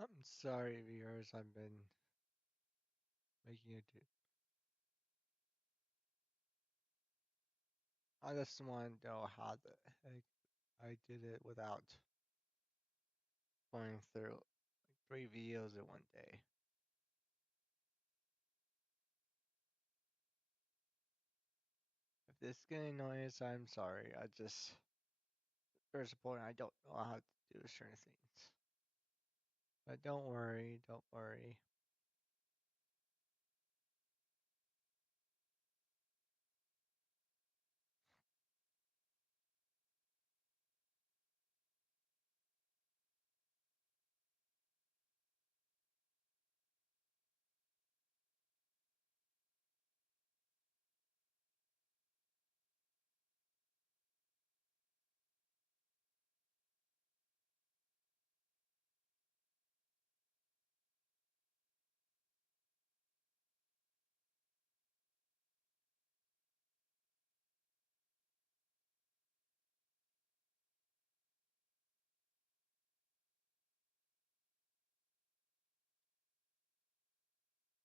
I'm sorry, viewers. I've been making it. I just want to know how the heck I did it without going through like 3 videos in one day. If this is getting noise, I'm sorry. There's a point I don't know how to do certain things. But don't worry, don't worry.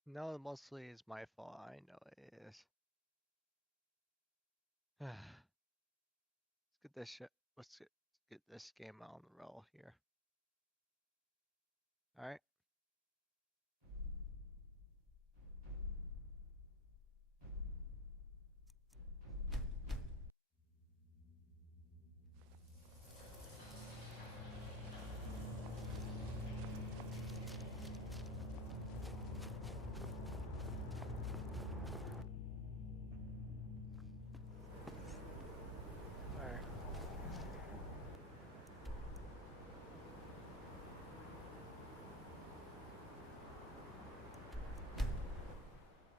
No, mostly it's my fault. I know it is. Get this shit. Let's get this game on the roll here. All right. All right.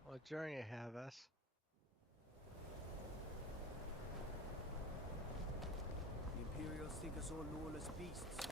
What journey have us? The Imperials think us all lawless beasts.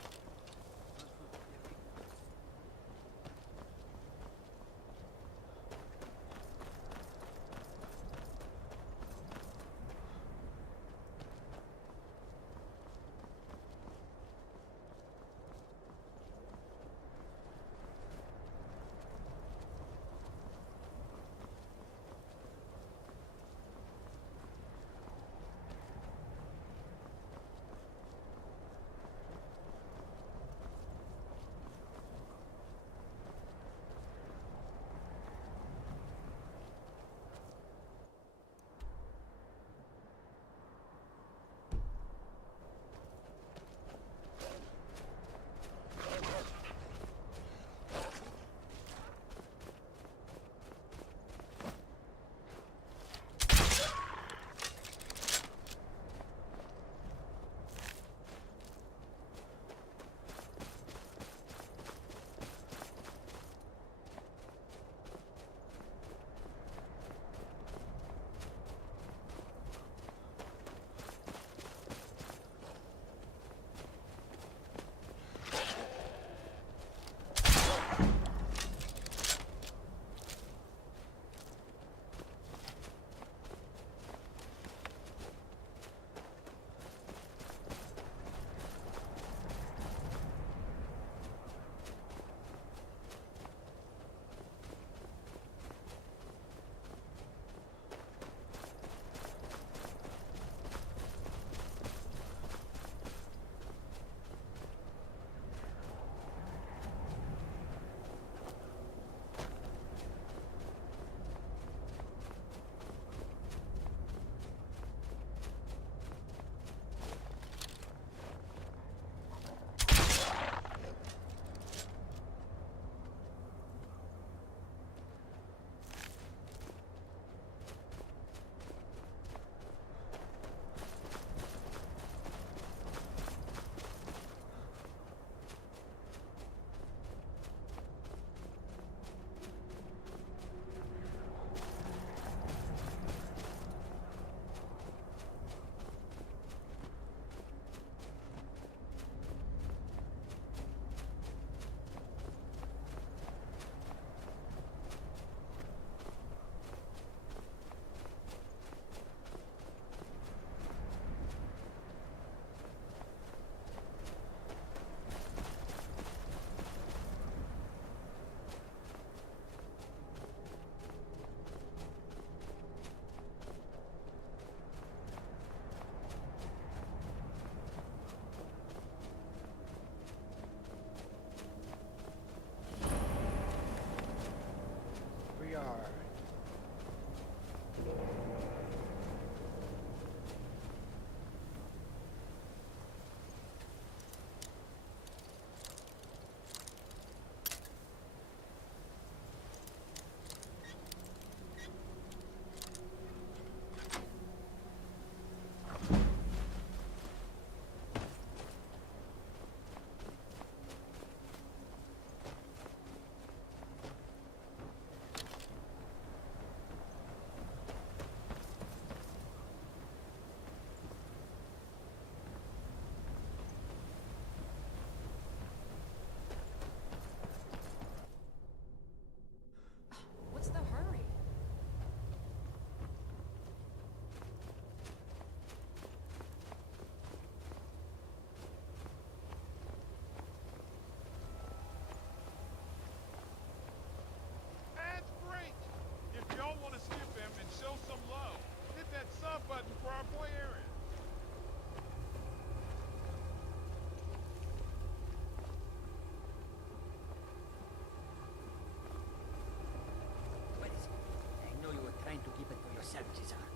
chances are.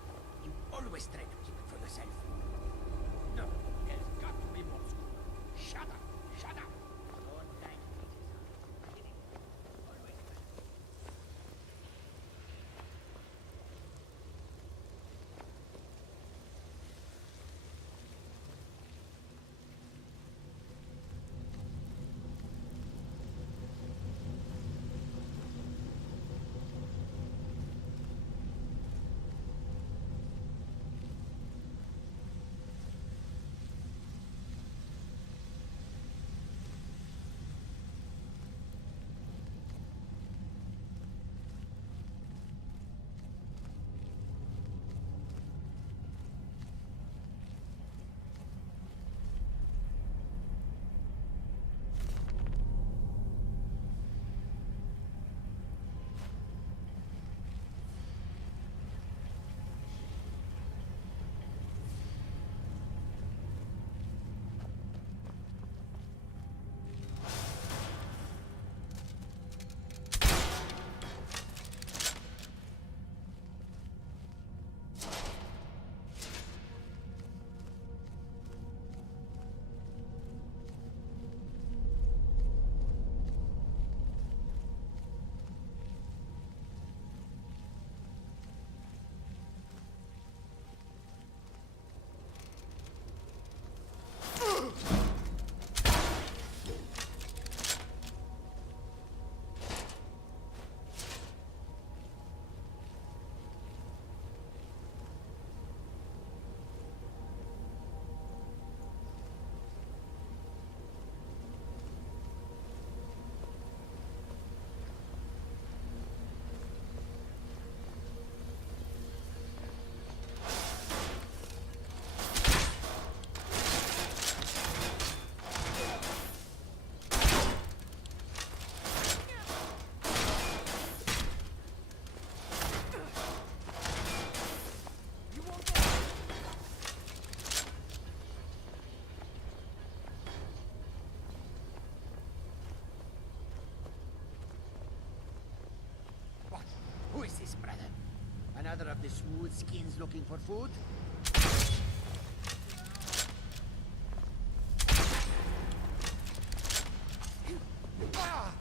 You always try to keep it for yourself. No, there's got to be more school. Shut up! Shut up! Don't like it. Always try. What? Who is this, brother? Another of the smooth skins looking for food? Ah!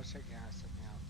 was checking out something out.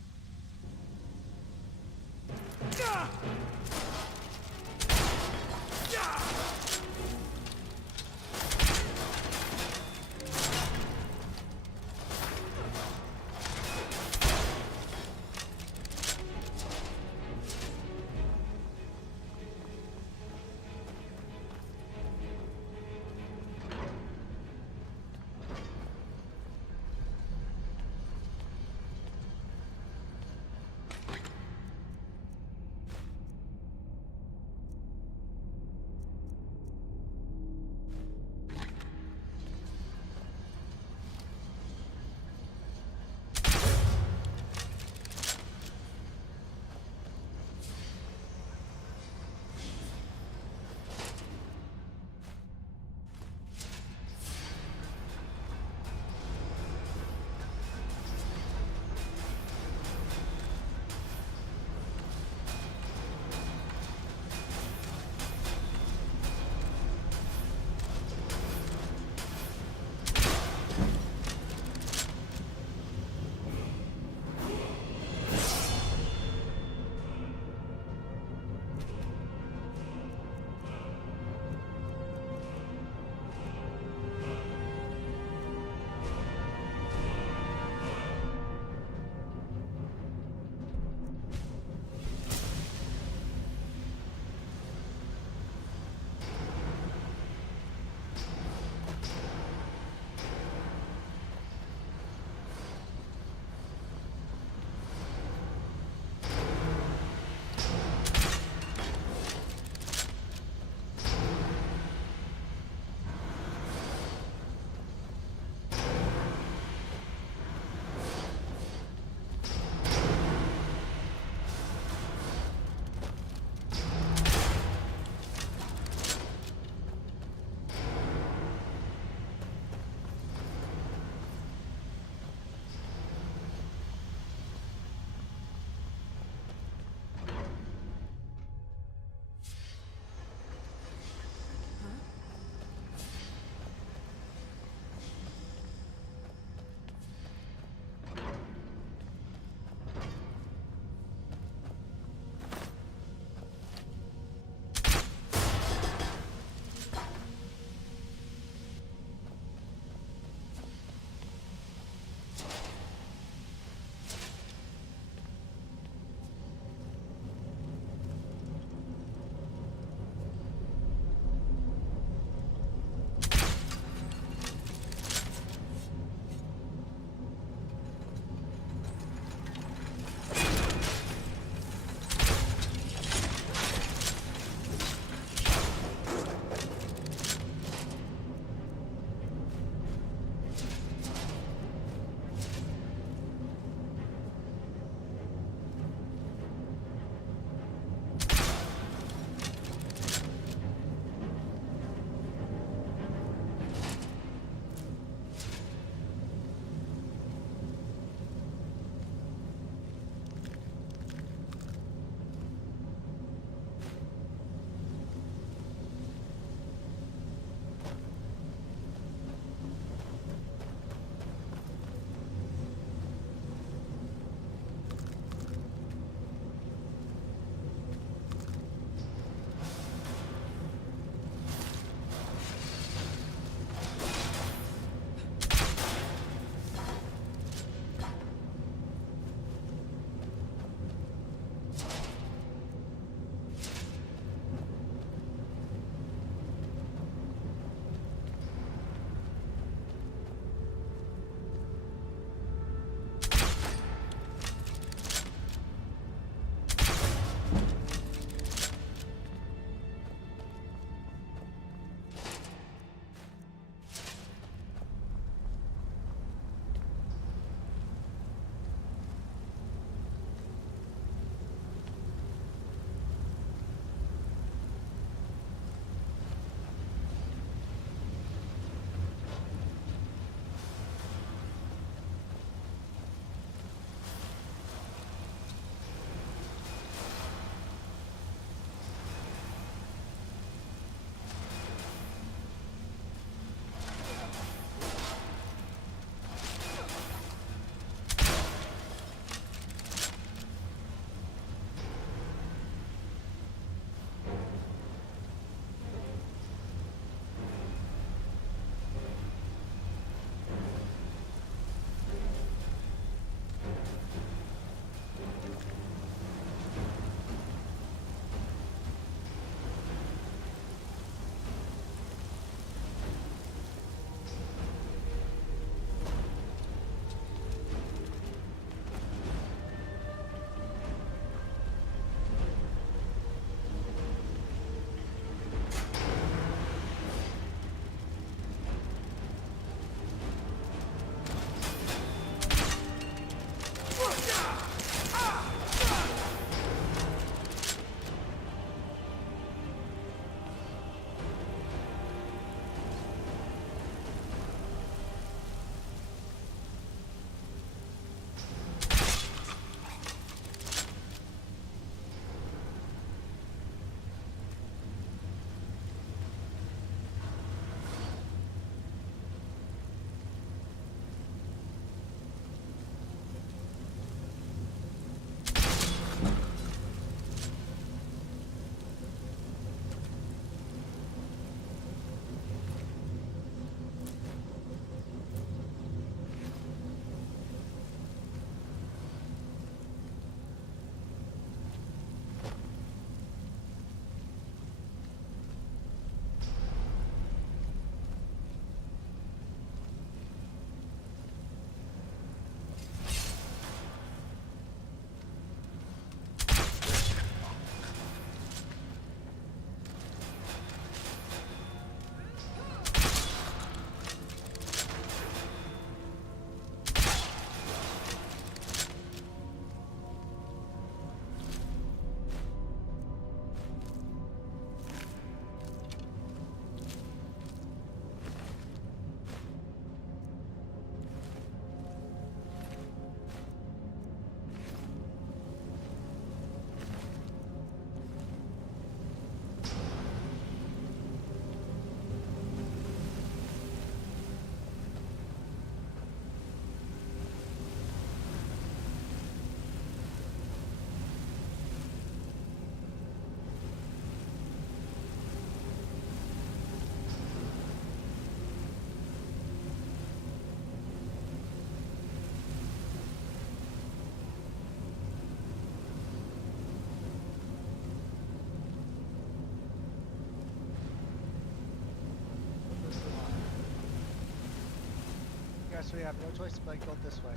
so we have no choice but go this way.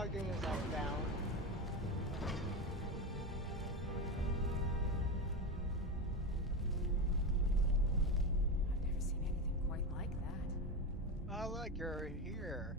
start getting himself down. I've never seen anything quite like that. Oh, look, you're here.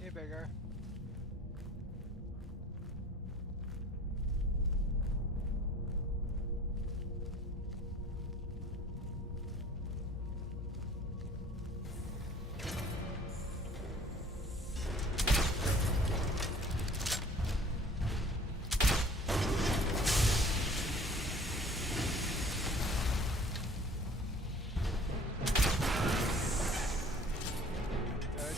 You're bigger. Good.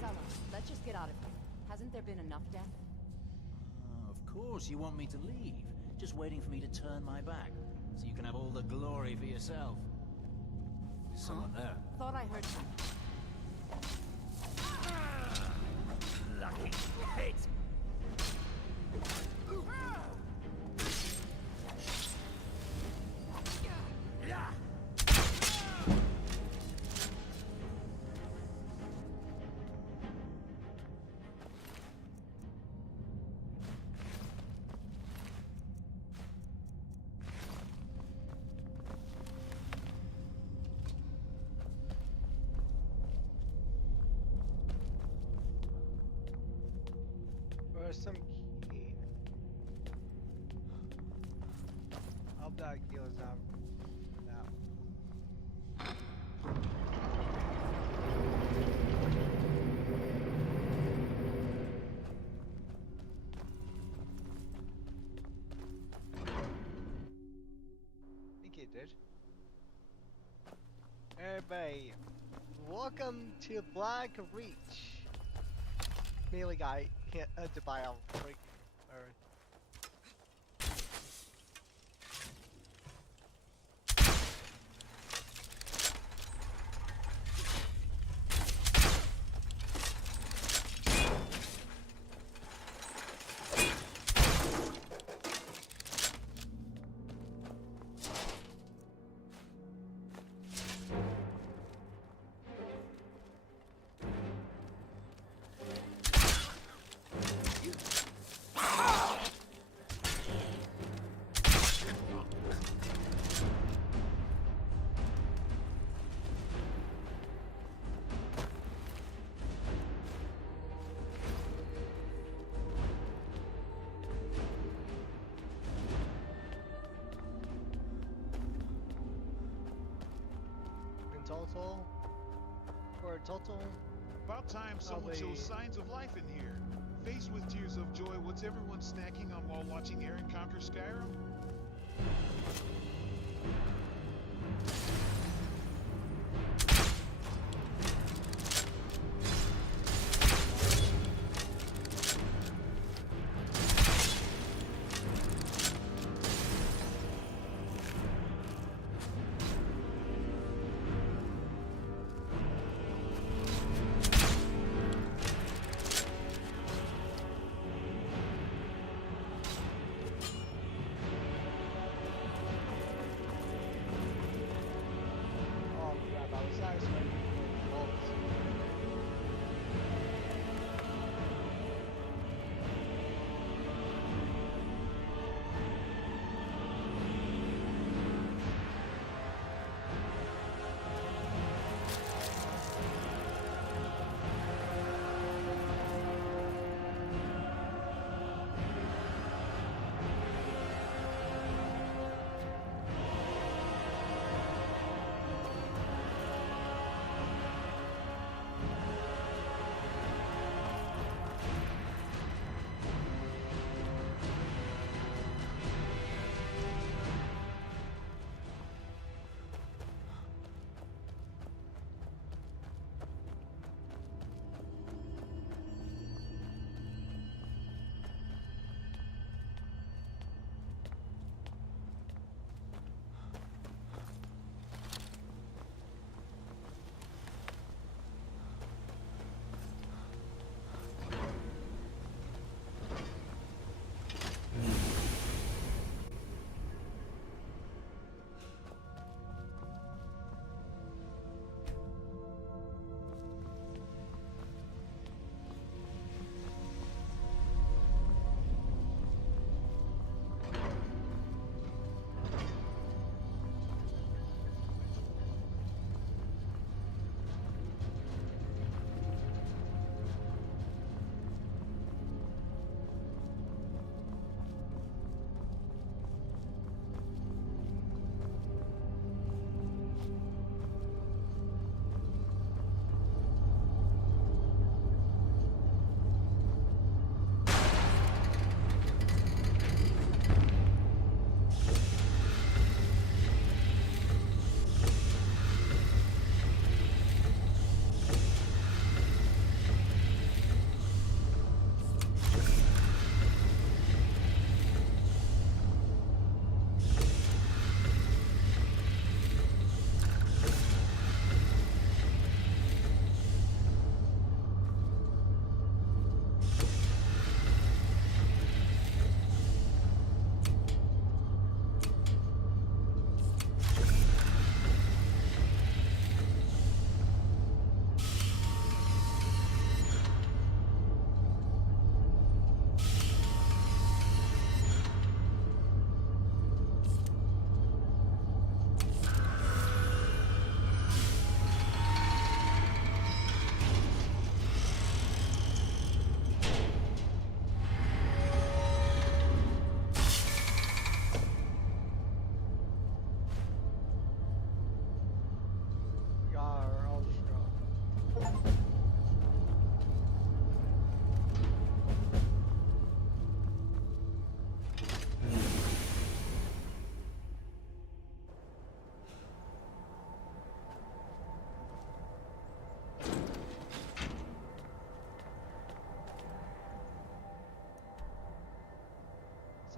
Sulla, let's just get out of here. Hasn't there been enough death? Of course you want me to leave. Just waiting for me to turn my back. So you can have all the glory for yourself. There's someone there. Thought I heard something. Lucky hit! Where's some key? I'll bet that goes out now. I think it did. Everybody, welcome to Black Reach. Melee guy can't to buy out break or in total for a total. About time someone Probably- shows signs of life in here. Faced with tears of joy, what's everyone snacking on while watching Aaron conquer Skyrim?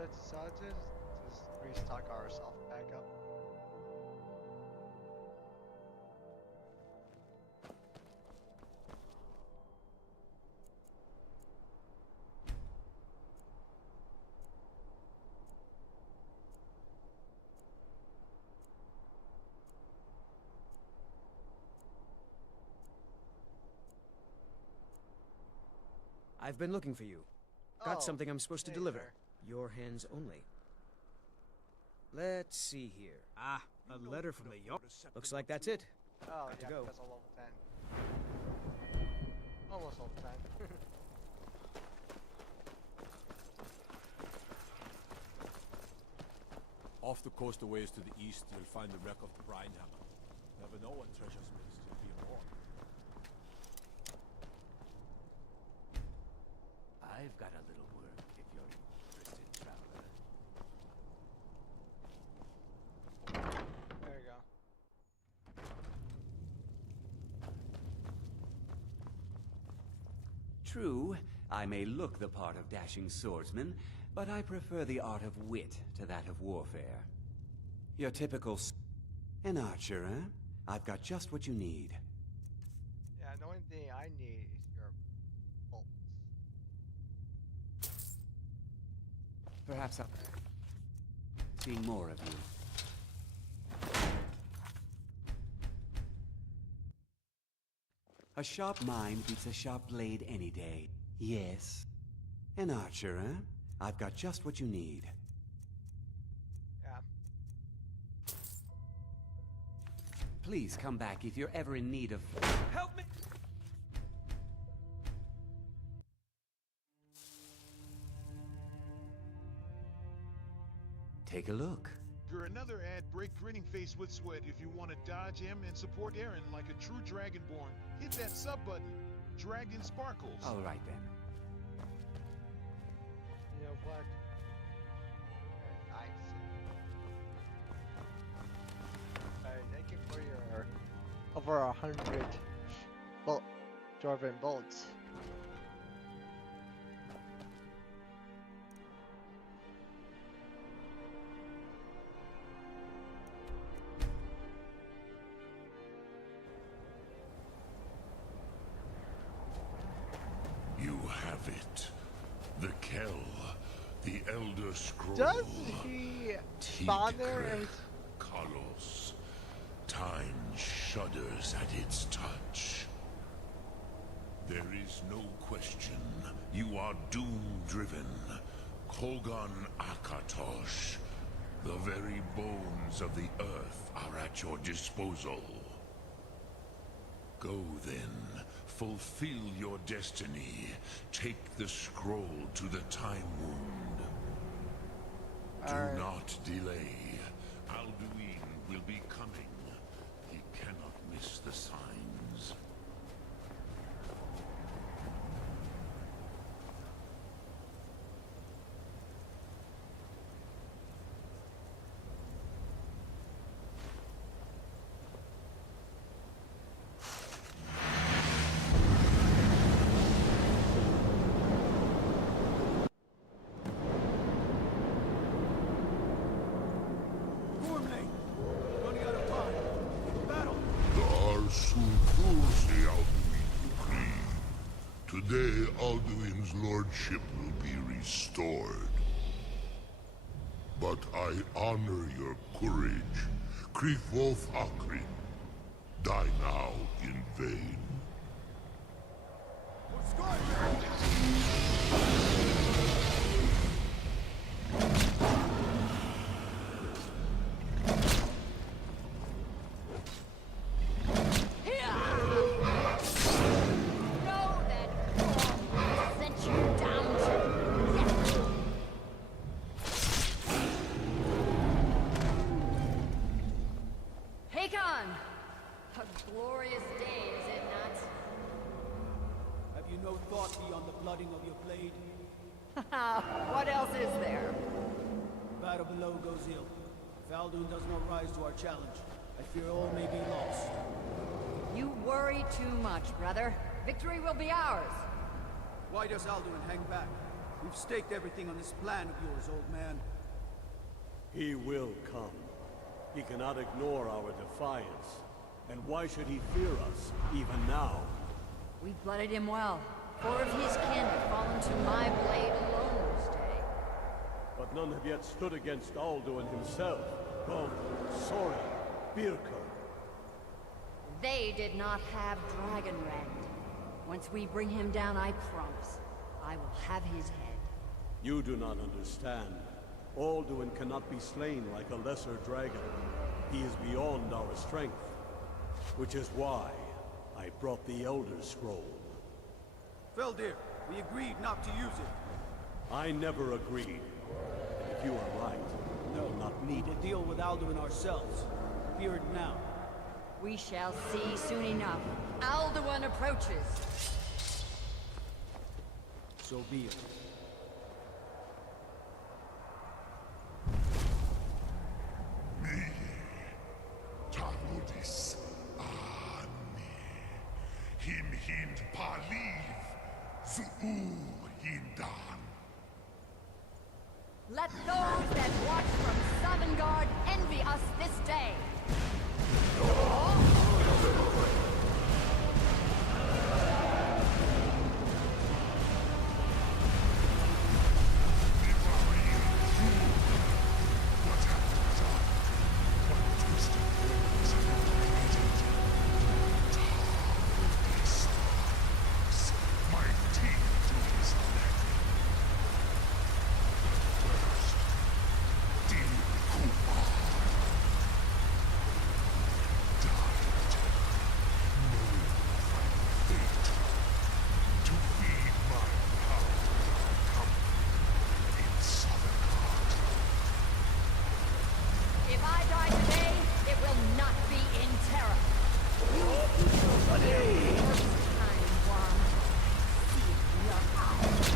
I decided to just restock ourselves back up. I've been looking for you. Got Oh, something I'm supposed to hey deliver. there. Your hands only. Let's see here. Ah, a letter from the yacht. Looks like that's it. Oh, Got to yeah, go. because I'm level 10. Almost level 10. Off the coast a ways to the east, you'll find the wreck of the Brinehammer. Never know what treasures may still be aboard. I've got a little work if you're interested, traveler. There you go. True, I may look the part of dashing swordsman, but I prefer the art of wit to that of warfare. Your typical an archer, eh? I've got just what you need. Yeah, the only thing I need is your bolts. Perhaps I'll see more of you. A sharp mind beats a sharp blade any day. Yes. An archer, eh? I've got just what you need. Yeah. Please come back if you're ever in need of... Help me! Take a look. You're another ad break grinning face with sweat if you want to dodge him and support Aaron like a true Dragonborn. Hit that sub button. Dragon Sparkles. All right then. You know what? Nice. Thank you for your over 100 bolt Dwarven bolts. You have it. The Kell, the Elder Scroll. Does he spawn there? And Kalos. Time shudders at its touch. There is no question. You are doom-driven. Kogan Akatosh. The very bones of the earth are at your disposal. Go then. Fulfill your destiny. Take the scroll to the Time Wound. Do not delay. Alduin will be coming. He cannot miss the signs. Today, Alduin's lordship will be restored. But I honor your courage. Krifwolf Akrin. Die now in vain. What else is there? Battle below goes ill. If Alduin does not rise to our challenge, I fear all may be lost. You worry too much, brother. Victory will be ours. Why does Alduin hang back? We've staked everything on this plan of yours, old man. He will come. He cannot ignore our defiance. And why should he fear us, even now? We blooded him well. 4 of his kin have fallen to my blade alone this day. But none have yet stood against Alduin himself. Both Sori, Birka. They did not have Dragonrend. Once we bring him down, I promise, I will have his head. You do not understand. Alduin cannot be slain like a lesser dragon. He is beyond our strength. Which is why I brought the Elder Scroll. Feldir, we agreed not to use it. I never agreed. And if you are right, we will not need We'll it. deal with Alduin ourselves. Fear it now. We shall see soon enough. Alduin approaches. So be it. Tarudis ani. Him hind paliv. Zuu hindan. Let those that watch from Sovngarde envy us this day. If I die today, it will not be in terror. First time, worm. See it in your eyes.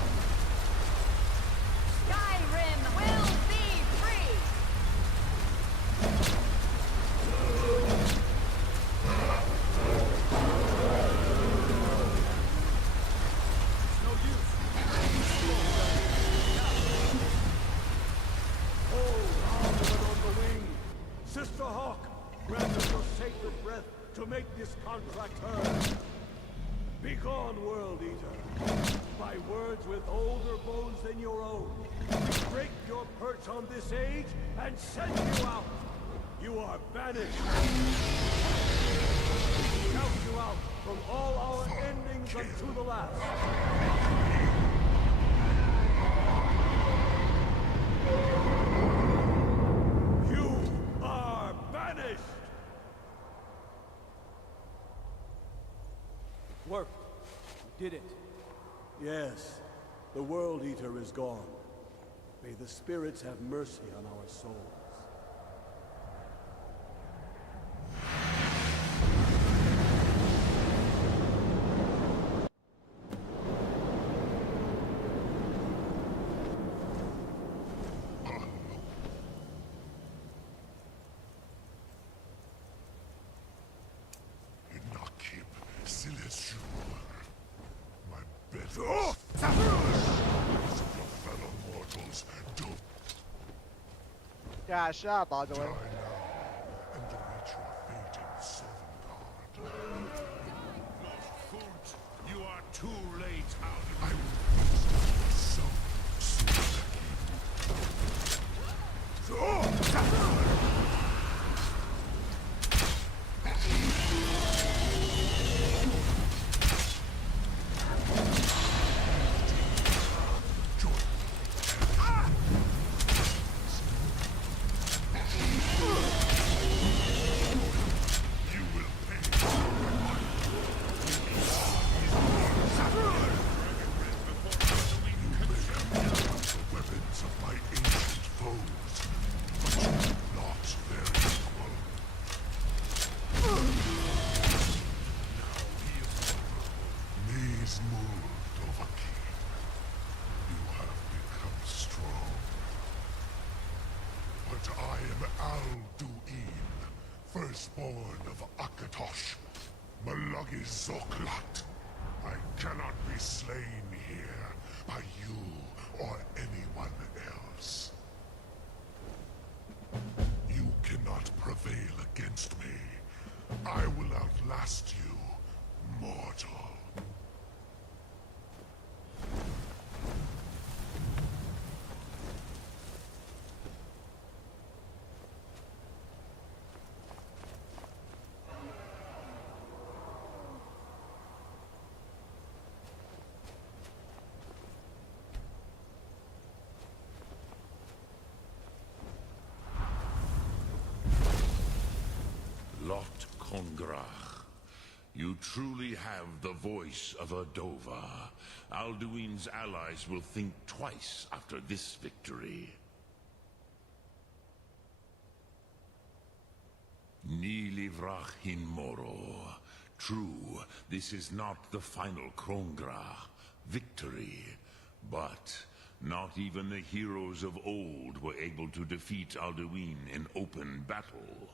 Skyrim will be free! It's no use. Alduin on the wing! Sister Hawk, grant us your sacred breath to make this contract heard. Begone, World Eater. By words with older bones than your own, we break your perch on this age and send you out. You are banished. We shout you out from all our endings unto the last. You are banished! It worked. We did it. Yes, the World Eater is gone. May the spirits have mercy on our souls. Nakib Silesur. My better. Your fellow mortals do Yeah, shut up, Alduin. die now and await your fate in Sovngarde. Foot, you are too late, Alduin. I will face some You will pay. The weapons of my ancient foes, but not their equal. Now he is vulnerable. Knees moved, Dovaki. You have become strong. But I am Alduin, firstborn of Akatosh, Malagi Zoklat. I cannot be slain here by you or anyone else. You cannot prevail against me. I will outlast you, mortal. Lot Kongrach. You truly have the voice of a Dova. Alduin's allies will think twice after this victory. Ni livrach hin moro. True, this is not the final Kongrach victory, but not even the heroes of old were able to defeat Alduin in open battle.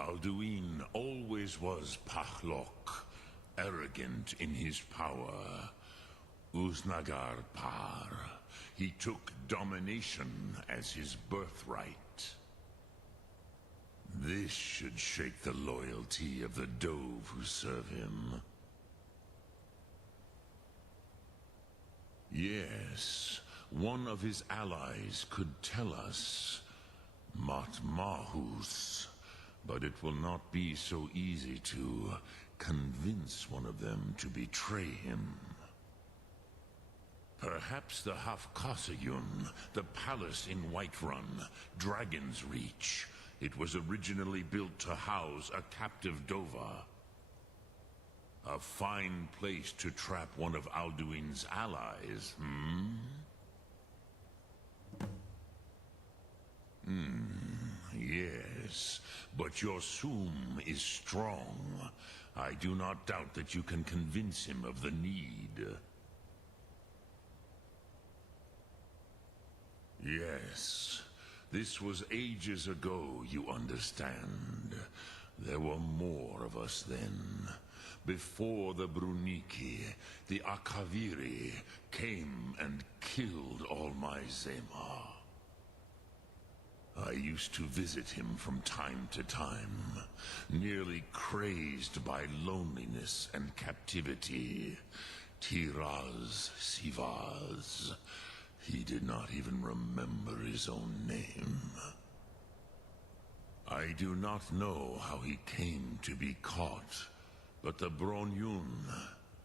Alduin always was Pahlok, arrogant in his power. Uznagar Par. He took domination as his birthright. This should shake the loyalty of the Dove who serve him. Yes, one of his allies could tell us. Matmahus. But it will not be so easy to convince one of them to betray him. Perhaps the Hafkasayun, the palace in Whiterun, Dragon's Reach. It was originally built to house a captive Dova. A fine place to trap one of Alduin's allies, Yes, but your Sum is strong. I do not doubt that you can convince him of the need. Yes, this was ages ago, you understand. There were more of us then. Before the Bruniki, the Akaviri came and killed all my Zema. I used to visit him from time to time, nearly crazed by loneliness and captivity. Tiraz Sivaz. He did not even remember his own name. I do not know how he came to be caught, but the Bronyun,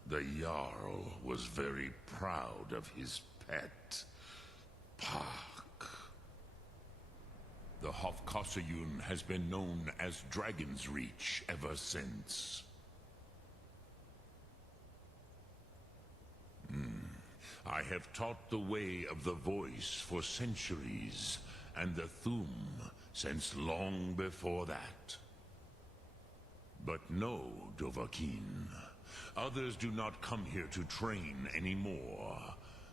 the Jarl, was very proud of his pet, Pak. The Hofkosayun has been known as Dragon's Reach ever since. I have taught the way of the voice for centuries, and the Thum since long before that. But no, Dovahkiin. Others do not come here to train anymore.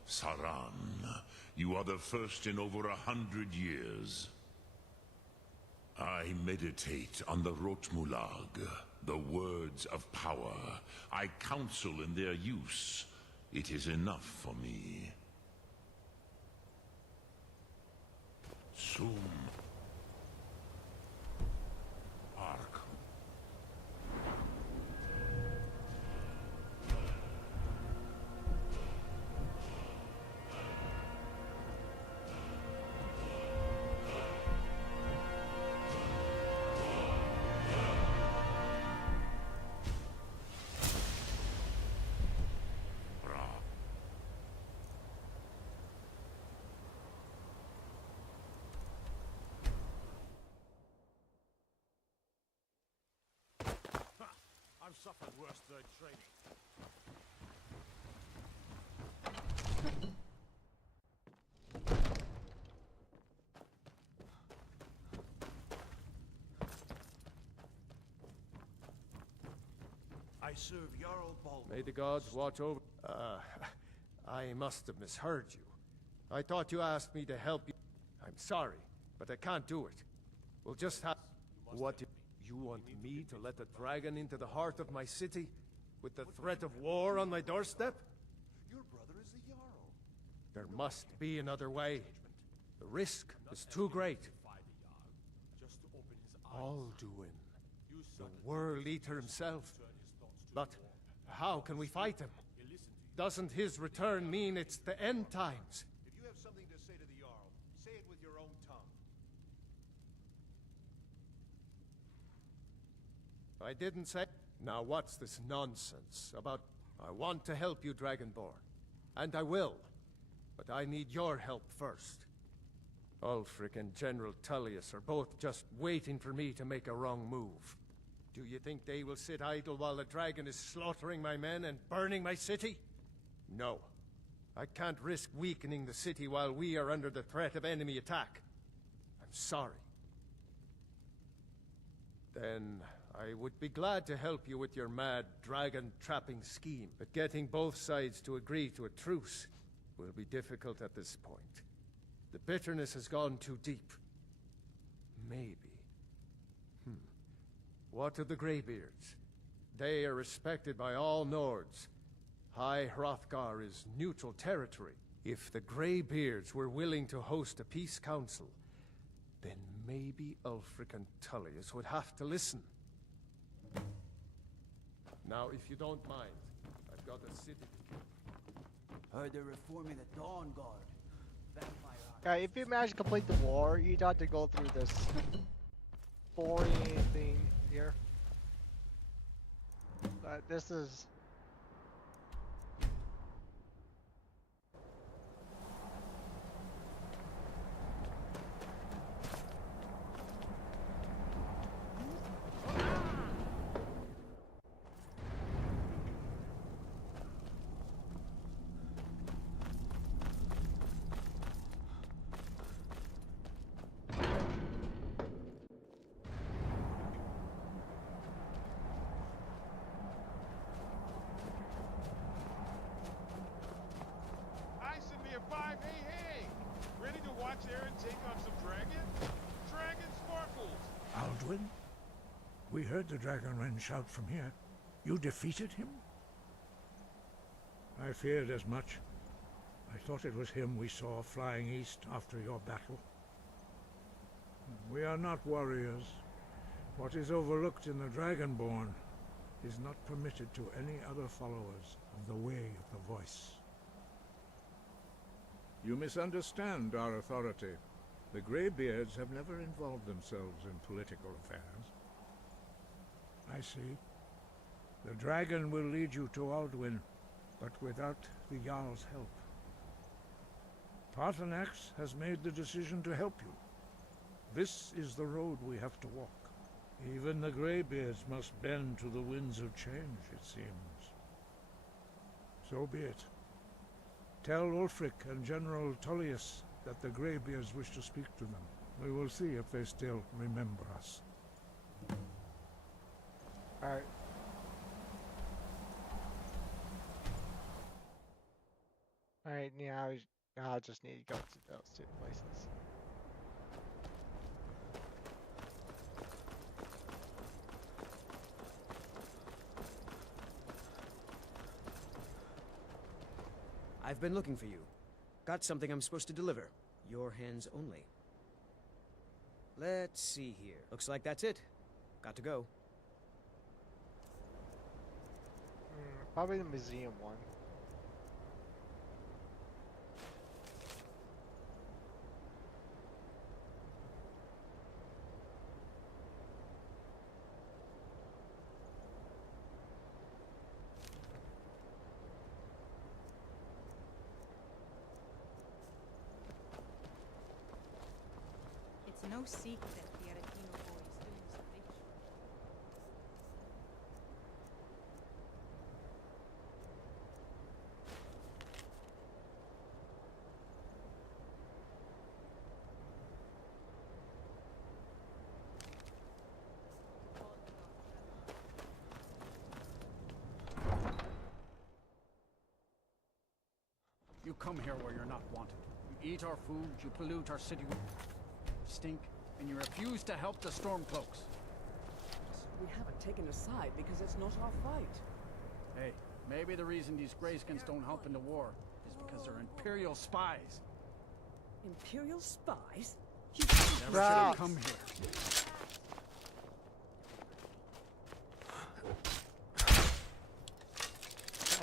Saran, you are the first in over 100 years. I meditate on the Rotmulag, the words of power. I counsel in their use. It is enough for me. Sum. Ark. I've suffered worse than training. I serve Jarl Baldwin. May the gods watch over... I must have misheard you. I thought you asked me to help you. I'm sorry, but I can't do it. We'll just have... What do you want me to let the dragon into the heart of my city? With the threat of war on my doorstep? Your brother is the Jarl. There must be another way. The risk is too great. Alduin, the World Eater himself. But how can we fight him? Doesn't his return mean it's the end times? If you have something to say to the Jarl, say it with your own tongue. I didn't say... Now what's this nonsense about... I want to help you, Dragonborn. And I will. But I need your help first. Ulfric and General Tullius are both just waiting for me to make a wrong move. Do you think they will sit idle while the dragon is slaughtering my men and burning my city? No. I can't risk weakening the city while we are under the threat of enemy attack. I'm sorry. Then I would be glad to help you with your mad dragon-trapping scheme, but getting both sides to agree to a truce will be difficult at this point. The bitterness has gone too deep. Maybe. What of the Greybeards? They are respected by all Nords. High Hrothgar is neutral territory. If the Greybeards were willing to host a peace council, then maybe Ulfric and Tullius would have to listen. Now, if you don't mind, I've got a city to... Heard they're reforming the Dawn Guard. Vampire Yeah, if you manage to complete the war, you don't have to go through this boring thing here. But this is... Hey! Ready to watch Aaron take on some dragon? Dragon sparkles! Alduin? We heard the Dragonren shout from here. You defeated him? I feared as much. I thought it was him we saw flying east after your battle. We are not warriors. What is overlooked in the Dragonborn is not permitted to any other followers of the Way of the Voice. You misunderstand our authority. The Greybeards have never involved themselves in political affairs. I see. The dragon will lead you to Alduin, but without the Jarl's help. Paarthurnax has made the decision to help you. This is the road we have to walk. Even the Greybeards must bend to the winds of change, it seems. So be it. Tell Ulfric and General Tullius that the Greybeards wish to speak to them. We will see if they still remember us. Alright. Alright, now I just need to go to those two places. I've been looking for you. Got something I'm supposed to deliver. Your hands only. Let's see here. Looks like that's it. Got to go. Probably the museum one. It's no secret the Aretino boy is doing some big shit. You come here where you're not wanted. You eat our food, you pollute our city, stink, and you refuse to help the Stormcloaks. We haven't taken a side because it's not our fight. Hey, maybe the reason these Greyskins don't help in the war is Because they're Imperial spies. Imperial spies? You never should have come here.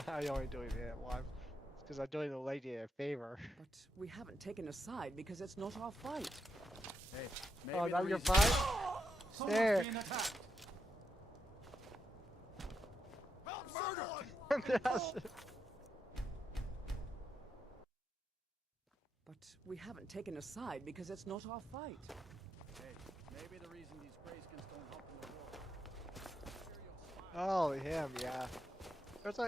I only doing it once. It's because I'm doing the lady a favor. But we haven't taken a side because it's not our fight. Hey, maybe Oh, now the you're reason- fine? Someone's There. being attacked. But we haven't taken a side because it's not our fight. Hey, maybe the reason these Greyskins don't help in the war. Oh, him, yeah. There's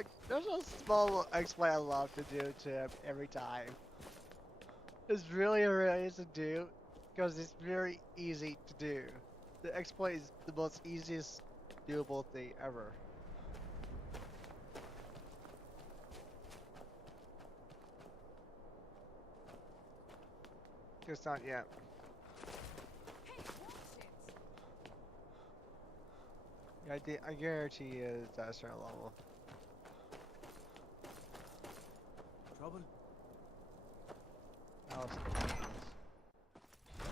a small exploit I love to do to him every time. It's really easy to do because it's very easy to do. The exploit is the most easiest doable thing ever. Just not yet. Yeah, I guarantee you it's at a certain level. Trouble?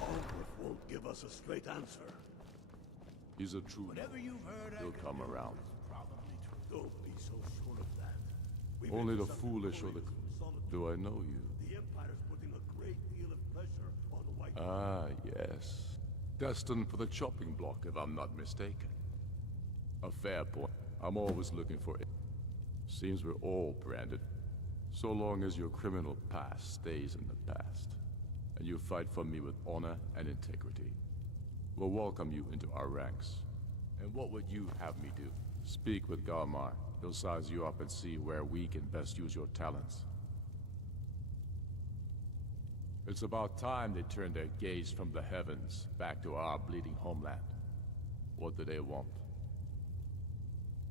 Ulrich won't give us a straight answer. He's a true. Whatever you've heard, He'll come around. probably true. Don't be so sure of that. We've Only been the suffering foolish or the... solid. Do I know you? The Empire's putting a great deal of pressure on the White. Ah, yes. Destined for the chopping block, if I'm not mistaken. A fair point. I'm always looking for it. Seems we're all branded. So long as your criminal past stays in the past, and you fight for me with honor and integrity, we'll welcome you into our ranks. And what would you have me do? Speak with Galmar. He'll size you up and see where we can best use your talents. It's about time they turned their gaze from the heavens back to our bleeding homeland. What do they want?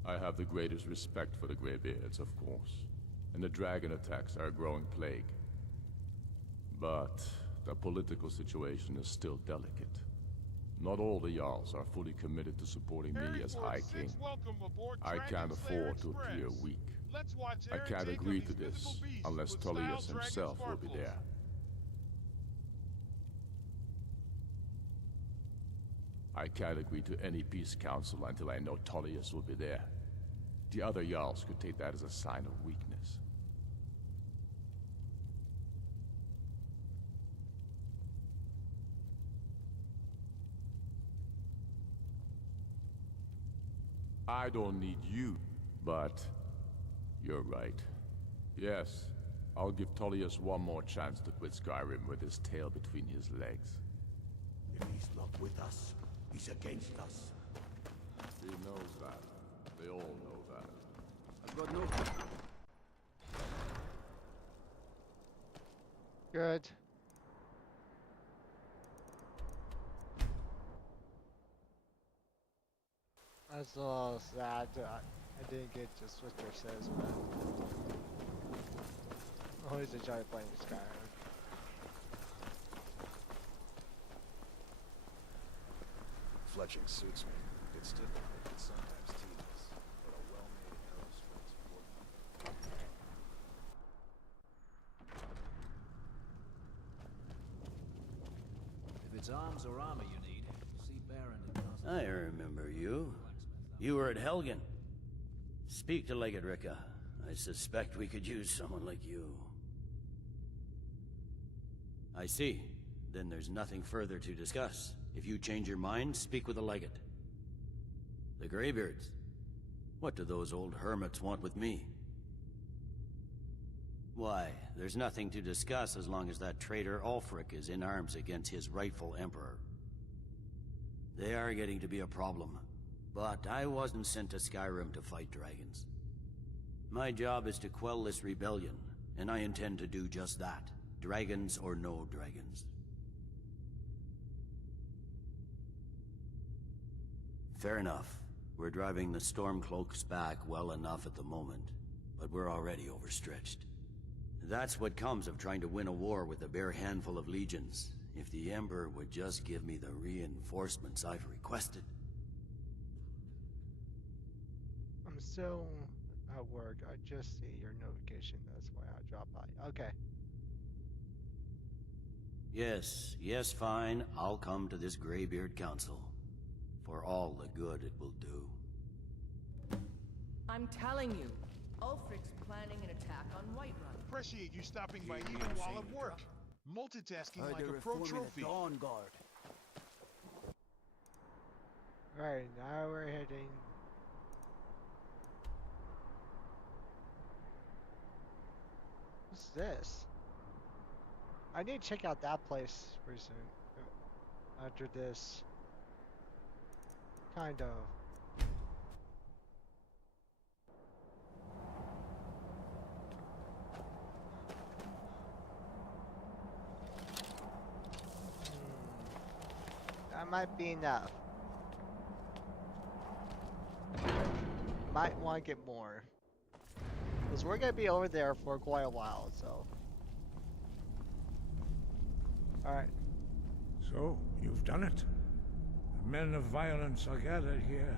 I have the greatest respect for the Greybeards, of course, and the dragon attacks are a growing plague. But the political situation is still delicate. Not all the Jarls are fully committed to supporting me as High King. I can't afford to appear weak. I can't agree to this unless Tullius himself will be there. I can't agree to any peace council until I know Tullius will be there. The other Jarls could take that as a sign of weakness. I don't need you, but you're right. Yes, I'll give Tullius one more chance to quit Skyrim with his tail between his legs. If he's not with us, he's against us. He knows that. They all know that. I've got no... Good. That's a little sad. I didn't get to switch your says, but I always enjoy playing Skyrim. Fletching suits me. It's difficult, it's sometimes tedious, but a well-made arrow strikes important. If it's arms or armor you need, see Baron in Castle. I remember you. You were at Helgen. Speak to Legate Ricka. I suspect we could use someone like you. I see. Then there's nothing further to discuss. If you change your mind, speak with the Legate. The Greybeards. What do those old hermits want with me? Why, there's nothing to discuss as long as that traitor Ulfric is in arms against his rightful emperor. They are getting to be a problem. But I wasn't sent to Skyrim to fight dragons. My job is to quell this rebellion, and I intend to do just that. Dragons or no dragons. Fair enough. We're driving the Stormcloaks back well enough at the moment, but we're already overstretched. That's what comes of trying to win a war with a bare handful of legions. If the Emperor would just give me the reinforcements I've requested. at work. I just see your notification. That's why I dropped by. Okay. Yes, yes, fine. I'll come to this Greybeard Council. For all the good it will do. I'm telling you, Ulfric's planning an attack on Whiterun. Appreciate you stopping by even while at work. Multitasking like a pro trophy. Dawn Guard. Right, now we're heading. What's this? I need to check out that place pretty soon. After this. Kind of. That might be enough. Might want to get more. Because we're going to be over there for quite a while, so. Alright. So, you've done it. The men of violence are gathered here,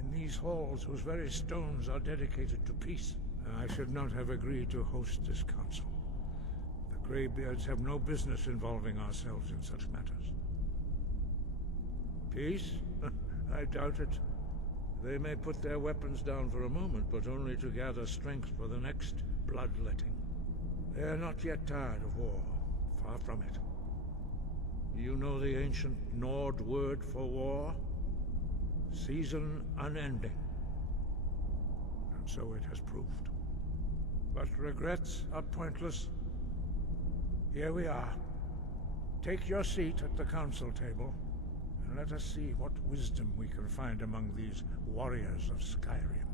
in these halls whose very stones are dedicated to peace. And I should not have agreed to host this council. The Greybeards have no business involving ourselves in such matters. Peace? I doubt it. They may put their weapons down for a moment, but only to gather strength for the next bloodletting. They are not yet tired of war. Far from it. You know the ancient Nord word for war? Season unending. And so it has proved. But regrets are pointless. Here we are. Take your seat at the council table, and let us see what wisdom we can find among these warriors of Skyrim.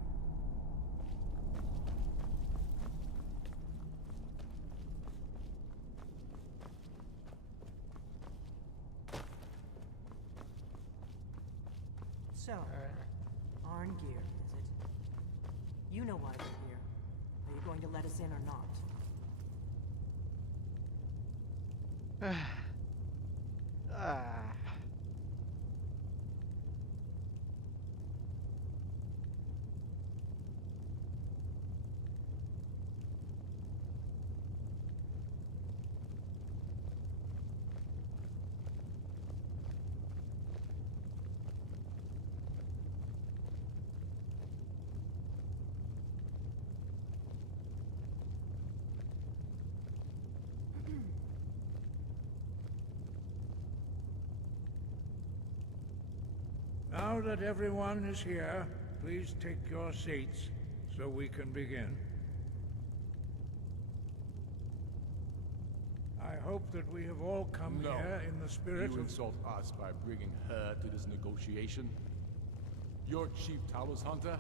So, Arngeir, is it? You know why we're here. Are you going to let us in or not? Now that everyone is here, please take your seats so we can begin. I hope that we have all come here in the spirit You of... insult us by bringing her to this negotiation? Your chief Talos Hunter?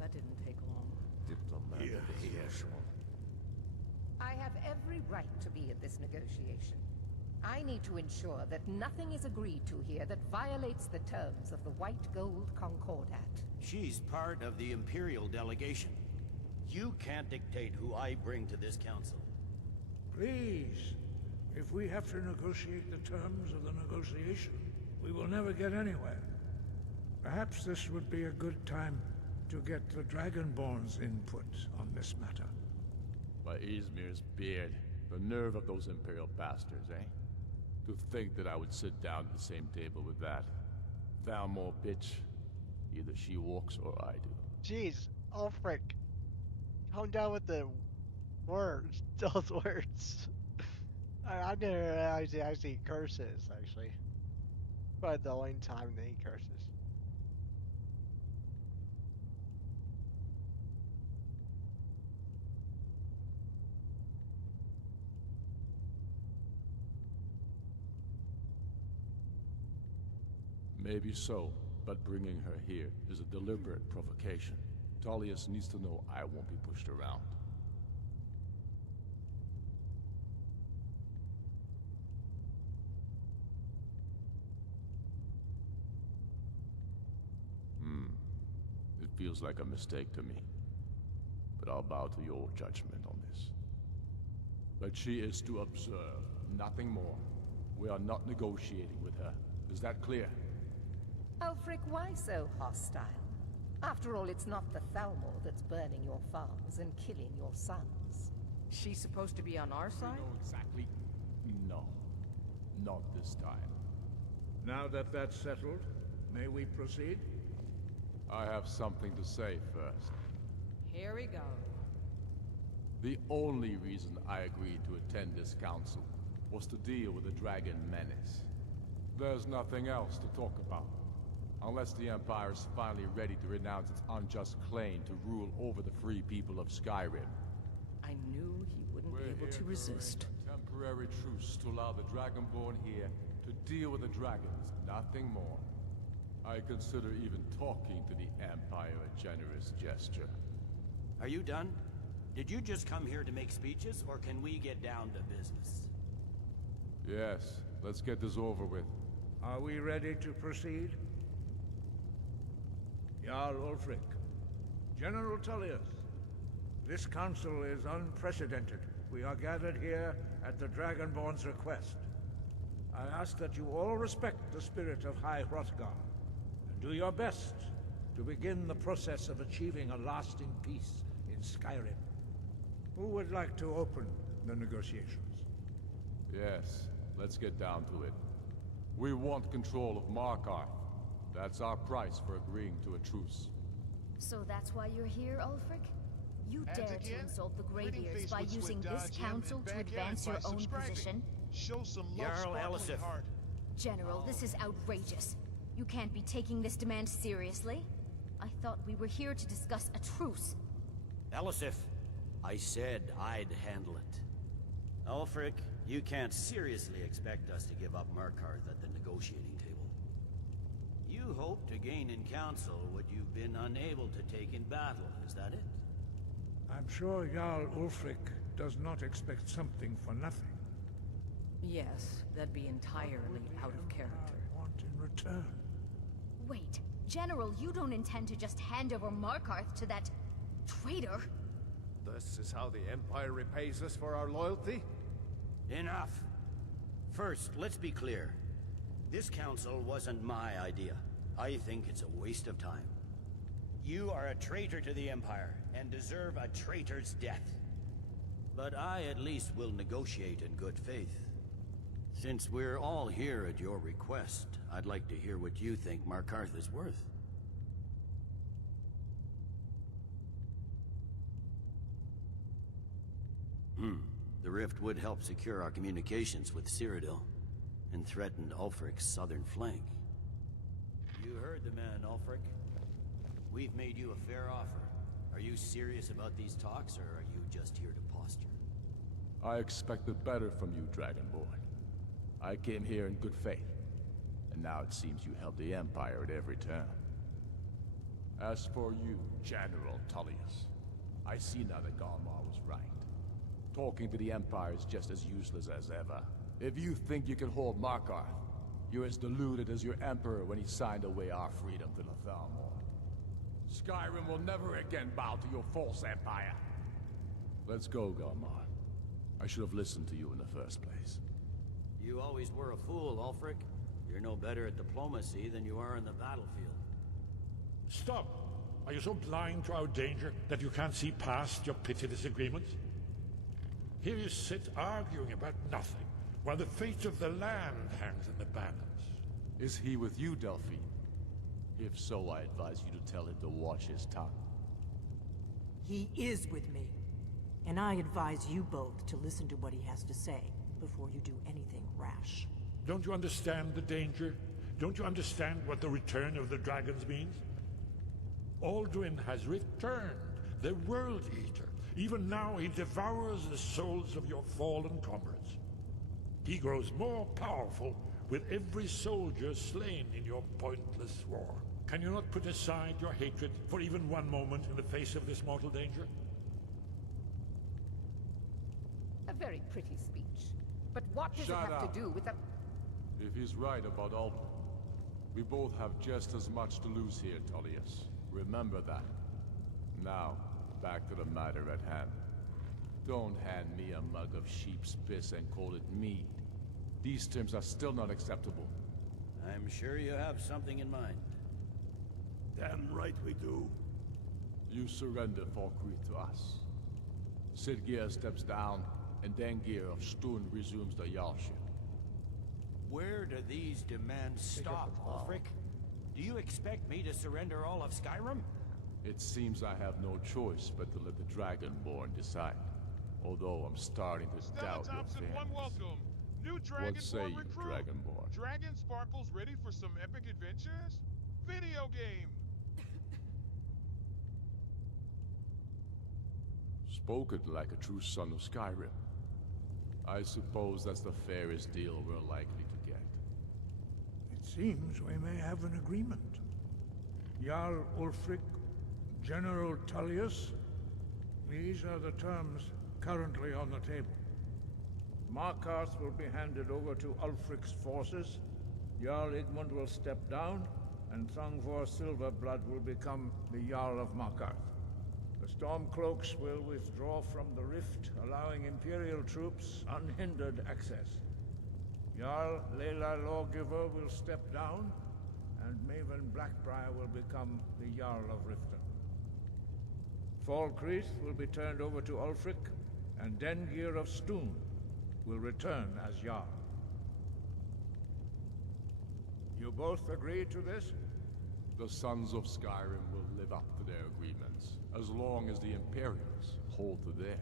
That didn't take long. Diplomatic I have every right to be at this negotiation. I need to ensure that nothing is agreed to here that violates the terms of the White Gold Concordat. She's part of the Imperial delegation. You can't dictate who I bring to this council. Please, if we have to negotiate the terms of the negotiation, we will never get anywhere. Perhaps this would be a good time to get the Dragonborn's input on this matter. By Izmir's beard, the nerve of those Imperial bastards, eh? To think that I would sit down at the same table with that Valmore bitch. Either she walks or I do. Jeez, Ulfric. Calm down with the words, those words. I didn't realize he actually curses, actually. But the only time that he curses. Maybe so, but bringing her here is a deliberate provocation. Tullius needs to know I won't be pushed around. It feels like a mistake to me. But I'll bow to your judgment on this. But she is to observe, nothing more. We are not negotiating with her. Is that clear? Ulfric, why so hostile? After all, it's not the Thalmor that's burning your farms and killing your sons. She's supposed to be on our side? No, exactly. No. Not this time. Now that that's settled, may we proceed? I have something to say first. Here we go. The only reason I agreed to attend this council was to deal with the Dragon Menace. There's nothing else to talk about. Unless the Empire is finally ready to renounce its unjust claim to rule over the free people of Skyrim. I knew he wouldn't be able to resist. A temporary truce to allow the Dragonborn here to deal with the dragons, nothing more. I consider even talking to the Empire a generous gesture. Are you done? Did you just come here to make speeches, or can we get down to business? Yes, let's get this over with. Are we ready to proceed? Jarl Ulfric, General Tullius, this council is unprecedented. We are gathered here at the Dragonborn's request. I ask that you all respect the spirit of High Hrothgar, and do your best to begin the process of achieving a lasting peace in Skyrim. Who would like to open the negotiations? Yes, let's get down to it. We want control of Markarth. That's our price for agreeing to a truce. So that's why you're here, Ulfric? You And dare to again, insult the grinning Greybeards face by would using dodge this him council and to back advance in your by own subscribing. position? Show some love, Jarl sparkling Elisif. heart. General, this is outrageous. You can't be taking this demand seriously. I thought we were here to discuss a truce. Elisif, I said I'd handle it. Ulfric, you can't seriously expect us to give up Markarth at the negotiating table. You hope to gain in council what you've been unable to take in battle, is that it? I'm sure Jarl Ulfric does not expect something for nothing. Yes, that'd be entirely out of character. Want in return? Wait, General, you don't intend to just hand over Markarth to that traitor? This is how the Empire repays us for our loyalty? Enough! First, let's be clear. This council wasn't my idea. I think it's a waste of time. You are a traitor to the Empire, and deserve a traitor's death. But I at least will negotiate in good faith. Since we're all here at your request, I'd like to hear what you think Markarth is worth. The rift would help secure our communications with Cyrodiil, and threatened Ulfric's southern flank. You heard the man, Ulfric. We've made you a fair offer. Are you serious about these talks, or are you just here to posture? I expected better from you, Dragonborn. I came here in good faith, and now it seems you help the Empire at every turn. As for you, General Tullius, I see now that Galmar was right. Talking to the Empire is just as useless as ever. If you think you can hold Markarth, you're as deluded as your Emperor when he signed away our freedom to the Thalmor. Skyrim will never again bow to your false empire. Let's go, Galmar. I should have listened to you in the first place. You always were a fool, Ulfric. You're no better at diplomacy than you are in the battlefield. Stop! Are you so blind to our danger that you can't see past your pitiless agreements? Here you sit arguing about nothing, while the fate of the land hangs in the balance. Is he with you, Delphine? If so, I advise you to tell him to watch his tongue. He is with me. And I advise you both to listen to what he has to say before you do anything rash. Don't you understand the danger? Don't you understand what the return of the dragons means? Alduin has returned, the World Eater. Even now he devours the souls of your fallen comrades. He grows more powerful with every soldier slain in your pointless war. Can you not put aside your hatred for even one moment in the face of this mortal danger? A very pretty speech. But what does it have to do with a... If he's right about Alduin, we both have just as much to lose here, Tullius. Remember that. Now, back to the matter at hand. Don't hand me a mug of sheep's piss and call it mead. These terms are still not acceptable. I'm sure you have something in mind. Damn right we do. You surrender Falkreath to us. Sidgeir steps down, and Dengir of Stun resumes the Jarlship. Where do these demands stop, Ulfric? Do you expect me to surrender all of Skyrim? It seems I have no choice but to let the Dragonborn decide. Although I'm starting to Stella doubt Thompson, your one fairness. welcome. New What say Dragonborn you, recruit. Dragonborn? Dragon Sparkle's ready for some epic adventures? Video game. Spoken like a true son of Skyrim. I suppose that's the fairest deal we're likely to get. It seems we may have an agreement. Jarl Ulfric, General Tullius, these are the terms currently on the table. Markarth will be handed over to Ulfric's forces, Jarl Igmund will step down, and Thongvor Silverblood will become the Jarl of Markarth. The Stormcloaks will withdraw from the rift, allowing Imperial troops unhindered access. Jarl Lela Lawgiver will step down, and Maven Blackbriar will become the Jarl of Riften. Falkreath will be turned over to Ulfric, and Dengir of Stun will return as Jarl. You both agree to this? The Sons of Skyrim will live up to their agreements, as long as the Imperials hold to theirs.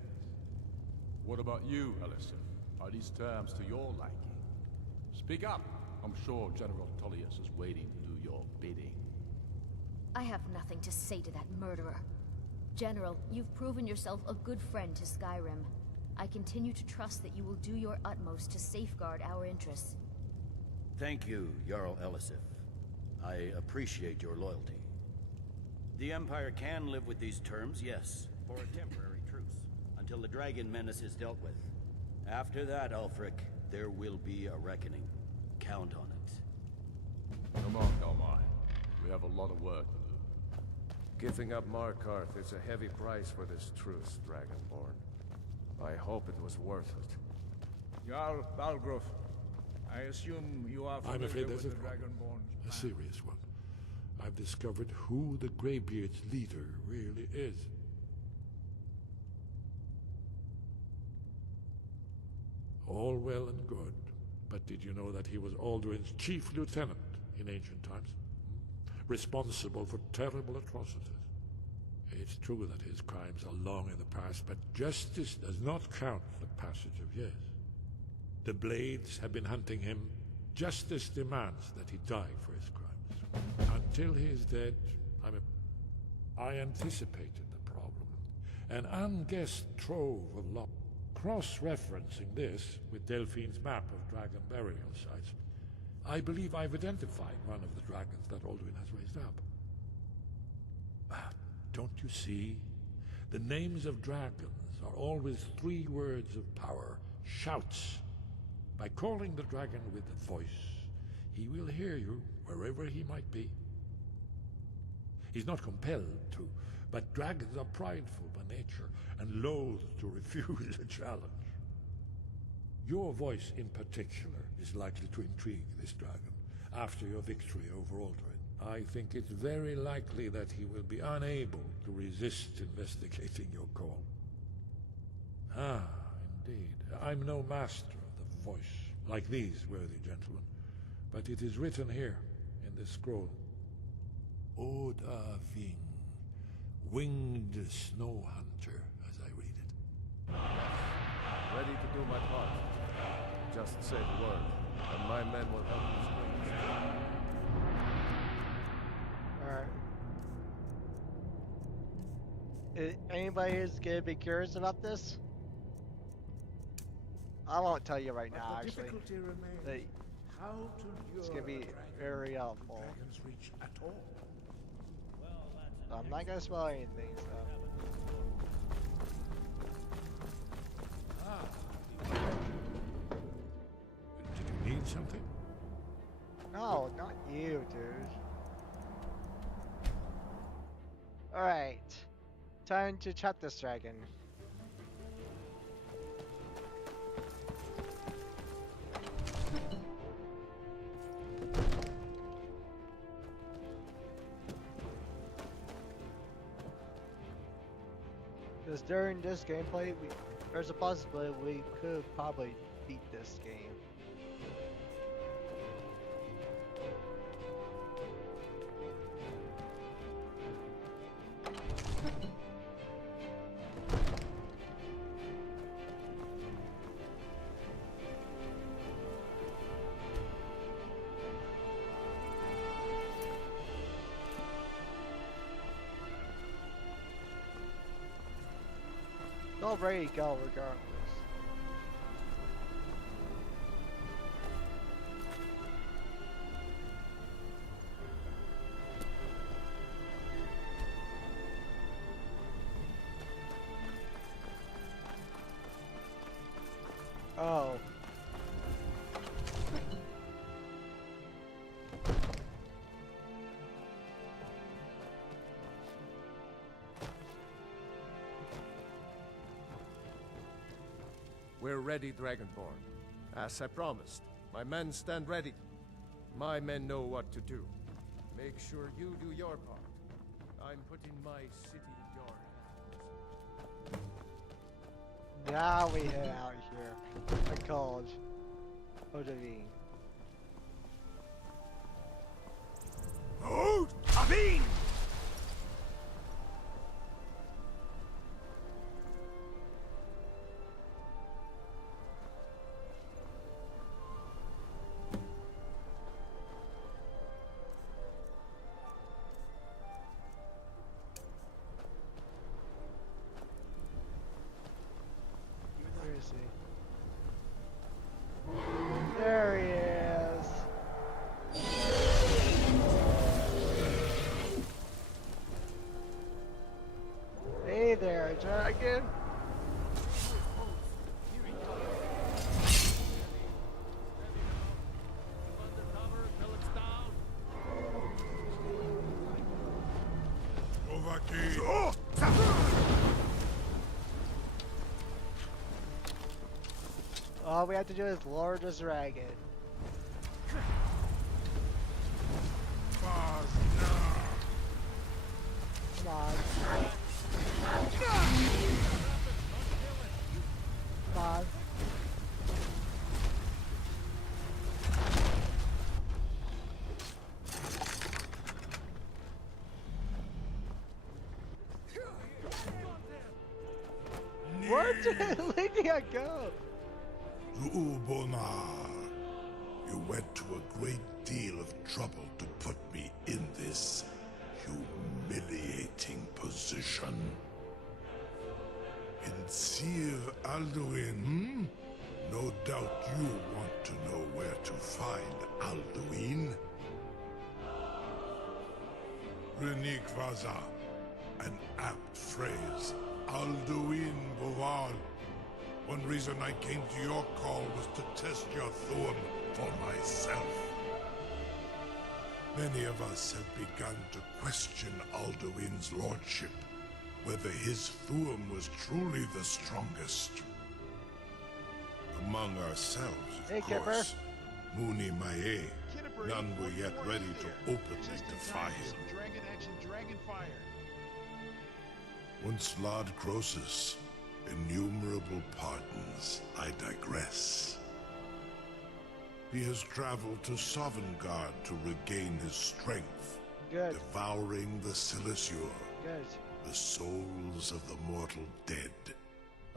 What about you, Elisif? Are these terms to your liking? Speak up! I'm sure General Tullius is waiting to do your bidding. I have nothing to say to that murderer. General, you've proven yourself a good friend to Skyrim. I continue to trust that you will do your utmost to safeguard our interests. Thank you, Jarl Elisif. I appreciate your loyalty. The Empire can live with these terms, yes, for a temporary truce, until the dragon menace is dealt with. After that, Ulfric, there will be a reckoning. Count on it. Come on, Galmar. We have a lot of work to do. Giving up Markarth is a heavy price for this truce, Dragonborn. I hope it was worth it. Jarl Balgruuf, I assume you are familiar I'm afraid there's with a the problem. Dragonborn's A serious one. I've discovered who the Greybeard's leader really is. All well and good, but did you know that he was Alduin's chief lieutenant in ancient times? Responsible for terrible atrocities. It's true that his crimes are long in the past, but justice does not count the passage of years. The Blades have been hunting him. Justice demands that he die for his crimes. Until he is dead, I anticipated the problem. An unguessed trove of law. Cross-referencing this with Delphine's map of dragon burial sites, I believe I've identified one of the dragons that Alduin has raised up. Don't you see? The names of dragons are always 3 words of power, shouts. By calling the dragon with a voice, he will hear you wherever he might be. He's not compelled to, but dragons are prideful by nature and loath to refuse a challenge. Your voice in particular is likely to intrigue this dragon after your victory over Alduin. I think it's very likely that he will be unable to resist investigating your call. Ah, indeed. I'm no master of the voice, like these worthy gentlemen, but it is written here in this scroll. Oda Ving, winged snow hunter, as I read it. Ready to do my part. Just say the word, and my men will help you spring this trap. Alright. Anybody who's gonna be curious about this? I won't tell you right now, the actually. difficulty remains how to It's lure gonna be a dragon very helpful. dragon's reach at all. I'm not gonna spoil anything, so. Did you need something? No, not you, dude. Alright. Time to chat this dragon. Because during this gameplay, there's a possibility we could probably beat this game. They'll ready to go regardless. Oh. We're ready, Dragonborn. As I promised, my men stand ready. My men know what to do. Make sure you do your part. I'm putting my city in your hands. Now we head out here. I called Odavine. Oh, Avin! Where is he? There he is. Hey there, dragon. All we have to do is lure this dragon. Come on. Come on. Where did Lydia go? Zuubonar, you went to a great deal of trouble to put me in this humiliating position. In Sir Alduin, no doubt you want to know where to find Alduin. Renikvaza, an apt phrase. Alduin Boval. One reason I came to your call was to test your Thuum for myself. Many of us have begun to question Alduin's lordship, whether his Thuum was truly the strongest. Among ourselves, of course, Muni Mae, none were yet ready to openly defy him. Dragon action, dragon fire. Once Lord Croesus, innumerable pardons, I digress. He has traveled to Sovngarde to regain his strength, devouring the Silesure, the souls of the mortal dead,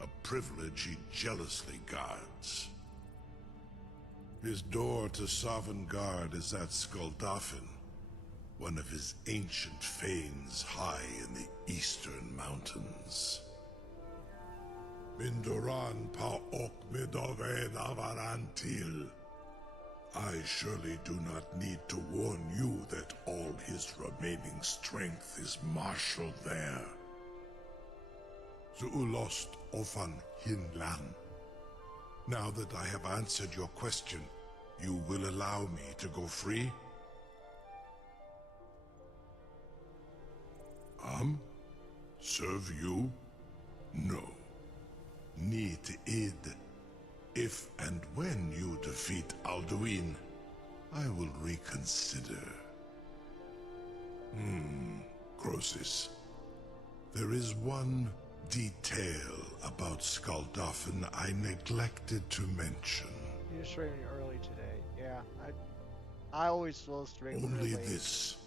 a privilege he jealously guards. His door to Sovngarde is at Skuldafn, one of his ancient fanes high in the eastern mountains. Mindoran pa ok midoven avarantil. I surely do not need to warn you that all his remaining strength is marshaled there. Zuulost ofan hinlan. Now that I have answered your question, you will allow me to go free? Serve you? No. Need id. If and when you defeat Alduin, I will reconsider. Croesus. There is one detail about Skaldafen I neglected to mention. You're streaming early today. Yeah, I always will stream Only early. this.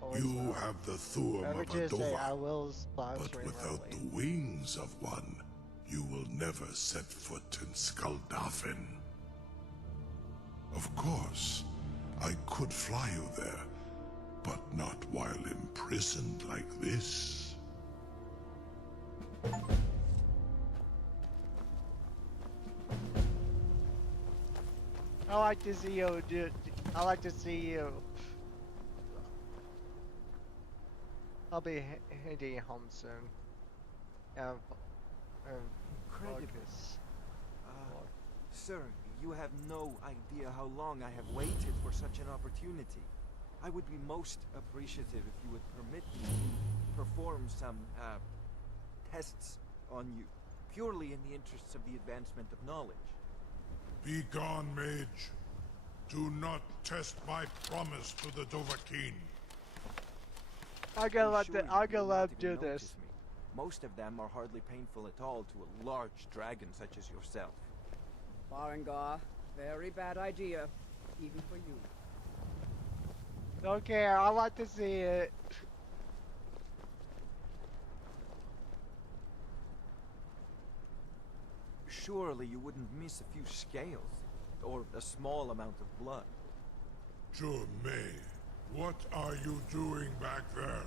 Always You will. have the Thuum Every of Tuesday I Adova, will but stream without early. the wings of one, you will never set foot in Skaldafen. Of course, I could fly you there, but not while imprisoned like this. I like to see you, dude. I like to see you. I'll be heading home soon. Incredible. Focus. Sir, you have no idea how long I have waited for such an opportunity. I would be most appreciative if you would permit me to perform some, tests on you, purely in the interests of the advancement of knowledge. Be gone, mage. Do not test my promise to the Dovahkiin. I'm gonna let him do this. Most of them are hardly painful at all to a large dragon such as yourself. Barangar, very bad idea, even for you. Don't care, I like to see it. Surely you wouldn't miss a few scales, or a small amount of blood. May, what are you doing back there?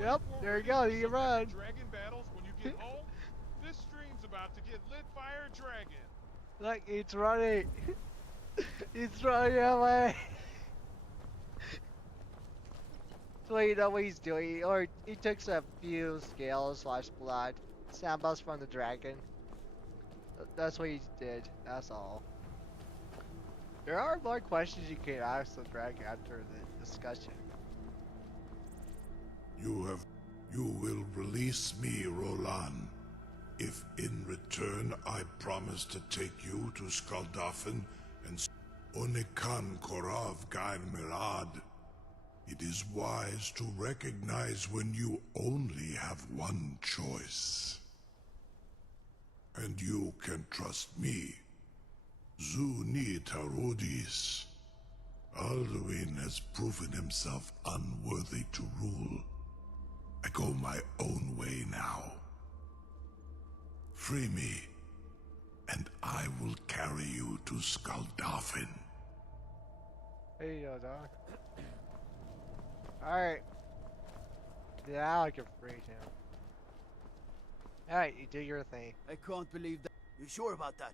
Yep, there you go, you run. Dragon battles when you get home. This stream's about to get lit fire dragon. Look, it's running. It's running away. So you know what he's doing, or he took a few scales / blood samples from the dragon. That's what he did. That's all. There are more questions you can ask the dragon after the discussion. You will release me, Roland, if in return I promise to take you to Skaldafen and Onikan Korav Gair Mirad. It is wise to recognize when you only have one choice. And you can trust me. Zuni Tarodis. Alduin has proven himself unworthy to rule. I go my own way now. Free me, and I will carry you to Skaldafen. There you go, Doc. Alright. Now I can free him. Alright, you do your thing. I can't believe that. You sure about that?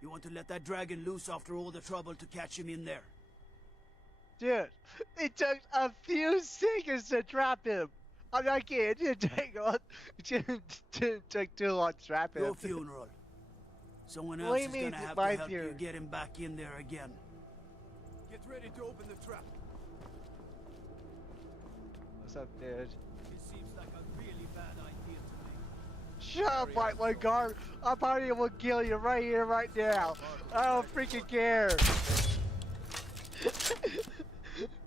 You want to let that dragon loose after all the trouble to catch him in there? Dude, it took a few seconds to trap him. I'm not kidding. It didn't take long. It didn't take too long to trap him. Your funeral. Someone What else do you is mean, gonna have my to help funeral? you get him back in there again. Get ready to open the trap. What's up, dude? It seems like a really bad idea to me. Shut up, my guard. I'm probably will kill you right here, right now. I don't freaking care.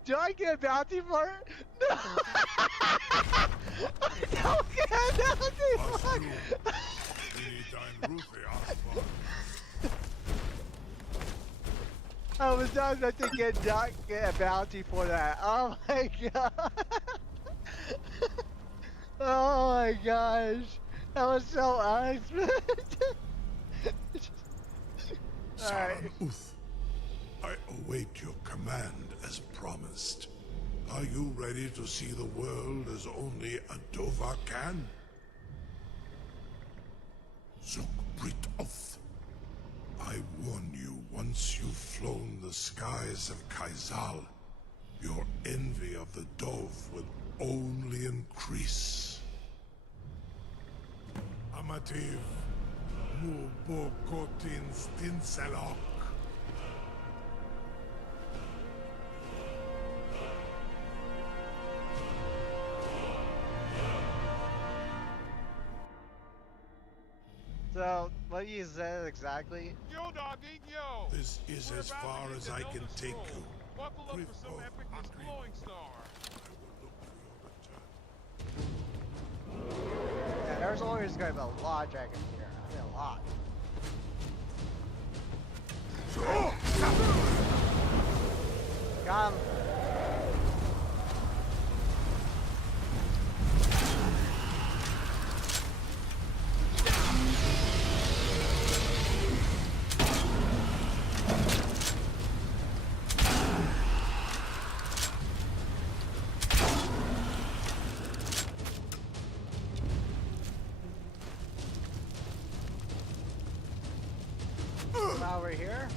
Do I get a bounty for it? No! I don't get a bounty for it! I was not about to get a bounty for that. Oh my god! Oh my gosh! That was so unexpected! Alright. Uth, I await your command as promised. Are you ready to see the world as only a Dova can? Zuk Brit Oth. I warn you, once you've flown the skies of Kaizal, your envy of the Dove will only increase. Amativ, Mubokotin Stinselok. So, what you said exactly? Yo, doggy, yo! This is We're as about to far hit as the I Elder can take Scroll. you. Buckle up With for some both epicness, hungry. glowing star. Yeah, there's always gonna be a lot of dragons here. I mean, a lot. Got him. Over here.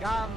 Got him.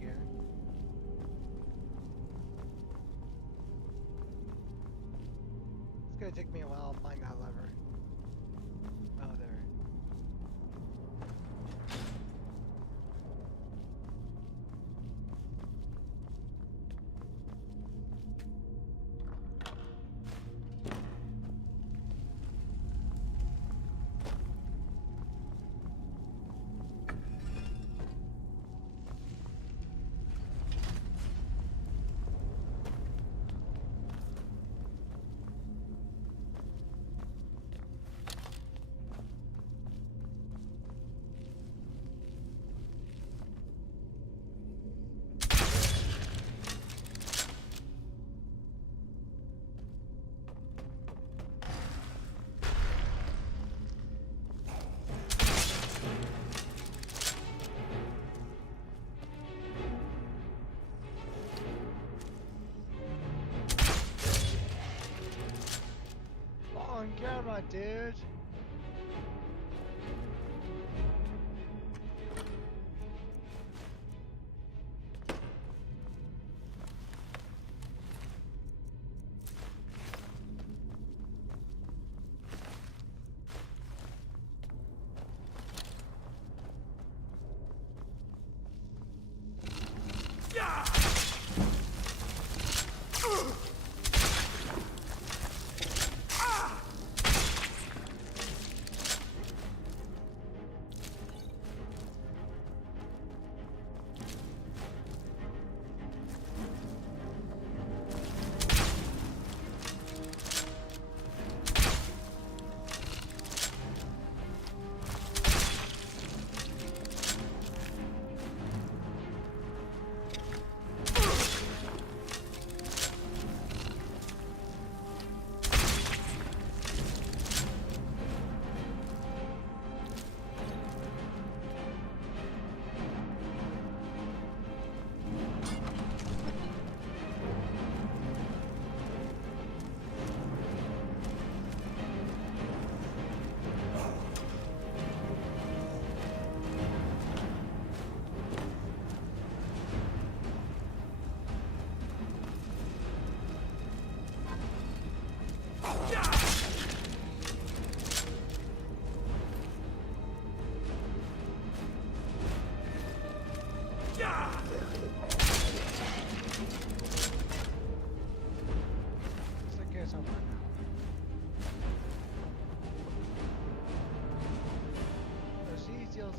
again. It's gonna take me a while to find that lever. Oh, there. On camera, dude.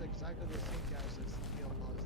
Exactly the same guys as the field was.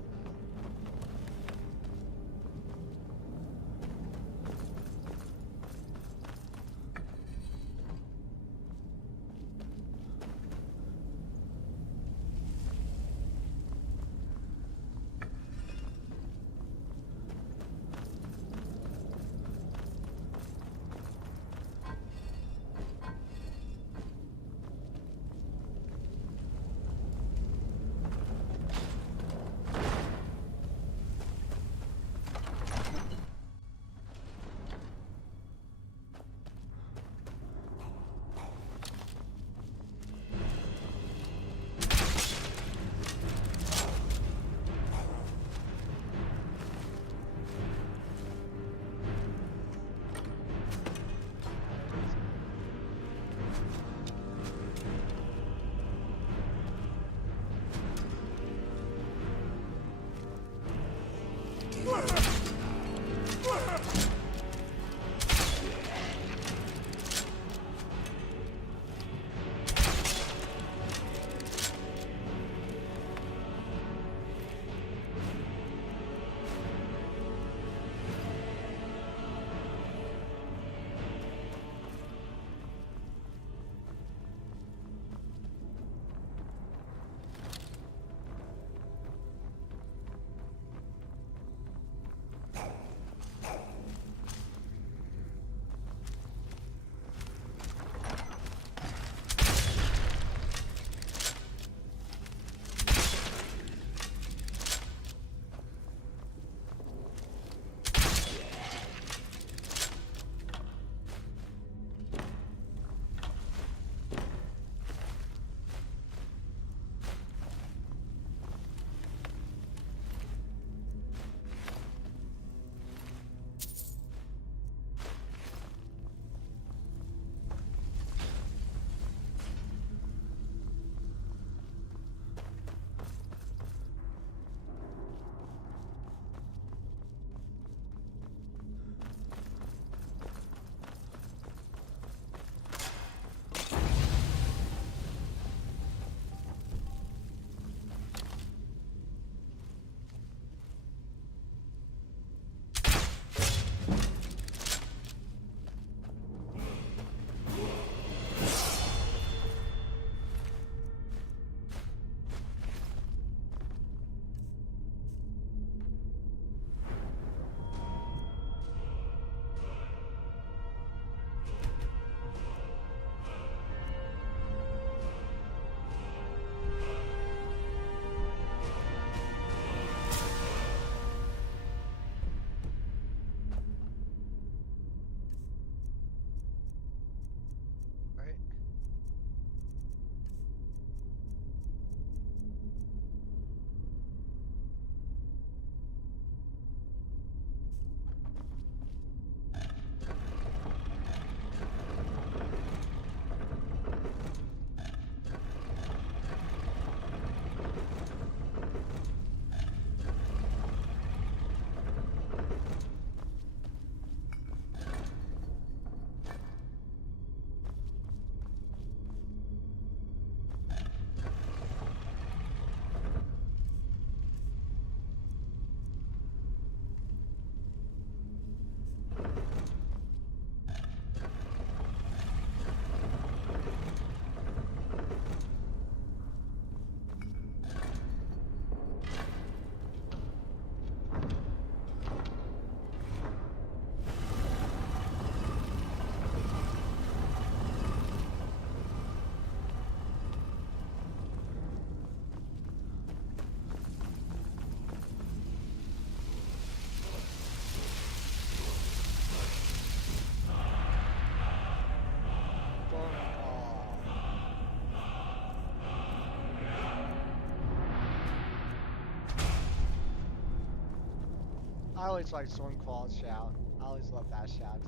I always like Stormclaw's shout. I always love that shout.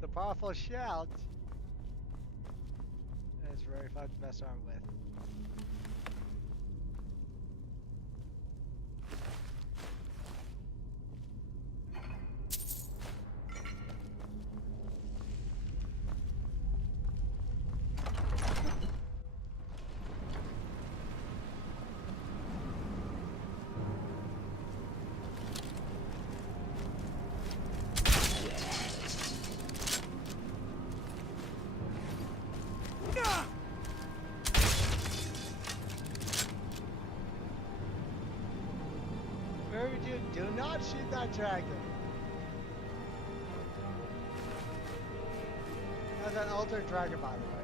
The powerful shout. It's very fun to mess around with. Whatever you do, do not shoot that dragon. That's an elder dragon, by the way.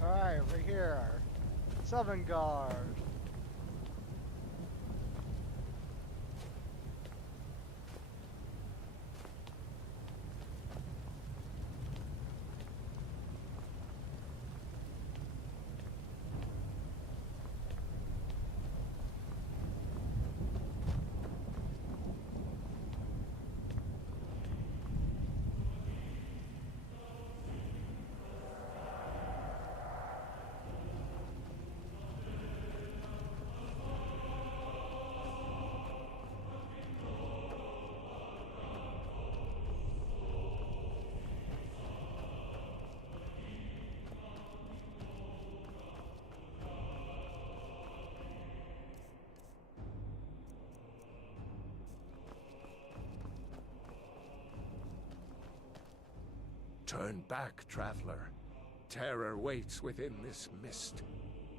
Alright, we're here. Sovngarde. Turn back, traveler. Terror waits within this mist.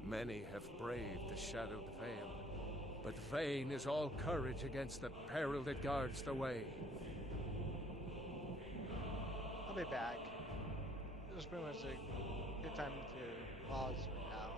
Many have braved the shadowed veil, but vain is all courage against the peril that guards the way. I'll be back. This is pretty much a good time to pause for now.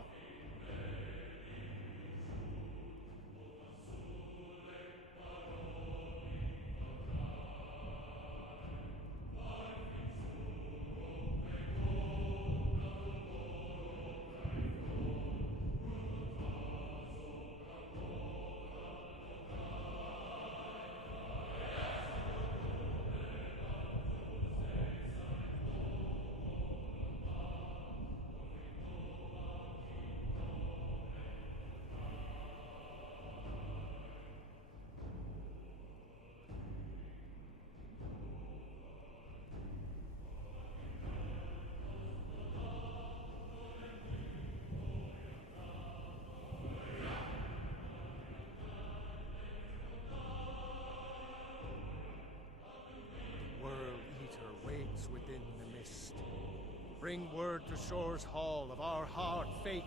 Waits within the mist. Bring word to Shore's Hall of our hard fate.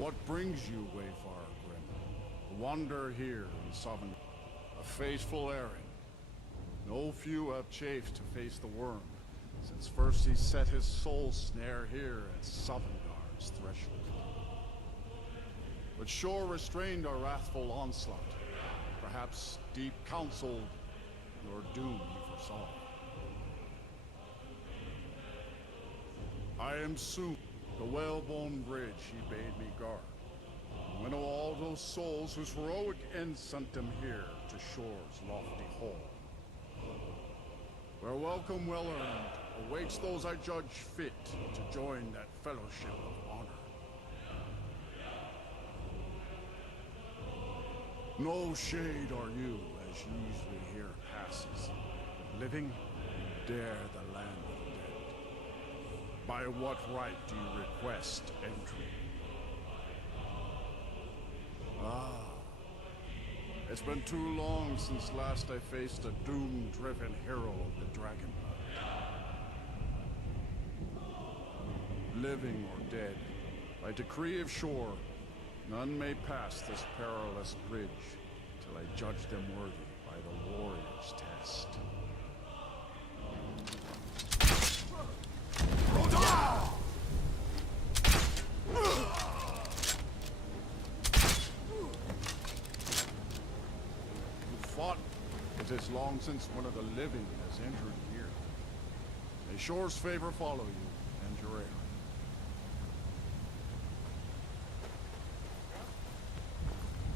What brings you, Wayfarer Grim? A wanderer here in Southern... A faithful errand. No few have chafed to face the worm, since first he set his soul snare here at Sovngarde's threshold. But Shor restrained our wrathful onslaught. Perhaps deep counseled your doom he foresaw. I am soon the whalebone bridge he bade me guard. Winnow all those souls whose heroic end sent them here to Shor's lofty hall. Where welcome well earned awaits those I judge fit to join that fellowship of honor. No shade are you, as usually here passes. Living, dare the land of the dead. By what right do you request entry? Ah. It's been too long since last I faced a doom-driven hero of the Dragonblood. Living or dead, by decree of Shor, none may pass this perilous bridge till I judge them worthy by the warrior's test. It is long since one of the living has entered here. May Shor's favor follow you and your heir.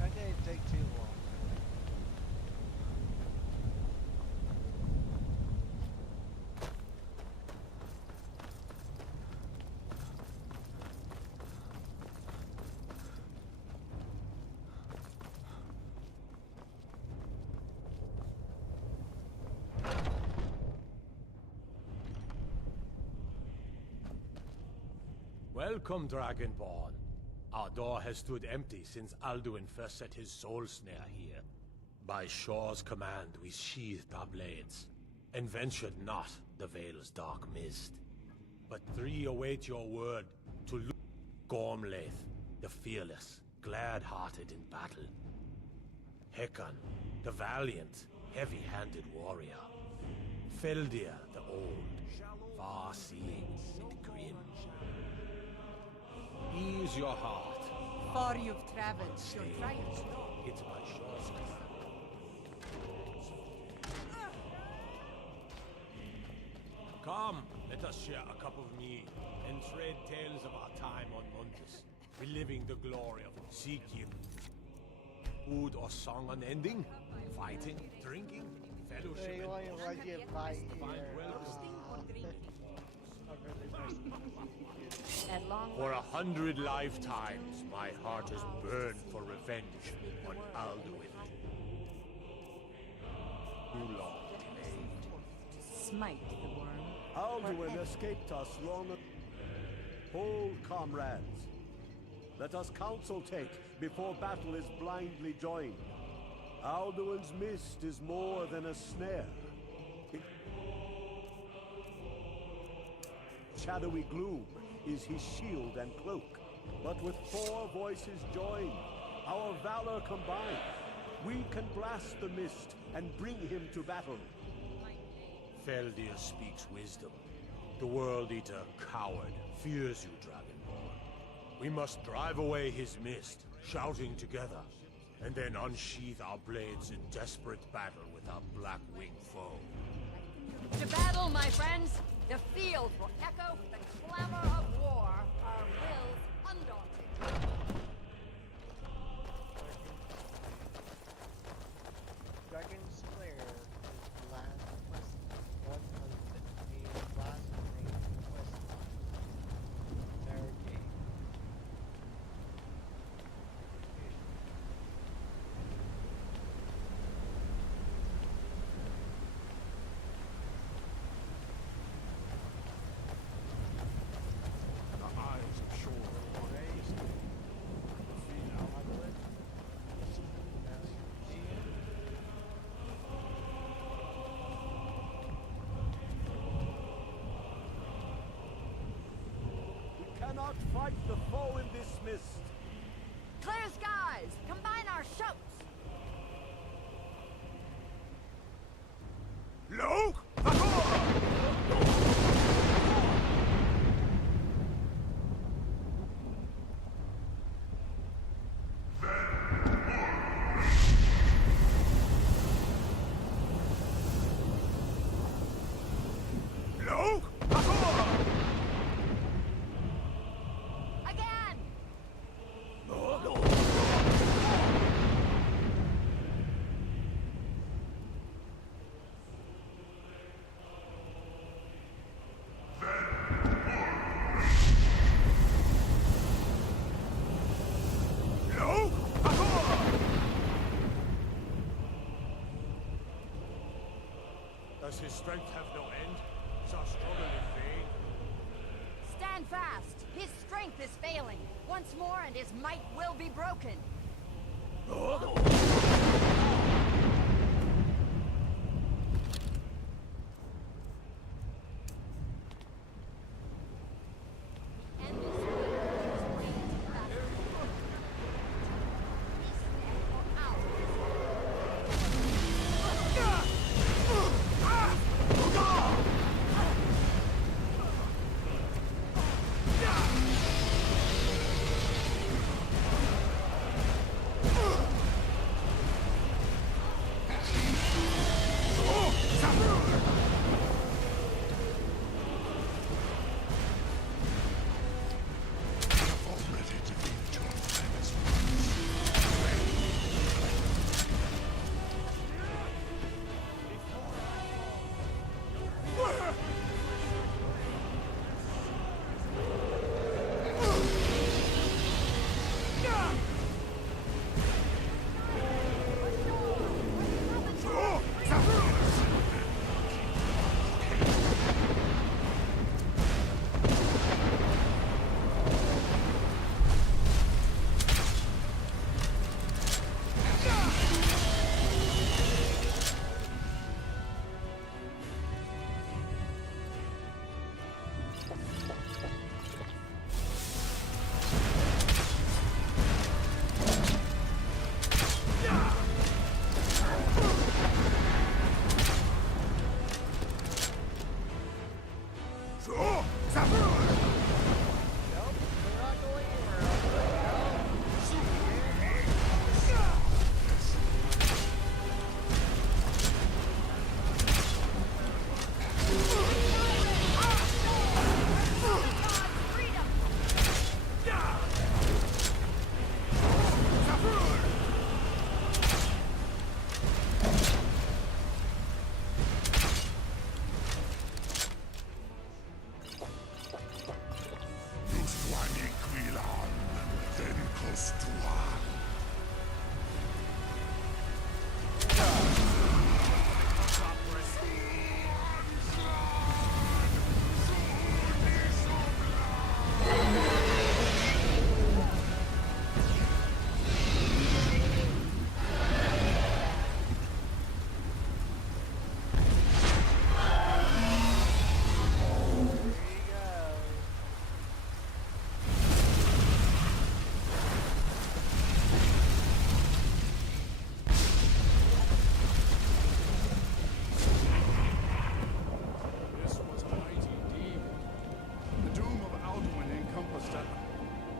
That didn't take too long. Welcome, Dragonborn. Our door has stood empty since Alduin first set his soul snare here. By Shor's command, we sheathed our blades, and ventured not the Vale's dark mist. But three await your word to look. Gormlaith, the fearless, glad-hearted in battle. Hekon, the valiant, heavy-handed warrior. Feldir, the old, far-seeing and grim. Ease your heart. Far you've traveled, your trials. It's by Shor's command. Come, let us share a cup of mead and trade tales of our time on Montes, reliving the glory of Seek ye food or song unending, fighting, drinking, fellowship, For 100 lifetimes, my heart has burned for revenge on Alduin. Too long delayed. Smite the worm. Alduin escaped us long ago. Hold, comrades. Let us counsel take before battle is blindly joined. Alduin's mist is more than a snare. Shadowy gloom is his shield and cloak. But with 4 voices joined, our valor combined, we can blast the mist and bring him to battle. Feldir speaks wisdom. The World Eater, coward, fears you, Dragonborn. We must drive away his mist, shouting together, and then unsheath our blades in desperate battle with our black-winged foe. To battle, my friends! The field will echo with the clamor of war, our wills undaunted. Dragon's Lair is the last quest, one of the last main quest lines. Their game. The eyes of Shor are raised. The feet out of it. We cannot fight the foe in this mist. Does his strength have no end? Shall I struggle in vain? Stand fast! His strength is failing. Once more and his might will be broken.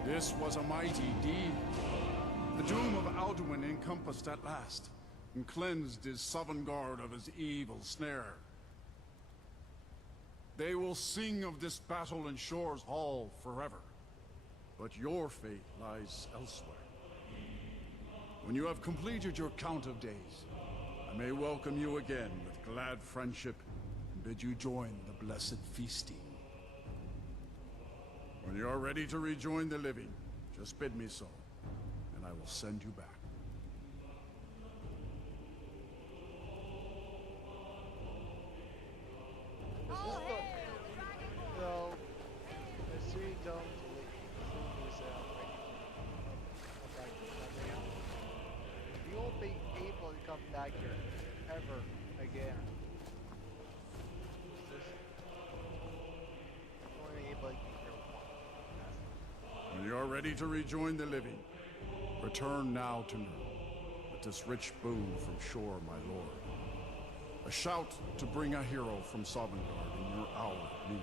This was a mighty deed. The doom of Alduin encompassed at last, and cleansed his Sovngarde of his evil snare. They will sing of this battle in Shore's Hall forever, but your fate lies elsewhere. When you have completed your count of days, I may welcome you again with glad friendship and bid you join the blessed feasting. When you are ready to rejoin the living, just bid me so, and I will send you back. No, the three don't you won't be able to come back here ever again. Only able to keep your one. When you are ready to rejoin the living, return now to Nurgle with this rich boon from Shore, my lord. A shout to bring a hero from Sovngarde in your hour of need.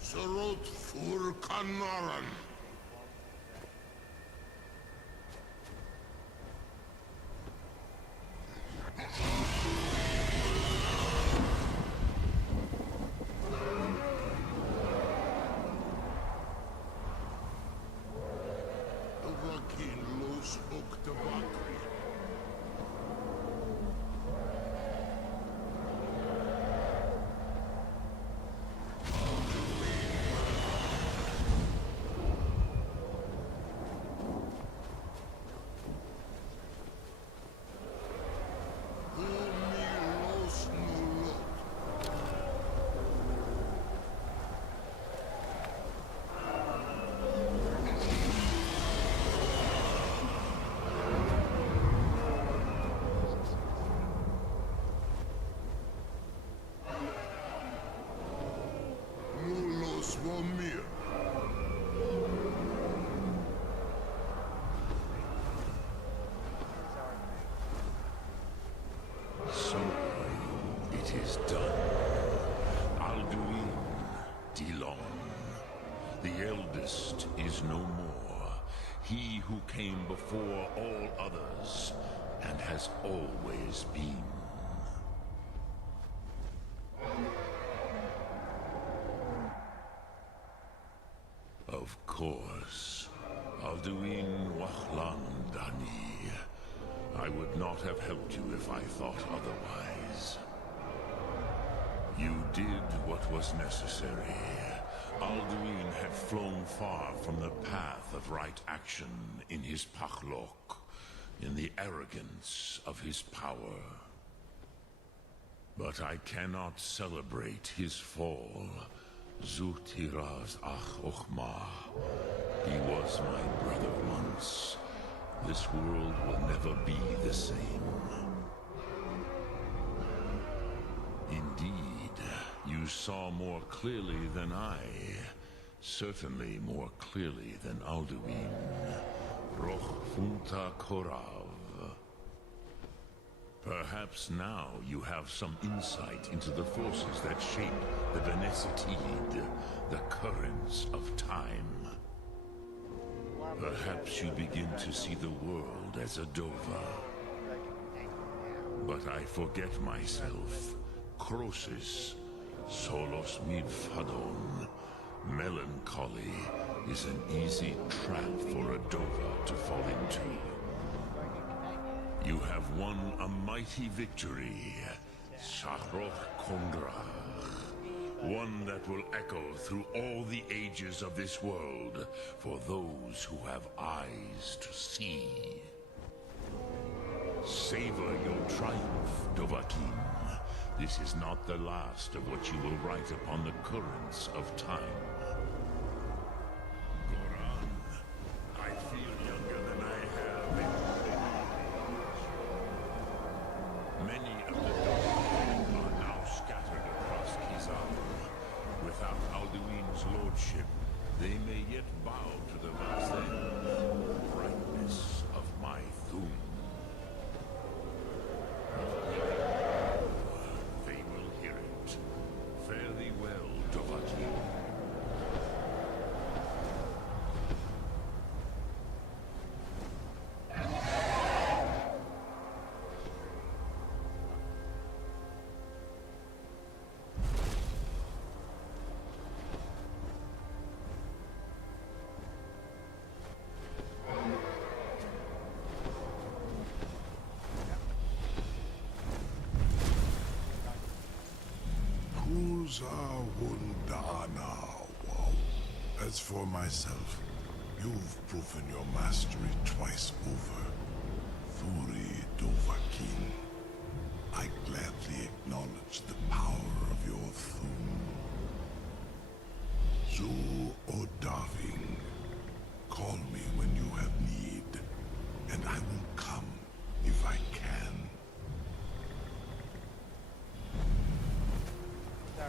Sorot fur Kanaran. It is done. Alduin Dilon. The eldest is no more. He who came before all others and has always been. Of course. Alduin Wahlan Dani. I would not have helped you if I thought otherwise. You did what was necessary. Alduin had flown far from the path of right action in his Pachlok, in the arrogance of his power. But I cannot celebrate his fall. Zutiraz Ach Ochma. He was my brother once. This world will never be the same. Indeed, you saw more clearly than I. Certainly more clearly than Alduin. Roch Funta Korav. Perhaps now you have some insight into the forces that shape the Benesitid, the currents of time. Perhaps you begin to see the world as a Dova. But I forget myself. Crosis, Solos Midfadon. Melancholy is an easy trap for a Dova to fall into. You have won a mighty victory, Shahroch Kongrach. One that will echo through all the ages of this world for those who have eyes to see. Savor your triumph, Dovahkiin. This is not the last of what you will write upon the currents of time. Goran, I feel younger than I have in many of the Dovahkiin are now scattered across Kizar. Without Alduin's lordship, they may yet bow to the vast brightness of my Thum. They will hear it. Fare thee well, Dovahkiin. Kuza Wundana. As for myself, you've proven your mastery twice over. Thuri Dovahkiin, I gladly acknowledge the power of your Thum. Zu Odaving, call me when you have need, and I will come if I can. The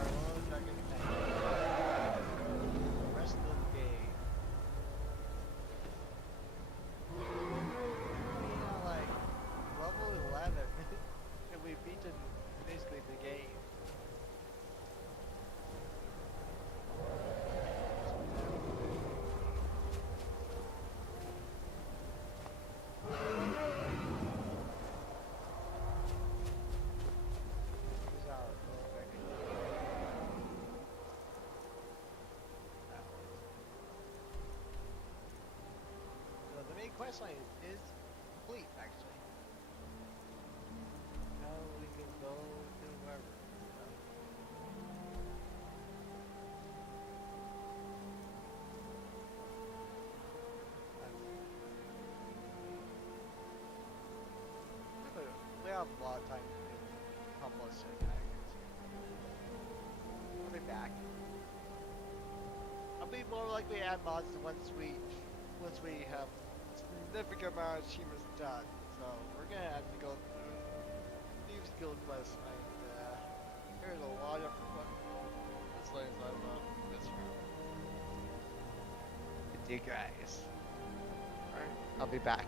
rest of the game. Like level 11, and we've beaten basically the game. Quest line is complete, actually. Now we can go to wherever. We have a lot of time to do a couple of shenanigans. I'll be back. I'll be more likely to add mods once we have significant amount of achievements done, so we're gonna have to go through Thieves Guild quest, and there's a lot of this lays I love this room. With you guys. Alright, I'll be back.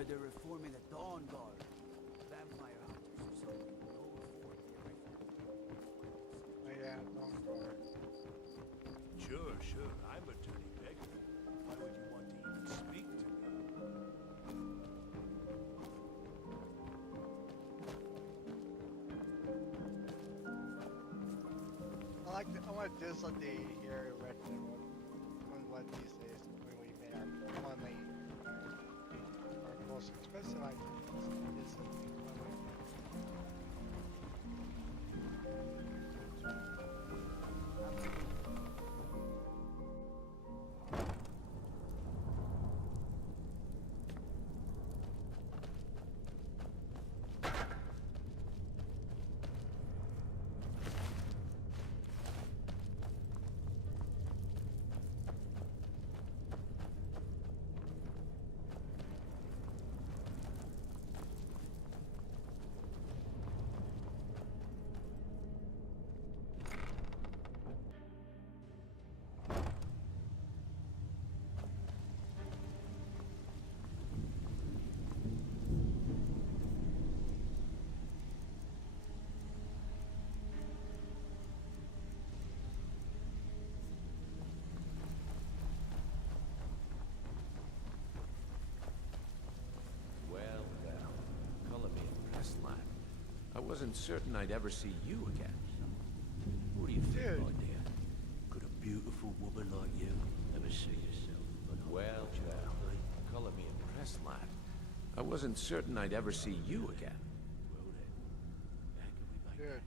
Heard they're reforming the Dawn Guard. Vampire hunters or something. No reform here. Oh yeah, don't guard. Sure, sure. I'm a dirty beggar. Why would you want to even speak to me? I want to do something here with one of these days when we made our only our most expensive items. Is something fun like that. Well, color me impressed, lad. I wasn't certain I'd ever see you again. What do you think, my dear? Could a beautiful woman like you ever see yourself? Well, color me impressed, lad. I wasn't certain I'd ever see you again. Good.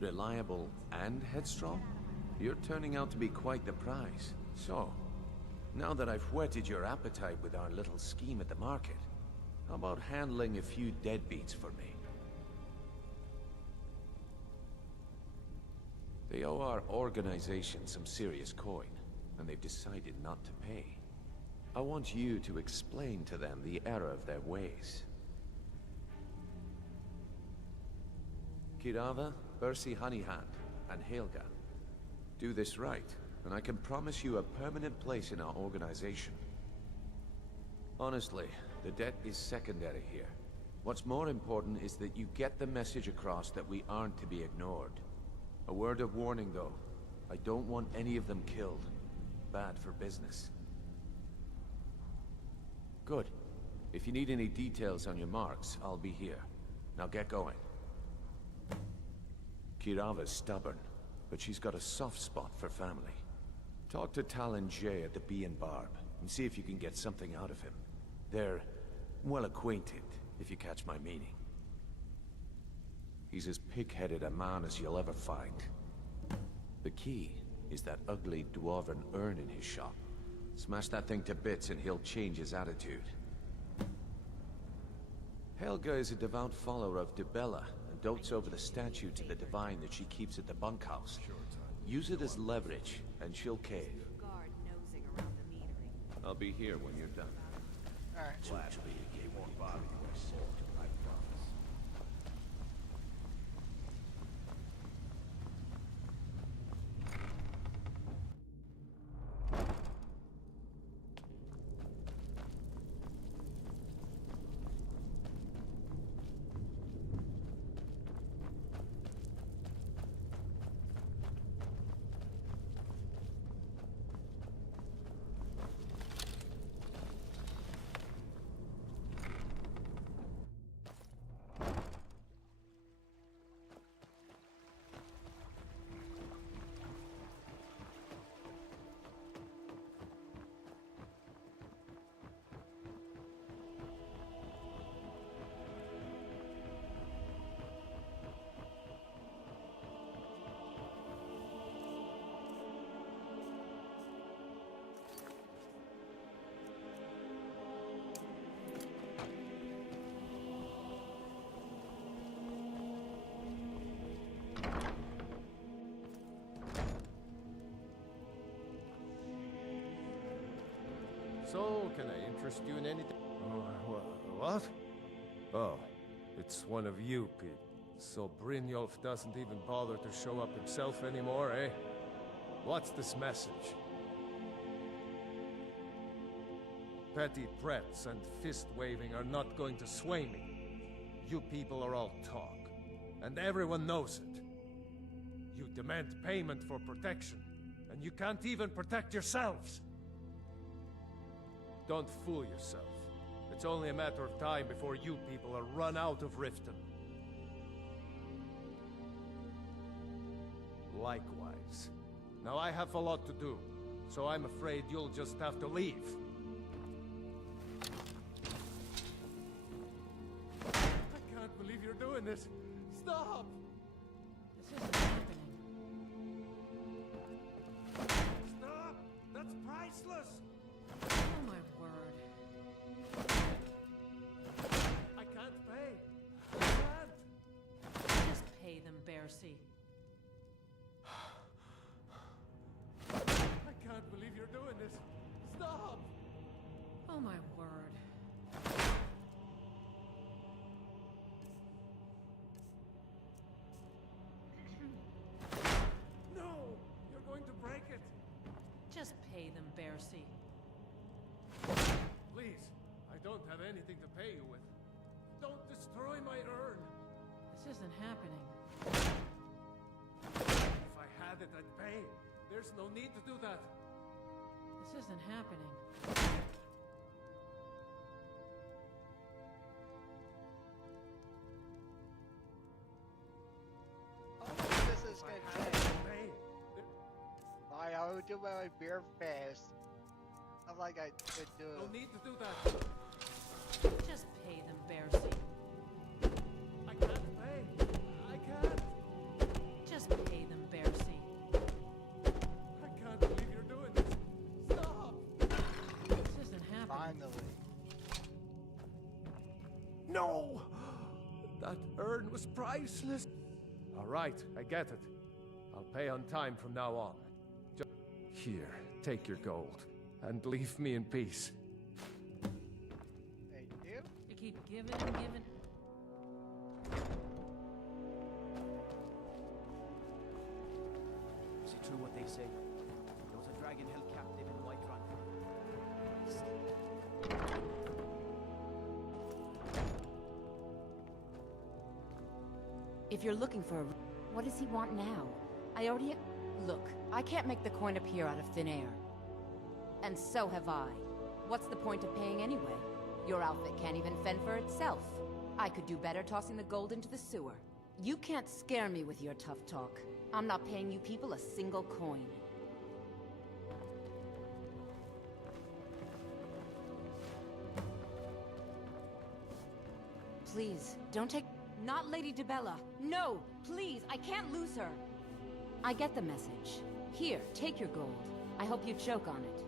Reliable and headstrong? You're turning out to be quite the prize. So, now that I've whetted your appetite with our little scheme at the market, how about handling a few deadbeats for me? They owe our organization some serious coin, and they've decided not to pay. I want you to explain to them the error of their ways. Kirava, Bersi Honeyhand, and Helga. Do this right, and I can promise you a permanent place in our organization. Honestly, the debt is secondary here. What's more important is that you get the message across that we aren't to be ignored. A word of warning, though. I don't want any of them killed. Bad for business. Good. If you need any details on your marks, I'll be here. Now get going. Kirava's stubborn, but she's got a soft spot for family. Talk to Talon Jay at the Bee and Barb, and see if you can get something out of him. They're well acquainted, if you catch my meaning. He's as pig-headed a man as you'll ever find. The key is that ugly dwarven urn in his shop. Smash that thing to bits and he'll change his attitude. Helga is a devout follower of Dibella and dotes over the statue to the divine that she keeps at the bunkhouse. Use it as leverage, and she'll cave. I'll be here when you're done. Alright. Gladly, you gave more Bobby your sword, I promise. So, can I interest you in anything? What? Oh, it's one of you, Pete. So Brynjolf doesn't even bother to show up himself anymore, eh? What's this message? petty threats and fist-waving are not going to sway me. You people are all talk, and everyone knows it. You demand payment for protection, and you can't even protect yourselves. Don't fool yourself. It's only a matter of time before you people are run out of Riften. Likewise. Now I have a lot to do, so I'm afraid you'll just have to leave. I can't believe you're doing this. Stop! This isn't happening. Stop! That's priceless! Oh my word. I can't pay. I can't. Just pay them, Bercy. I can't believe you're doing this. Stop! Oh my word. No! You're going to break it. Just pay them, Bercy. Please, I don't have anything to pay you with. Don't destroy my urn. This isn't happening. If I had it, I'd pay. There's no need to do that. This isn't happening. This is gonna take. I will do my beer fast. I'm like I could do. No need to do that. Just pay them, Bercy. I can't pay. I can't. Just pay them, Bercy. I can't believe you're doing this. Stop! This isn't happening. Finally. No! That urn was priceless. All right, I get it. I'll pay on time from now on. Here, take your gold, and leave me in peace. Thank you. You keep giving and giving. Is it true what they say? There was a dragon held captive in Whiterun. If you're looking for a... What does he want now? I already... Look, I can't make the coin appear out of thin air. And so have I. What's the point of paying anyway? Your outfit can't even fend for itself. I could do better tossing the gold into the sewer. You can't scare me with your tough talk. I'm not paying you people a single coin. Please, don't take... Not Lady DeBella. No, please, I can't lose her. I get the message. Here, take your gold. I hope you choke on it.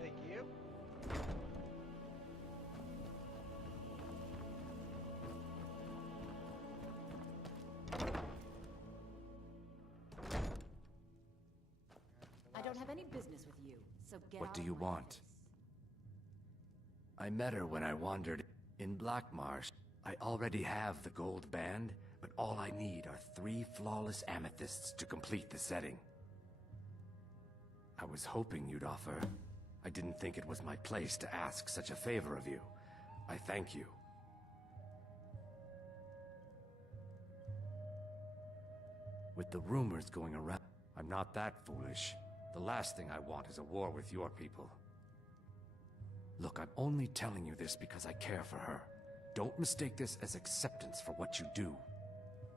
Thank you. I don't have any business with you, so get What out do of you my want? I met her when I wandered in Blackmarsh. I already have the gold band, but all I need are 3 flawless amethysts to complete the setting. I was hoping you'd offer. I didn't think it was my place to ask such a favor of you. I thank you. With the rumors going around, I'm not that foolish. The last thing I want is a war with your people. Look, I'm only telling you this because I care for her. Don't mistake this as acceptance for what you do.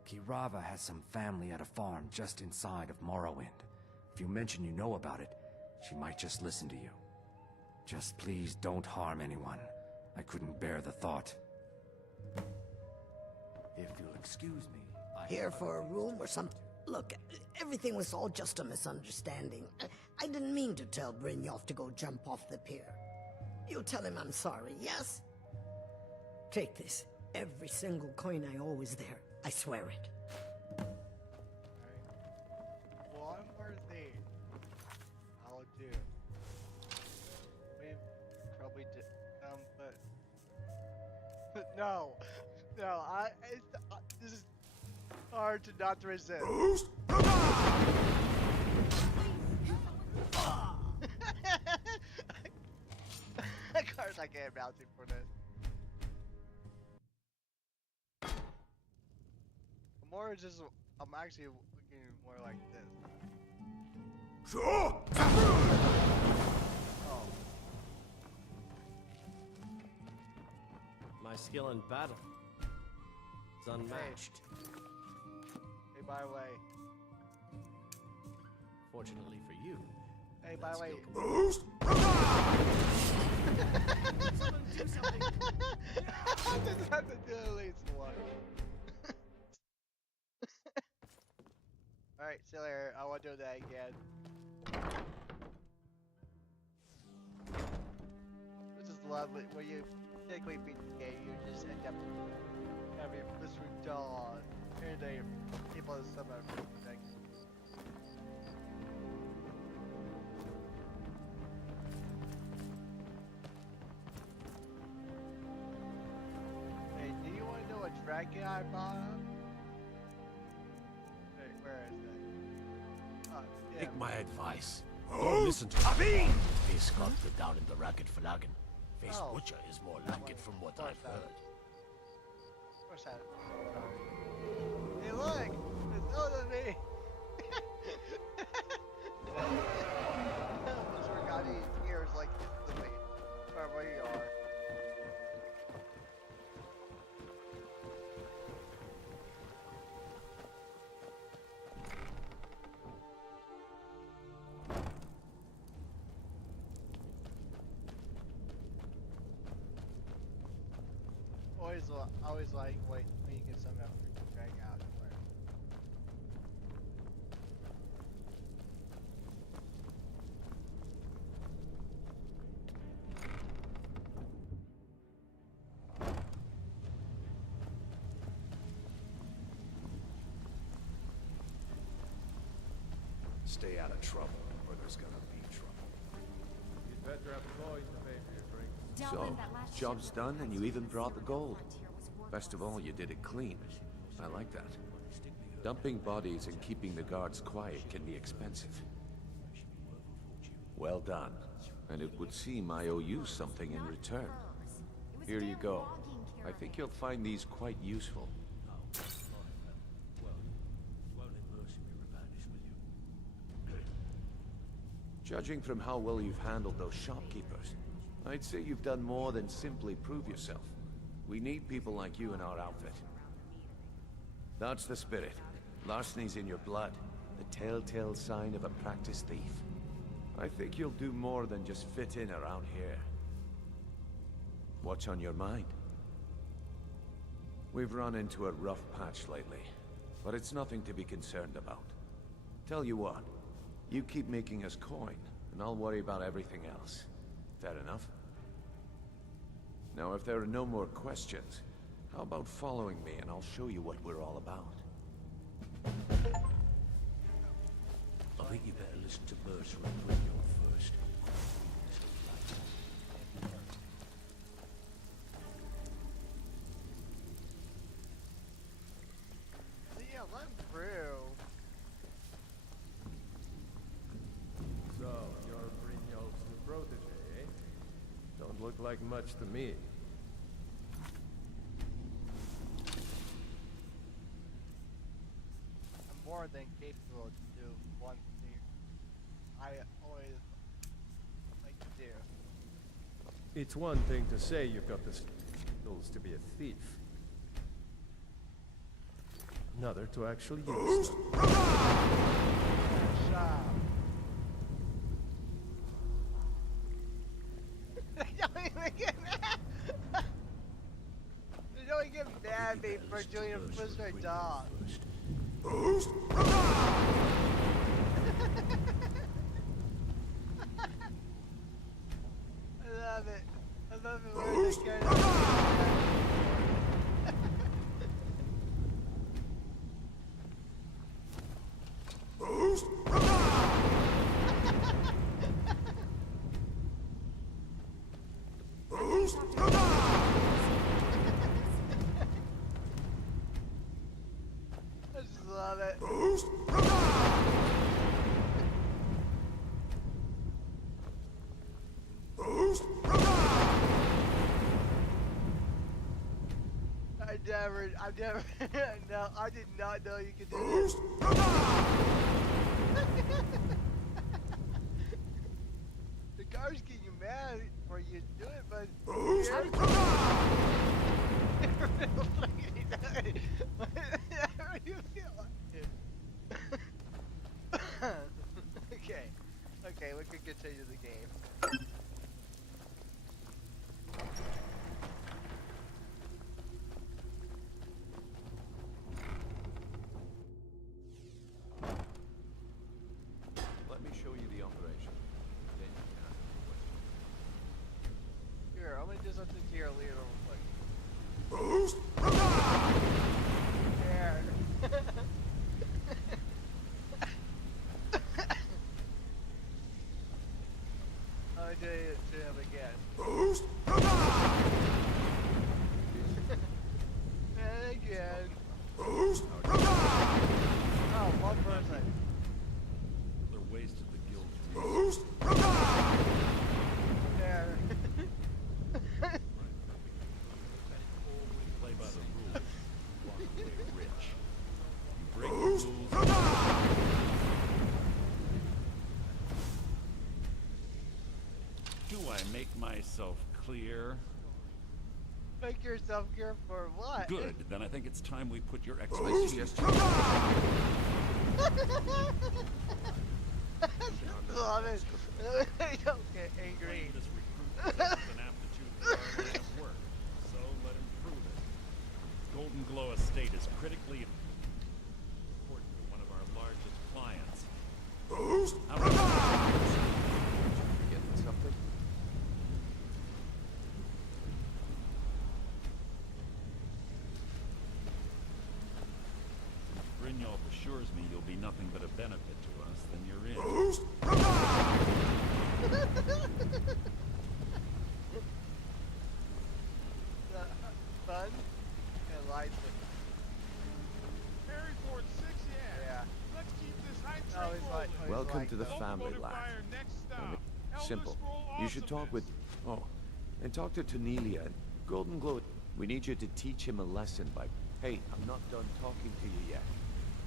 Kirava has some family at a farm just inside of Morrowind. If you mention you know about it, she might just listen to you. Just please don't harm anyone. I couldn't bear the thought. If you'll excuse me, Here for a room or something? Look, everything was all just a misunderstanding. I didn't mean to tell Brynjolf to go jump off the pier. You'll tell him I'm sorry, yes? Take this. Every single coin I owe is there. I swear it. One more thing I'll do. We probably did, but no, this is hard to not resist. course I get bounty for this. More just, I'm actually looking more like this. Sure. Oh. My skill in battle is unmatched. Hey, by the way. Fortunately for you. Hey, by the way. Someone do something. I just have to do at least one. Alright, see you later. I won't do that again. This is lovely. When you technically beat the game, you just end up having Mr. Dawn. And they people in some of things. Hey, do you want to know what dragon I bought? Hey, where is it? Take my advice. Don't listen to me. Face sculptor down in the Ragged Flagon. Face Butcher is more like it from what I've heard. Of course I Hey look! It's older than me! Almost forgot his ears like instantly. Wherever you are. Always like wait when you get something out freaking drag out of where. Stay out of trouble, or there's gonna be trouble. You'd better have coin to pay for your drink. So, job's done and you even brought the gold. Best of all, you did it clean. I like that. Dumping bodies and keeping the guards quiet can be expensive. Well done. And it would seem I owe you something in return. Here you go. I think you'll find these quite useful. Judging from how well you've handled those shopkeepers, I'd say you've done more than simply prove yourself. We need people like you in our outfit. That's the spirit. Larceny's in your blood. The telltale sign of a practiced thief. I think you'll do more than just fit in around here. What's on your mind? We've run into a rough patch lately, but it's nothing to be concerned about. Tell you what, you keep making us coin, and I'll worry about everything else. Fair enough? Now, if there are no more questions, how about following me and I'll show you what we're all about? I think you better listen to Mercer and Brignon first. Yeah, I'm through. So, you're Brignol's new protege, eh? Don't look like much to me. I'm more than capable to do one thing I always like to do. It's one thing to say you've got the skills to be a thief. Another to actually use them. They don't even get mad! They don't even get mad at me for doing a Blizzard dog. I love it. I love it when they get I just love it. I've never, no, I did not know you could do this. The car's getting you mad for you to do it, but. How did you feel like it? Okay, we can continue the game. Let me show you the operation. Then you can ask me questions. Here, I'm gonna do something to your leader real quick. There. I'm gonna do it to him again. And again. Oh, one person. They're wasted the guild. There. Play by the rules. Walk away rich. You break the rules. Do I make myself clear? Make yourself clear for what? Good. Then I think it's time we put your I expertise. suggest you Love it. Don't get angry. This recruit possesses an aptitude for our line of work, so let him prove it. Golden Glow Estate is critically important to one of our largest clients. getting something? Brynjolf assures me you'll be nothing but a benefit to us, then you're in. Fun and light. Harry Ford 6, yeah. Let's keep this high Oh, train he's rolling. like, Welcome to the that. family Locomotive lab. fire next stop. Elder Simple. Scroll You should talk with... Oh, and talk to Tanelia. Golden Glow. We need you to teach him a lesson by... Hey, I'm not done talking to you yet.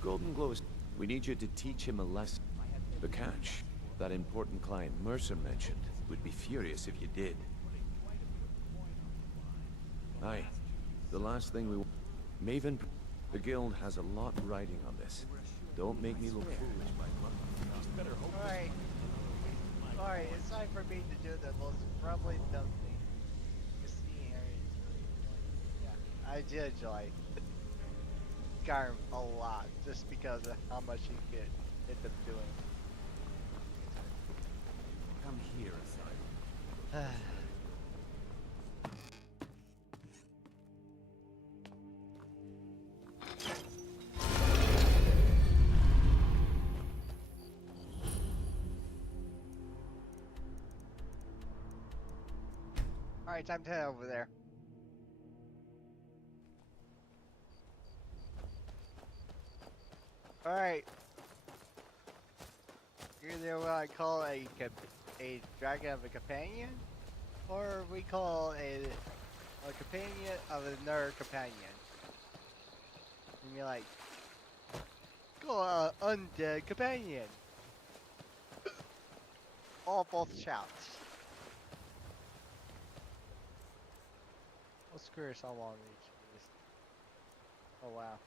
Golden Glow is... We need you to teach him a lesson. The catch. That important client Mercer mentioned would be furious if you did. Aye. The last thing we... Maven... The guild has a lot riding on this. Don't make me look foolish, my better hope. Alright. Alright, it's time for me to do the most probably dumb thing. You see, Harry is really annoying. Yeah, I did enjoy Skyrim a lot, just because of how much you get end up doing. Come here, Aside. Alright, time to head over there. Alright. Either what I call a dragon of a companion, or we call a companion of another companion. And you're like, call undead companion. All both shouts. Let's curious how long each is. Oh wow.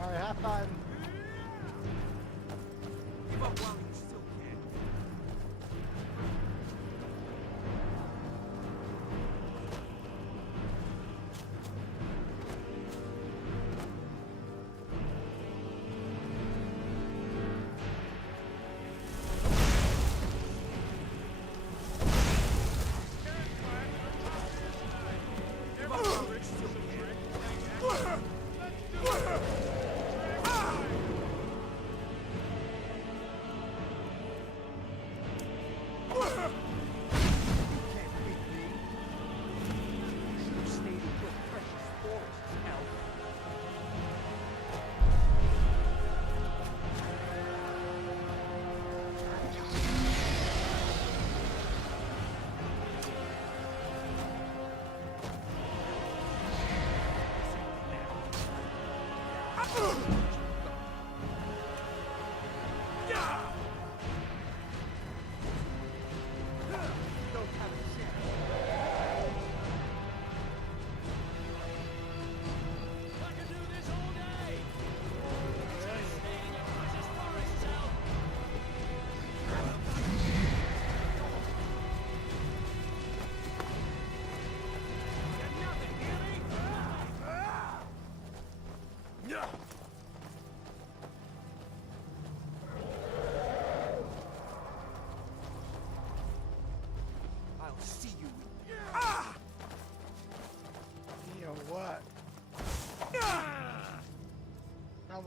Alright, have fun. Give up while you still can.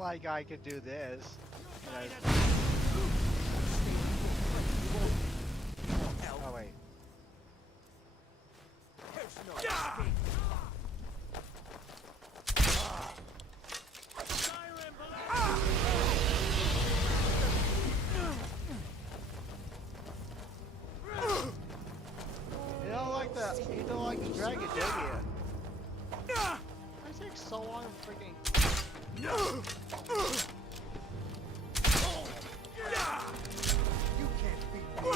like I could do this. Oh wait. You don't like the dragon, do you? It takes so long to freaking. You can't beat me.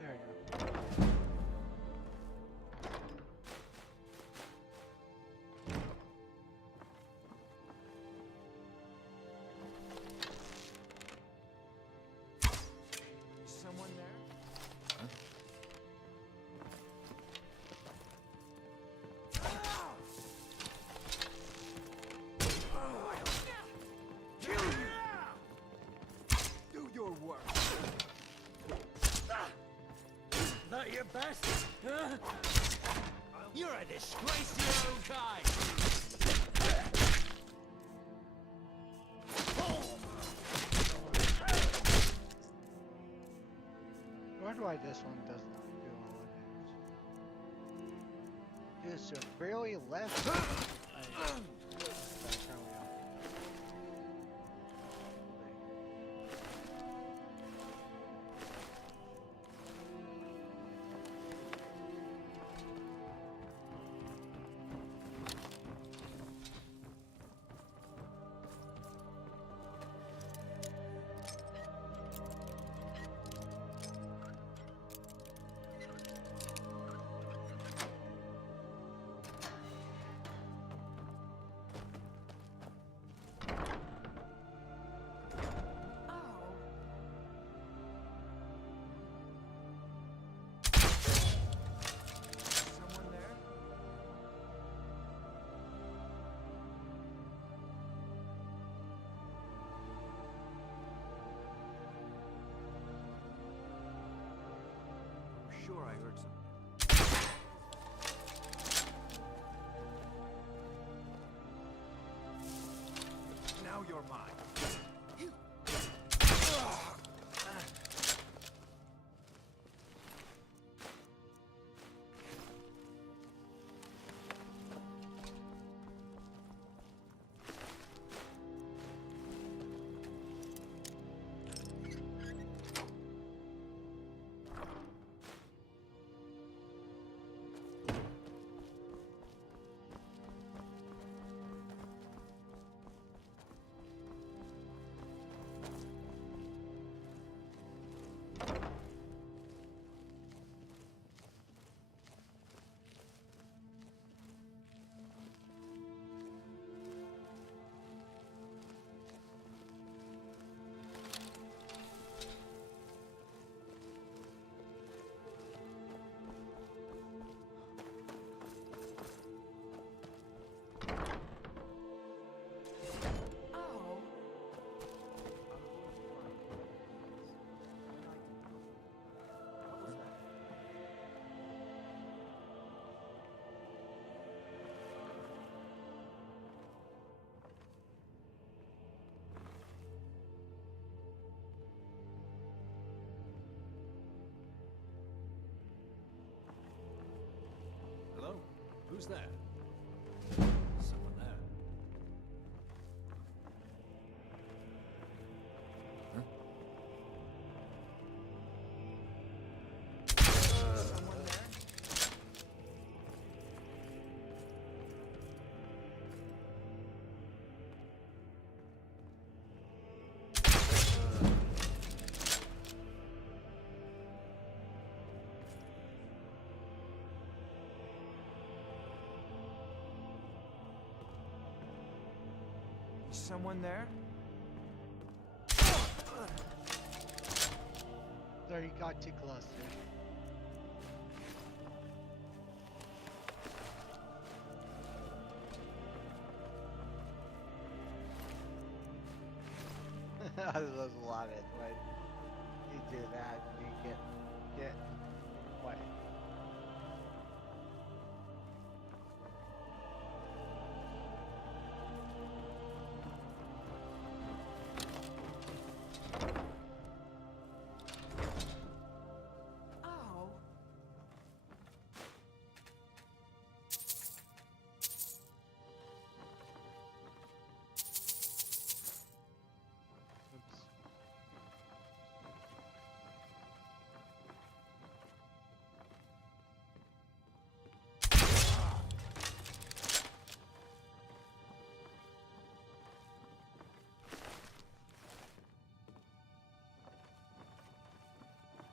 There you go. Someone there? Do your work. That your best? Huh? You're a disgrace to your own kind! Wonder why this one does not do all of it. Just barely left. Someone there? I'm sure I heard something. Now you're mine. Who's that? Someone there. Huh? Someone there? Someone there? There, you got too close, dude. I just love it when you do that and you get what? Oh. Oops.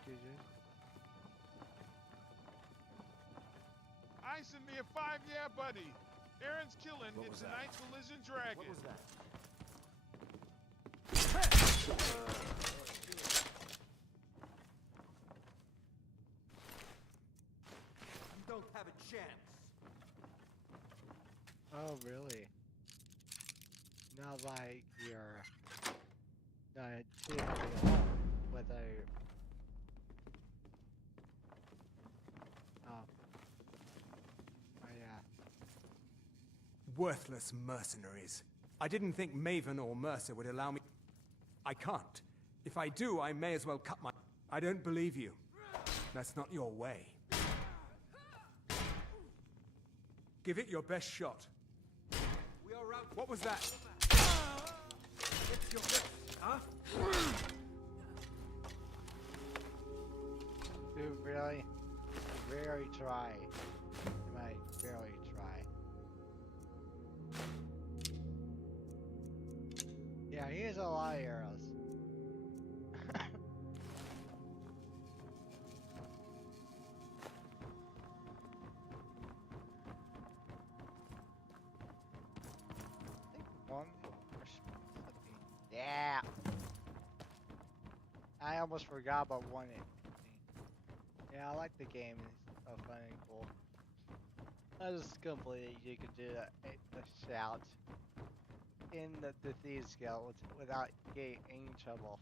GG. Ice and me a 5, yeah, buddy. Aaron's killing What in was that? tonight's Collision Dragon. What was that? You don't have a chance. Oh, really? Not like you're not too heavy on with a. Oh. Oh, yeah. Worthless mercenaries. I didn't think Maven or Mercer would allow me. I can't. If I do, I may as well cut my. I don't believe you. That's not your way. Give it your best shot. We are out. What was that? It's your wrist, huh? Dude, really? Very try. You might barely try. Yeah, he has a lot of arrows. I think one more something. Yeah. I almost forgot about one thing. Yeah, I like the game. It's so fun and cool. I just completely you could do a shout in the Thieves Guild without getting any trouble.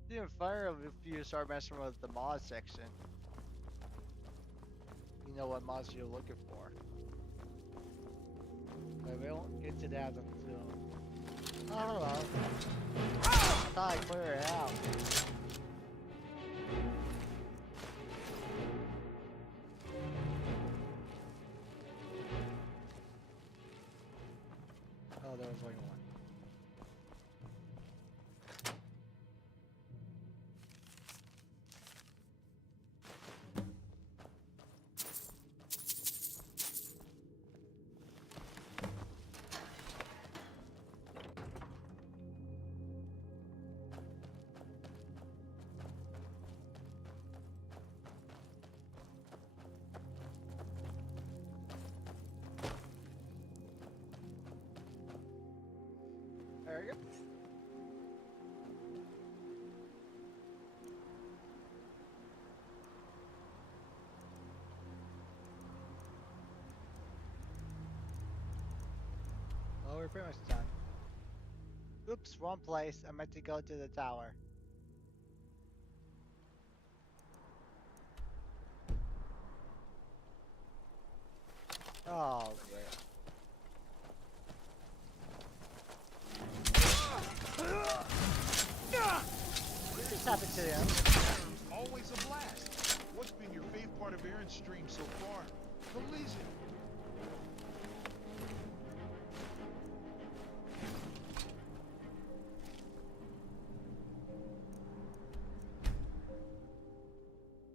It's even funnier if you start messing with the mod section. You know what mods you're looking for. But we won't get to that until... I don't know. I thought I cleared it out. Oh, there was only one. There you go. Well, we're pretty much done. Oops, wrong place. I meant to go to the tower. Oh, great. happened to him? Skyrim's always a blast. What's been your favorite part of Aaron's stream so far? Release it.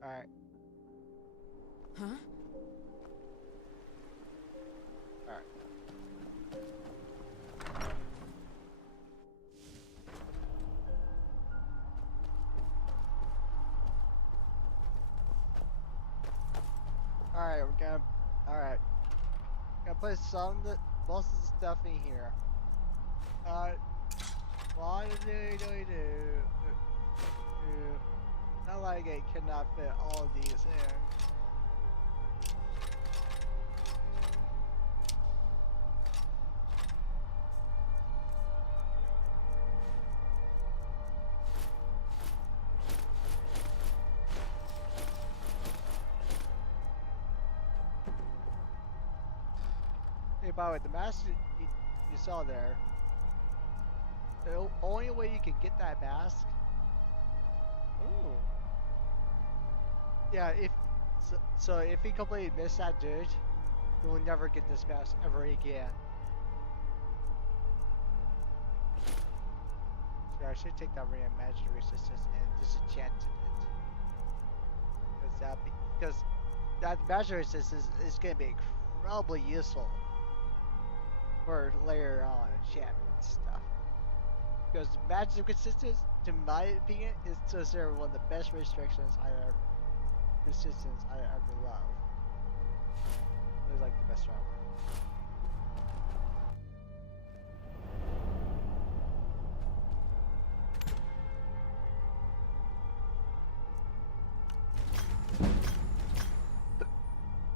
Alright. Huh? Alright. Alright, we're gonna. Alright. Gonna put most of the stuff in here. What do? Not like it cannot fit all of these in. Hey, by the way, the mask you saw there, the only way you can get that mask. Ooh. Yeah, so if he completely missed that dude, he will never get this mask ever again. So I should take that reimagined resistance and disenchant it. Because that magic resistance is going to be incredibly useful for later on enchantment stuff. Because magic resistance, to my opinion, is considered one of the best resistance I ever love. It was like the best armor.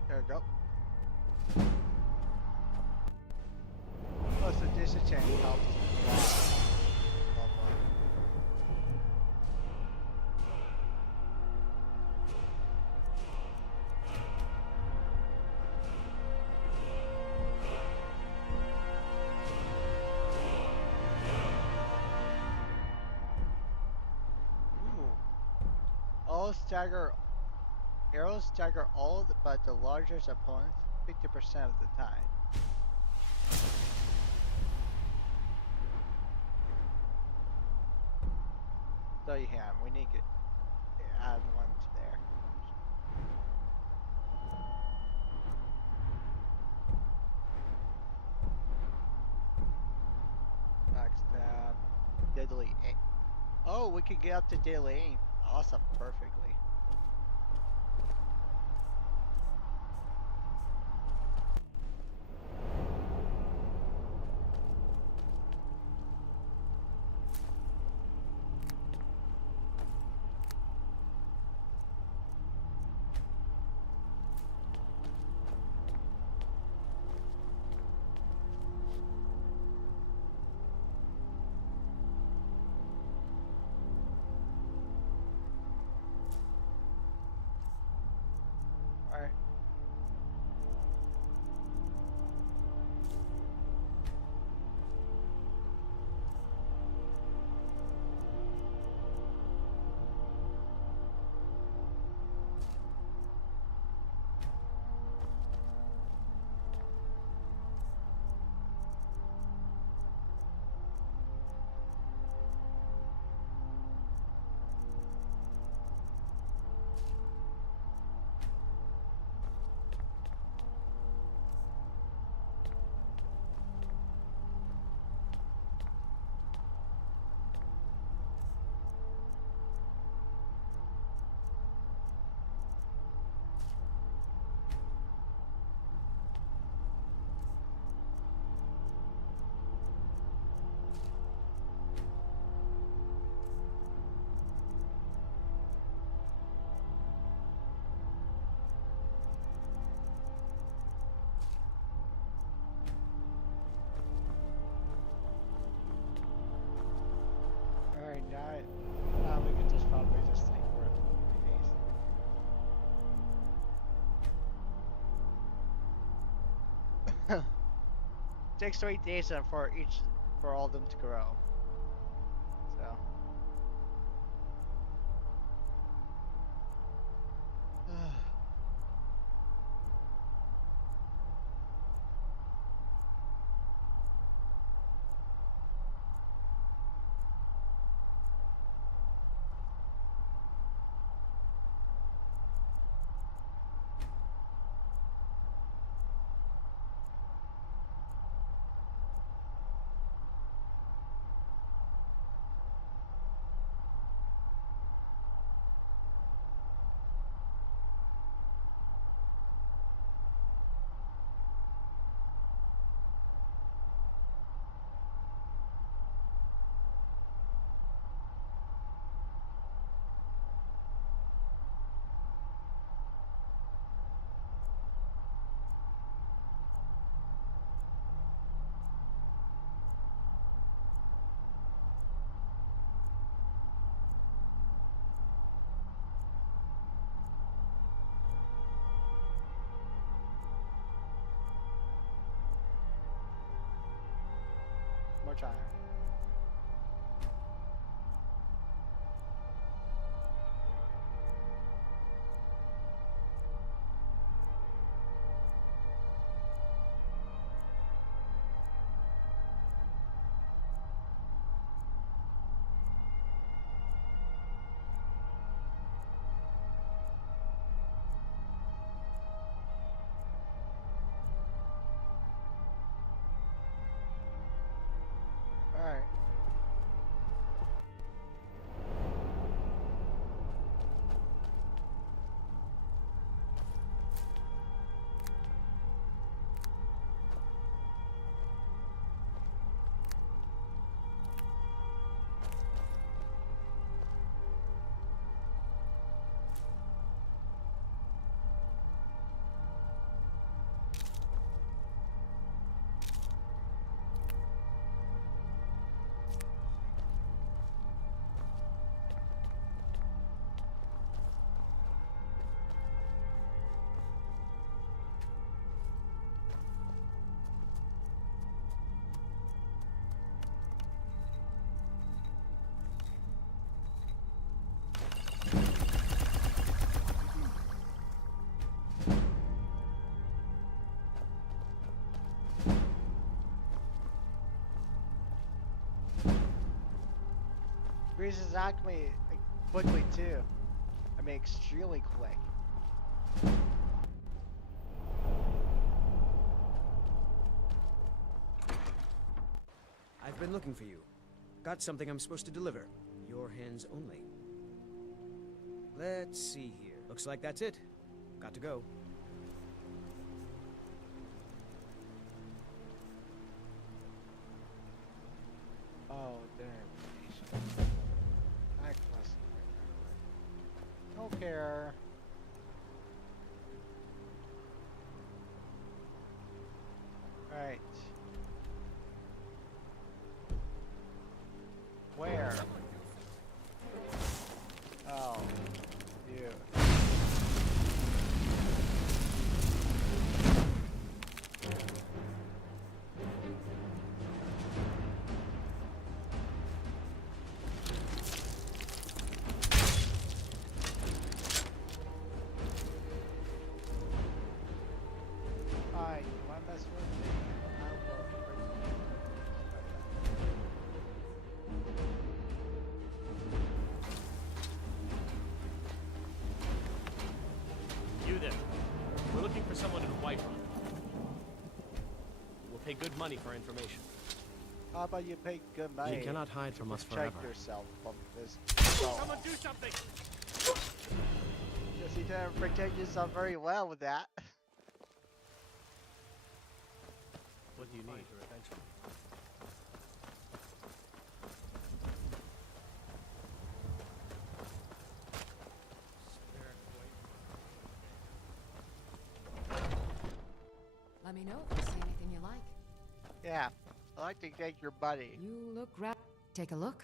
There we go. Plus the disenchant helps. Arrows stagger all but the largest opponents 50% of the time. So yeah, we need to add one to there. Backstab, deadly aim. Oh, we can get up to deadly aim. Awesome, perfectly. Alright. Alright, now we can just probably just think for a few days. Takes 3 days for all of them to grow. So more time. Alright. Greases alchemy quickly too. I mean, extremely quick. I've been looking for you. Got something I'm supposed to deliver. Your hands only. Let's see here. Looks like that's it. Got to go. Oh, damn. Don't care. Alright. Where? Oh, you. Hi, you want to mess with me? I will bring You there. We're looking for someone in Whiterun. We'll pay good money for information. How about you pay good money? You cannot hide from us Protect forever. yourself from this. Someone do something! Yes, you didn't protect yourself very well with that. What do you need? Let me know if you see anything you like. Yeah, I like to take your money. You look Take a look.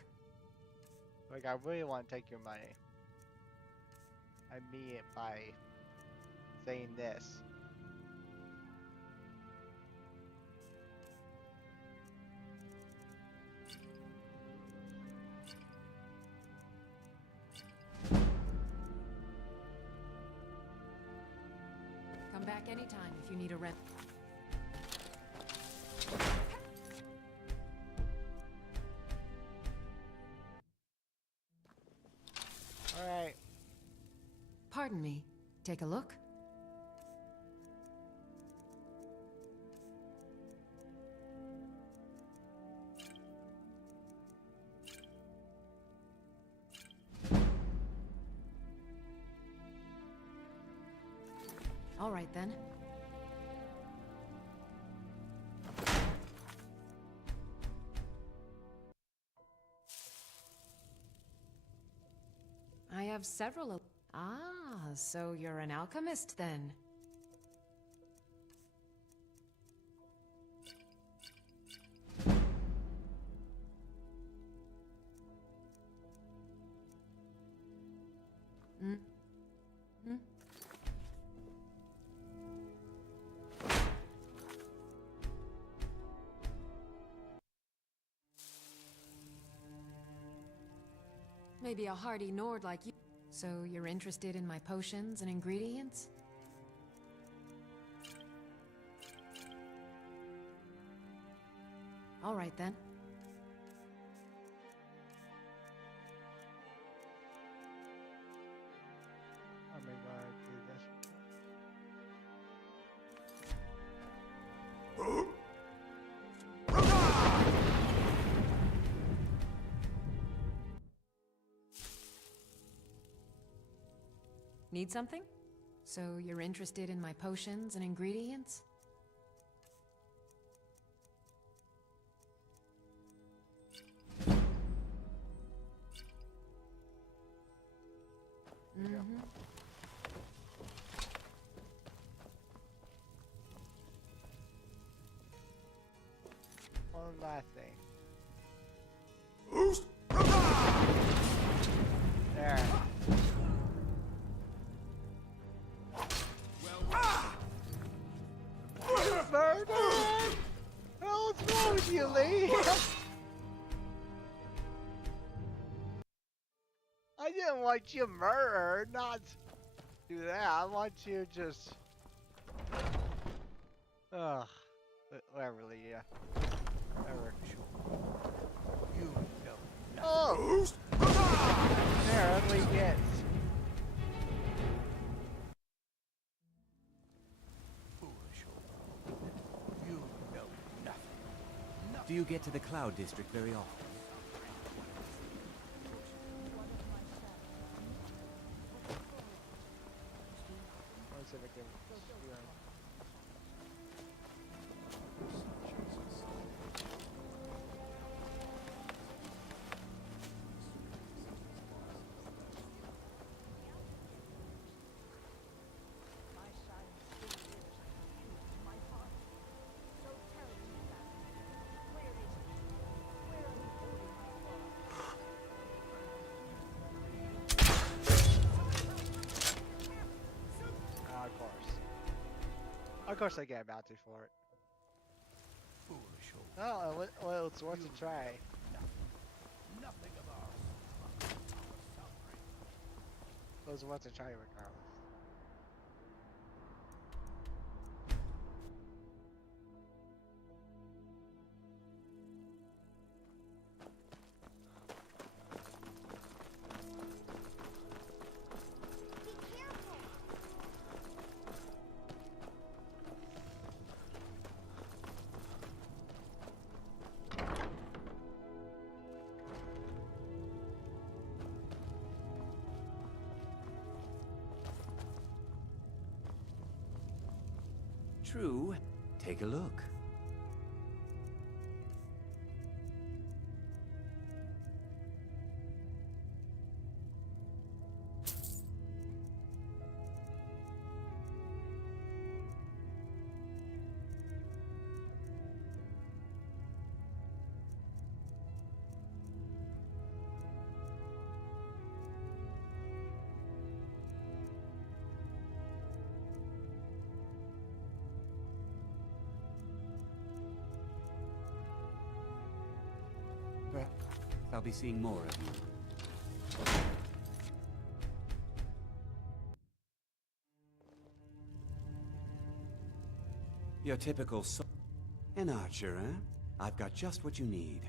Like, I really want to take your money. I mean it by saying this. Come back anytime if you need a rent. Alright. Pardon me. Take a look. All right then. I have several. Ah, so you're an alchemist then. Hmm? Hmm? Maybe a hardy Nord like you. So you're interested in my potions and ingredients? All right then. I'm gonna go ahead and do this. Need something? So you're interested in my potions and ingredients? Mm-hmm. One last thing. There. Murder! What's wrong with you, Lee? I didn't want you murdered, not do that. I want you just. Ugh. Whatever, Lee. Yeah. Whatever. You know. Oh! There, Lee gets. You know nothing. Do you get to the Cloud District very often? Let's see if I can. Of course I get a bounty for it. Oh, well, it's worth a try. Nothing of ours. It was worth a try regardless. True. Take a look. Perhaps I'll be seeing more of you. Your typical An archer, eh? I've got just what you need.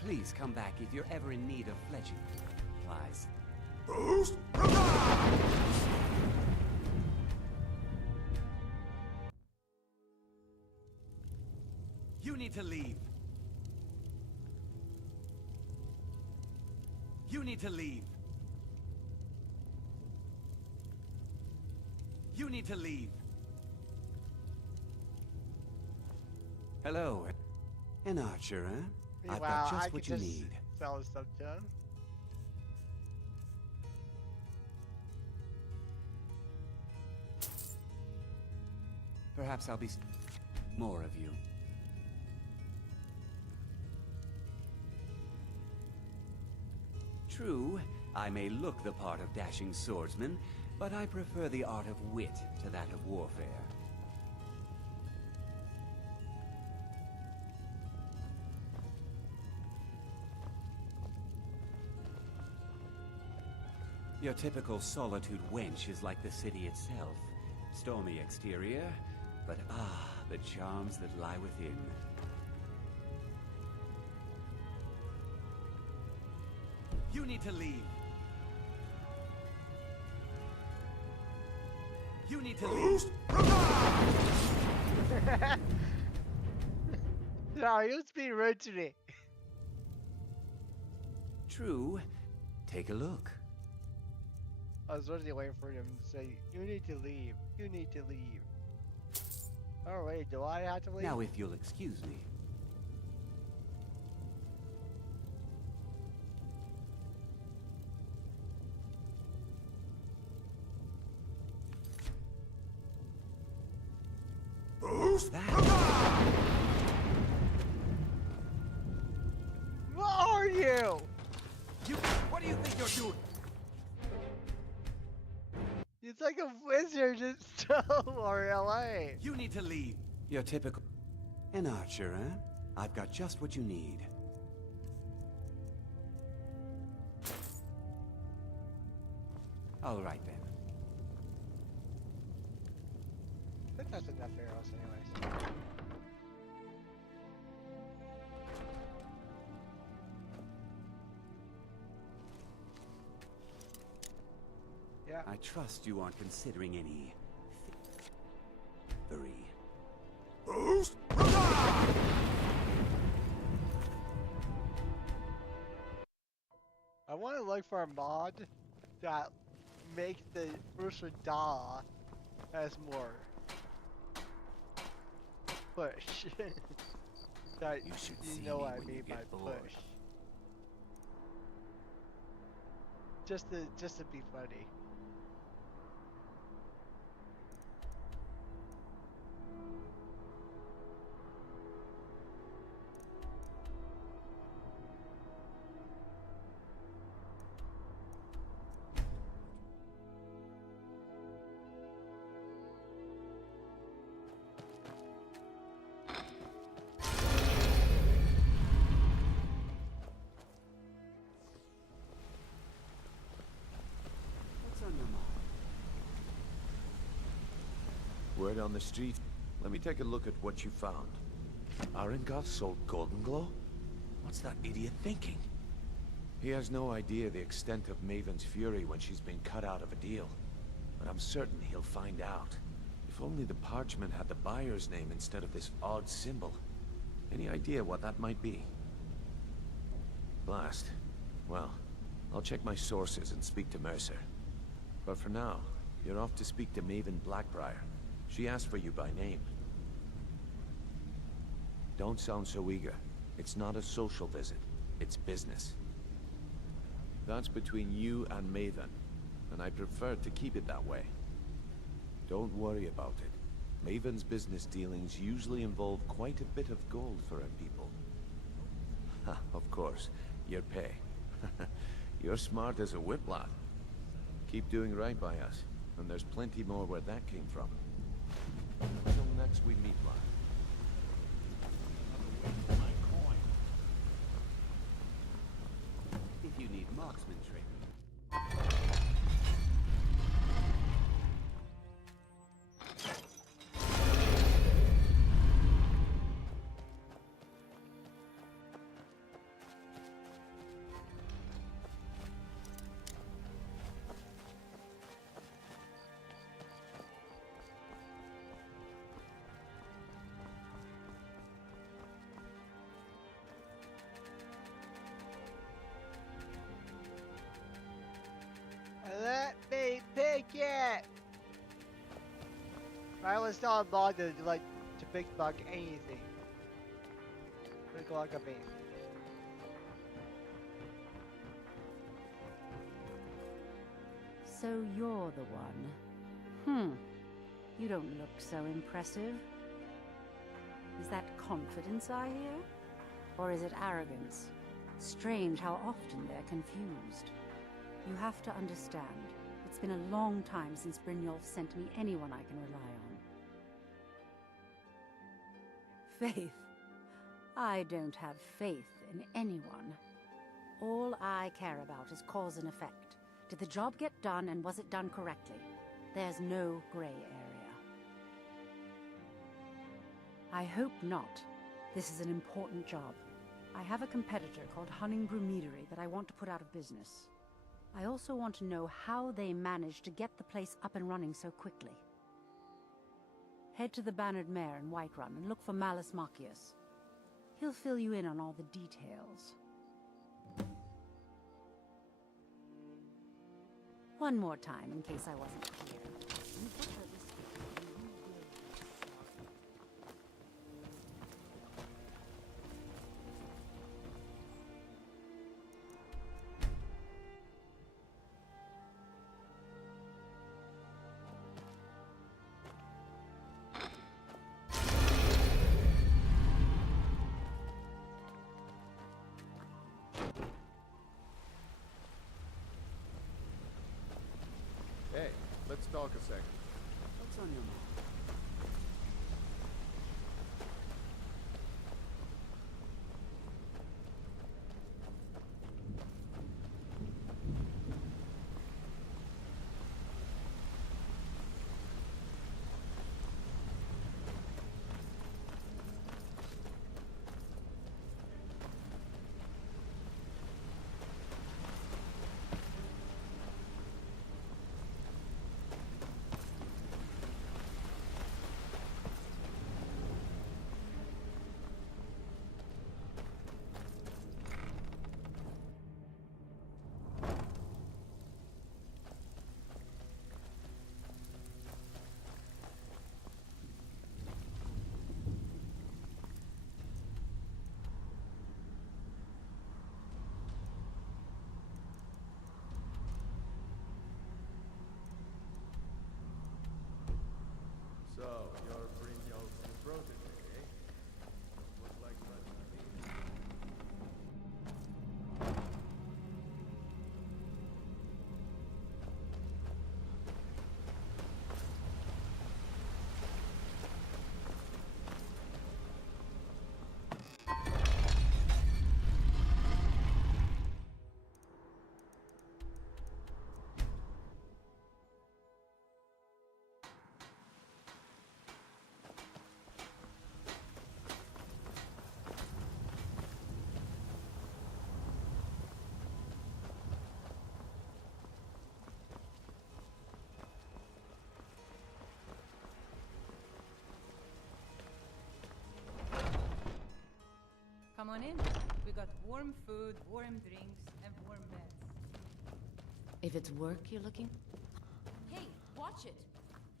Please come back if you're ever in need of fletching supplies. You need to leave. You need to leave. You need to leave. Hello. An archer, huh? I've got just what you need. Sell stuff to him. Perhaps I'll be more of you. True, I may look the part of dashing swordsman, but I prefer the art of wit to that of warfare. Your typical Solitude wench is like the city itself. Stormy exterior, but the charms that lie within. You need to leave. You need to leave. Sorry, he was being rude to me. True. Take a look. I was literally waiting for him to say, "You need to leave. You need to leave." Oh wait, do I have to leave? Now, if you'll excuse me. Who's that? What are you? What do you think you're doing? It's like a wizard in Stone or LA. You need to leave. You're typical. An archer, huh? I've got just what you need. All right then. I think that's enough arrows anyways. Yeah. I trust you aren't considering any thievery. I want to look for a mod that makes the Ursula as more push. That You should you see know me what I when you mean by get bored. push. Just to be funny. What's on your mind? Word on the street. Let me take a look at what you found. Arengoth sold Golden Glow? What's that idiot thinking? He has no idea the extent of Maven's fury when she's been cut out of a deal. But I'm certain he'll find out. If only the parchment had the buyer's name instead of this odd symbol. Any idea what that might be? Blast. Well, I'll check my sources and speak to Mercer. But for now, you're off to speak to Maven Blackbriar. She asked for you by name. Don't sound so eager. It's not a social visit. It's business. That's between you and Maven, and I prefer to keep it that way. Don't worry about it. Maven's business dealings usually involve quite a bit of gold for her people. Ha, of course, your pay. You're smart as a whiplash. Keep doing right by us, and there's plenty more where that came from. Until next we meet, lad. If you need marksman training. Let me pick it! I was not bothered like to pick bug anything. Look like a me. So you're the one. You don't look so impressive. Is that confidence I hear? Or is it arrogance? Strange how often they're confused. You have to understand, It's been a long time since Brynjolf sent me anyone I can rely on. Faith? I don't have faith in anyone. All I care about is cause and effect. Did the job get done, and was it done correctly? There's no gray area. I hope not. This is an important job. I have a competitor called Hunningbrew Meadery that I want to put out of business. I also want to know how they managed to get the place up and running so quickly. Head to the Bannered Mare in Whiterun and look for Malus Machius. He'll fill you in on all the details. One more time, in case I wasn't clear. You put her this way, and you will be sorry. Hey, let's talk a second. What's on your mind? So, you're Brynjolf's new protege, eh? Don't look like much to me. Come on in. We got warm food, warm drinks, and warm beds. If it's work you're looking... Hey, watch it!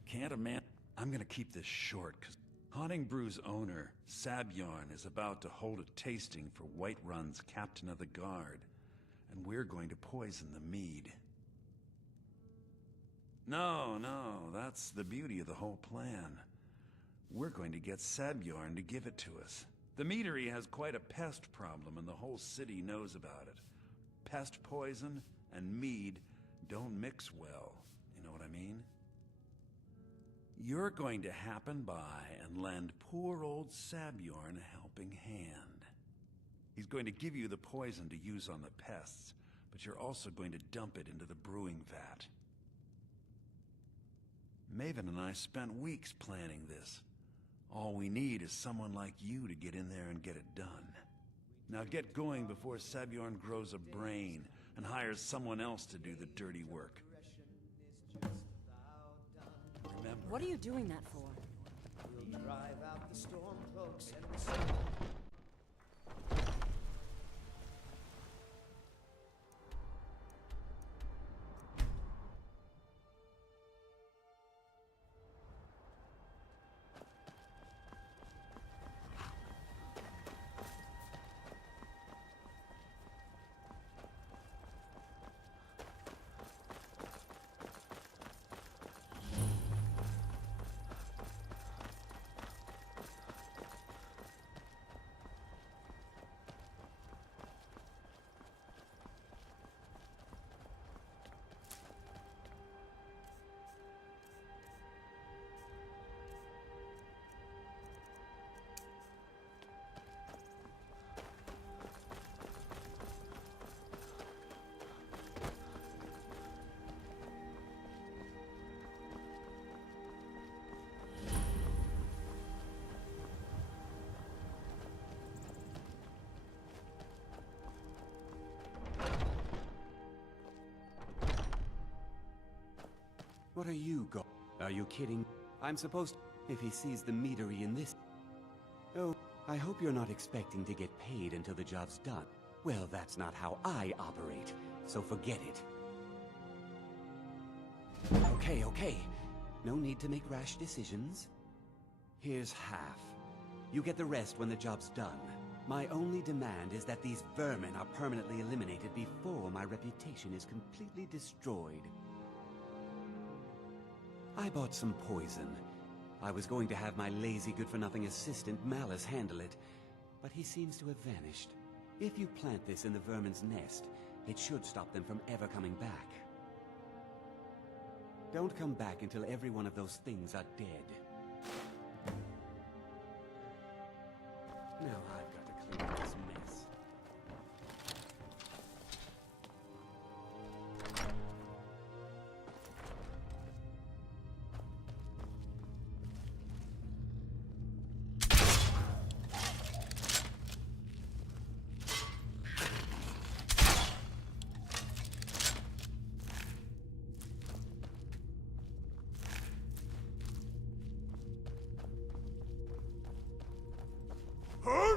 Can't a man... I'm gonna keep this short, cause Brew's owner, Sabjorn, is about to hold a tasting for Whiterun's Captain of the Guard, and we're going to poison the mead. No, that's the beauty of the whole plan. We're going to get Sabjorn to give it to us. The meadery has quite a pest problem, and the whole city knows about it. Pest poison and mead don't mix well, you know what I mean? You're going to happen by and lend poor old Sabjorn a helping hand. He's going to give you the poison to use on the pests, but you're also going to dump it into the brewing vat. Maven and I spent weeks planning this. All we need is someone like you to get in there and get it done. Now get going before Sabjorn grows a brain and hires someone else to do the dirty work. Remember... What are you doing that for? We'll drive out the storm cloaks and the storm. What are you Are you kidding? I'm supposed if he sees the meadery in this... Oh, I hope you're not expecting to get paid until the job's done. Well, that's not how I operate, so forget it. Okay. No need to make rash decisions. Here's half. You get the rest when the job's done. My only demand is that these vermin are permanently eliminated before my reputation is completely destroyed. I bought some poison. I was going to have my lazy good-for-nothing assistant Malice handle it, but he seems to have vanished. If you plant this in the vermin's nest, it should stop them from ever coming back. Don't come back until every one of those things are dead. Now I've got to clean up this mess. Huh?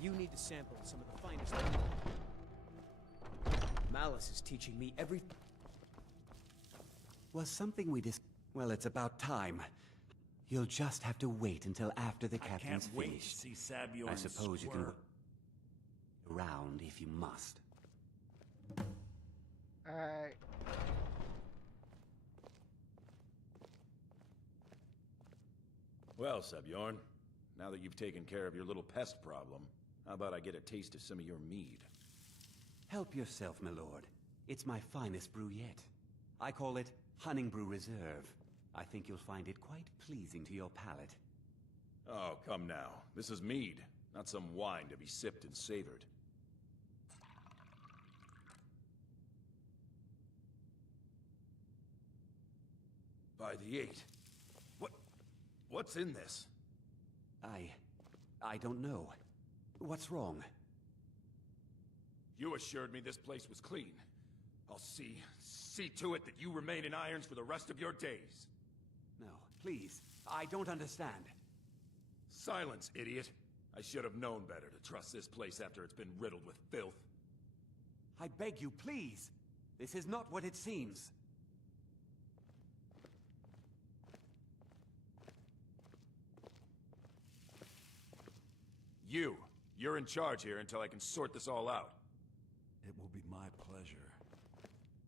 If you need to sample some of the finest... Malice is teaching me every... Was something we Well, it's about time. You'll just have to wait until after the captain's Can't wait to finished. see Sabjorn I suppose you can squirm. around if you must. Alright. Well, Sabjorn, now that you've taken care of your little pest problem, how about I get a taste of some of your mead? Help yourself, my lord. It's my finest brew yet. I call it Honningbrew Reserve. I think you'll find it quite pleasing to your palate. Oh, come now. This is mead, not some wine to be sipped and savored. By the 8. What's in this? I don't know. What's wrong? You assured me this place was clean. I'll see to it that you remain in irons for the rest of your days. No, please. I don't understand. Silence, idiot. I should have known better to trust this place after it's been riddled with filth. I beg you, please. This is not what it seems. You're in charge here until I can sort this all out. It will be my pleasure.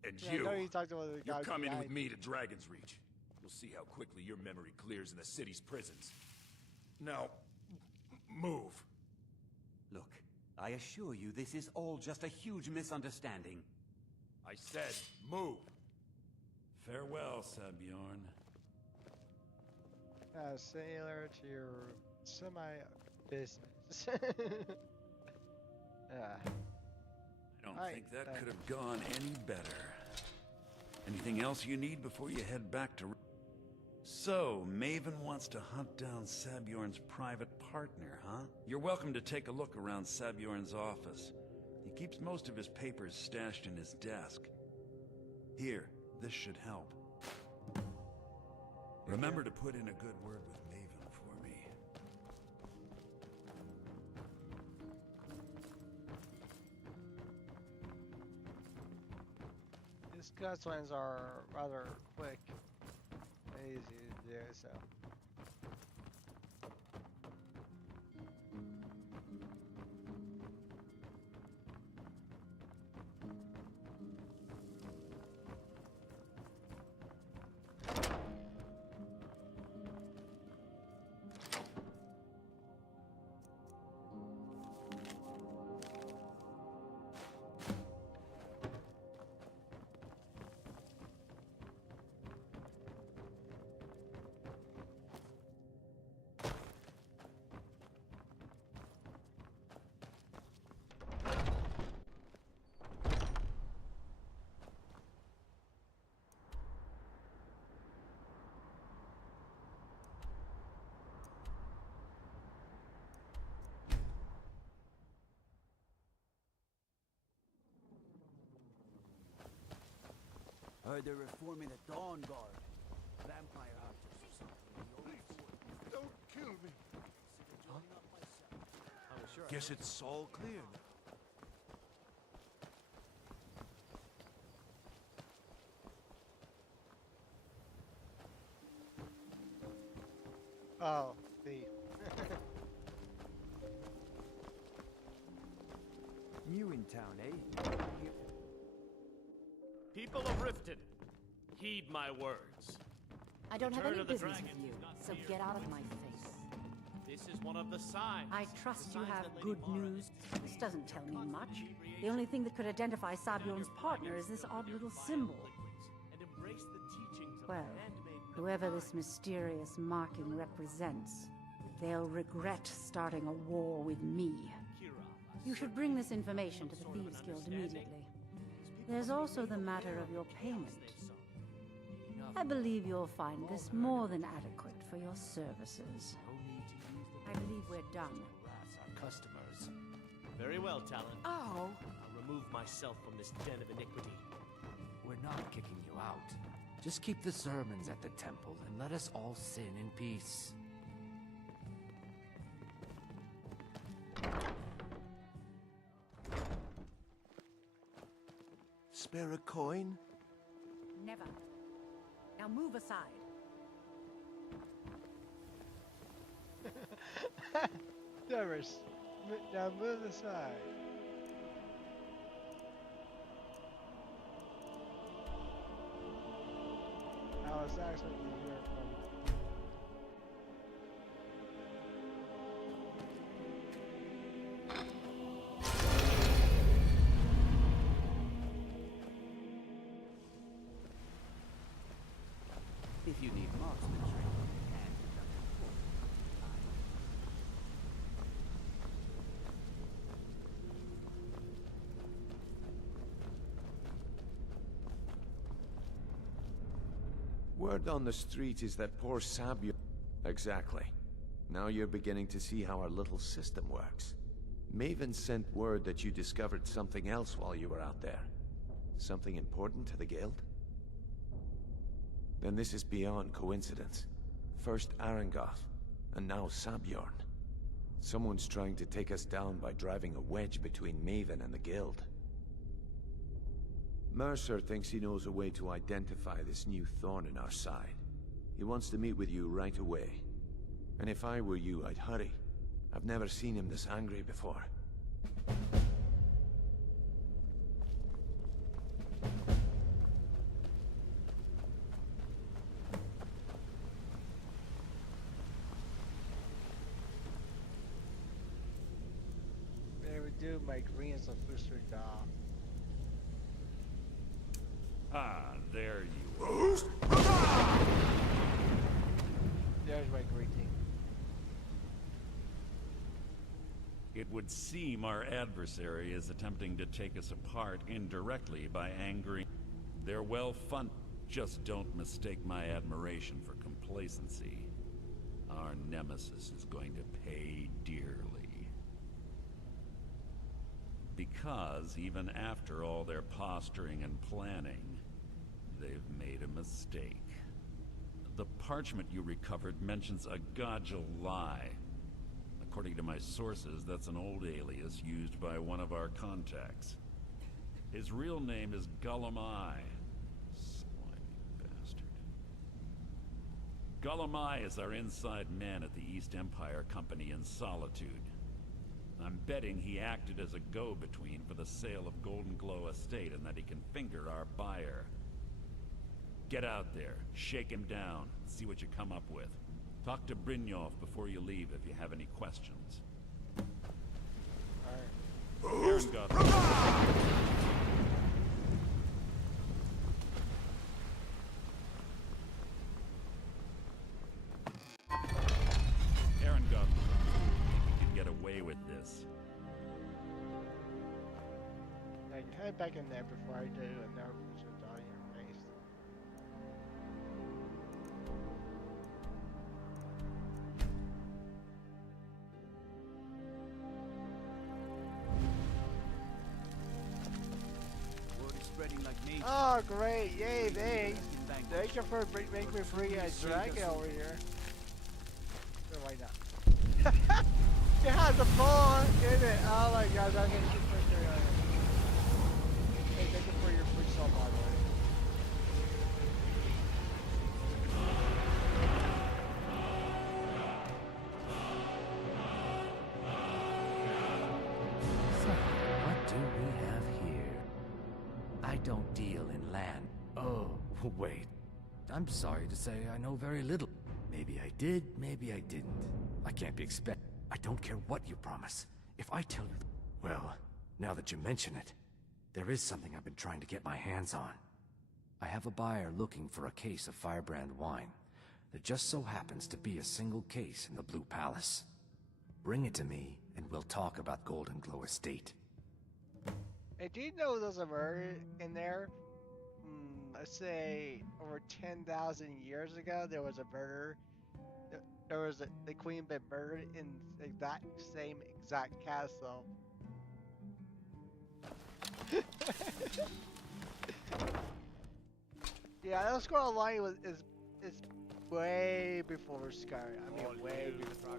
And Yeah, I know you talked about the you're guy coming with behind. me to Dragon's Reach. We'll see how quickly your memory clears in the city's prisons. Now, move. Look, I assure you this is all just a huge misunderstanding. I said, move. Farewell, Sabjorn. Sailor to your semi-business. Yeah. I don't think that could have gone any better. Anything else you need before you head back to... So, Maven wants to hunt down Sabjorn's private partner, huh? You're welcome to take a look around Sabjorn's office. He keeps most of his papers stashed in his desk. Here, this should help. Remember to put in a good word with Maven for me. These cutscenes are rather quick and easy to do, so. Heard they're reforming the Dawn Guard. Vampire hunters or something. Don't kill me. Huh? Guess it's all clear now. Oh, thief. New in town, eh? People of Riften, heed my words. I don't have Return any of the business dragon with you, is not so near. get out of my face. This is one of the signs. I trust you have good news. This doesn't tell me much. The only thing that could identify Sabjorn's partner is this odd little symbol. And embrace the teachings of Well, the handmaiden. whoever this mysterious marking represents, they'll regret starting a war with me. You should bring this information to the Thieves Guild immediately. There's also the matter of your payment. I believe you'll find this more than adequate for your services. I believe we're done. Our customers. Very well, Talon. Oh! I'll remove myself from this den of iniquity. We're not kicking you out. Just keep the sermons at the temple and let us all sin in peace. spare a coin? Never. Now move aside. Never. Now move aside. I was actually here from. If you need marksmanship, and Word on the street is that poor Sabio... Exactly. Now you're beginning to see how our little system works. Maven sent word that you discovered something else while you were out there. Something important to the guild? Then this is beyond coincidence. First Arangoth, and now Sabjorn. Someone's trying to take us down by driving a wedge between Maven and the guild. Mercer thinks he knows a way to identify this new thorn in our side. He wants to meet with you right away. And if I were you, I'd hurry. I've never seen him this angry before. They would do my greens of Booster Dog. Ah, there you are. There's my greeting. It would seem our adversary is attempting to take us apart indirectly by angering. They're well funded. Just don't mistake my admiration for complacency. Our nemesis is going to pay dearly. Because even after all their posturing and planning, they've made a mistake. The parchment you recovered mentions a Godjal lie. According to my sources, that's an old alias used by one of our contacts. His real name is Gullumai. Slimy bastard. Gullumai is our inside man at the East Empire Company in Solitude. I'm betting he acted as a go-between for the sale of Golden Glow Estate and that he can finger our buyer. Get out there, shake him down, and see what you come up with. Talk to Brynjolf before you leave if you have any questions. Aaron got you can get away with this. Like, head back in there before I do another Booster Dog in your face. Oh, great! Yay, thanks! Thank you for making me bring a dragon over here. Or why not? It has a paw in it! Oh my god, I'm gonna keep pushing on it. Hey, thank you for your free sub, by the way. So, what do we have here? I don't deal in land. Oh, wait. I'm sorry to say I know very little. Maybe I did, maybe I didn't. I can't be expected. I don't care what you promise. If I tell you... Well, now that you mention it, there is something I've been trying to get my hands on. I have a buyer looking for a case of Firebrand wine. There just so happens to be a single case in the Blue Palace. Bring it to me, and we'll talk about Golden Glow Estate. Hey, do you know there's a murder in there? Let's say over 10,000 years ago, there was a murder. There was the queen been murdered in that same exact castle. Yeah, that Scroll Online is way before Skyrim. I mean, way before.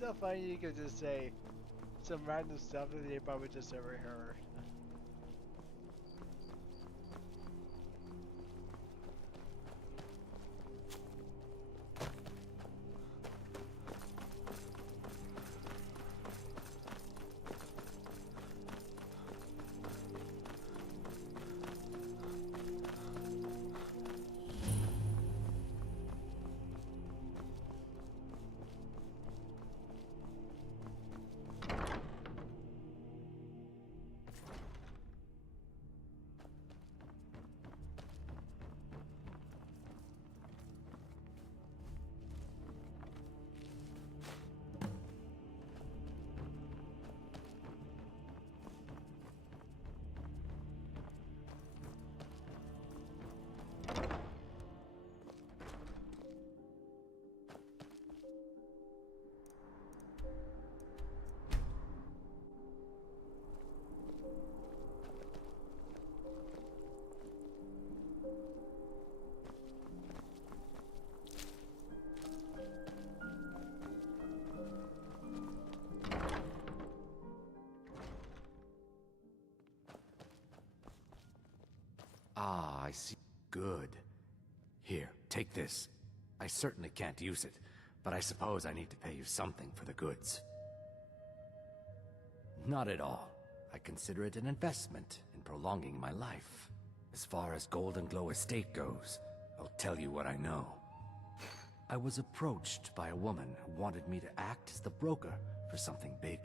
so funny you could just say some random stuff that they probably just never heard. Ah, I see. Good. Here, take this. I certainly can't use it, but I suppose I need to pay you something for the goods. Not at all. I consider it an investment in prolonging my life. As far as Golden Glow Estate goes, I'll tell you what I know. I was approached by a woman who wanted me to act as the broker for something big.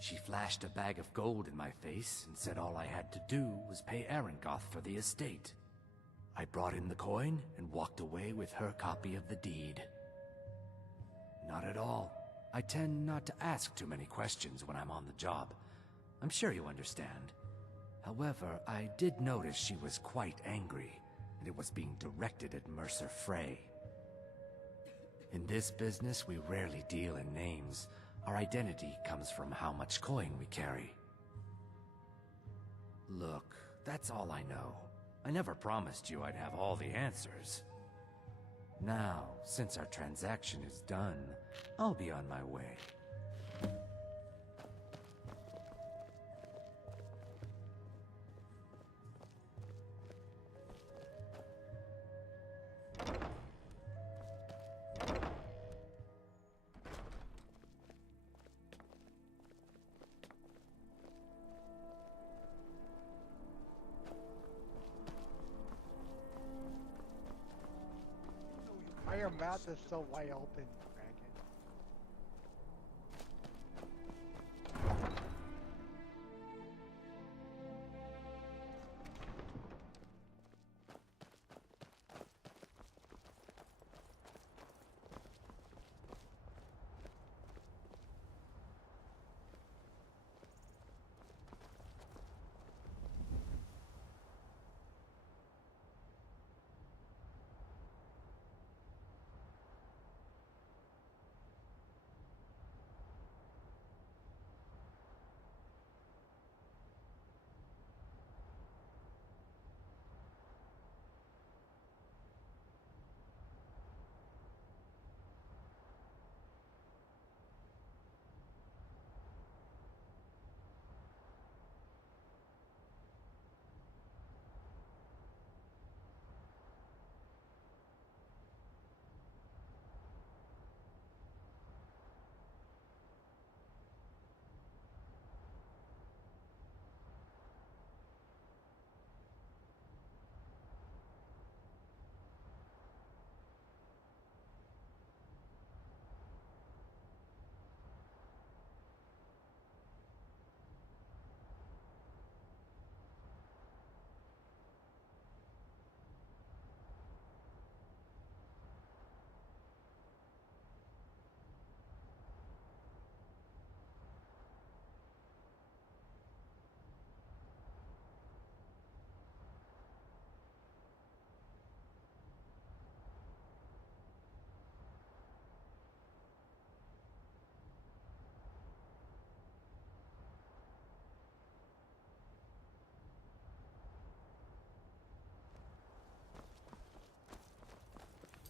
She flashed a bag of gold in my face and said all I had to do was pay Arangoth for the estate. I brought in the coin and walked away with her copy of the deed. Not at all. I tend not to ask too many questions when I'm on the job. I'm sure you understand. However, I did notice she was quite angry, and it was being directed at Mercer Frey. In this business, we rarely deal in names. Our identity comes from how much coin we carry. Look, that's all I know. I never promised you I'd have all the answers. Now, since our transaction is done, I'll be on my way. Why your mouth is so wide open, Dragon?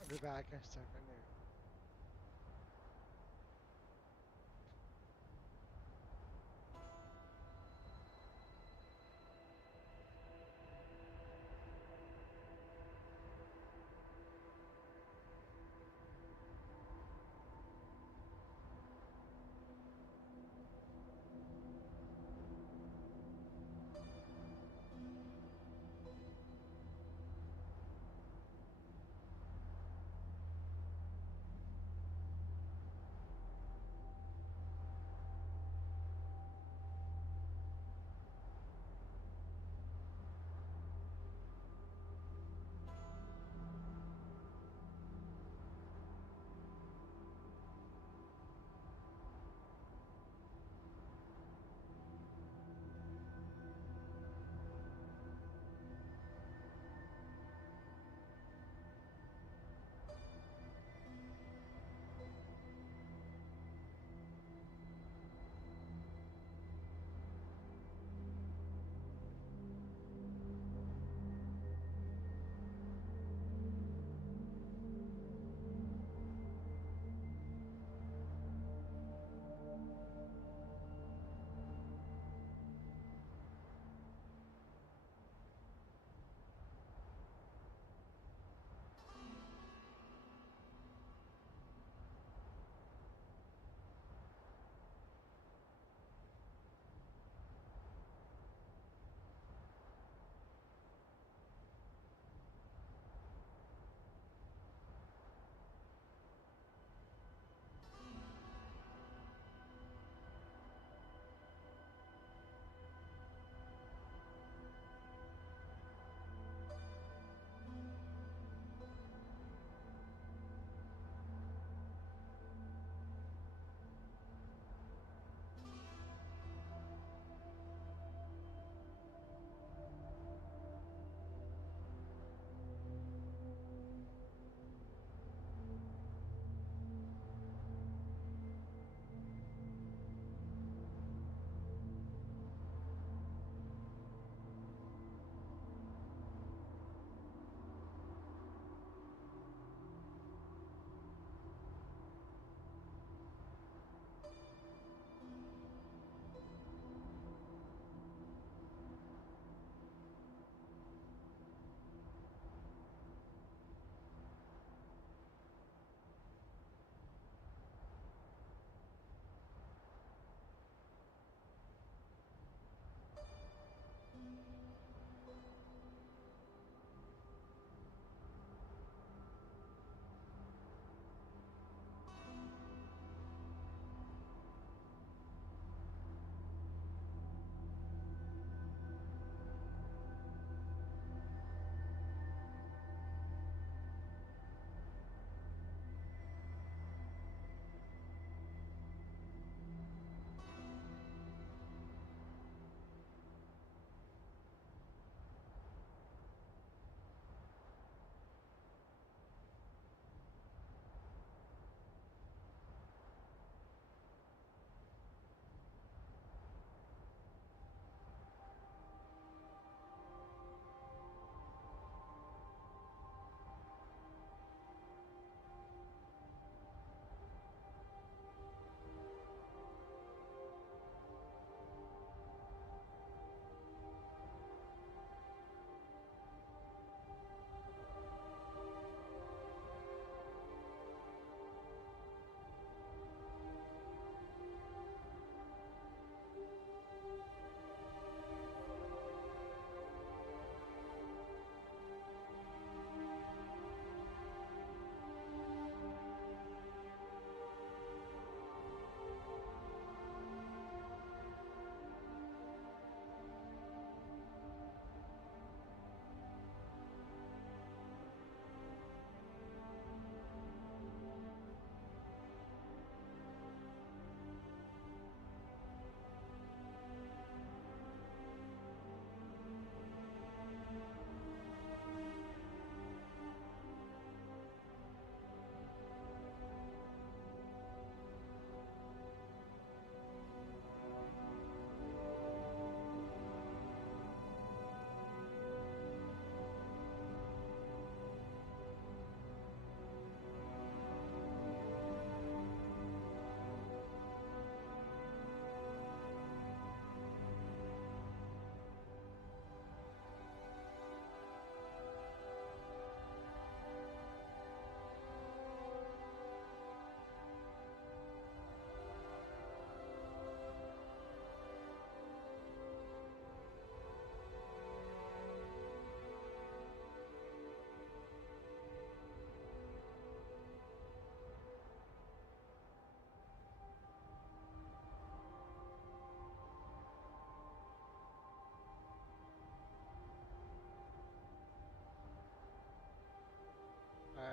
I'll be back in a second.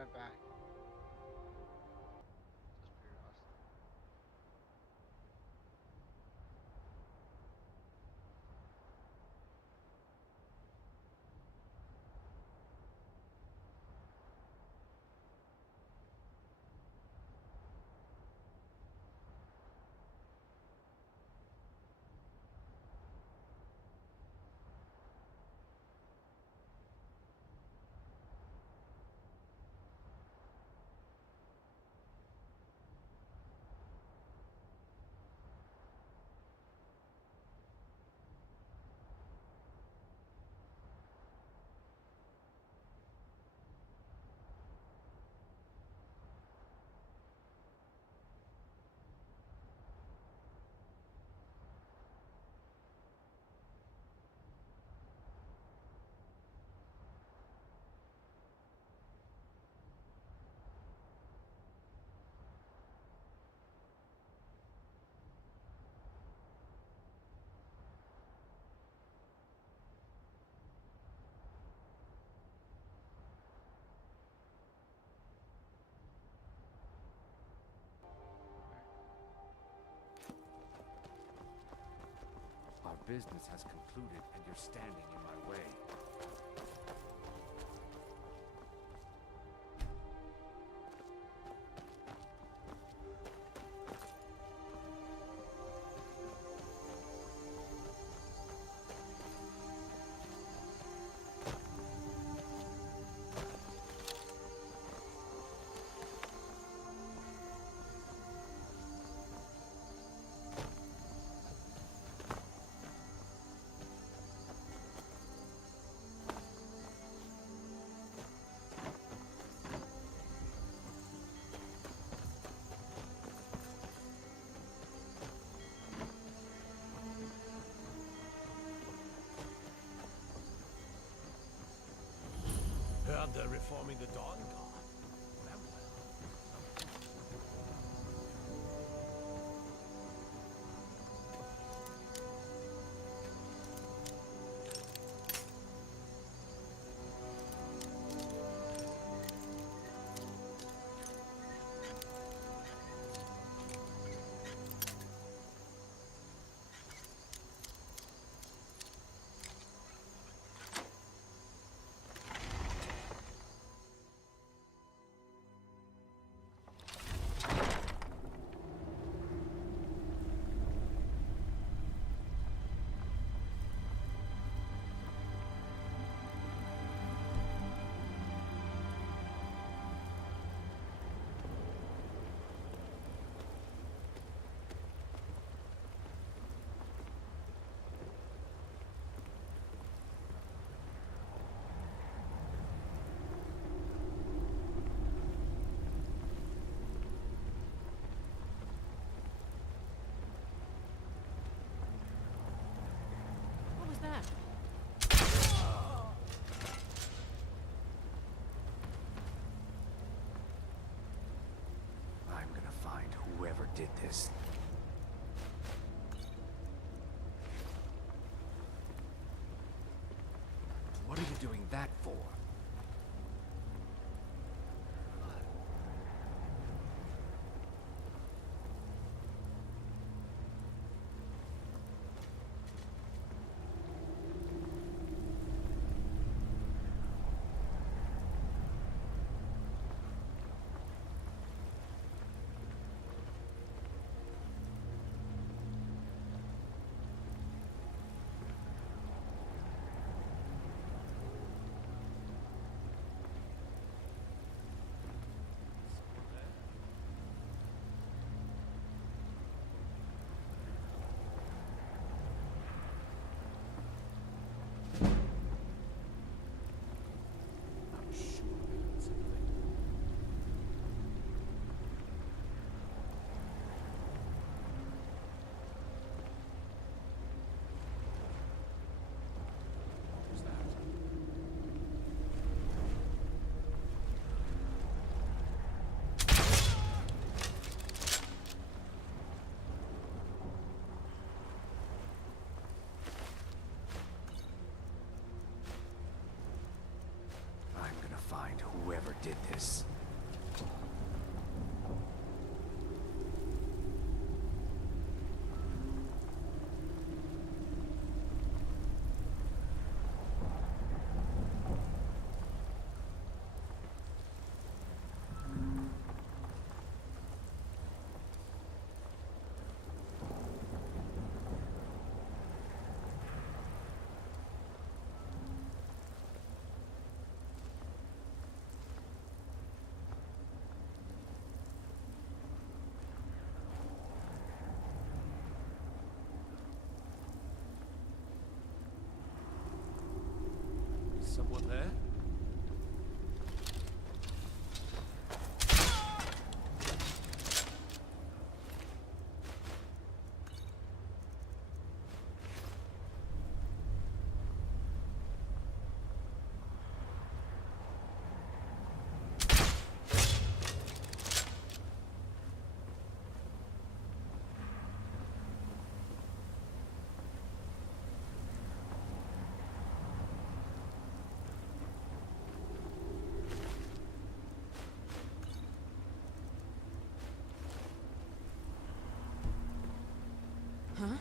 right back. Just curiosity. Our business has concluded, and you're standing in my way. Heard they're reforming the Dawn Guard. What was that? I'm gonna find whoever did this. What are you doing that for? I'm gonna find whoever did this. Someone there? Huh?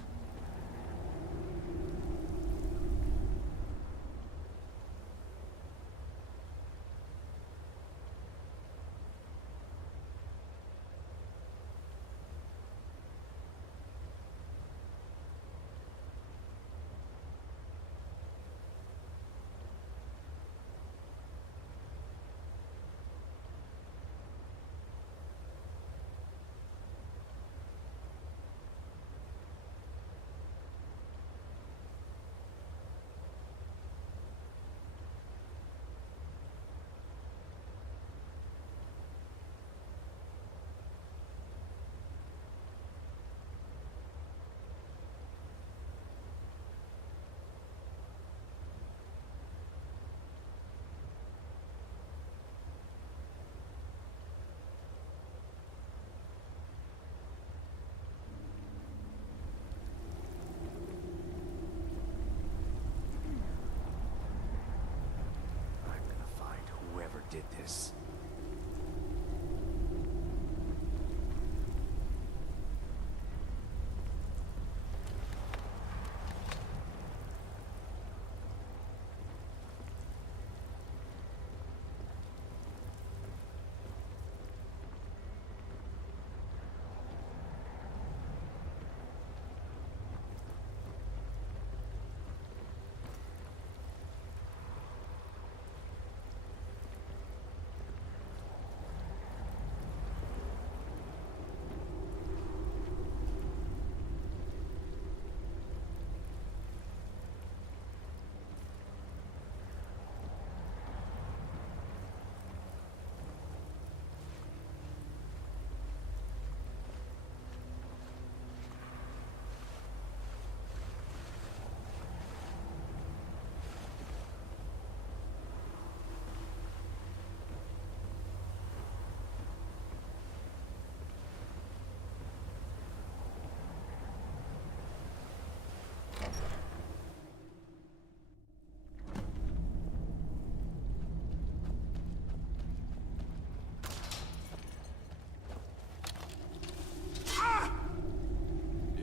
I'm gonna find whoever did this.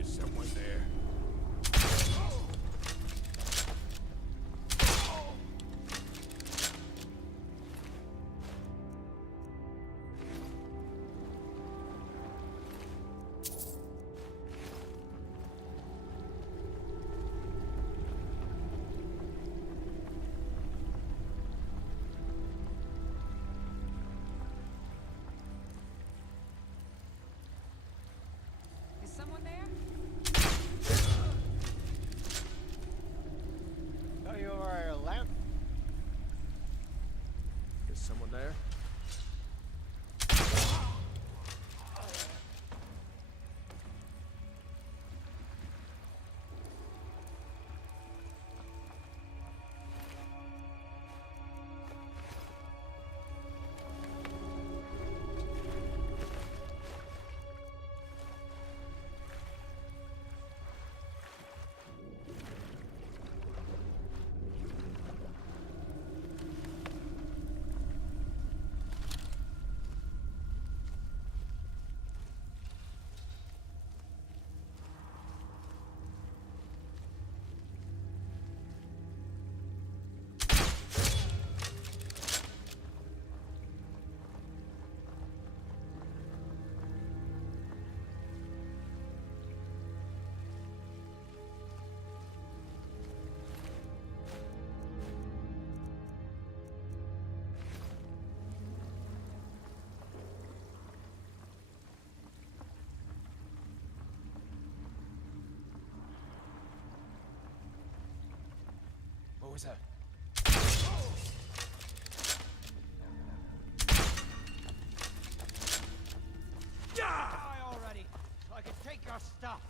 Is someone there? Is someone there? Oh, you are a lamp. Is someone there? was that? Die already, so I can take your stuff.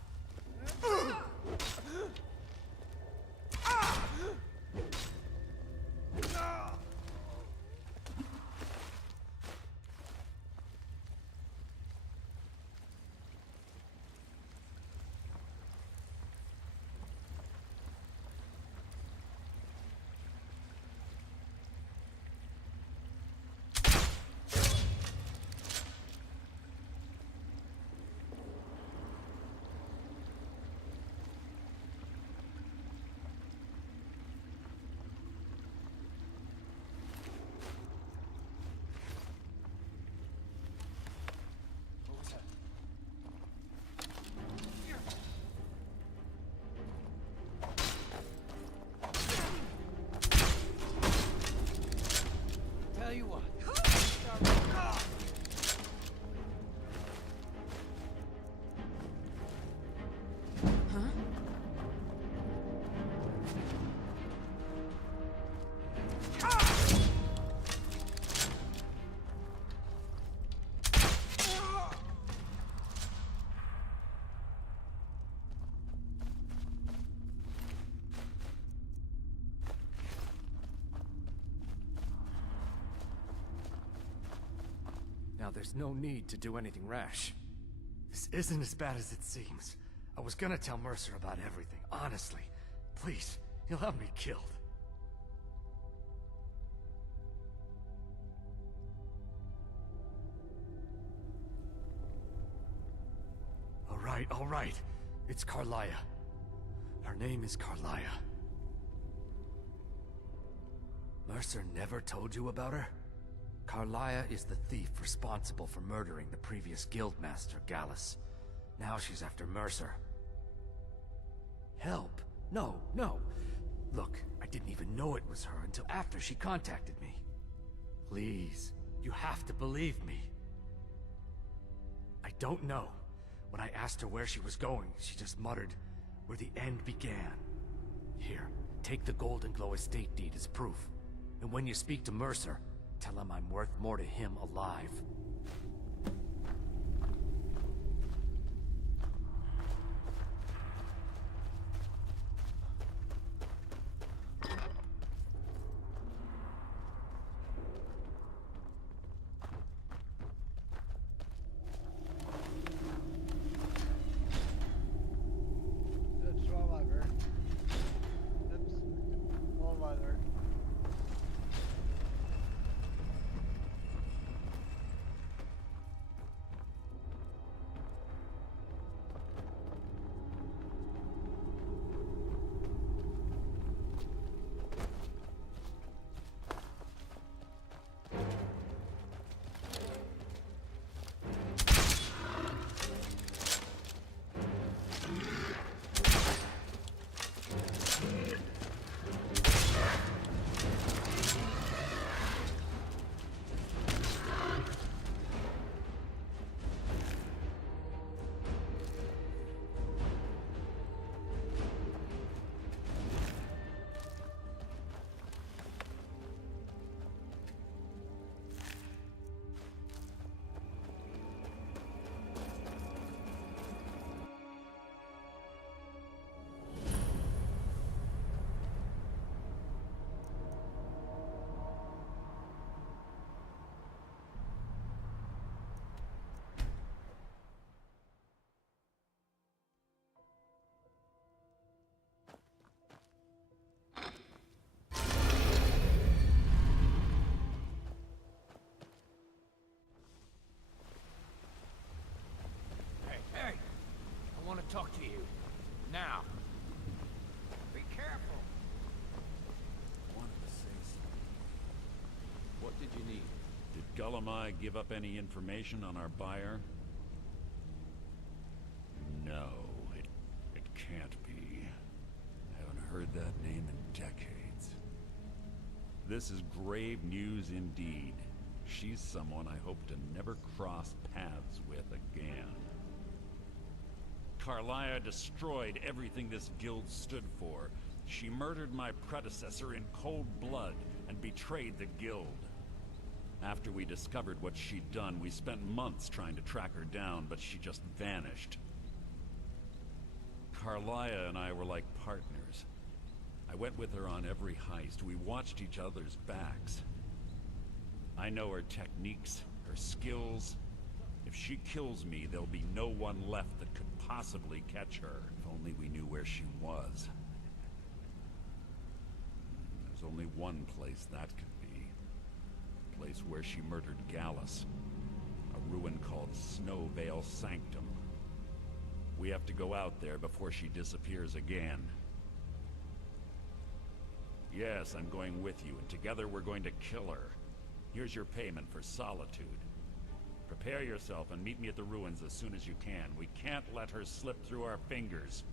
Tell you what. Now, there's no need to do anything rash. This isn't as bad as it seems. I was gonna tell Mercer about everything, honestly. Please, he'll have me killed. All right. It's Carlia. Her name is Carlia. Mercer never told you about her? Carlia is the thief responsible for murdering the previous guildmaster, Gallus. Now she's after Mercer. Help? No. Look, I didn't even know it was her until after she contacted me. Please, you have to believe me. I don't know. When I asked her where she was going, she just muttered, where the end began. Here, take the Golden Glow estate deed as proof. And when you speak to Mercer, tell him I'm worth more to him alive. Oops, wrong lever. Oops, wrong lever. Hey! I want to talk to you. Now. Be careful. Wanted to say something. What did you need? Did Gullamai give up any information on our buyer? No, it can't be. I haven't heard that name in decades. This is grave news indeed. She's someone I hope to never cross paths with again. Carlia destroyed everything this guild stood for, She murdered my predecessor in cold blood and betrayed the guild. After we discovered what she'd done, we spent months trying to track her down, but she just vanished. Carlia and I were like partners. I went with her on every heist. We watched each other's backs. I know her techniques, her skills. If she kills me, there'll be no one left that could possibly catch her. If only we knew where she was. There's only one place that could be. A place where she murdered Gallus. A ruin called Snowvale Sanctum. We have to go out there before she disappears again. Yes, I'm going with you, and together we're going to kill her. Here's your payment for solitude. Prepare yourself and meet me at the ruins as soon as you can. We can't let her slip through our fingers.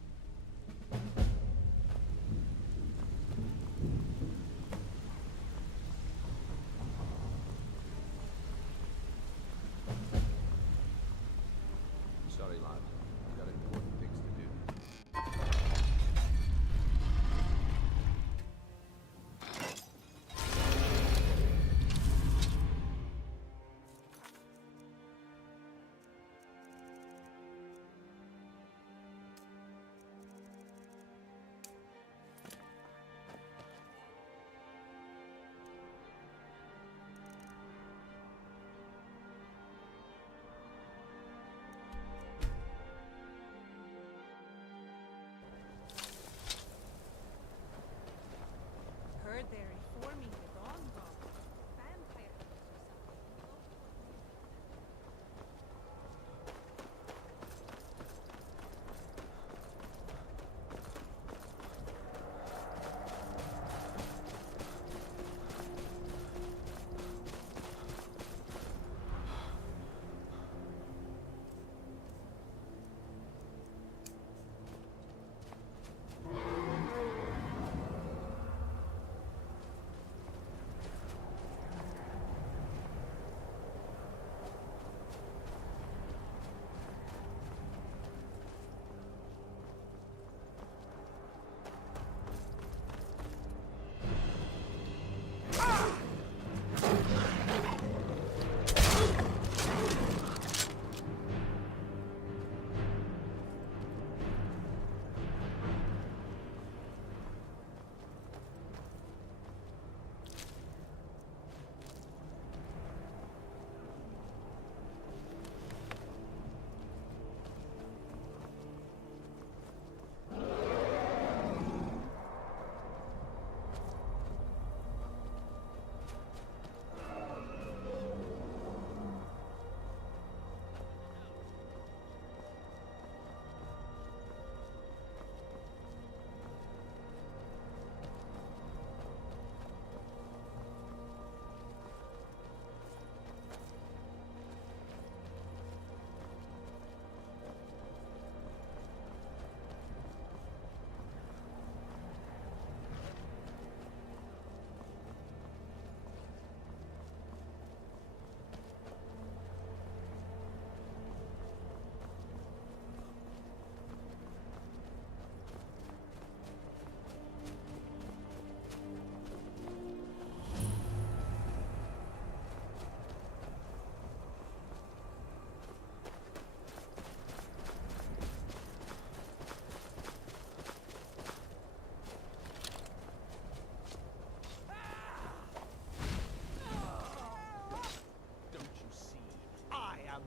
Sorry, lad. I've got important things to do. Heard they're reforming the Dawn Guard. Vampire hunters or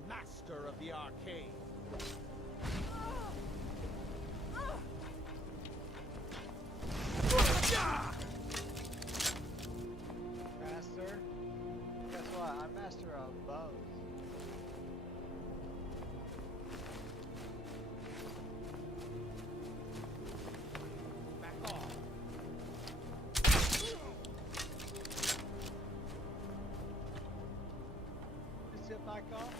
Master of the arcane. Master? Guess what? I'm master of bows. Back off. Is it back off?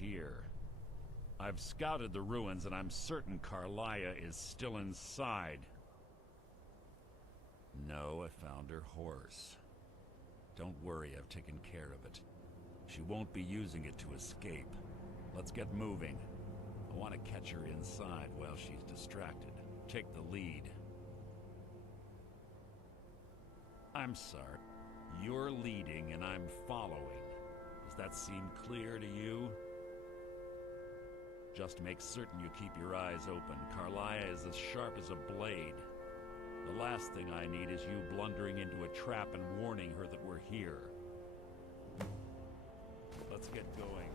here. I've scouted the ruins and I'm certain Carlia is still inside. No, I found her horse. Don't worry, I've taken care of it. She won't be using it to escape. Let's get moving. I want to catch her inside while she's distracted. Take the lead. I'm sorry. You're leading and I'm following. Does that seem clear to you? Just make certain you keep your eyes open. Carlia is as sharp as a blade. The last thing I need is you blundering into a trap and warning her that we're here. Let's get going.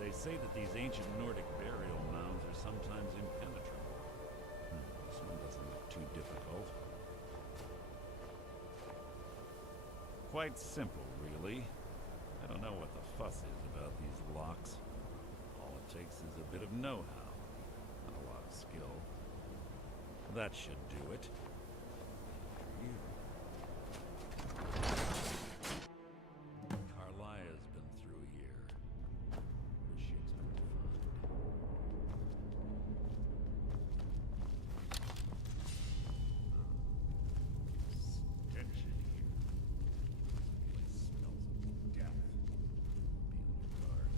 They say that these ancient Nordic burial mounds are sometimes impenetrable. This one doesn't look too difficult. Quite simple, really. I don't know what the fuss is about these locks. All it takes is a bit of know-how, not a lot of skill. That should do it. Carlia's been through here. What does she expect to find? Stench in here. Place smells of death. Be on your guard.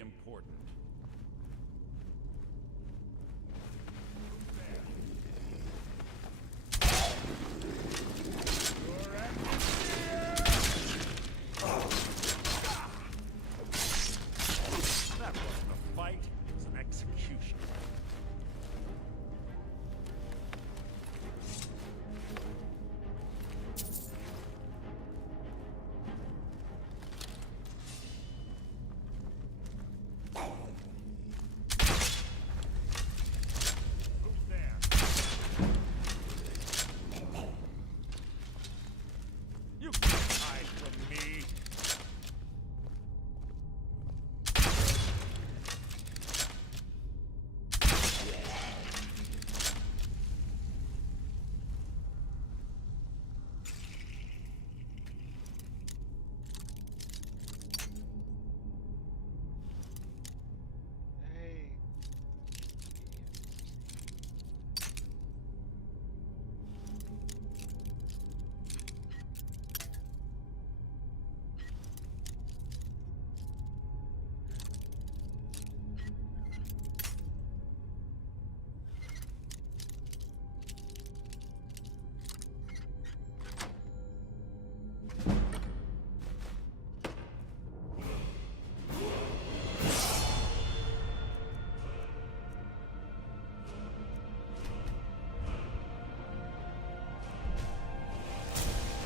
very important. That wasn't a fight, it was an execution. Who's there? You can't hide from me. Hey.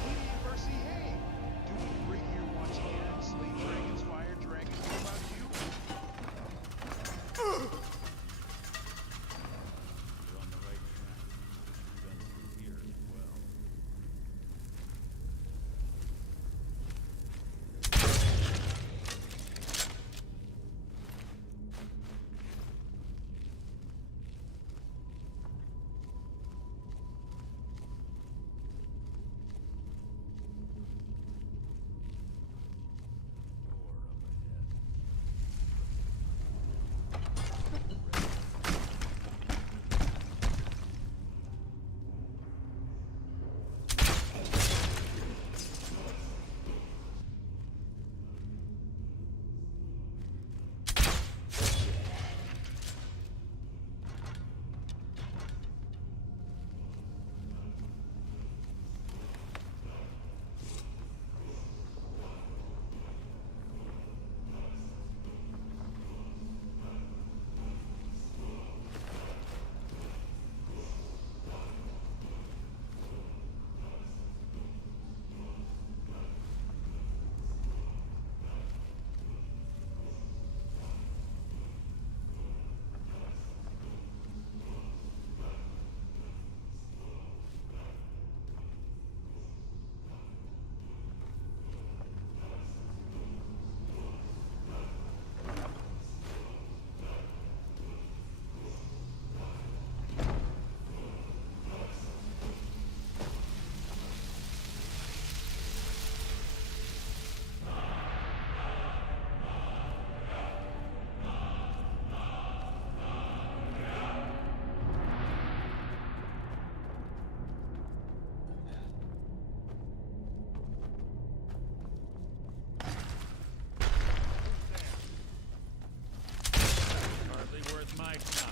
Idiot Mercy, hey! Doing great here watching Aaron slay Dragon's Fire Dragon. What about you? You're on the right track. Guns through here as well. Door up ahead. Hardly worth my time.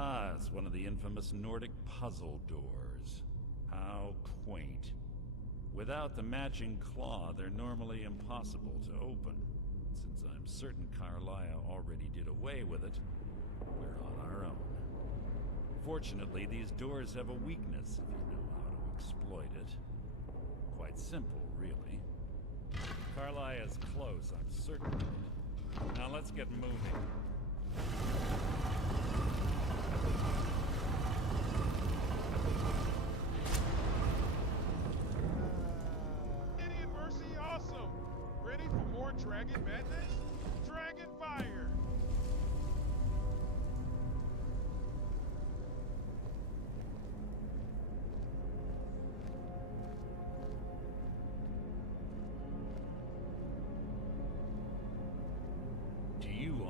Ah, it's one of the infamous Nordic puzzle doors. How quaint. Without the matching claw, they're normally impossible to open. Since I'm certain Carlia already did away with it, we're on our own. Fortunately, these doors have a weakness if you know how to exploit it. Quite simple, really. Carlia's close, I'm certain of it. Now let's get moving. Idiot Mercy, awesome! Ready for more Dragon Madness? Dragon Fire!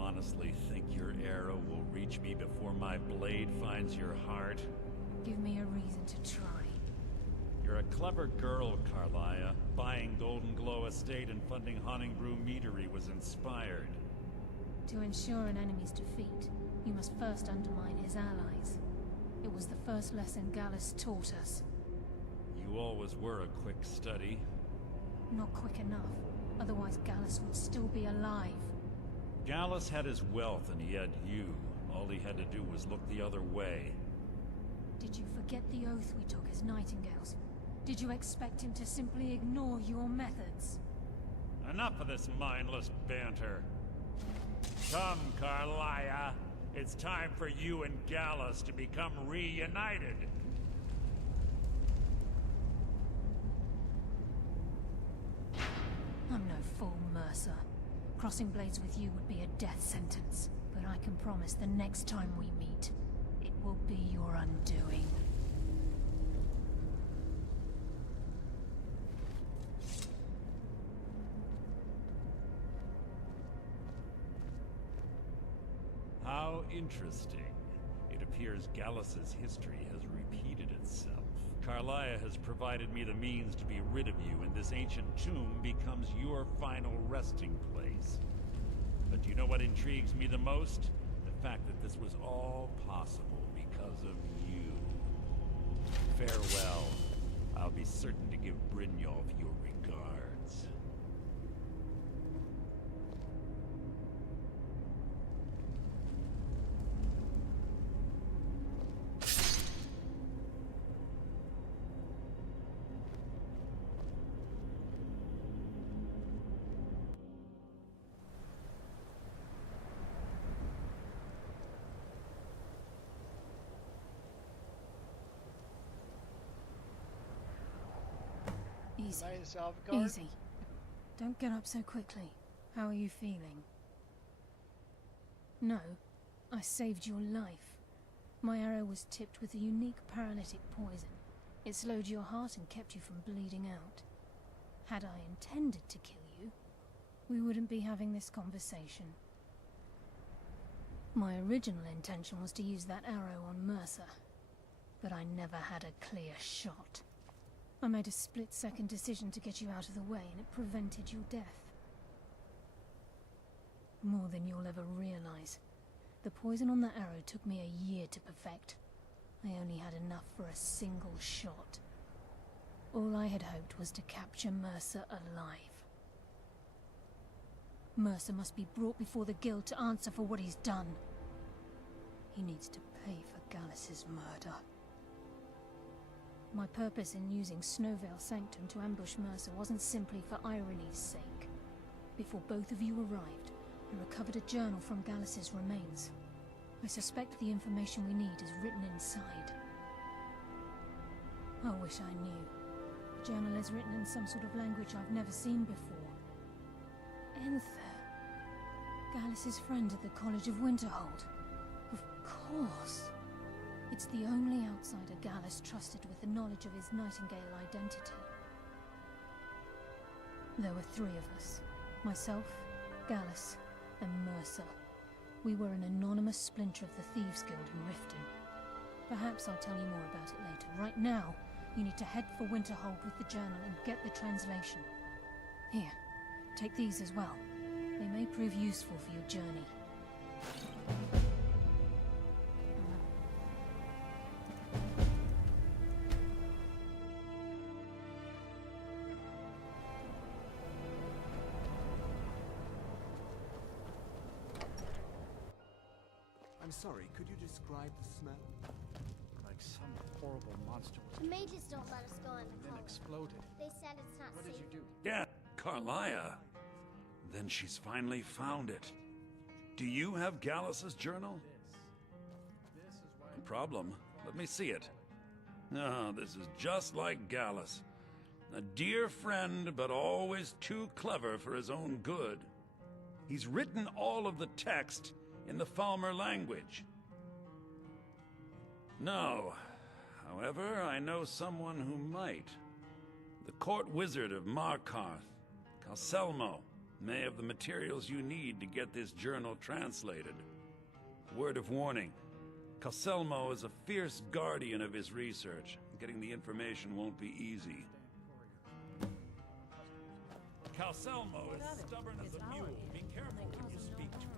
honestly think your arrow will reach me before my blade finds your heart? Give me a reason to try. You're a clever girl, Carlia. Buying Golden Glow Estate and funding Honningbrew Meadery was inspired. To ensure an enemy's defeat, you must first undermine his allies. It was the first lesson Gallus taught us. You always were a quick study. Not quick enough, otherwise Gallus would still be alive. Gallus had his wealth and he had you. All he had to do was look the other way. Did you forget the oath we took as Nightingales? Did you expect him to simply ignore your methods? Enough of this mindless banter. Come, Carlia. It's time for you and Gallus to become reunited. I'm no fool, Mercer. Crossing blades with you would be a death sentence. But I can promise the next time we meet, it will be your undoing. How interesting. It appears Gallus's history has repeated itself. Carlia has provided me the means to be rid of you, and this ancient tomb becomes your final resting place. But do you know what intrigues me the most? The fact that this was all possible because of you. Farewell. I'll be certain to give Brynjolf your regards. Easy. Nice, Alvgard. Easy. Don't get up so quickly. How are you feeling? No, I saved your life. My arrow was tipped with a unique paralytic poison. It slowed your heart and kept you from bleeding out. Had I intended to kill you, we wouldn't be having this conversation. My original intention was to use that arrow on Mercer, but I never had a clear shot. I made a split-second decision to get you out of the way, and it prevented your death. More than you'll ever realize. The poison on that arrow took me a year to perfect. I only had enough for a single shot. All I had hoped was to capture Mercer alive. Mercer must be brought before the Guild to answer for what he's done. He needs to pay for Gallus's murder. My purpose in using Snowvale Sanctum to ambush Mercer wasn't simply for irony's sake. Before both of you arrived, I recovered a journal from Gallus's remains. I suspect the information we need is written inside. I wish I knew. The journal is written in some sort of language I've never seen before. Enther. Gallus's friend at the College of Winterhold. Of course. It's the only outsider Gallus trusted with the knowledge of his Nightingale identity. There were three of us. Myself, Gallus, and Mercer. We were an anonymous splinter of the Thieves Guild in Riften. Perhaps I'll tell you more about it later. Right now, you need to head for Winterhold with the journal and get the translation. Here, take these as well. They may prove useful for your journey. I'm sorry, could you describe the smell? Like some horrible monster was The mages don't let us go in the then cult. exploded. They said it's not What safe. did you do? Yeah, Carlia. Then she's finally found it. Do you have Gallus's journal? No problem. Let me see it. Ah, this is just like Gallus. A dear friend, but always too clever for his own good. He's written all of the text in the Falmer language. No. However, I know someone who might. The court wizard of Markarth, Calselmo. may have the materials you need to get this journal translated. Word of warning, Calselmo is a fierce guardian of his research. Getting the information won't be easy. Calselmo is stubborn as a mule. Be careful when you speak to him.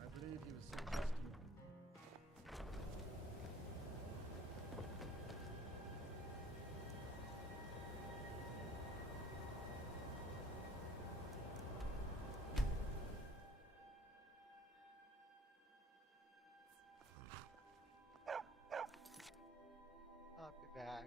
I believe he was sentenced to... I'll be back.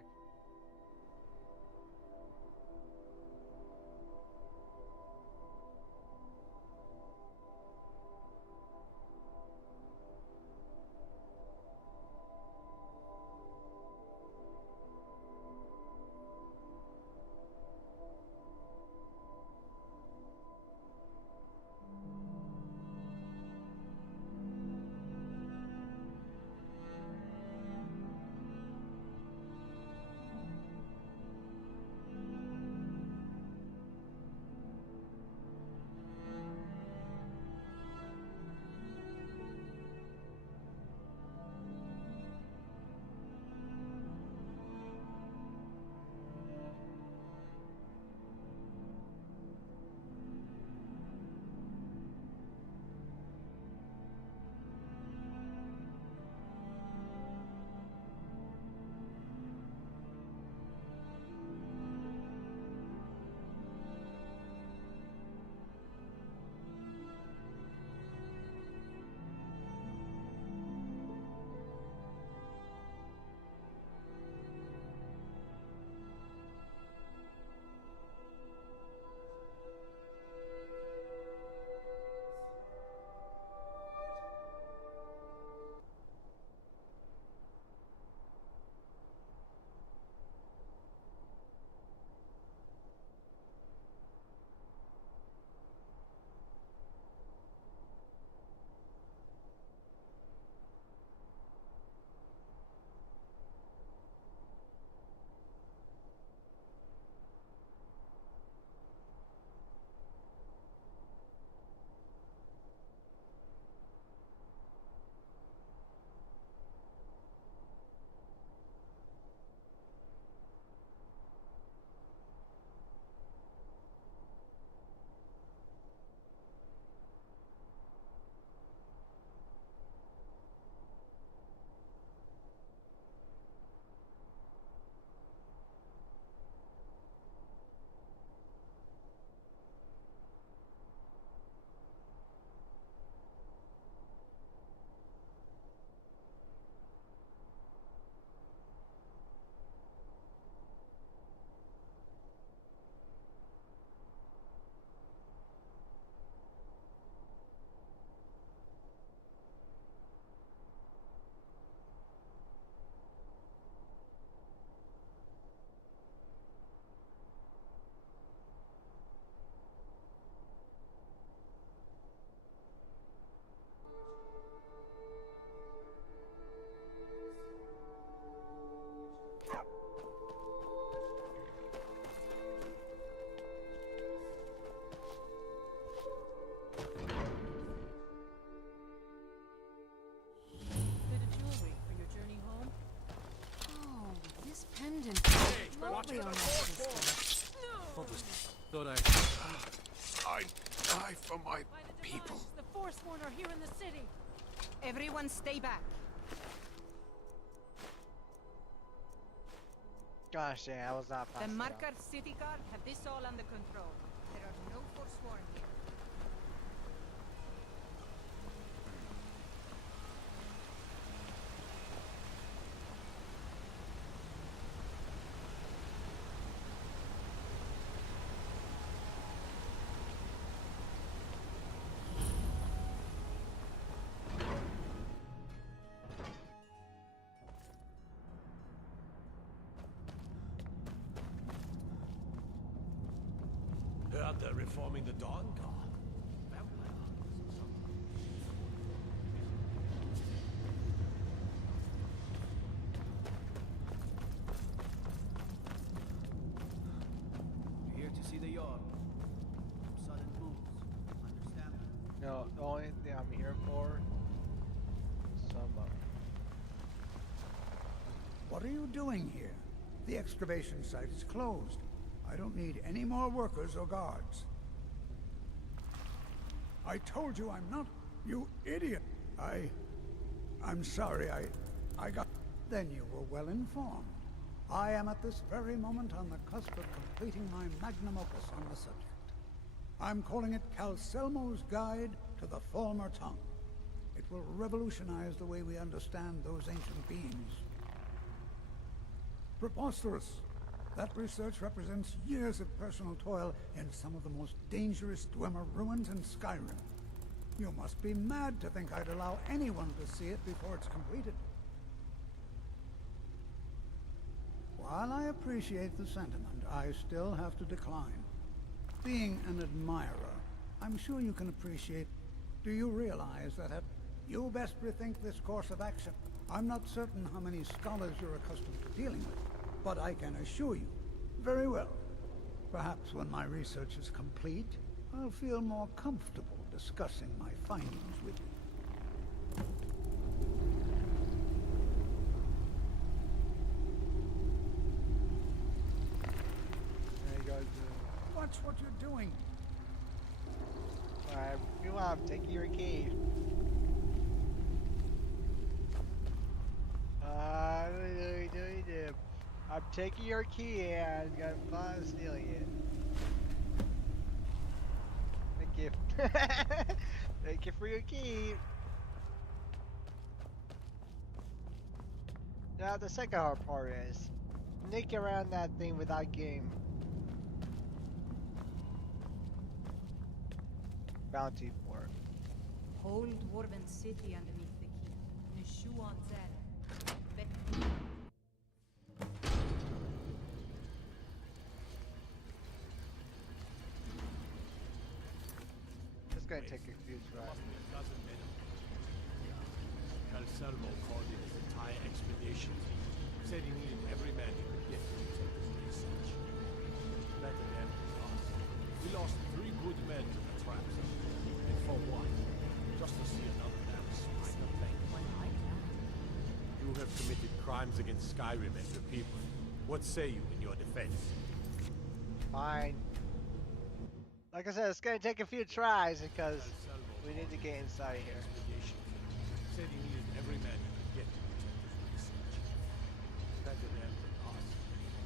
Lovely on that system. What was... Thought I die for my people. The Forsworn are here in the city. Everyone stay back. Gosh, yeah, I was not fast The enough. Marker City Guard have this all under control. There are no Forsworn here. Heard they're reforming the Dawn Guard. Here to see the yard. Sudden move. the only thing I'm here for is some What are you doing here? The excavation site is closed. I don't need any more workers or guards. I told you I'm not... You idiot! I'm sorry, I got... Then you were well informed. I am at this very moment on the cusp of completing my magnum opus on the subject. I'm calling it Calcelmo's Guide to the Former Tongue. It will revolutionize the way we understand those ancient beings. Preposterous! That research represents years of personal toil in some of the most dangerous Dwemer ruins in Skyrim. You must be mad to think I'd allow anyone to see it before it's completed. While I appreciate the sentiment, I still have to decline. Being an admirer, I'm sure you can appreciate... Do you realize that you best rethink this course of action? I'm not certain how many scholars you're accustomed to dealing with, but I can assure you, very well. Perhaps when my research is complete, I'll feel more comfortable discussing my findings with you. There you go. Watch what you're doing. Alright, you want to take your key. I'm taking your key and I'm gonna stealing it. Thank you. Thank you for your key. Now the second hard part is sneak around that thing without getting bounty for it. Whole dwarven city underneath the key. Nishuan Zel. It's gonna take a few tries. Calcelmo called in his entire expedition team. Said he needed every man he could get to take his research. Better them than us. We lost 3 good men to the traps. And for what? Just to see another damn spider thing. You have committed crimes against Skyrim and your people. What say you in your defense? Fine. Like I said, it's gonna take a few tries because we need to get inside here. Said he needed every man he could get to protect his research. Better them than us.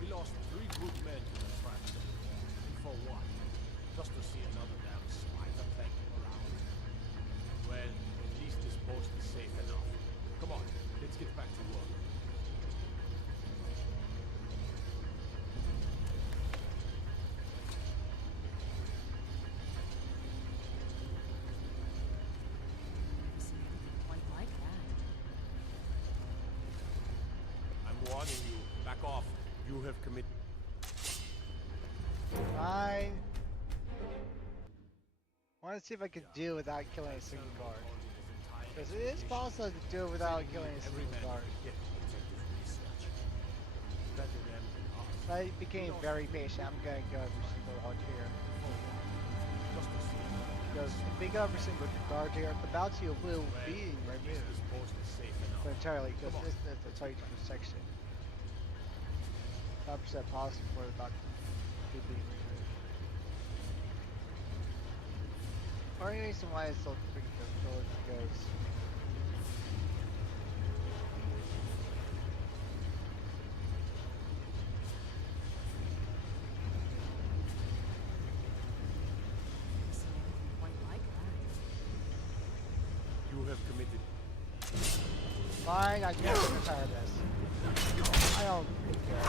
We lost 3 good men to the traps. And for what? Just to see another damn spider planking around. Well, at least this post is safe enough. Come on, let's get back to work. I'm warning you. Back off. You have committed... Fine. I want to see if I can do it without killing a single guard. Because it is possible to do it without killing a single guard. If I became very patient, I'm going to go every single guard here. Because if we go every single guard here, the bounty will be removed. Entirely, because this is the tight section. 5% possible for the bounty to be removed. Or any reason why it's so freaking difficult is because You have committed... fine, I can't retire this. I don't care.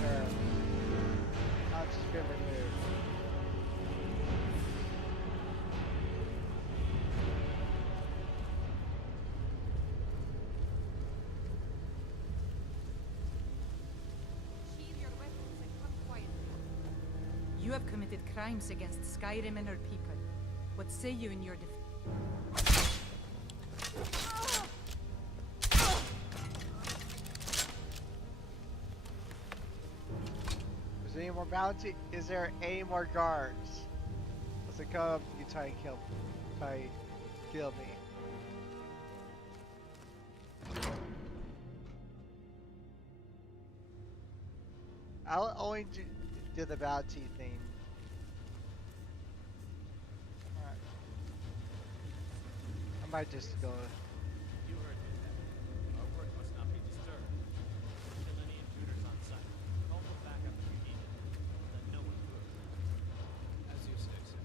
There. Now it's just been removed. Sheathe your weapons and come quietly. You have committed crimes against Skyrim and her people. What say you in your defense? Is there any more bounty? Is there any more guards? Let's come. You try and kill me. I'll only do the bounty thing. Alright. I might just go. You heard me then. Our work must not be disturbed. Kill any intruders on sight. Call them back up if you need it. Let no one through. As you say, sir.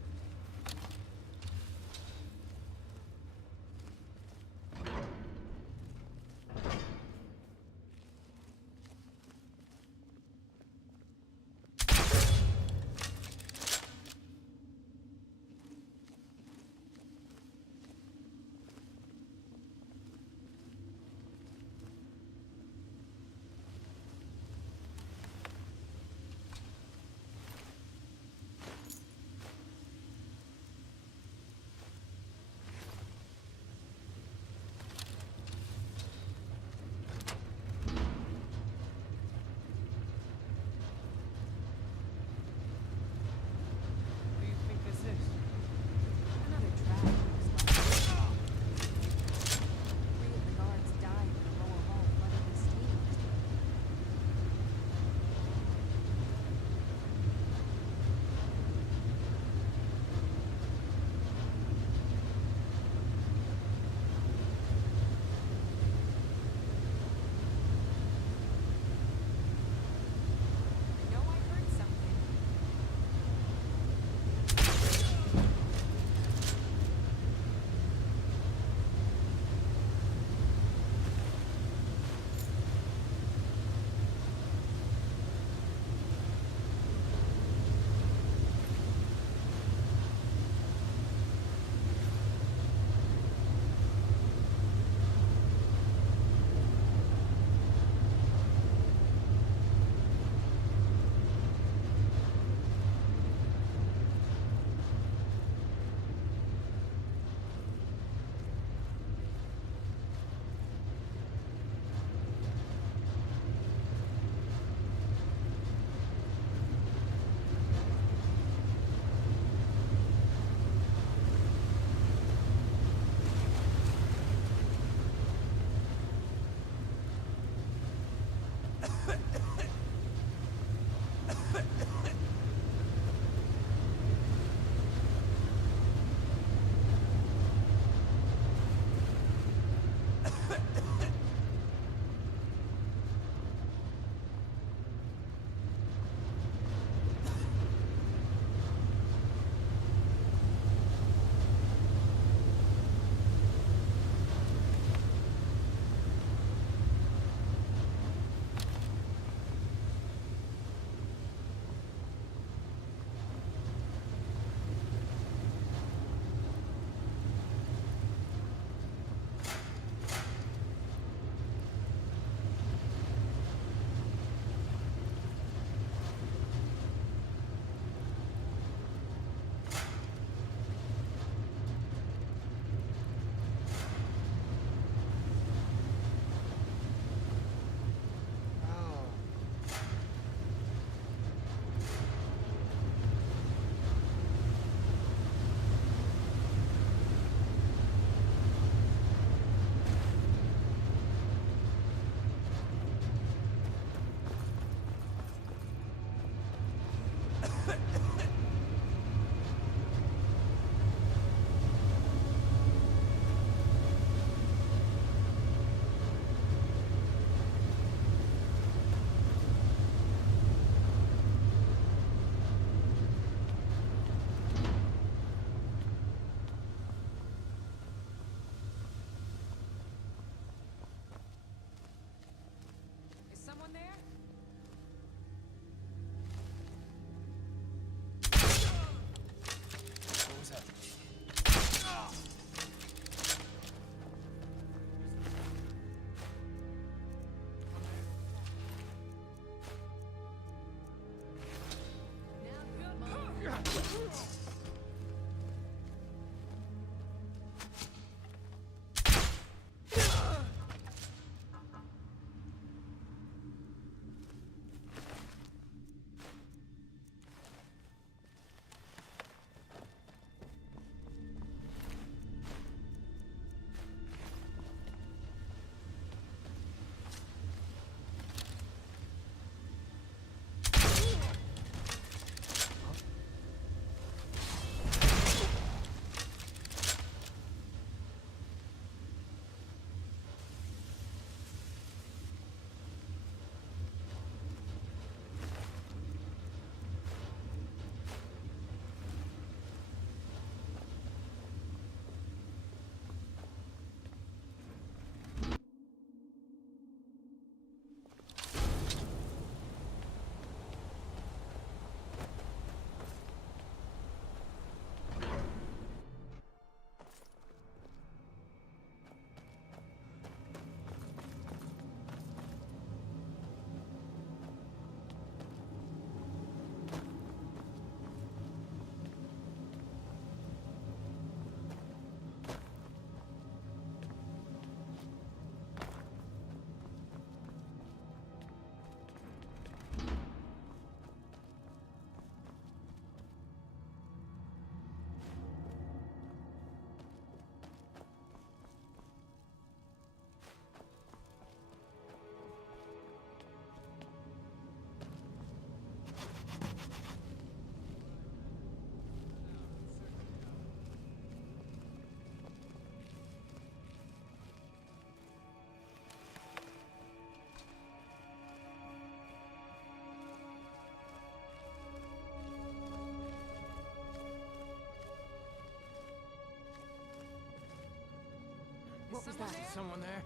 someone there?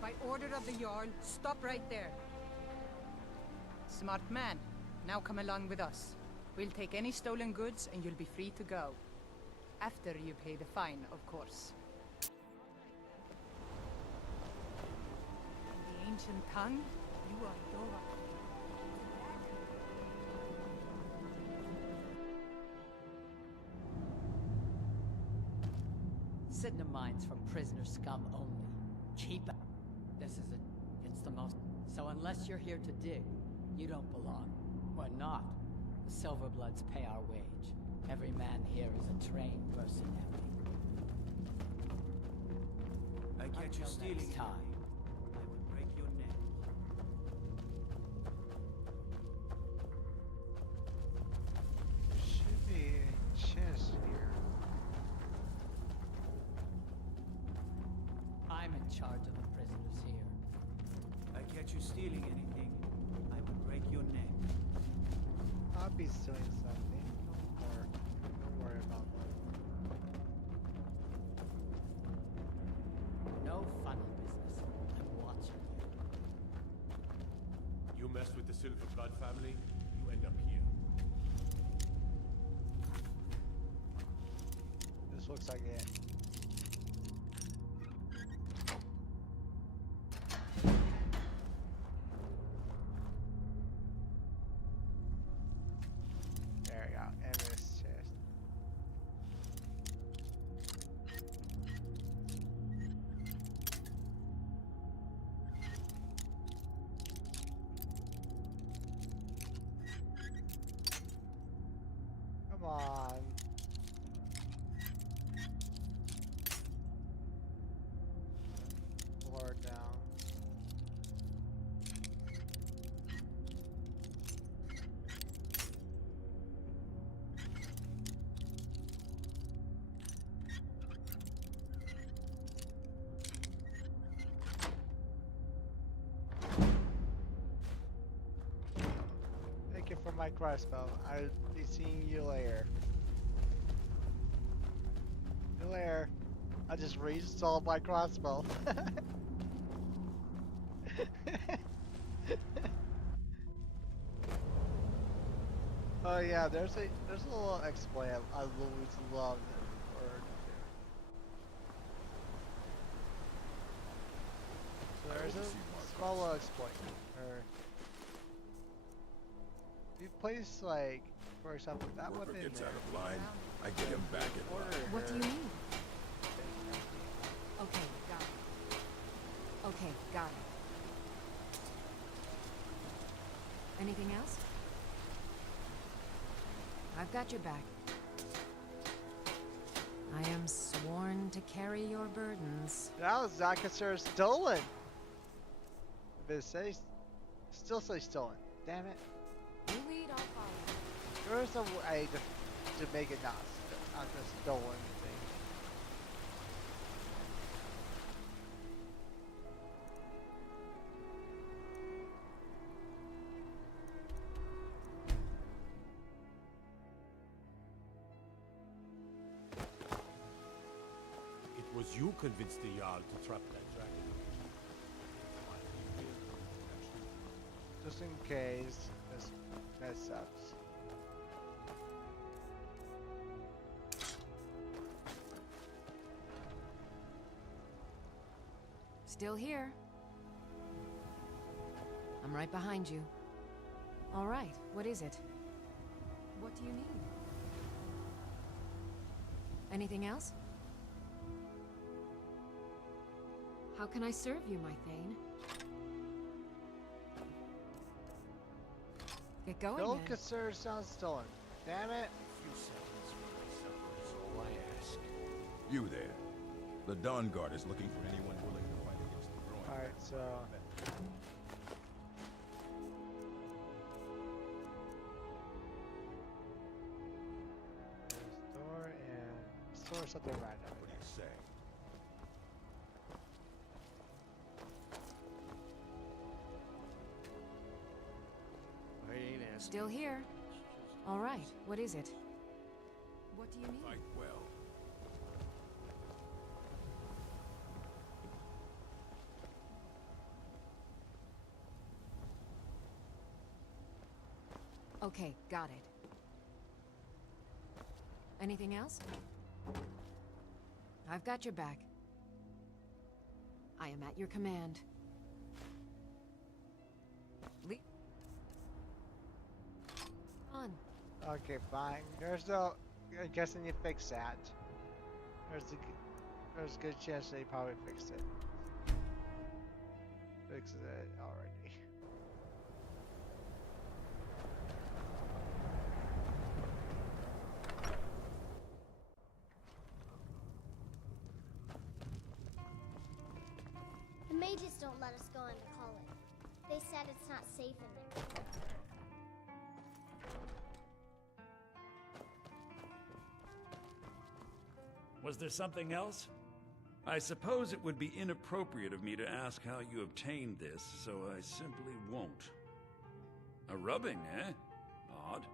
By order of the Jarl, stop right there. Smart man. Now come along with us. We'll take any stolen goods and you'll be free to go. After you pay the fine, of course. In the ancient tongue, you are Dora. Sitting mines for prisoner scum only. Keep it. It's the most. So unless you're here to dig, you don't belong. We're not. The Silverbloods pay our wage. Every man here is a trained mercenary. I catch you stealing Next time. I will break your neck. Should be a chest here. I'm in charge of the prisoners here. I catch you stealing anything, I will break your neck. I'll be stealing something. Don't worry about that. No funny business. I'm watching you. You mess with the Silverblood family, you end up here. This looks like it. There we go. And this chest. Come on. Lower down. Thank you for my crossbow. I'll be seeing you later. See you later. I just reinstalled my crossbow. Oh yeah, there's a little exploit I always loved or so there's a small little exploit. Or if you place like, for example, that Whoever weapon gets there, out of line, I get him back in line. What do you mean? Okay, got it. Okay, got it. Anything else? I've got your back. I am sworn to carry your burdens. Now Zakasur is stolen. If it says, still says stolen. Damn it. You lead, I'll follow. There is a way to make it not the stolen thing. It was you convinced the Jarl to trap that dragon. just in case this mess ups. Still here. I'm right behind you. All right, what is it? What do you need? Anything else? How can I serve you, my Thane? Get going, Don't then. consider sound stolen. Damn it. Few seconds for myself is all I ask. You there. The Dawn Guard is looking for anyone willing to fight against the growing. Alright, so there's the door and store something random. What do you say? I ain't asking. Still here. All right, what is it? What do you need? Fight well. Okay, got it. Anything else? I've got your back. I am at your command. Leave. On. Okay, fine. There's no. I'm guessing you fixed that. There's a good chance they probably fixed it. Fixed it already. The mages don't let us go into college. They said it's not safe in there. Was there something else? I suppose it would be inappropriate of me to ask how you obtained this, so I simply won't. A rubbing, eh? Odd.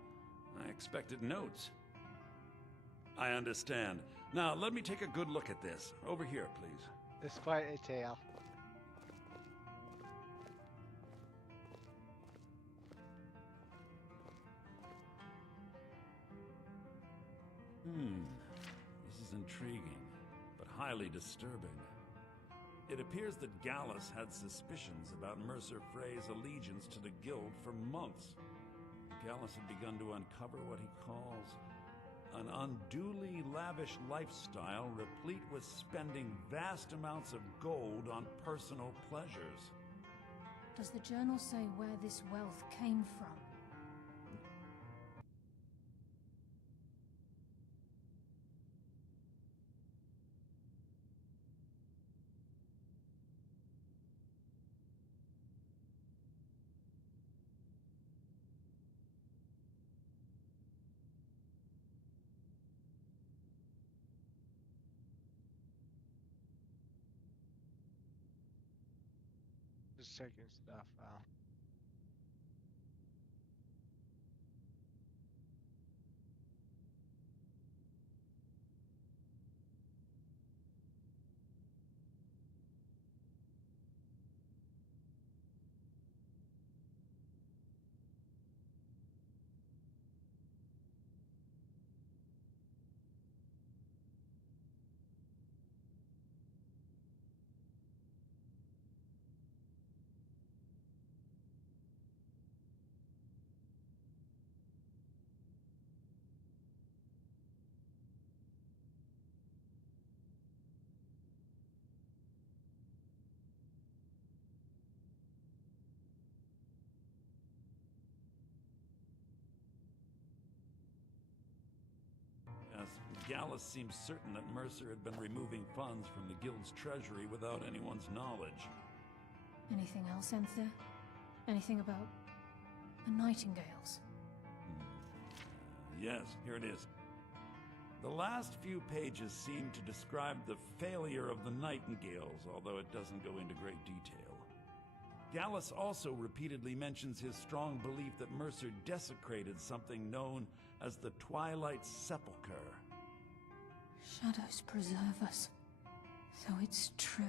I expected notes. I understand. Now, let me take a good look at this. Over here, please. It's quite a tale. This is intriguing, but highly disturbing. It appears that Gallus had suspicions about Mercer Frey's allegiance to the Guild for months. Gallus had begun to uncover what he calls an unduly lavish lifestyle replete with spending vast amounts of gold on personal pleasures. Does the journal say where this wealth came from? Just checking stuff out. Yes, Gallus seems certain that Mercer had been removing funds from the Guild's treasury without anyone's knowledge. Anything else, Anthea? Anything about the Nightingales? Yes, here it is. The last few pages seem to describe the failure of the Nightingales, although it doesn't go into great detail. Gallus also repeatedly mentions his strong belief that Mercer desecrated something known as the Twilight Sepulchre. Shadows preserve us. So it's true.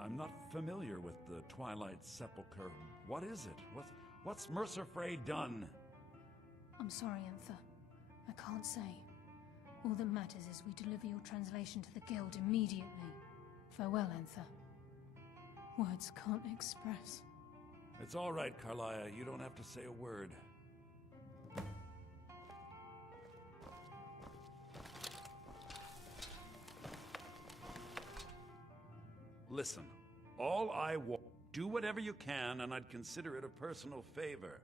I'm not familiar with the Twilight Sepulchre. What is it? What's Mercer Frey done? I'm sorry, Anther. I can't say. All that matters is we deliver your translation to the Guild immediately. Farewell, Anther. Words can't express. It's all right, Carlia. You don't have to say a word. Listen, all I want, do whatever you can, and I'd consider it a personal favor.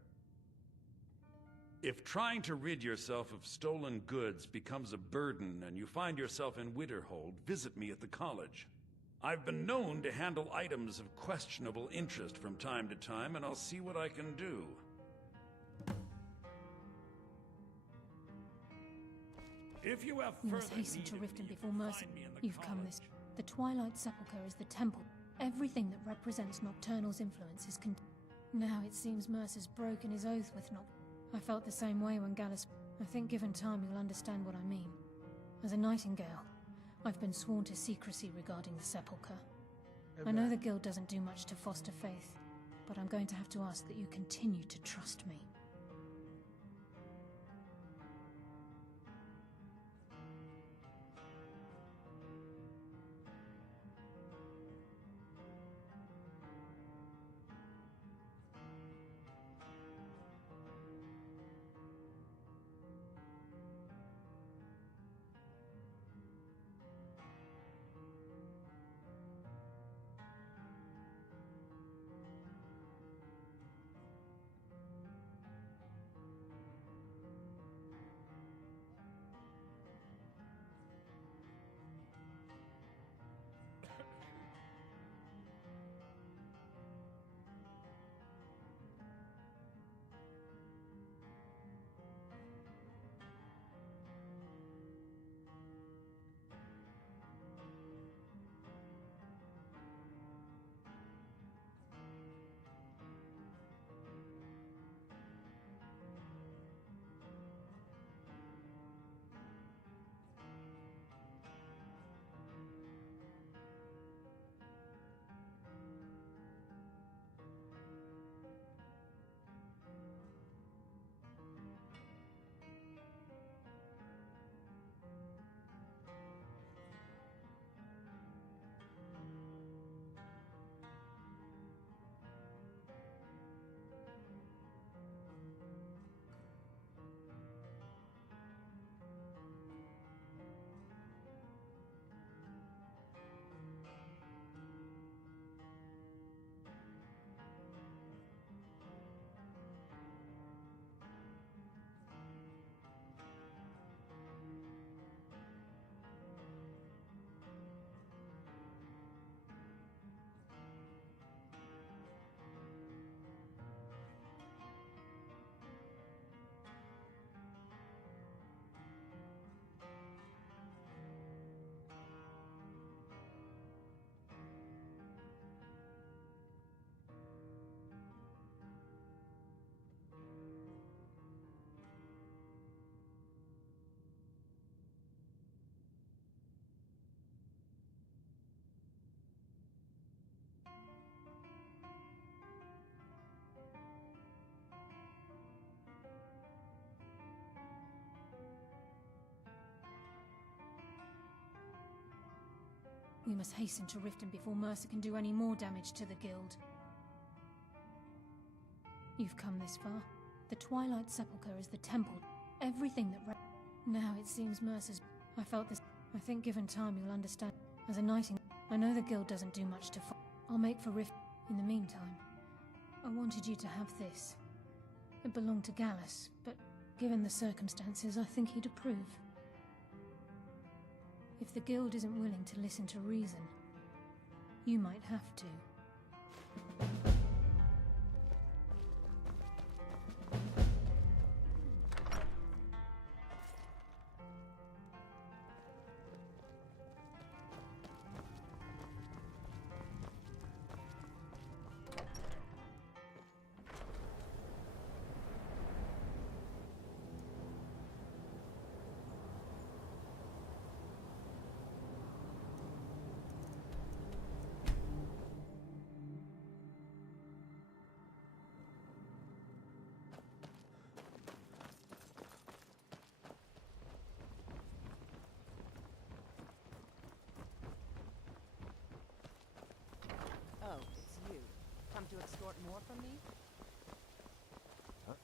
If trying to rid yourself of stolen goods becomes a burden and you find yourself in Winterhold, visit me at the college. I've been known to handle items of questionable interest from time to time, and I'll see what I can do. If you have We further must hasten need to of Riften me, you before can Mercer. find me in the You've come this. The Twilight Sepulchre is the temple. Everything that represents Nocturnal's influence is Now it seems Mercer's broken his oath with Noct. I felt the same way when Gallus. I think given time you'll understand what I mean. As a Nightingale, I've been sworn to secrecy regarding the Sepulchre. I know the Guild doesn't do much to foster faith, but I'm going to have to ask that you continue to trust me. We must hasten to Riften before Mercer can do any more damage to the Guild. You've come this far. The Twilight Sepulchre is the temple. Everything that Now it seems Mercer's. I felt this. I think given time you'll understand. As a Nightingale, I know the Guild doesn't do much to I'll make for Rift. In the meantime, I wanted you to have this. It belonged to Gallus, but given the circumstances, I think he'd approve. If the Guild isn't willing to listen to reason, you might have to. to extort more from me? Huh?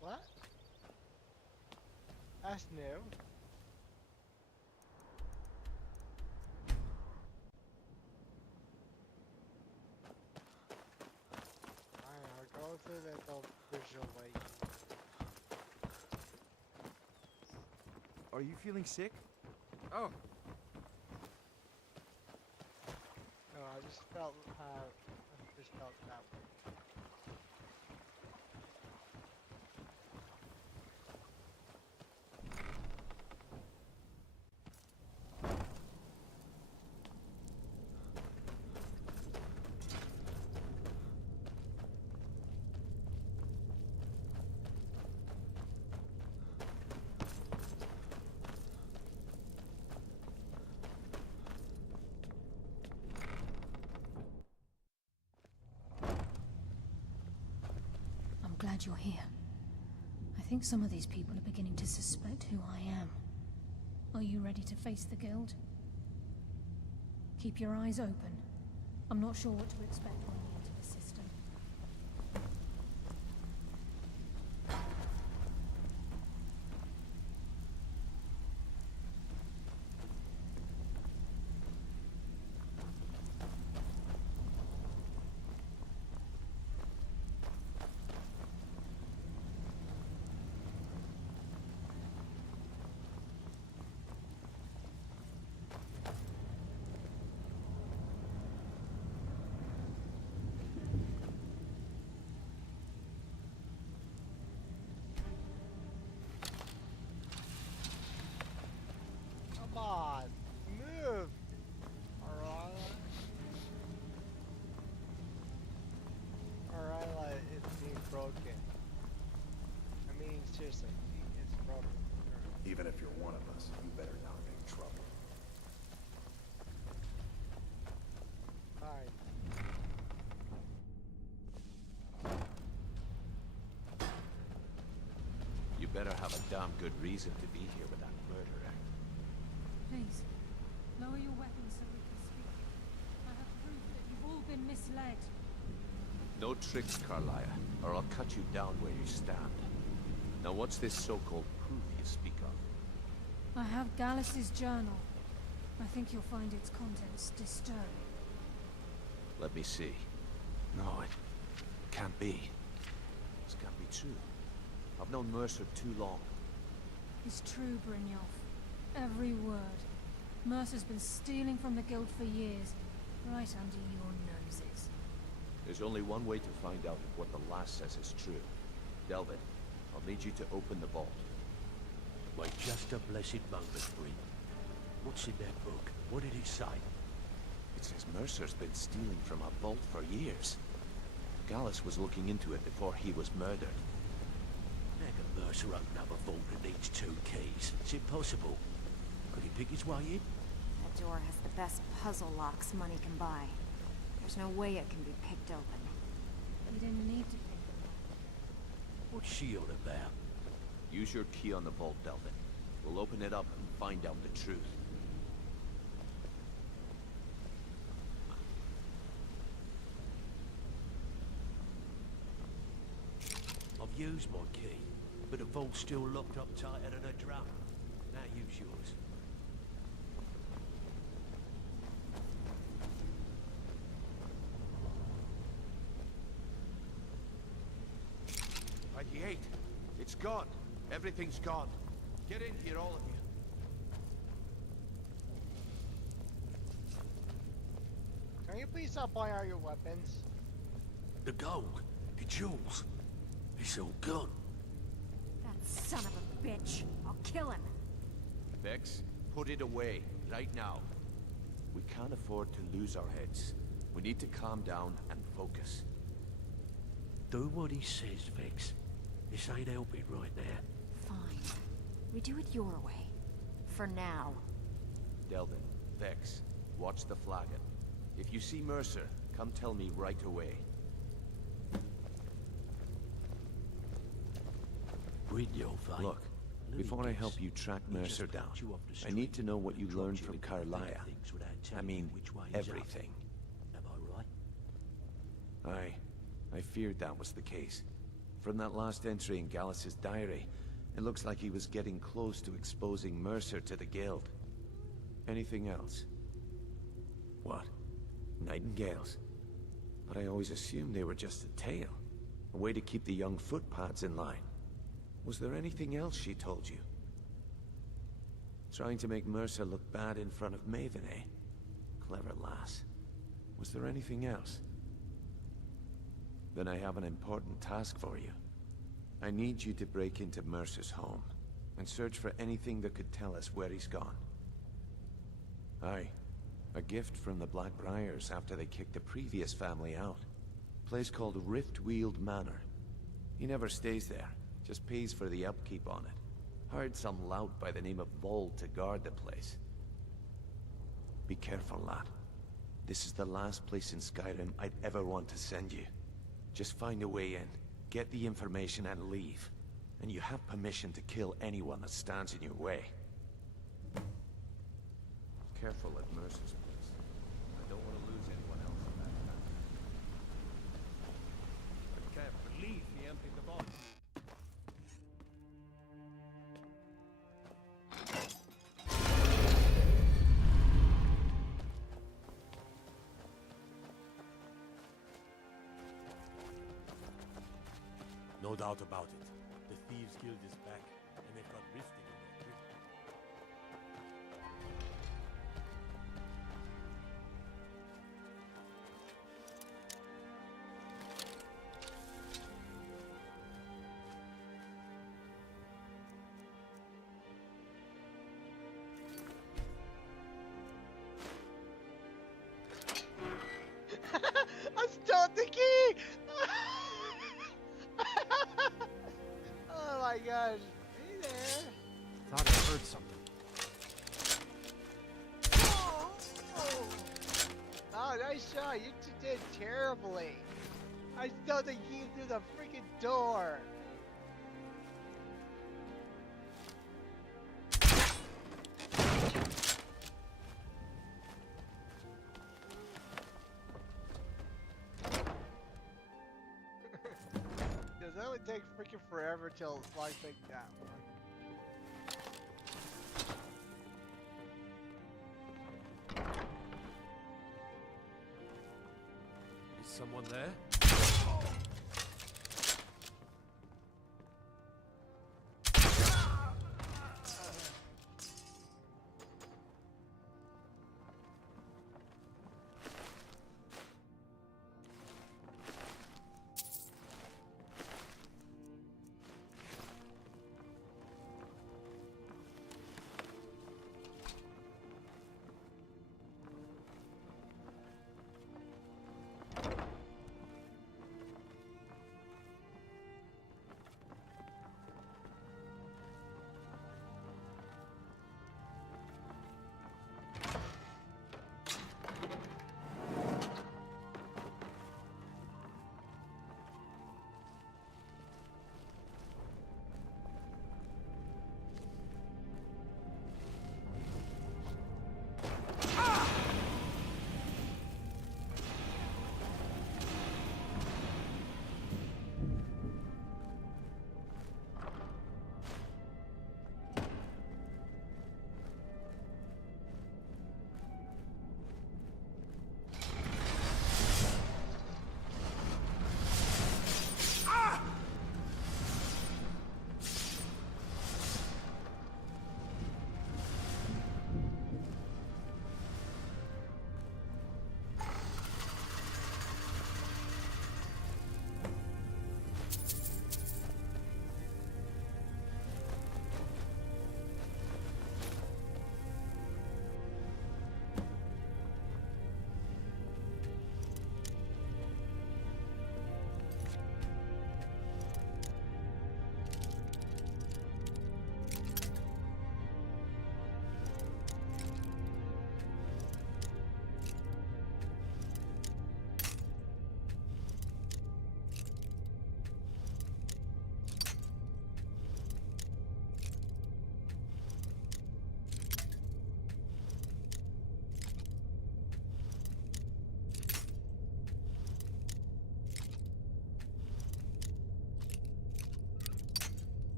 What? That's new. I'll go through that visual way. Are you feeling sick? Oh, No, I just felt that way. I'm glad you're here. I think some of these people are beginning to suspect who I am. Are you ready to face the Guild? Keep your eyes open. I'm not sure what to expect when we enter the system. Come on, move! Alright. Alright, like, it's being broken. I mean, seriously, it's broken. Even if you're one of us, you better not make trouble. Fine. You better have a damn good reason to be here with that murderer. Please, lower your weapons so we can speak. I have proof that you've all been misled. No tricks, Carlia, or I'll cut you down where you stand. Now what's this so-called proof you speak of? I have Gallus's journal. I think you'll find its contents disturbing. Let me see. No, it can't be. This can't be true. I've known Mercer too long. It's true, Brynjolf. Every word. Mercer's been stealing from the Guild for years, right under your noses. There's only one way to find out if what the lass says is true. Delvin, I'll need you to open the vault. Wait just a blessed moment, Bryn. What's in that book? What did it say? It says Mercer's been stealing from a vault for years. Gallus was looking into it before he was murdered. How can Mercer open up a vault that needs 2 keys? It's impossible. Could he pick his way in? That door has the best puzzle locks money can buy. There's no way it can be picked open. You didn't need to pick them. What's she on about? Use your key on the vault, Delvin. We'll open it up and find out the truth. I've used my key, but the vault's still locked up tighter than a drum. Now use yours. By the 8. It's gone. Everything's gone. Get in here, all of you. Can you please stop buying all your weapons? The gold, the jewels, it's all gone. That son of a bitch. I'll kill him. Vex, put it away, right now. We can't afford to lose our heads. We need to calm down and focus. Do what he says, Vex. This ain't helping right now. Fine. We do it your way. For now. Delvin, Vex, watch the flagon. If you see Mercer, come tell me right away. quit your fight. Look, before I help you track Mercer down, I need to know what you learned from Carlia. I mean, everything. Am I right? I feared that was the case. From that last entry in Gallus's diary, it looks like he was getting close to exposing Mercer to the Guild. Anything else? What? Nightingales? But I always assumed they were just a tale. A way to keep the young footpads in line. Was there anything else she told you? Trying to make Mercer look bad in front of Maven, eh? Clever lass. Was there anything else? Then I have an important task for you. I need you to break into Mercer's home and search for anything that could tell us where he's gone. Aye. A gift from the Blackbriars after they kicked the previous family out. Place called Riftweald Manor. He never stays there, just pays for the upkeep on it. Hired some lout by the name of Vol to guard the place. Be careful, lad. This is the last place in Skyrim I'd ever want to send you. Just find a way in, get the information and leave. And you have permission to kill anyone that stands in your way. Careful at Mercer's place. I don't want to lose anyone else in that path. I can't believe he emptied the bottle. No doubt about it. The Thieves Guild is back, and they've got Riften in their grip. I stole the key! Oh my gosh. Hey there. Thought I heard something. Oh, nice shot. You two did terribly. I stole the key through the freaking door. Because that would take freaking forever till lock thing down. Is someone there?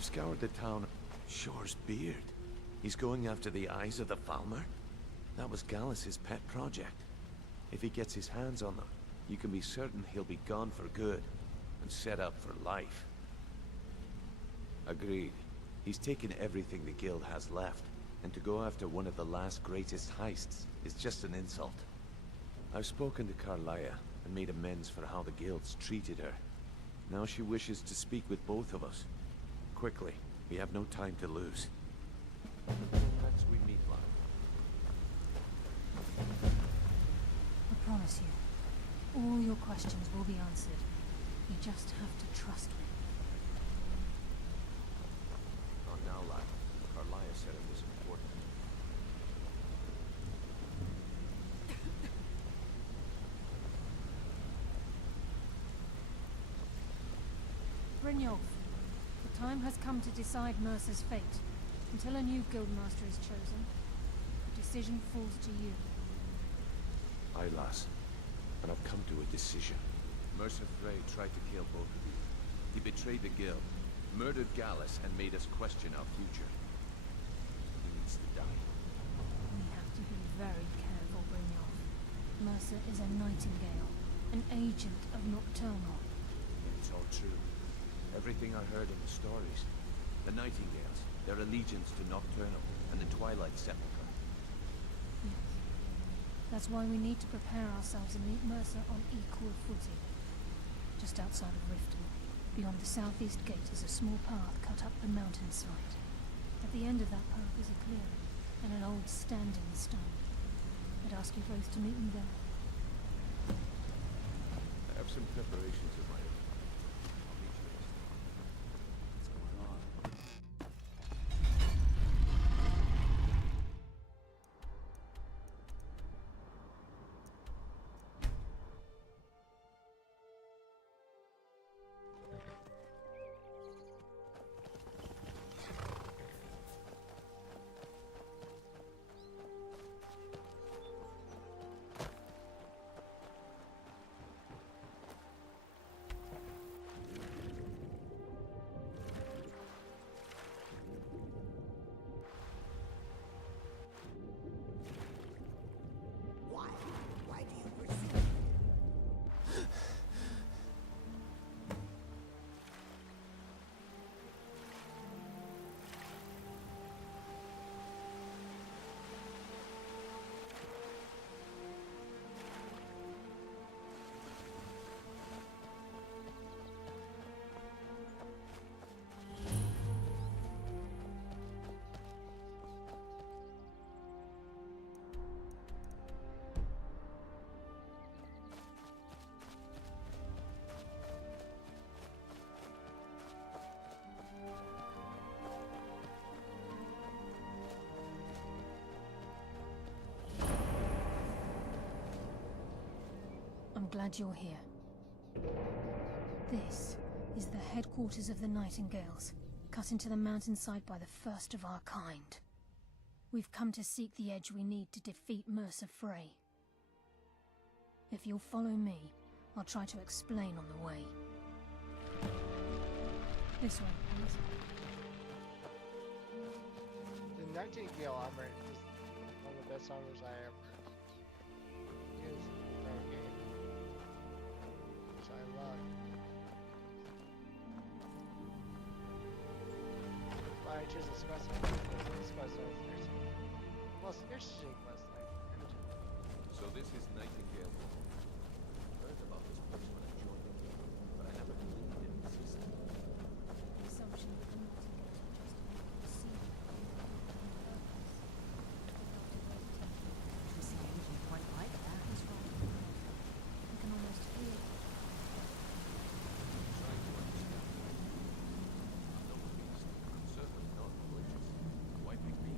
We've scoured the town. Shore's beard. He's going after the eyes of the Falmer? That was Gallus's pet project. If he gets his hands on them, you can be certain he'll be gone for good, and set up for life. Agreed. He's taken everything the guild has left, and to go after one of the last greatest heists is just an insult. I've spoken to Carlia, and made amends for how the guilds treated her. Now she wishes to speak with both of us. Quickly, we have no time to lose. Next we meet, lad. I promise you, all your questions will be answered. You just have to trust me. Not now, lad. Carlia said it was important. Brynjolf, the time has come to decide Mercer's fate. Until a new guildmaster is chosen, the decision falls to you. Aye, lass. And I've come to a decision. Mercer Frey tried to kill both of you. He betrayed the guild, murdered Gallus, and made us question our future. He needs to die. We have to be very careful, Brynjolf. Mercer is a nightingale, an agent of Nocturnal. It's all true. Everything I heard in the stories. The Nightingales, their allegiance to Nocturnal, and the Twilight Sepulchre. Yes. That's why we need to prepare ourselves and meet Mercer on equal footing. Just outside of Riften, beyond the southeast gate is a small path cut up the mountainside. At the end of that path is a clearing, and an old standing stone. I'd ask you both to meet me there. I have some preparations of my own. I'll meet you next time. What's going on? Why do you pursue? I'm glad you're here. This is the headquarters of the Nightingales, cut into the mountainside by the first of our kind. We've come to seek the edge we need to defeat Mercer Frey. If you'll follow me, I'll try to explain on the way. This way, please. The Nightingale armor is one of the best armors I ever used in our game. Which I love. Why I choose this quest line? This quest line is nursing. Well, it's nursing quest line. So this is Nightingale. I heard about this place when I joined the guild, but I never believed it existed. The assumption that the Nightingales were just seen You see anything quite like that? He's right. I can almost feel it. I'm trying to understand. I'm no priest. I'm certainly not religious. Why pick me?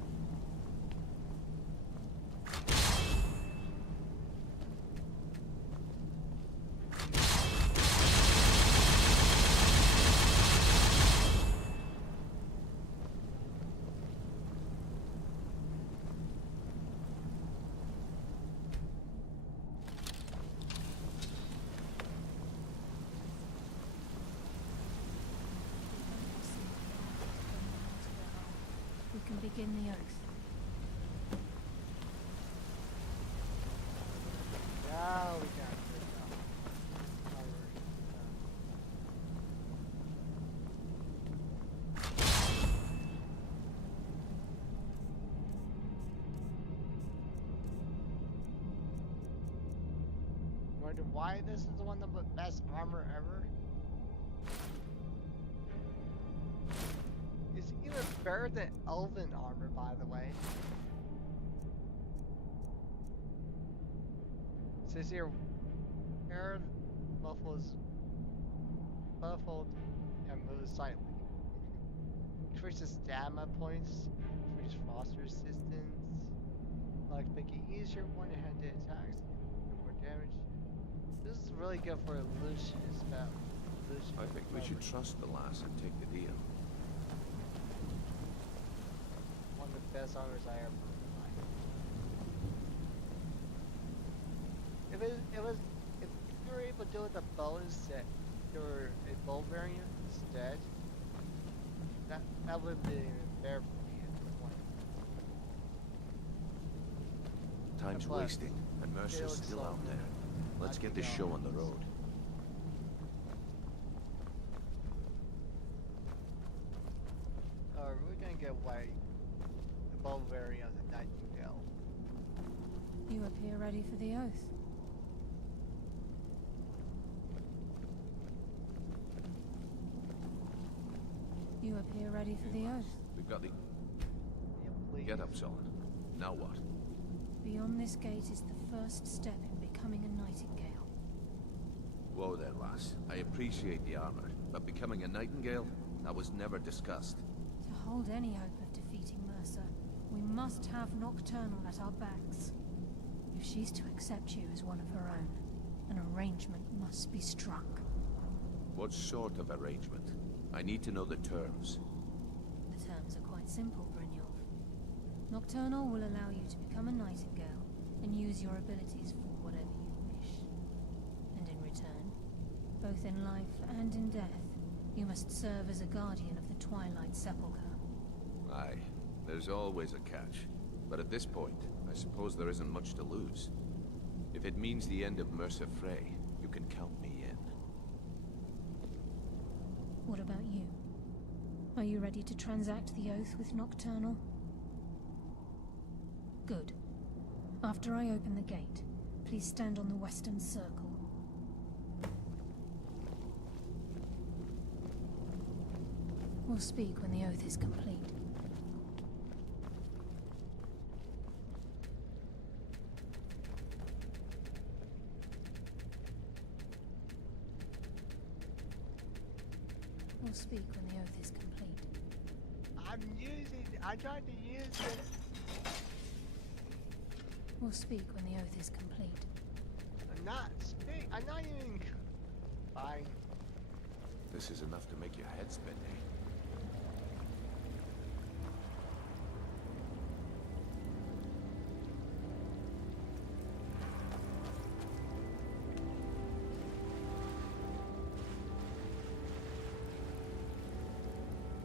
begin the oath. Now we got it. Now wonder why this is the one of the best armor ever? It's even better than elven armor, by the way. It says here, hair muffles muffled and moves silently. Increases stamina points, increases frost resistance, like making easier one-handed attacks, do more damage. This is really good for Lucius battle. I think we should trust the lass and take the deal. One of the best armors I ever liked. If you were able to do the bonus set or a bow variant instead, that would be even better for me at this point. Time's Plus, wasting, and Mercer's still out there. Let's get this show on the road. We're gonna get white. The bow variant of the Nightingale. You appear ready for the oath. You appear ready for the oath. We've got the... Get up, Solon. Now what? Beyond this gate is the first step in becoming a nightingale. Whoa there, lass. I appreciate the armor, but becoming a nightingale? That was never discussed. To hold any hope of defeating Mercer, we must have Nocturnal at our backs. If she's to accept you as one of her own, an arrangement must be struck. What sort of arrangement? I need to know the terms. The terms are quite simple, Brynjolf. Nocturnal will allow you to become a nightingale and use your abilities for whatever you wish. And in return, both in life and in death, you must serve as a guardian of the Twilight Sepulchre. Aye, there's always a catch. But at this point, I suppose there isn't much to lose. If it means the end of Mercer Frey, you can count me in. What about you? Are you ready to transact the oath with Nocturnal? Good. After I open the gate, please stand on the western circle. We'll speak when the oath is complete. We'll speak when the oath is complete. I tried to use it. We'll speak when the oath is complete. I'm not even... Fine. This is enough to make your head spin, eh?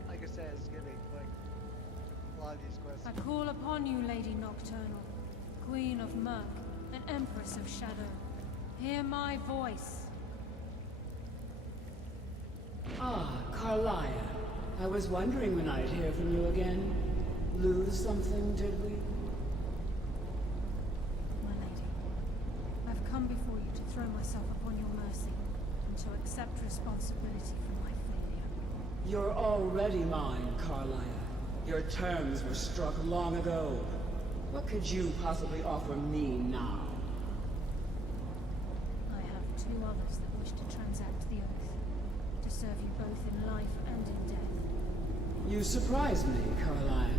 Like I said, it's gonna be quick. A lot of these questions. I call upon you, Lady Nocturnal, Queen of Murk, and Empress of Shadow. Hear my voice. Ah, Carlia. I was wondering when I'd hear from you again. Lose something, did we? My lady, I've come before you to throw myself upon your mercy, and to accept responsibility for my failure. You're already mine, Carlia. Your terms were struck long ago. What could you possibly offer me now? I have two others that wish to transact the oath, to serve you both in life and in death. You surprise me, Carlia.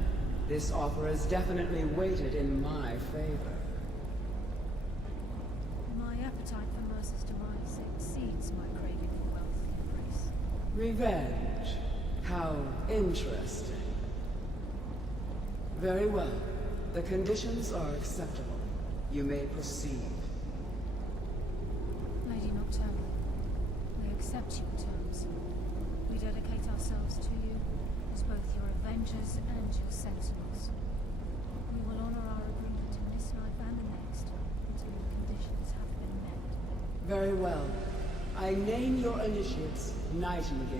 This offer is definitely weighted in my favor. My appetite for Mercer's demise exceeds my craving for wealth, Empress. Revenge. How interesting. Very well. The conditions are acceptable. You may proceed. Lady Nocturnal, we accept your terms. We dedicate ourselves to you, includes both your Avengers and your Sentinels. We will honor our agreement in this life and the next until the conditions have been met. Very well. I name your initiates Nightingale,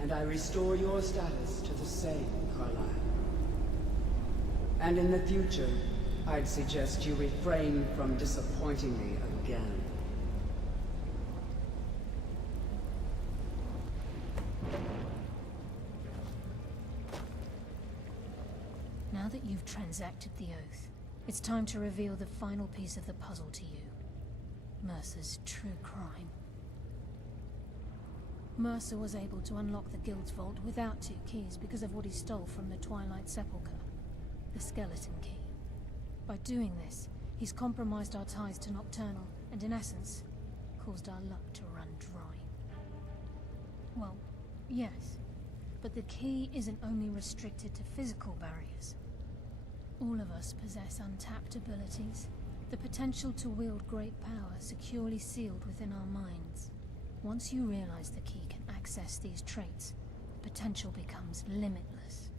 and I restore your status to the same, Carlyle. And in the future, I'd suggest you refrain from disappointing me again. Now that you've transacted the oath, it's time to reveal the final piece of the puzzle to you. Mercer's true crime. Mercer was able to unlock the Guild's vault without 2 keys because of what he stole from the Twilight Sepulchre, the skeleton key. By doing this, he's compromised our ties to Nocturnal, and in essence, caused our luck to run dry. Well, yes, but the key isn't only restricted to physical barriers. All of us possess untapped abilities, the potential to wield great power securely sealed within our minds. Once you realize the key can access these traits, the potential becomes limitless.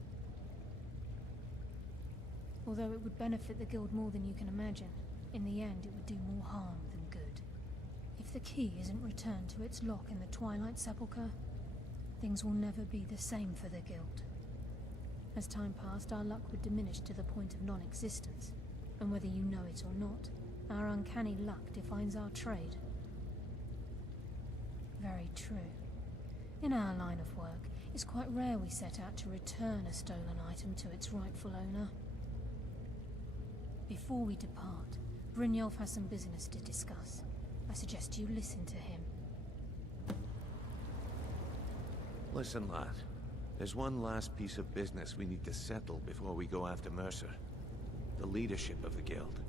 Although it would benefit the Guild more than you can imagine, in the end it would do more harm than good. If the key isn't returned to its lock in the Twilight Sepulchre, things will never be the same for the Guild. As time passed, our luck would diminish to the point of non-existence, and whether you know it or not, our uncanny luck defines our trade. Very true. In our line of work, it's quite rare we set out to return a stolen item to its rightful owner. Before we depart, Brynjolf has some business to discuss. I suggest you listen to him. Listen, lad. There's one last piece of business we need to settle before we go after Mercer. The leadership of the Guild.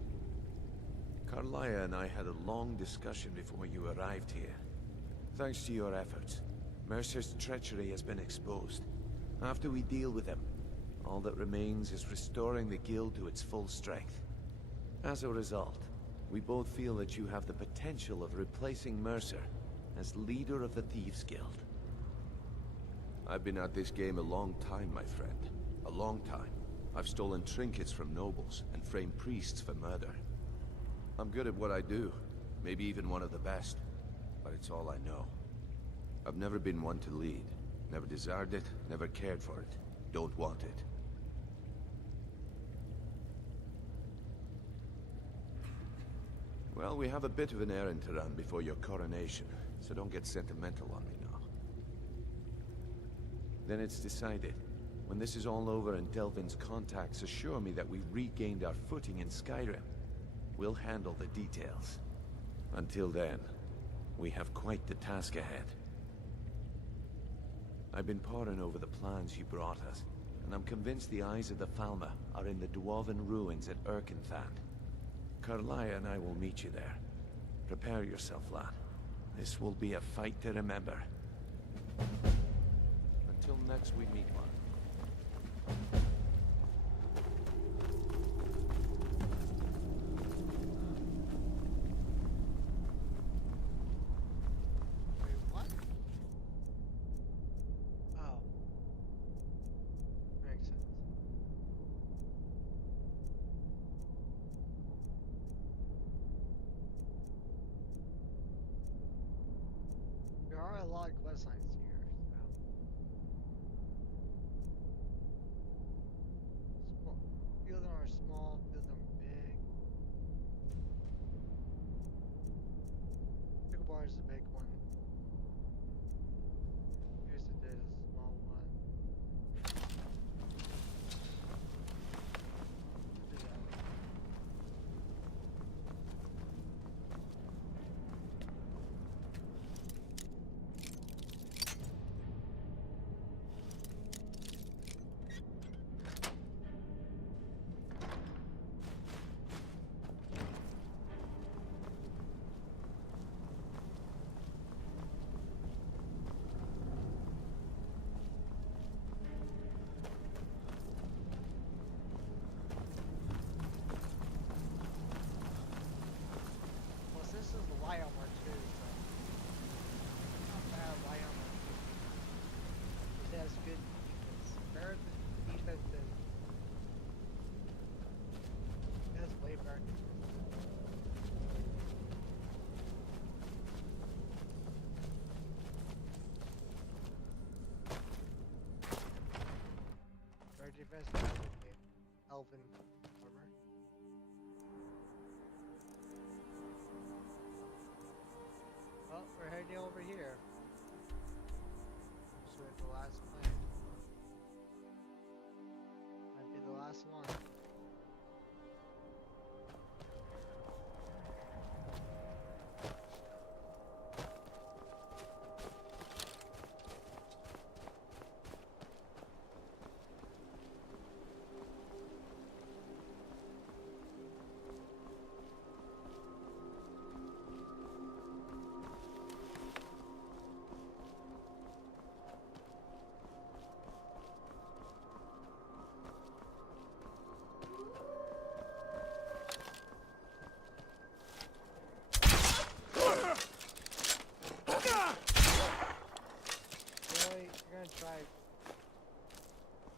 Carlaya and I had a long discussion before you arrived here. Thanks to your efforts, Mercer's treachery has been exposed. After we deal with him, all that remains is restoring the Guild to its full strength. As a result, we both feel that you have the potential of replacing Mercer as leader of the Thieves Guild. I've been at this game a long time, my friend. A long time. I've stolen trinkets from nobles and framed priests for murder. I'm good at what I do, maybe even one of the best, but it's all I know. I've never been one to lead. Never desired it, never cared for it. Don't want it. Well, we have a bit of an errand to run before your coronation, so don't get sentimental on me now. Then it's decided. When this is all over and Delvin's contacts assure me that we've regained our footing in Skyrim, we'll handle the details. Until then, we have quite the task ahead. I've been poring over the plans you brought us, and I'm convinced the eyes of the Falmer are in the Dwarven ruins at Erkenthand. Carlaya and I will meet you there. Prepare yourself, lad. This will be a fight to remember. Until next we meet, lad. Wait, what? Oh. Makes sense. There are a lot of quest lines here, so. Few of them are small, few of them are big. Pickle bar is the big one. Here's the small one. Do that one. Plus, this is the light armor too, so not bad light armor. It has good defense. Well, we're heading over here. This was the last plan. Might be the last one. Really? You're gonna try.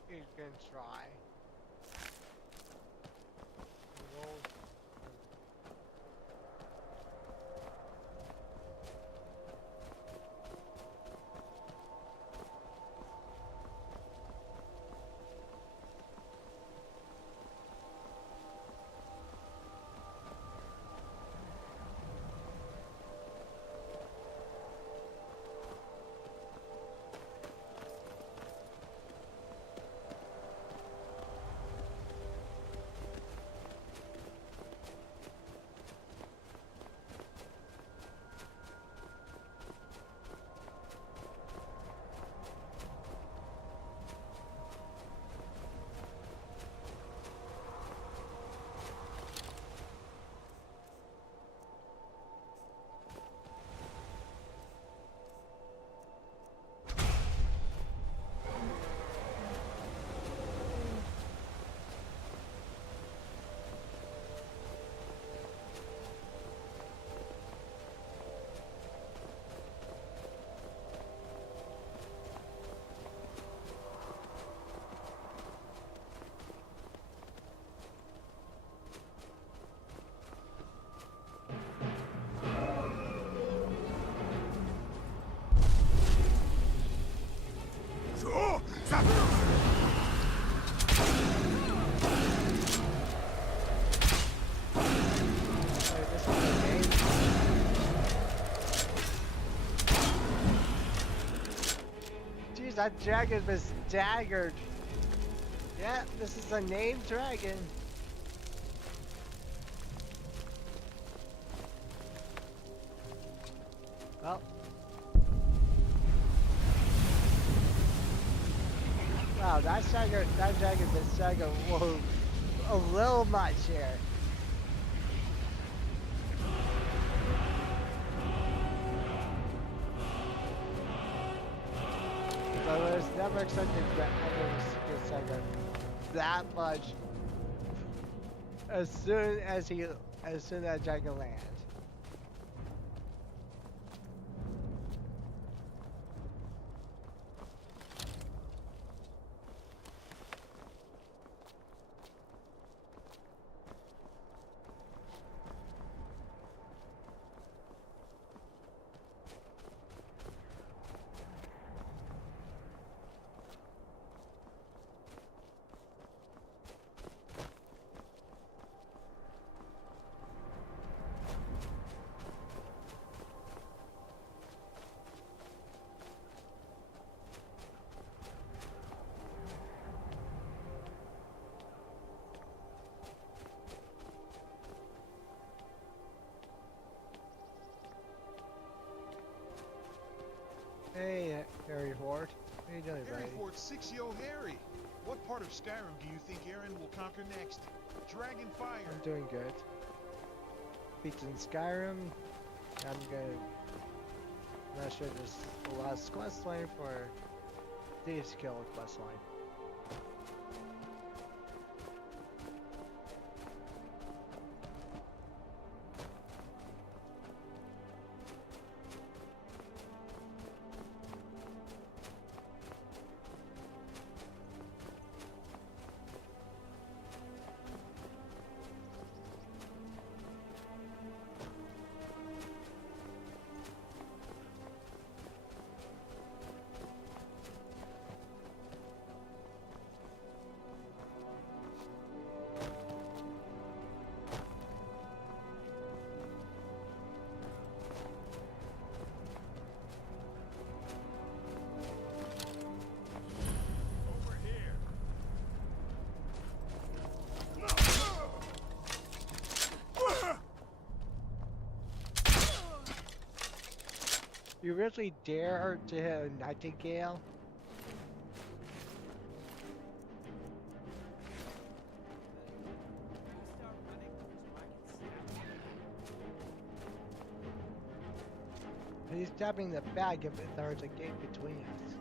You're gonna try. Roll. Jeez, that dragon was daggered. Yeah, this is a named dragon. Well. Wow, that dragon was daggered whoa, a little much here. I was never expecting that much as soon as Dragon lands. Hey, Harry Ford. How you doing, Harry buddy? Ford 60 Harry. What part of Skyrim do you think Aaron will conquer next? Dragonfire. I'm doing good. Beats in Skyrim. I'm not sure there's the last quest line for Thieves Guild quest line. You really dare to hit a nightingale? He's tapping the bag if there's a gate between us.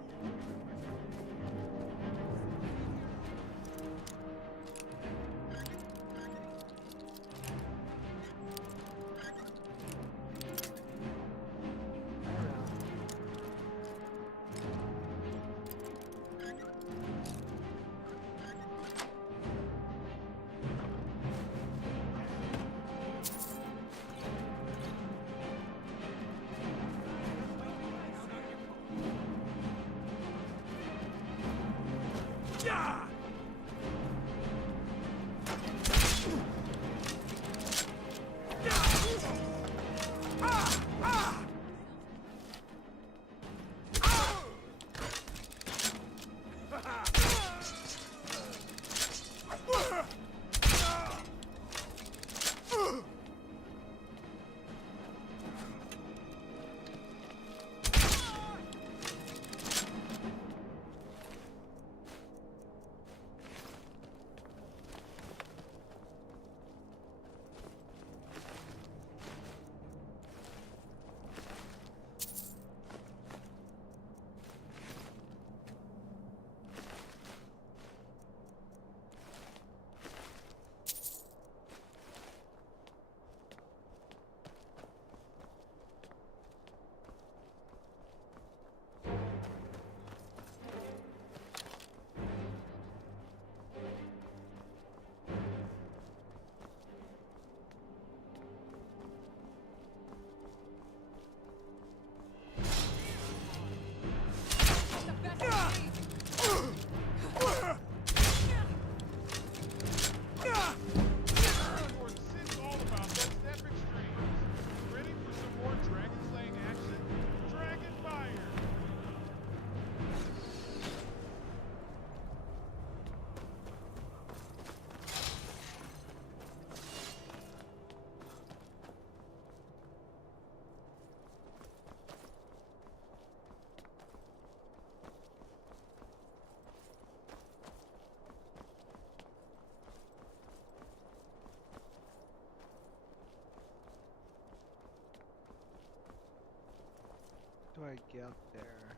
Do I get up there?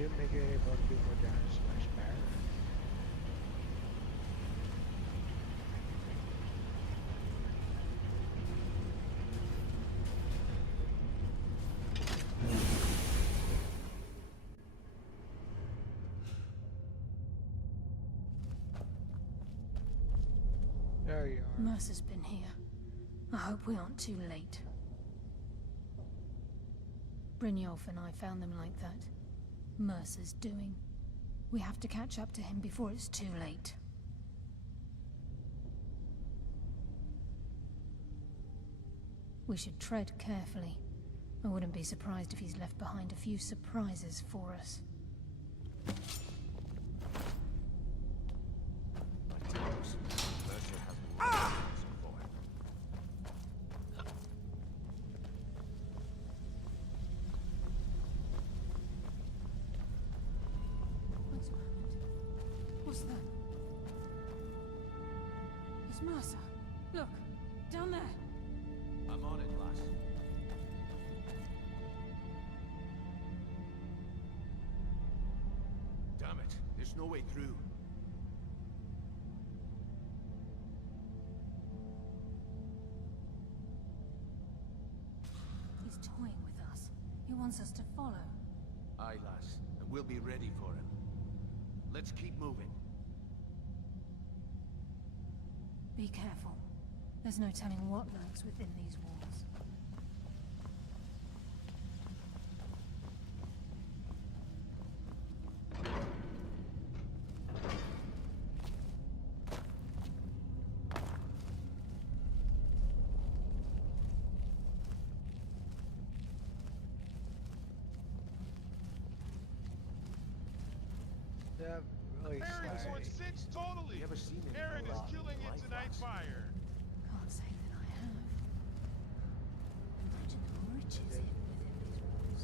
do make it able to do more damage to my spare. There you are. Mercer's been here. I hope we aren't too late. Brynjolf and I found them like that. Mercer's doing. We have to catch up to him before it's too late. We should tread carefully. I wouldn't be surprised if he's left behind a few surprises for us. What's that? It's Mercer. Look, down there. I'm on it, lass. Damn it, there's no way through. He's toying with us. He wants us to follow. Aye, lass, and we'll be ready for him. Let's keep moving. Be careful. There's no telling what lurks within these walls. Yeah, really Aaron is on sorry. 6 totally. You ever seen him? Aaron is killing it tonight, fire. Can't say that I have. Imagine the riches hidden within these walls.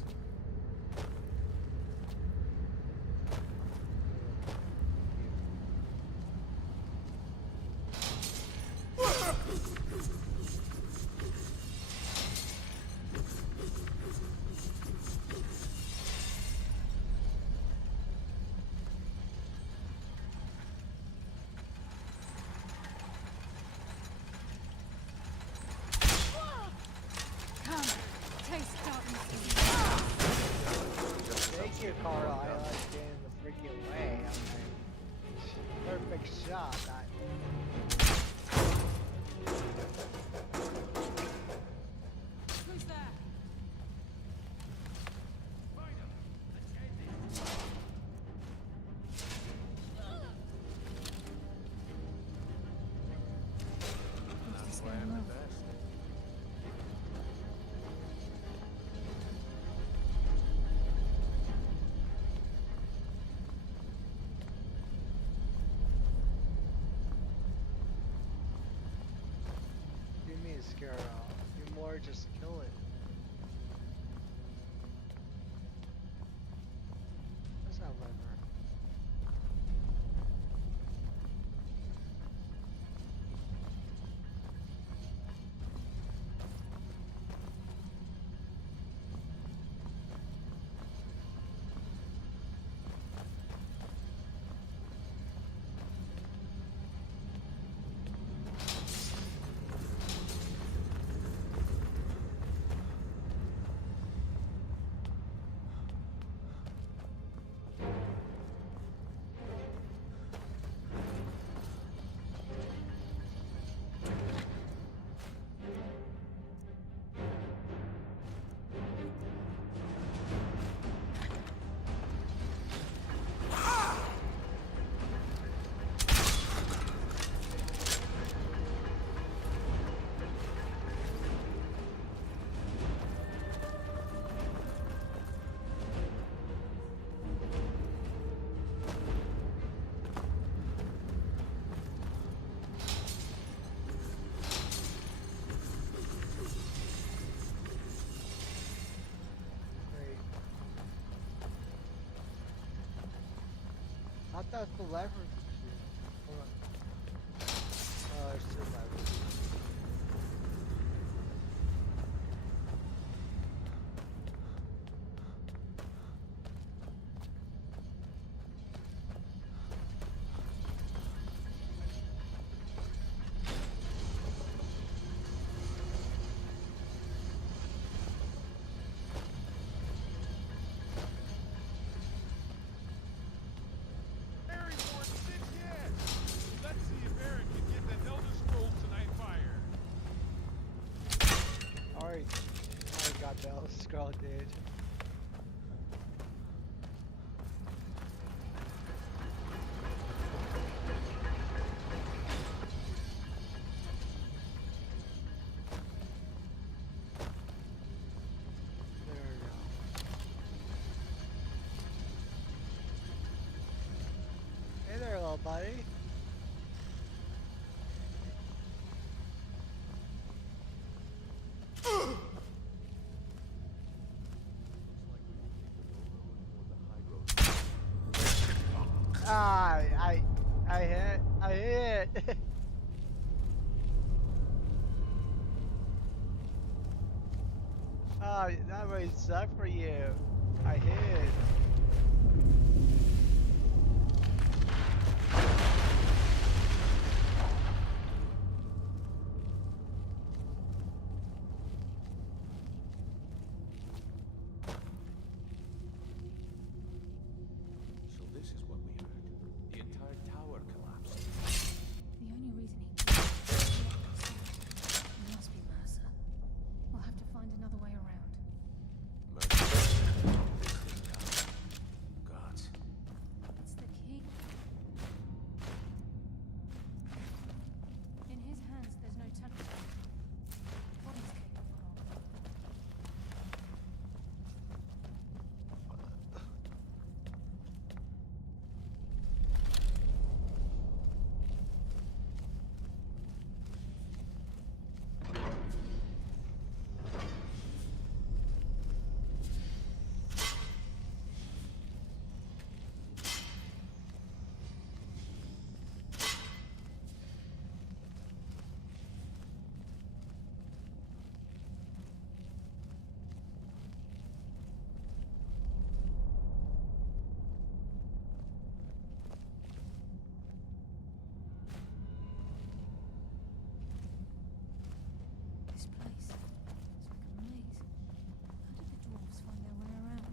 Come, taste darkness. Thank you, Carl. I like getting in the freaking way. I mean, perfect shot. Who's there? That's why I'm the best. You mean scare it off? You more just kill it. That's not lever. I thought that's the lever. Hold on. Oh, there's two levers. sorry. Oh my god, Bell Scroll, dude. There we go. Hey there, little buddy. Ah, I hit. Oh, that really sucked for you. I hit. So this is what we heard. The entire tower collapsed. The only reason he did it must be Mercer. We'll have to find another way around. Gods. It's the key. In his hands, there's no telling what he's capable of. This place is like a maze. How did the dwarves find their way around?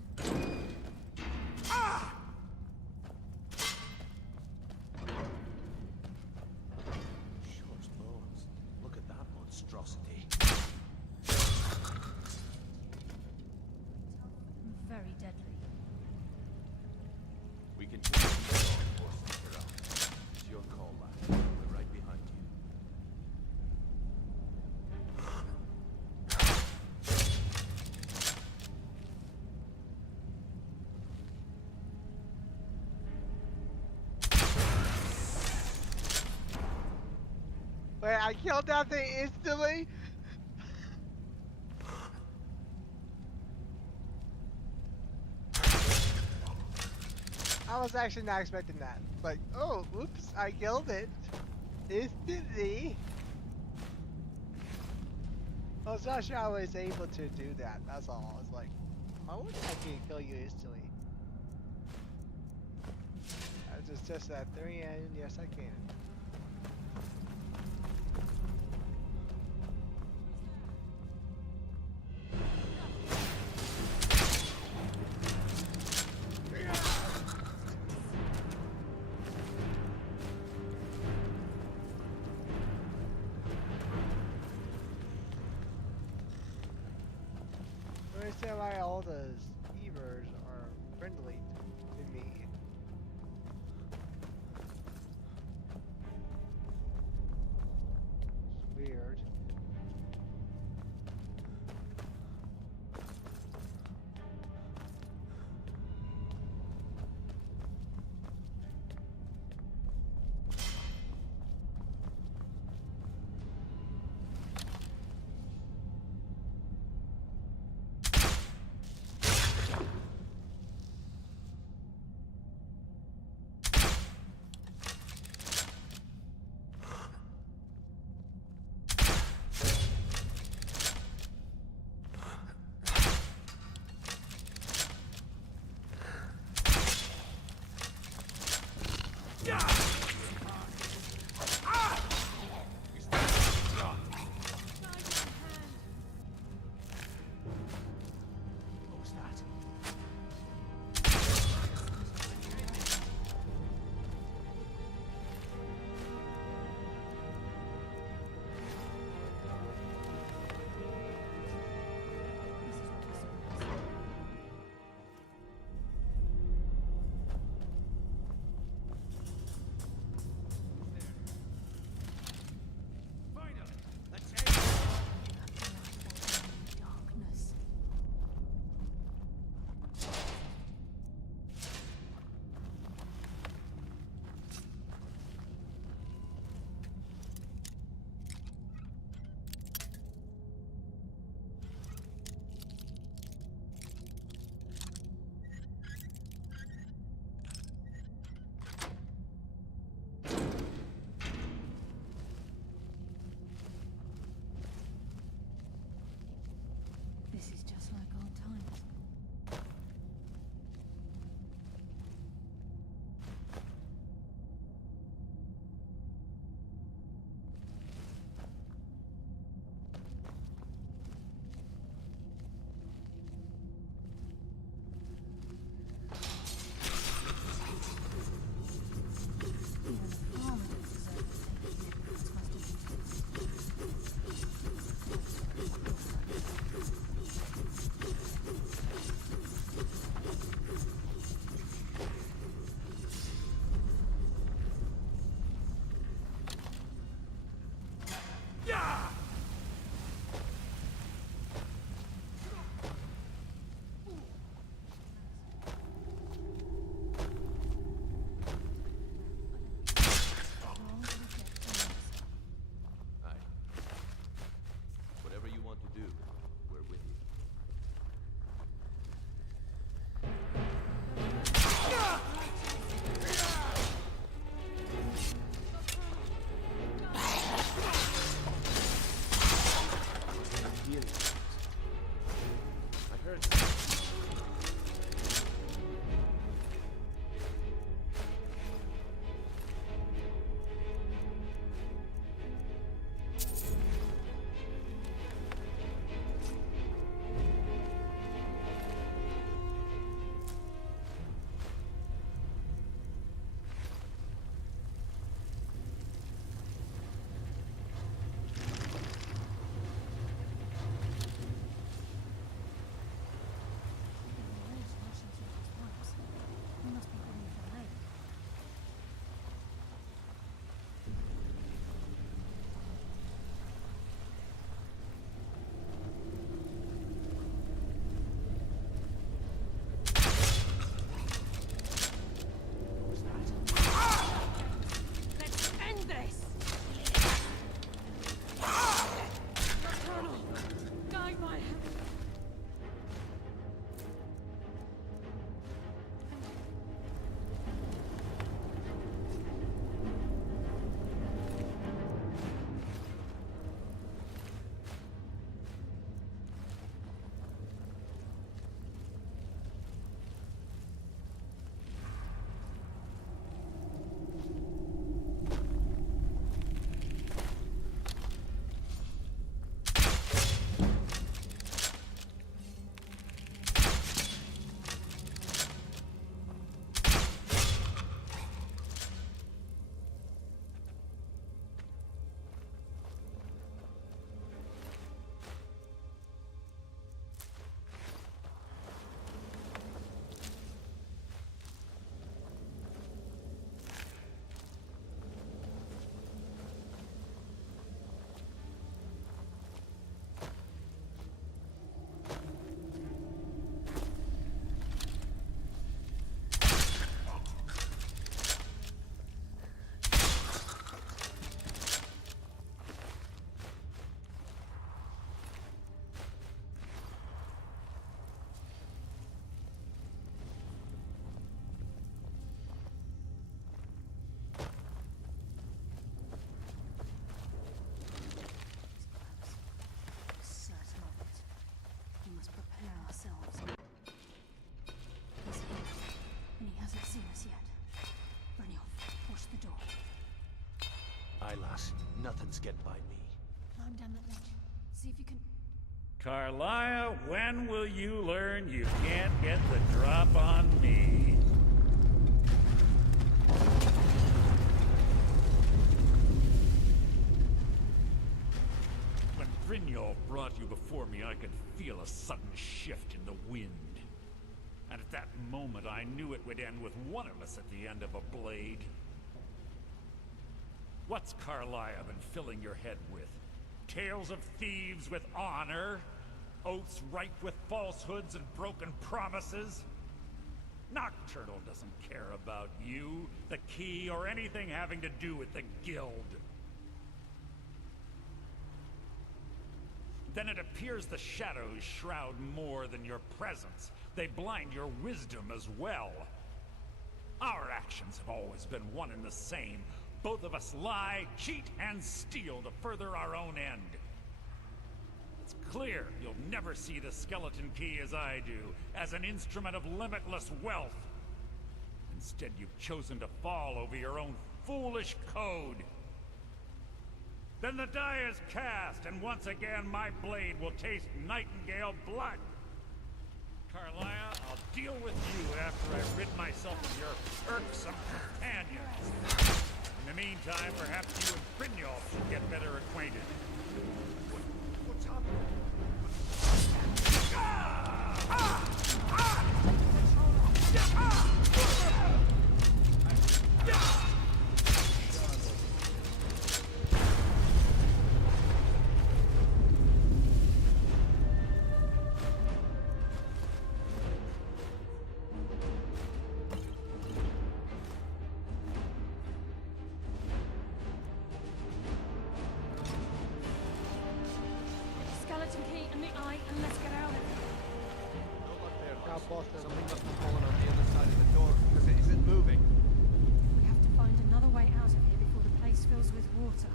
Short's bones. Look at that monstrosity. Very deadly. We can take these on or send her out. It's your call, lad. We're right behind you. Wait, I killed that thing instantly? I was actually not expecting that. Like, oh, oops, I killed it. Instantly. I was not sure I was able to do that. That's all. I was like, how would I can kill you instantly? I was just at 3 and yes I can. I understand why all the Evers are friendly to me. It's weird. get by me. Climb down that ledge. See if you can... Carlia, when will you learn you can't get the drop on me? When Brynjolf brought you before me, I could feel a sudden shift in the wind. And at that moment, I knew it would end with one of us at the end of a blade. What's Carlia been filling your head with? Tales of thieves with honor? Oaths ripe with falsehoods and broken promises? Nocturnal doesn't care about you, the key, or anything having to do with the guild. Then it appears the shadows shroud more than your presence. They blind your wisdom as well. Our actions have always been one and the same. Both of us lie, cheat, and steal to further our own end. It's clear you'll never see the skeleton key as I do, as an instrument of limitless wealth. Instead, you've chosen to fall over your own foolish code. Then the die is cast, and once again my blade will taste Nightingale blood. Carlia, I'll deal with you after I rid myself of your irksome companions. In the meantime, perhaps you and Brynjolf should get better acquainted. What's happening? Skeleton key in the eye, and let's get out of here. Something must have fallen on the other side of the door, because it isn't moving. We have to find another way out of here before the place fills with water.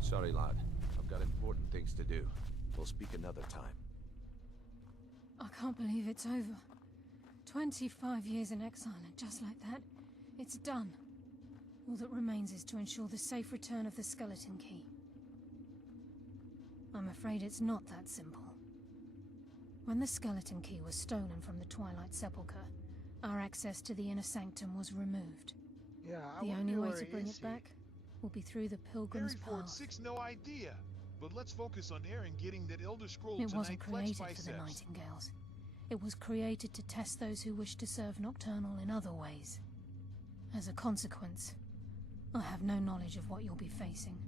Sorry, lad. I've got important things to do. We'll speak another time. I can't believe it's over. 25 years in exile, and just like that, it's done. All that remains is to ensure the safe return of the skeleton key. I'm afraid it's not that simple. When the skeleton key was stolen from the Twilight Sepulchre, our access to the inner sanctum was removed. Yeah, The only way to bring it back will be through the Pilgrim's Harry Ford Path. 6, no idea. But let's focus on Aaron getting that Elder Scroll It tonight. wasn't Flex created for the biceps. Nightingales. It was created to test those who wish to serve Nocturnal in other ways. As a consequence, I have no knowledge of what you'll be facing.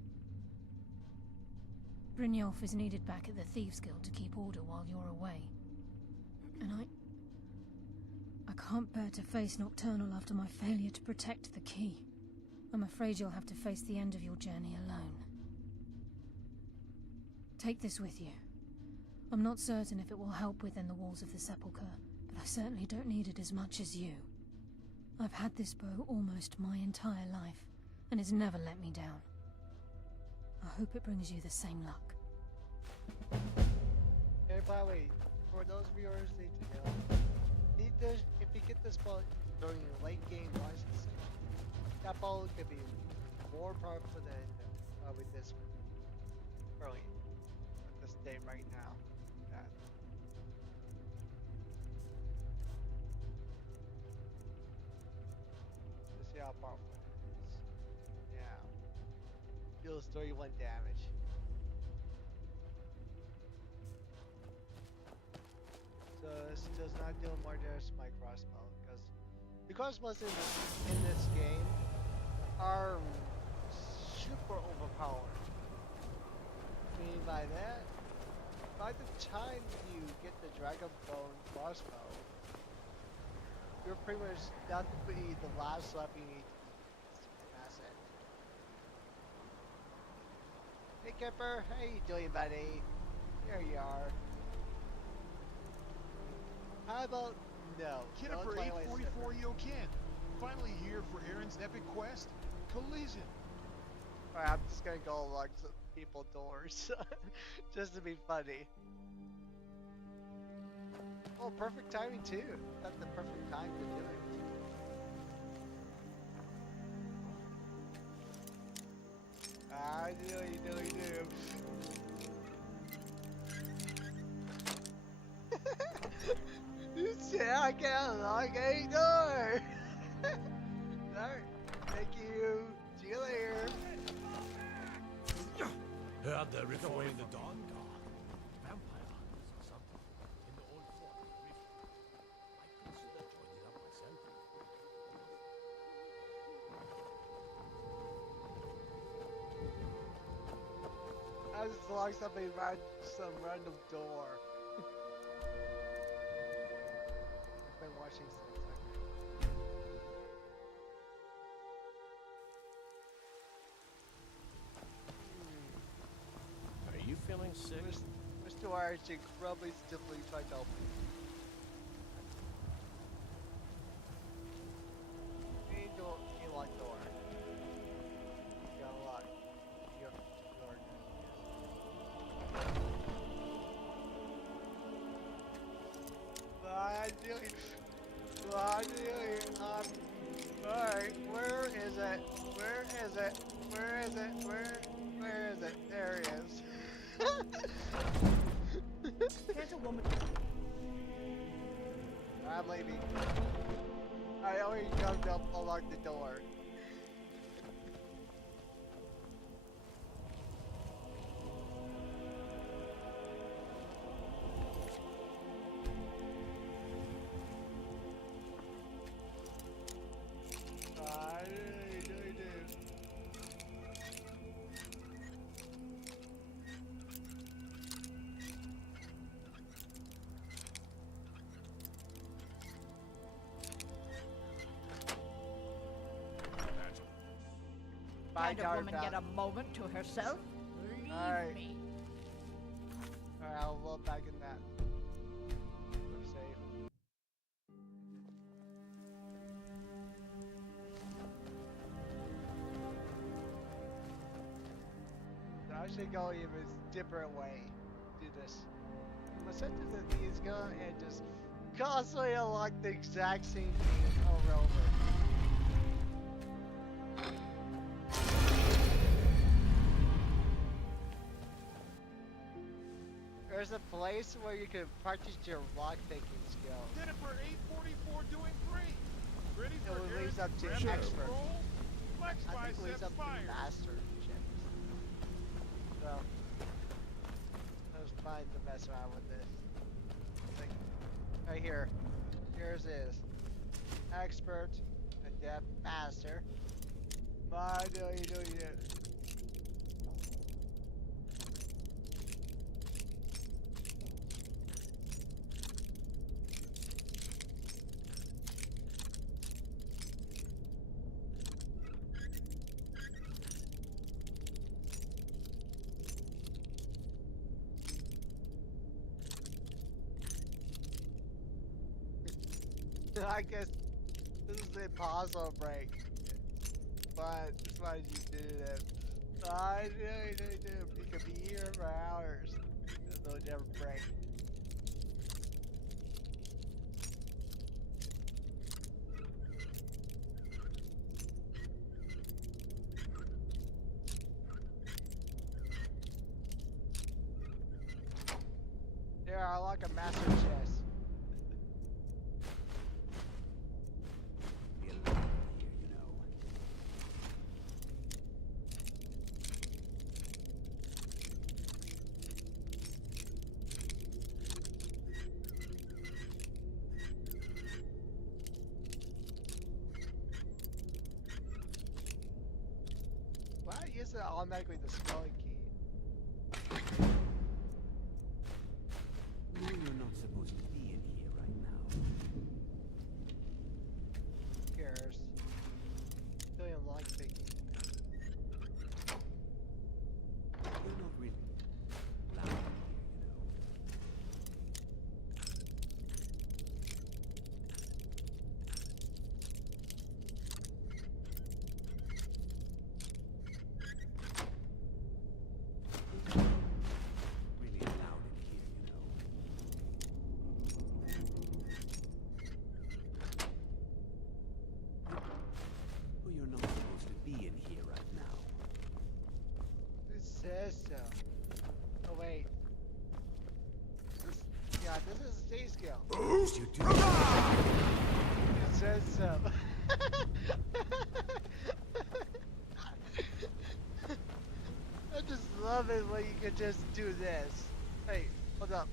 Brynjolf is needed back at the Thieves Guild to keep order while you're away. And I can't bear to face Nocturnal after my failure to protect the key. I'm afraid you'll have to face the end of your journey alone. Take this with you. I'm not certain if it will help within the walls of the Sepulchre, but I certainly don't need it as much as you. I've had this bow almost my entire life, and it's never let me down. I hope it brings you the same luck. Hey, by the way, for those viewers need to know, if you get this bow during late game licensing, that bow could be more powerful than with this early, at this day right now. That. Let's see how powerful it is. Yeah. Deals 31 damage. So this does not do more damage to my crossbow because most in this game are super overpowered. Meaning by that, by the time you get the Dragon Bone crossbow, you're pretty much that would be the last weapon you need to pass it. Hey Kipper, how you doing, buddy? There you are. How about no? Kipper 844 Yokin. Finally here for Aaron's epic quest, Collision. Alright, I'm just gonna go along some people doors, just to be funny. Oh, perfect timing too. That's the perfect time to do it. I do. You said I can't unlock any door. Alright, thank you. See you later. Heard there is away the Dawn Guard. Vampire hunters or something. In the old fort. I consider joining up myself. I just locked somebody some random door. I've been watching something. Are you feeling sick? Mr. Wire should probably stiffly try to open. You lock door. You gotta lock. Your door. Alright, where is it? Where is it? Where is it? Where is it? There he is. Can't a woman... I'm leaving. I already jumped up, unlocked the door. Can't a woman get a moment to herself? Leave me. Alright, I'll load back in that. We're safe. I should go even different way. Do this. I'm gonna set to the Thieves Gun and just constantly unlock the exact same thing over and over. There's a place where you can practice your lockpicking skill. Jennifer 844 doing great. Ready It for will Aaron's lead up to aggressive expert. roll? Flex I think it leads biceps up to fire. master chips. So, let's find the mess around with this. Like, right here. Here's this. Expert, adept, master. My do you. I guess this is the impossible break. But that's why you do it. I really do. You could be here for hours. And they'll never break. Here, I like a master chess. Be alone here, you know. Why use it automatically the scrolling key? No, you're not supposed to be in here right now. Who cares? Doing like thinking. You're not really loud in here, you know. Really loud in here, you know. Well, you're not supposed to be in here right now. Who says so? Oh wait. This, yeah, this is a C skill. You do. It says so. I just love it when you can just do this. Hey, hold up.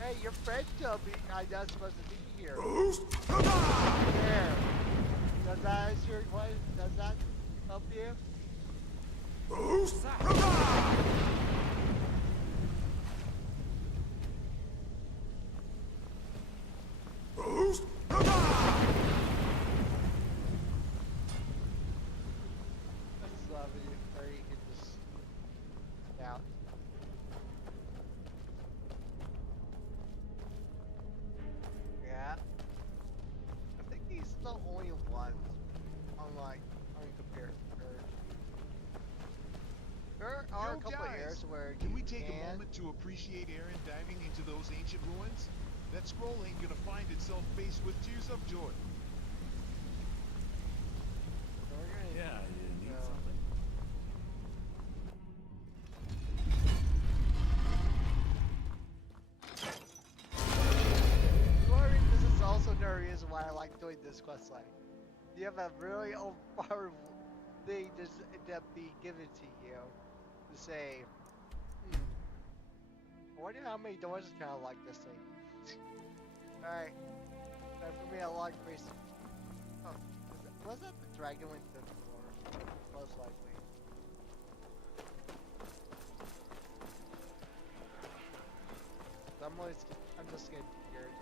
Hey, your friend told me I'm not supposed to be here. There. Does that answer your question? Does that help you? I just love it where you can just out. Yeah. I think he's the only one unlike compared. There are a Yo, couple guys, areas where can you we take a moment to appreciate Aaron diving into those ancient ruins? That scroll ain't gonna find itself faced with tears of joy. Yeah, you need something. This is also another reason why I like doing this quest line. You have a really overpowered thing just end up being given to you to say, I wonder how many doors is kind of like this thing. Alright, time for me to log face. Oh, was that the dragon went to the floor? Most likely. I'm just getting weird.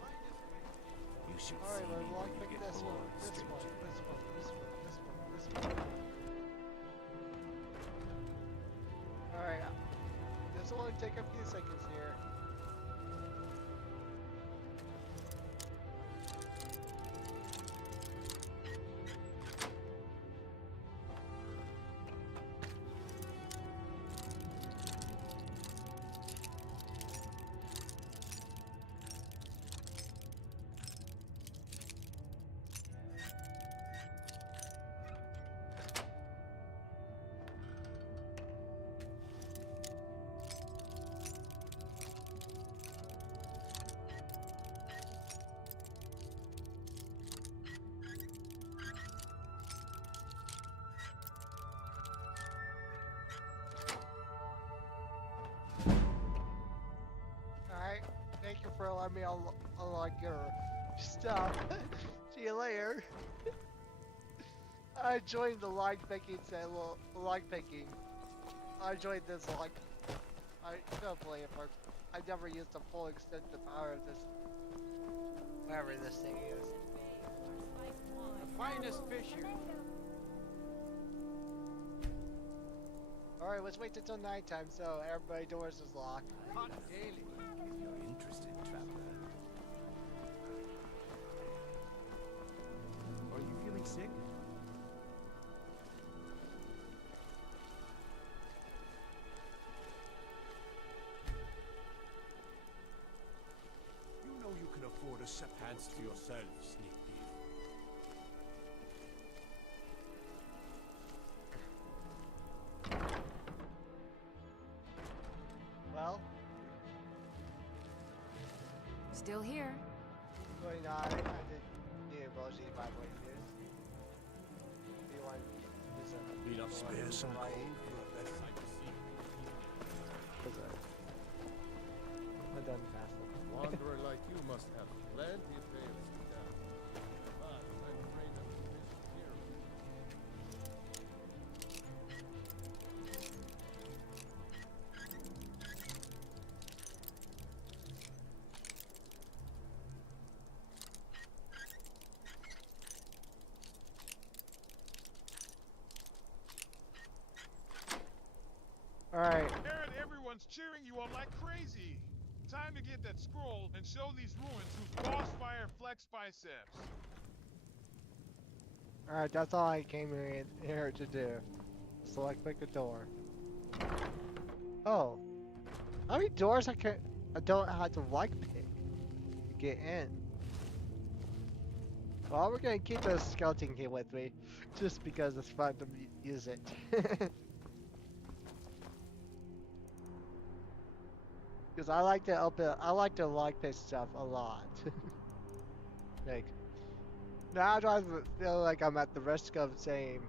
You should Alright, see well, me log when you pick get this one, bored, this one, stranger. this one, this one, this one, this one. Alright, this will only take a few seconds here. Alright, thank you for letting me unlock your stuff. See you later. I joined the line picking line picking. I joined this like I don't play it for I never used the full extent the power of this whatever this thing is. The finest fish here. Alright, let's wait until nighttime so everybody doors is locked. Caught daily. If you're interested, traveler. sick? You know you can afford a separate... Hands to yourself, sneak thief. Well, Still here. 29, I did need emoji by wages. Do you want to do some? Be enough Spare some right? coal for a better sight to see. I'm done fast enough. Wanderer like you must have plenty of tales to tell. But I'm afraid I'm finished here. Alright. Aaron, everyone's cheering you on like crazy. Time to get that scroll and show these ruins whose boss fire flex biceps. Alright, that's all I came here to do. Select pick a door. Oh. How many doors I don't have to like pick to get in? Well, we're gonna keep the skeleton key with me, just because it's fun to use it. Because I like to like pick stuff a lot. Like, now I feel like I'm at the risk of saying,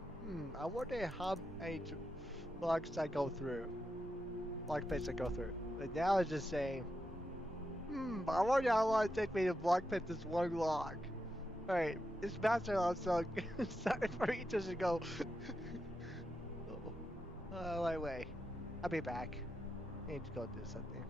I wonder how many locks I go through. Lock picks I go through. But now it's just saying, I wonder how long it take me to block pick this one lock. Alright, it's master lock, so sorry for each of us to go. Wait. I'll be back. I need to go do something.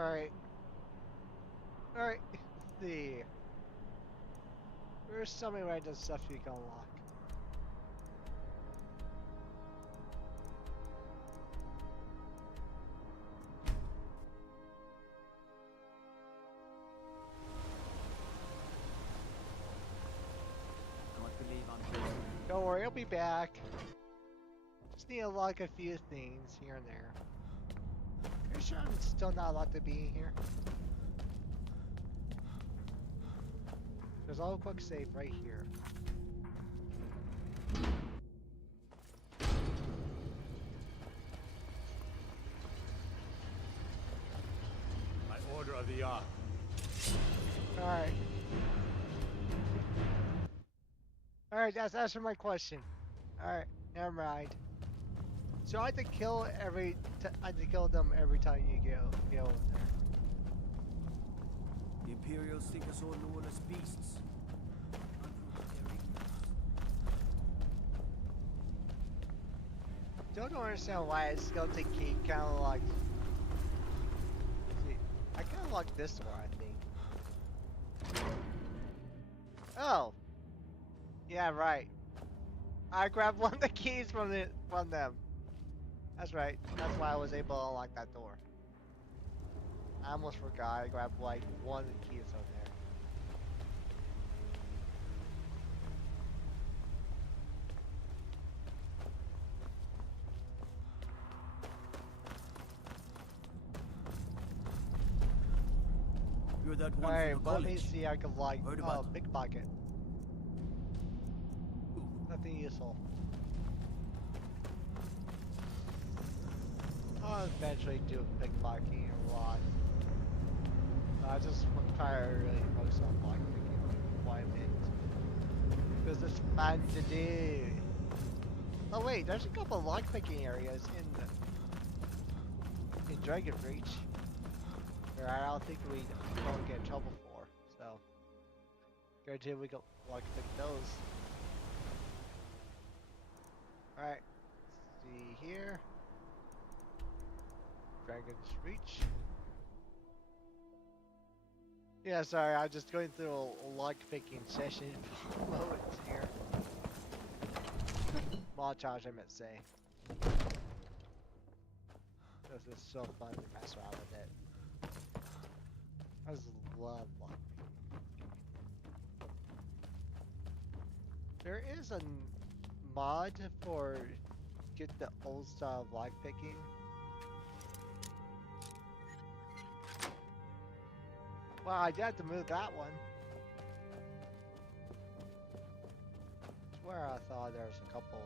Alright. Alright, let's see. There's so many random stuff you can unlock. Don't worry, I'll be back. Just need to unlock a few things here and there. Pretty sure I'm still not allowed to be in here. There's all quick save right here. By order of the Ark. Alright. Alright, that's answered my question. Alright, never mind. So I have to kill I have to kill them every time you go in there. The Imperials think us all known as beasts. Don't understand why it's skeleton key kind of like. See, I kind of like this one, I think. Oh, yeah, right. I grabbed one of the keys from them. That's right. That's why I was able to unlock that door. I almost forgot. I grabbed like one of the keys over there. You're that one Alright, from the let me college. see. I can like Heard about them. pickpocket. Nothing useful. I'll eventually do pickpocketing a lot. I just try to really focus on lockpicking quite a bit. Because it's fun to do. Oh wait, there's a couple of lockpicking areas in Dragon Reach. Where I don't think we don't get in trouble for. So, guarantee we go lockpick those. Alright, let's see here. Dragon's Reach. Yeah, sorry, I'm just going through a lockpicking session for moments here. Montage, I meant to say. This is so fun to mess around with it. I just love lockpicking. There is a mod for get the old style of lockpicking. Wow, I did have to move that one. I swear I thought there was a couple.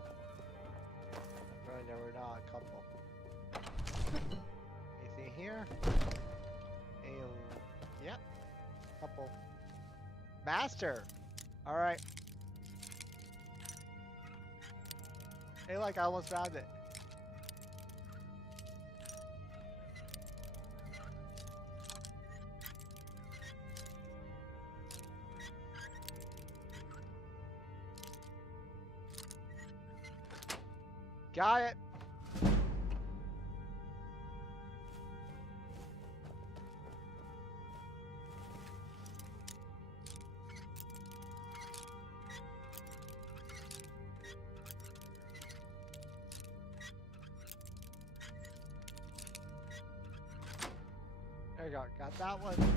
Really, there were not a couple. Anything here? Yep. Couple. Master! Alright. Hey, like, I almost found it. Got it. There you go. Got that one.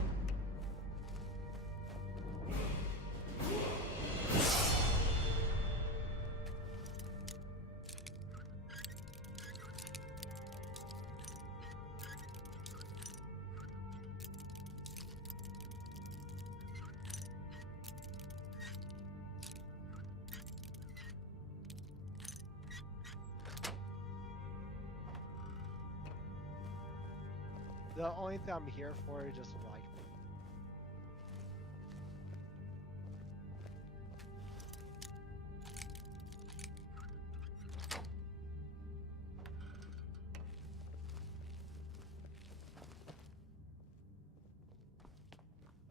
The only thing I'm here for is just like me.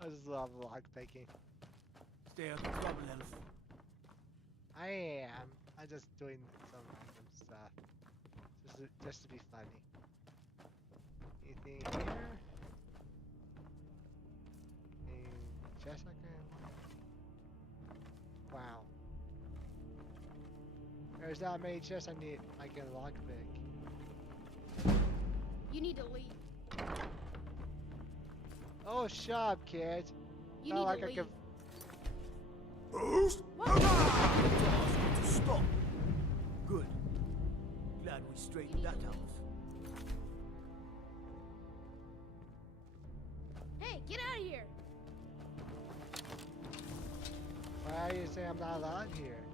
I just love lockpicking. Stay out of trouble, Elf. I am. I'm just doing some random stuff. Just to be funny. Anything here? chest I can. Wow. There's not many chests I can lockpick. You need to leave. Oh, shut up, kids. You Not need like to I leave. can. Stop. Good. Glad we straightened that out. Hey, get out of here! Why do you say I'm not allowed here?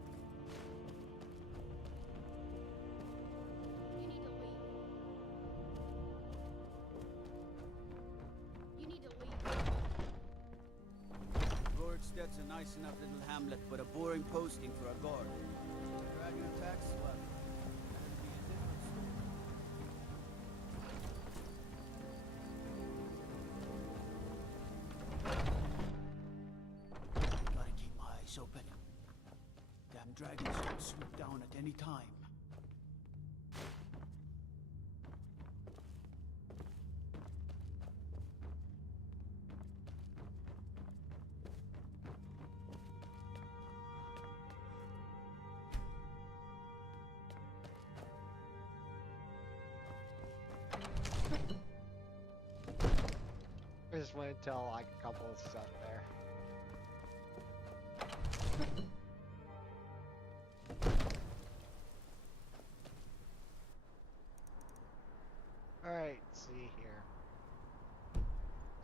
You need to leave. You need to leave. Gordstedt's a nice enough little hamlet, but a boring posting for a guard. Dragon attacks? Well, that'd be a different story. Gotta keep my eyes open. Damn dragons can swoop down at any time. I just went to tell like a couple of stuff there. Alright, let's see here.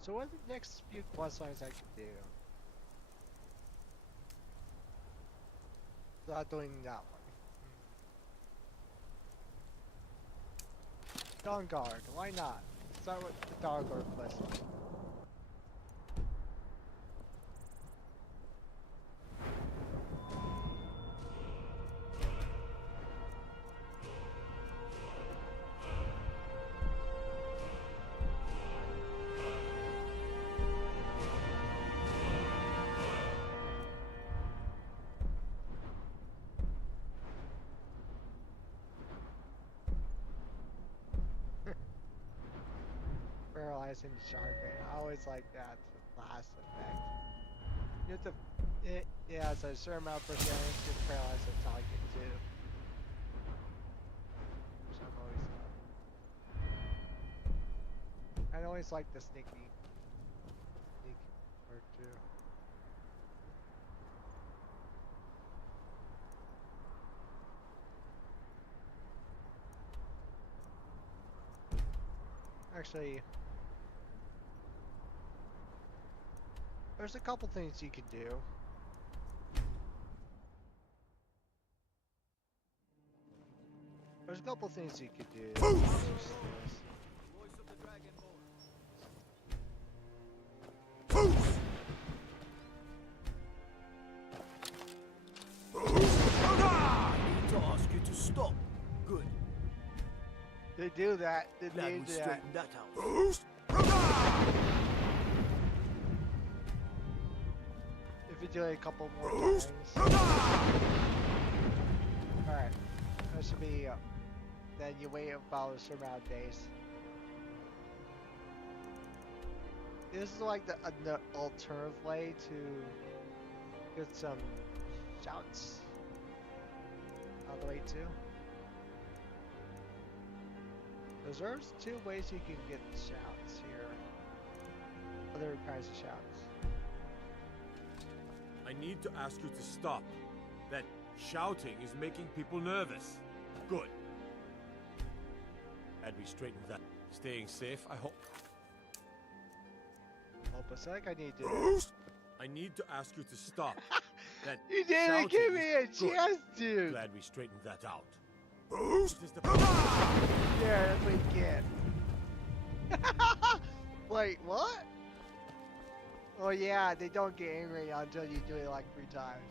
So what are the next few quest lines I can do? Without doing that one. Dawn Guard, why not? Start with the Dawn Guard quest line. Paralyzing the shark. I always like that last effect. You have to, yeah, it's a certain amount of percentage to paralyze the target too. Which I'm always. I always like the sneak part too. Actually. There's a couple things you can do. There's a couple things you could do. I need to ask you to stop. Good. They do that. They Glad do we that. straightened that out. If you do it a couple more times. Alright. That should be, then you wait about a certain amount of days. This is like the alternative way to get some shouts out the way too. Because there's two ways you can get shouts here. Other kinds of shouts. I need to ask you to stop. That shouting is making people nervous. Good. Had we straightened that. Staying safe, I hope. Oh, Pacific, I need to. I need to ask you to stop. That You didn't give me a good. chance, dude. Glad we straightened that out. Yeah, that's what you get. Wait, what? Oh yeah, they don't get angry until you do it like 3 times.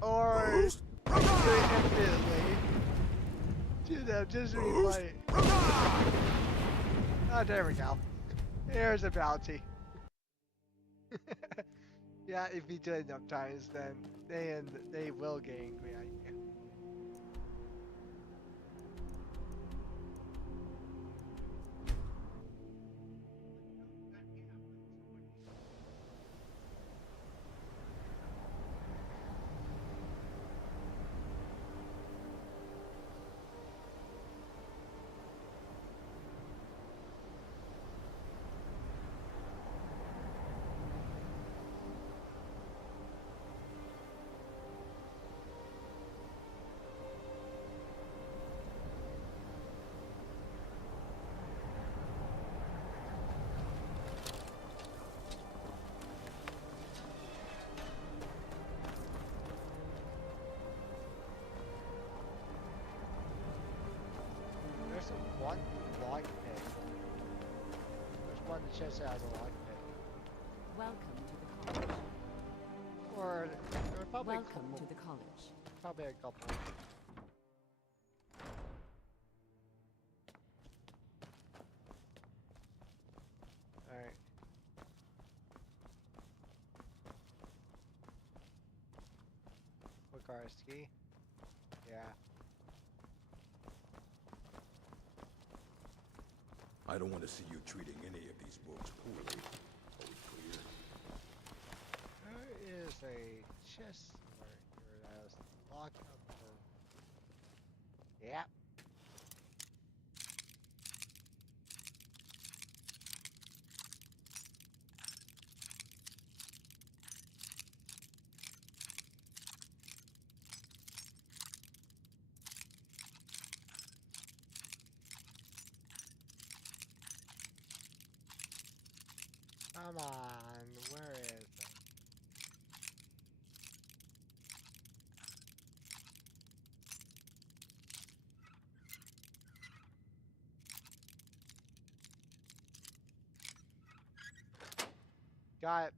Or I can do it infinitely. Dude, that just be funny. Oh, there we go. Here's a bounty. Yeah, if you do it enough times, then they will get angry at you. There's one log pit. There's one that just has a log pit. Welcome to the college. Or there are probably Welcome to the college. Probably a couple. Alright. Quick ski? Yeah. I don't want to see you treating any of these books poorly. Are we clear? There is a chest somewhere here that has locked up for... Yep. Come on, where is it? Got it.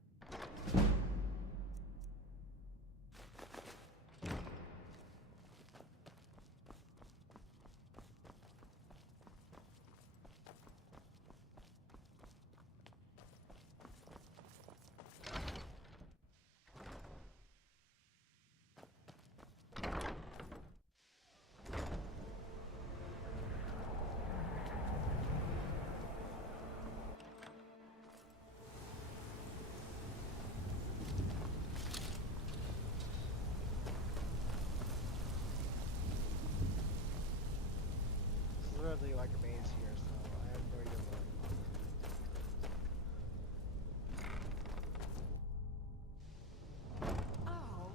Literally like a maze here, so I have no idea where. Oh.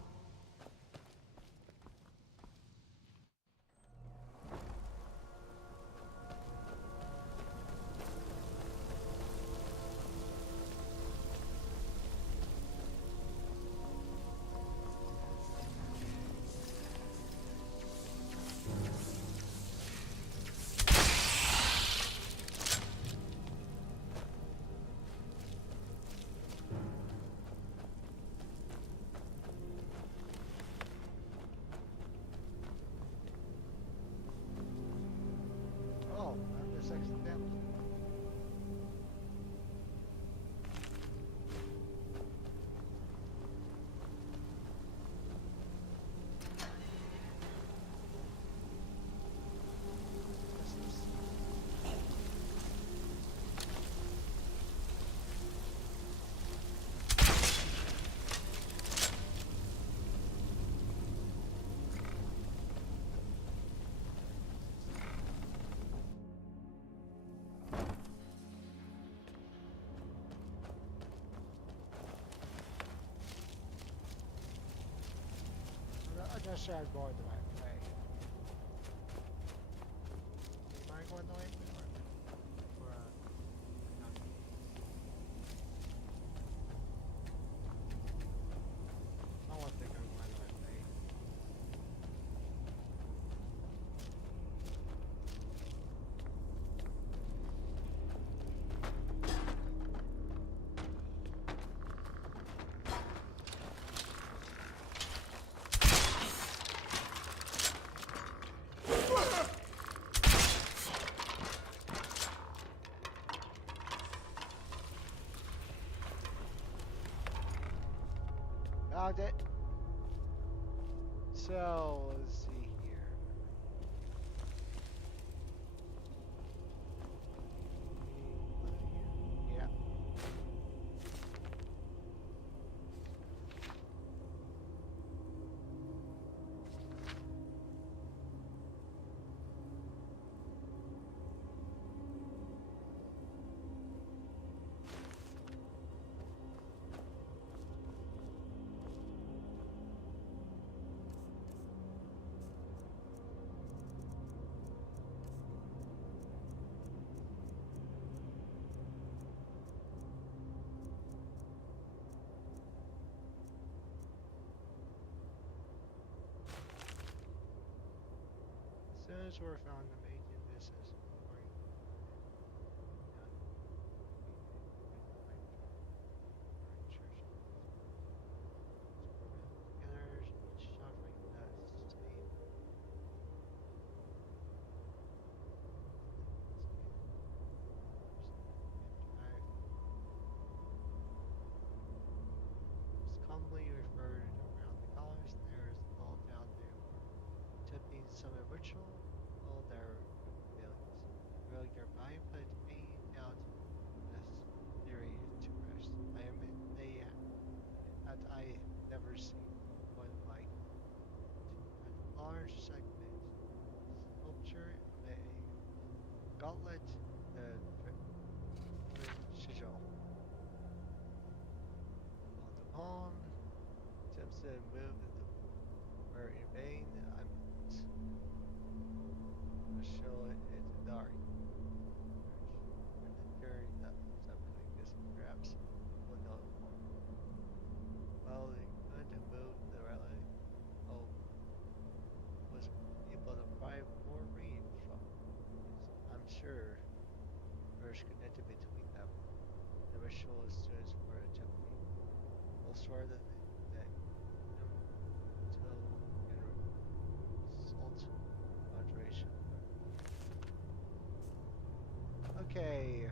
Oh, I'm just accidental. I'm not sure I'm going the right way. Am I going the right way? Or not? I don't think I'm going the right way. Found it. So, let's see here. Yeah. As soon as we're found amazing, this is boring. Together, each suffering the same. It's commonly referred around the college. There is little doubt they were attempting some ritual. All their failures. Really, their body put any doubt this theory to rest. I admit they that I never seen one like it. At large segment sculpture of a gauntlet, the sigil on the palm, attempts to move the were in vain. I must show it dark. During that upcoming this perhaps will know more. Well, they couldn't move the relic. Oh, was able to pry more reeds from it. I'm sure there's connected between them. The ritual students were attempting. We'll swear that until salt moderation. Okay.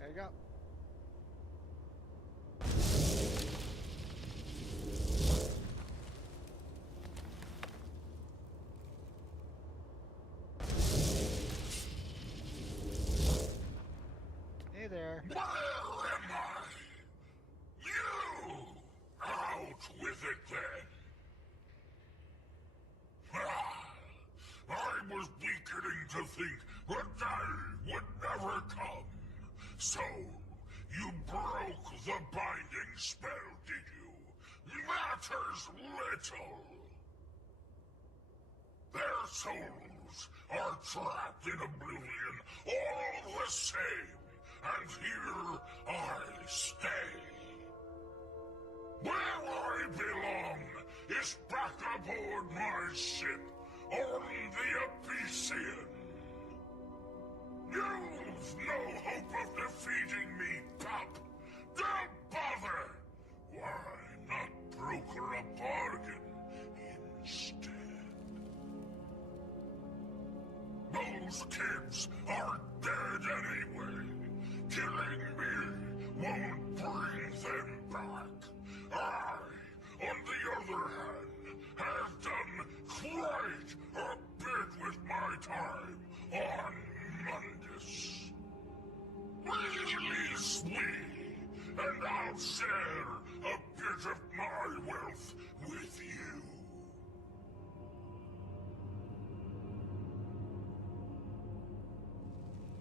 There you go. Hey there. Where am I? You! Out with it then! I was beginning to think the day would never come. So, you broke the binding spell, did you? Matters little. Their souls are trapped in oblivion all the same, and here I stay. Where I belong is back aboard my ship on the Abyssian. You've no hope of defeating me, pup. Don't bother. Why not broker a bargain instead? Those kids are dead anyway. Killing me won't bring them back. I, on the other hand, have done quite a bit with my time on Mundus. Release me, and I'll share a bit of my wealth with you.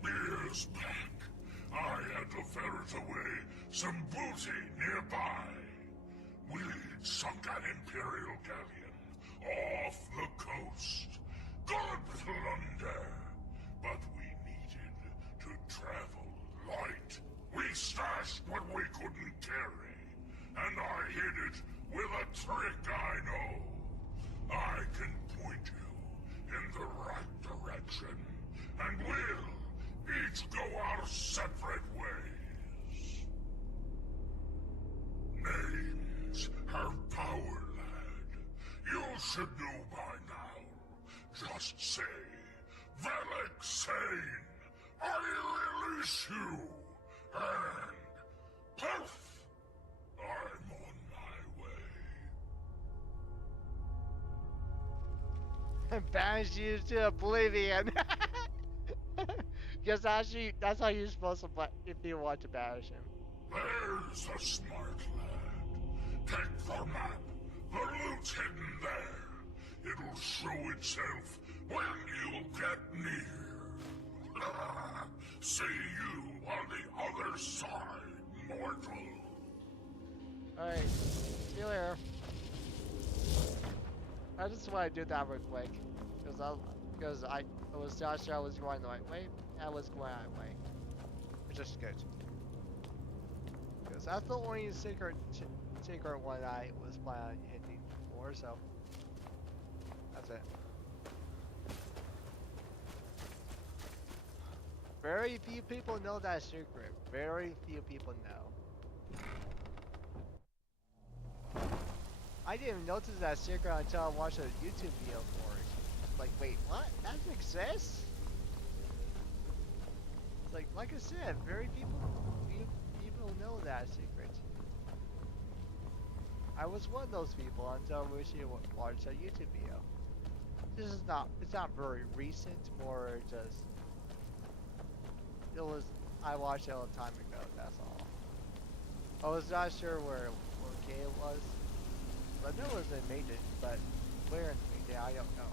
Years back, I had to ferret away some booty nearby. We'd sunk an Imperial galleon off the coast. Good plunder! But we needed to travel light. We stashed what we couldn't carry, and I hid it with a trick I know. I can point you in the right direction, and we'll each go our separate ways. Names have power, lad. You should know by now. Just say, Valak Sane, I release you, and poof, I'm on my way. Banish you to oblivion. Because that's how you're supposed to play if you want to banish him. There's a smart lad. Take the map. The loot's hidden there. It'll show itself when you get near. See you on the other side, mortal. Alright, see you later. I just want to do that real quick. Because I was not sure I was going the right way. I was going the right way. Which is good. Because that's the only secret one I was planning on hitting before, so that's it. Very few people know that secret. Very few people know. I didn't even notice that secret until I watched a YouTube video for it. Like, wait, what? That exists? It's like I said, very few people know that secret. I was one of those people until I recently watched a YouTube video. It's not very recent, more just, I watched it a long time ago, that's all. I was not sure where game it was. I know it was in Maiden, but where in Maiden, I don't know.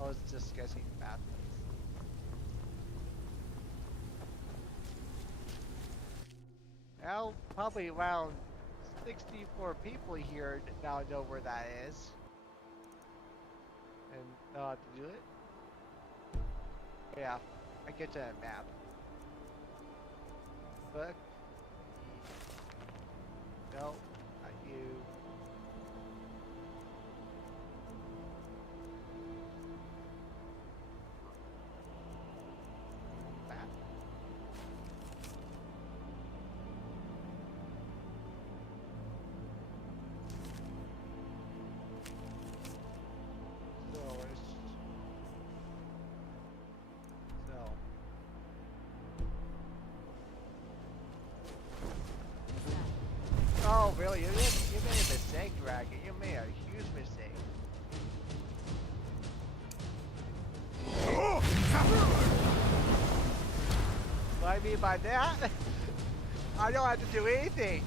I was just guessing math. Now, probably around 64 people here now know where that is. And know how to do it. Yeah, I get to that map. But no, not you. Map. Oh, really? You made a mistake, Dragon. You made a huge mistake. What I mean by that? I don't have to do anything.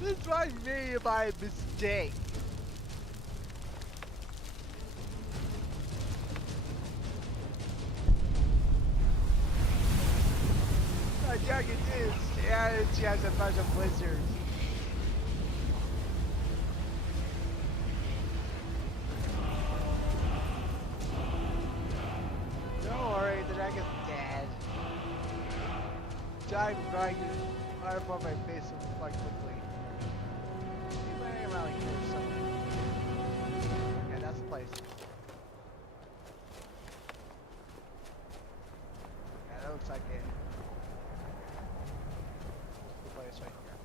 This is what I mean by mistake. Dragon is, yeah, she has a bunch of blizzards. Don't worry, the dragon's dead. Giant dragon, right above my face quite quickly. He's running around here somewhere. Yeah, that's the place. Yeah, that looks like it. Place right here.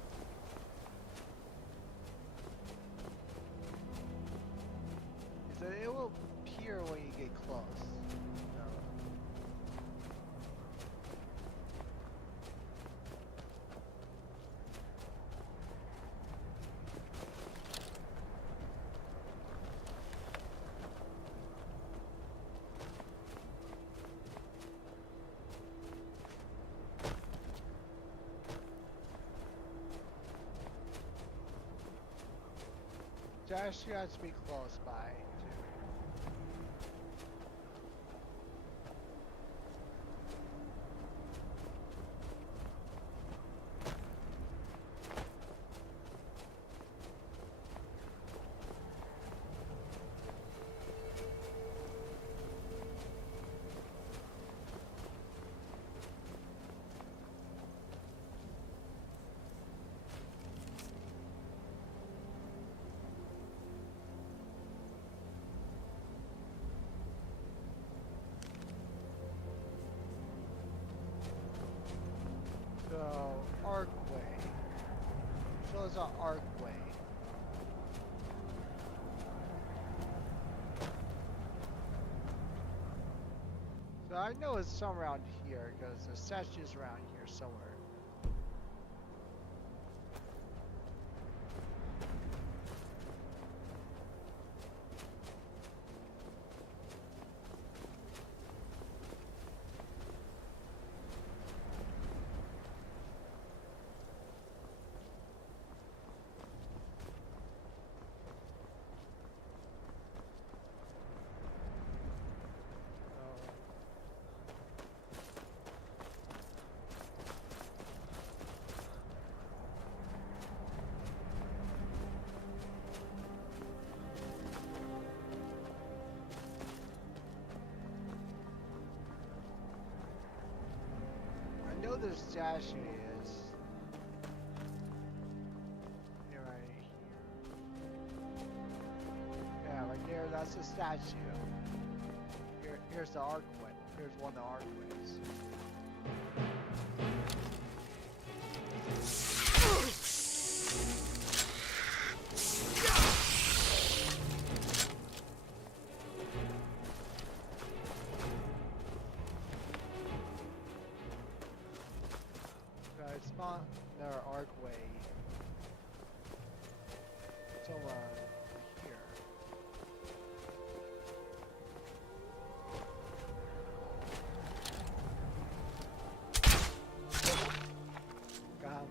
Is that it will appear when you get close. So. Josh, you have to be close by, too. So, archway. So it's an archway. So I know it's somewhere around here because the statue's around here somewhere. I know the statue is. Yeah, right here. Yeah, right there, that's the statue. Here's the archway. Here's one of the archways. It's not their archway. Somewhere here. Got him.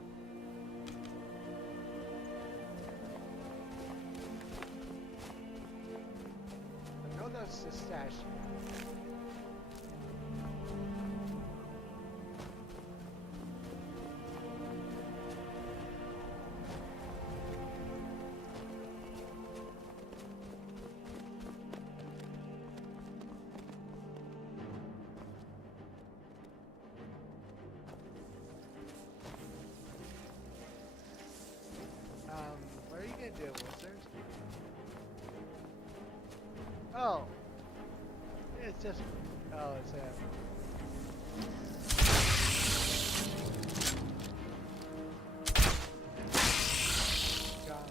I know that's the statue. What are you gonna do, Wizard? Oh! It's just... Oh, it's him. Got him.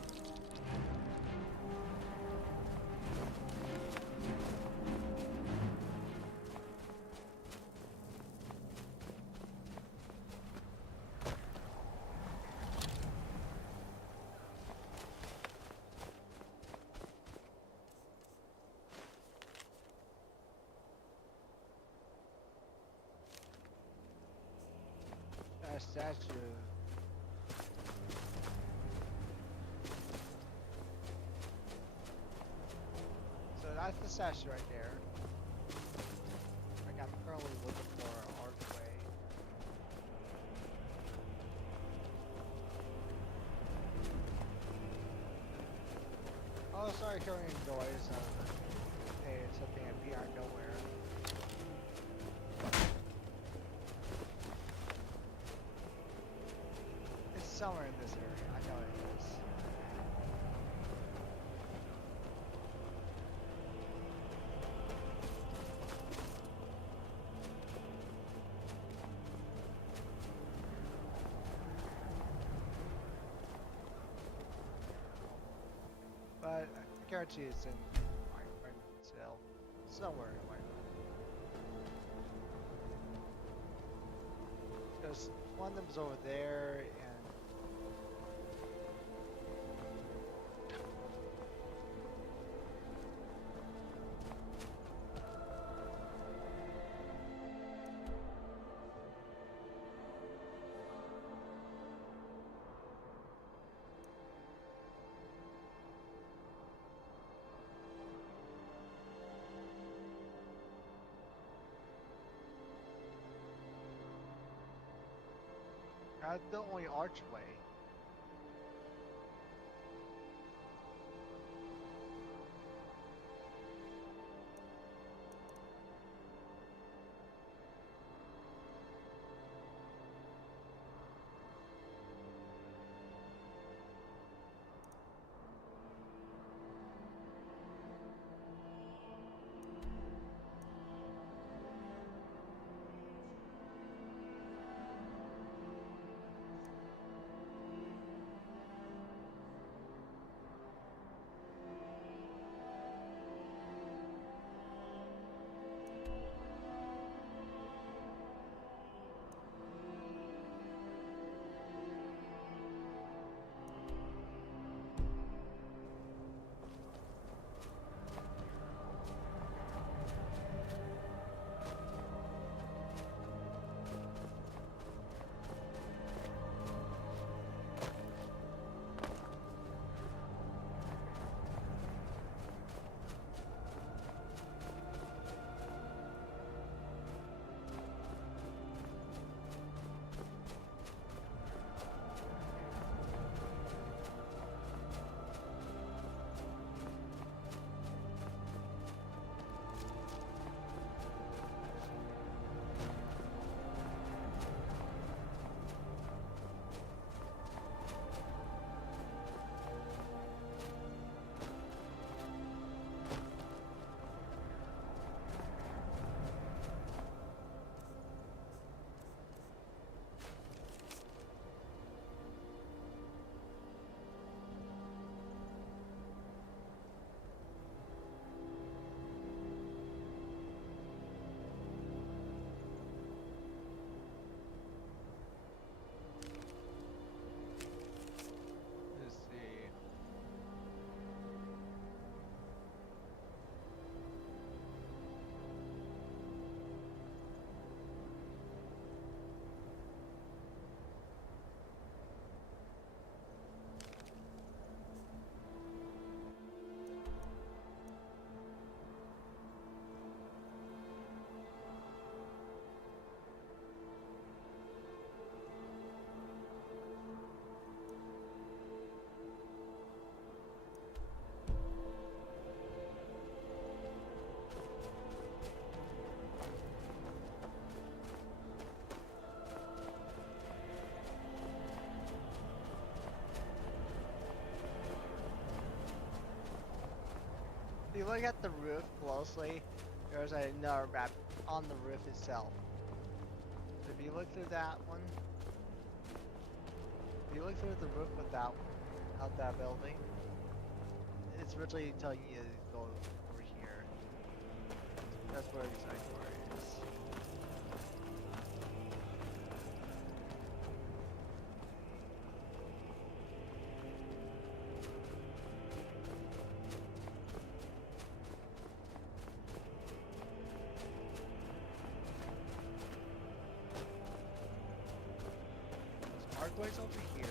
That statue. So that's the statue right there. Like I'm currently looking for an archway. Oh, sorry, hearing noise. Hey, it's something behind nowhere. It's somewhere in this area. I know it is. But I guarantee it's in Minecraft itself. Somewhere in Minecraft. Because one of them's over there, and that's the only archway. look at the roof closely, there's another map on the roof itself. So if you look through that one, if you look through the roof of that building, it's really telling you to go over here. That's where exactly where it is. Archway's over here.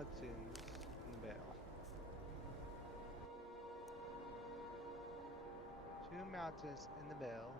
mountains in the middle. Two mountains in the middle.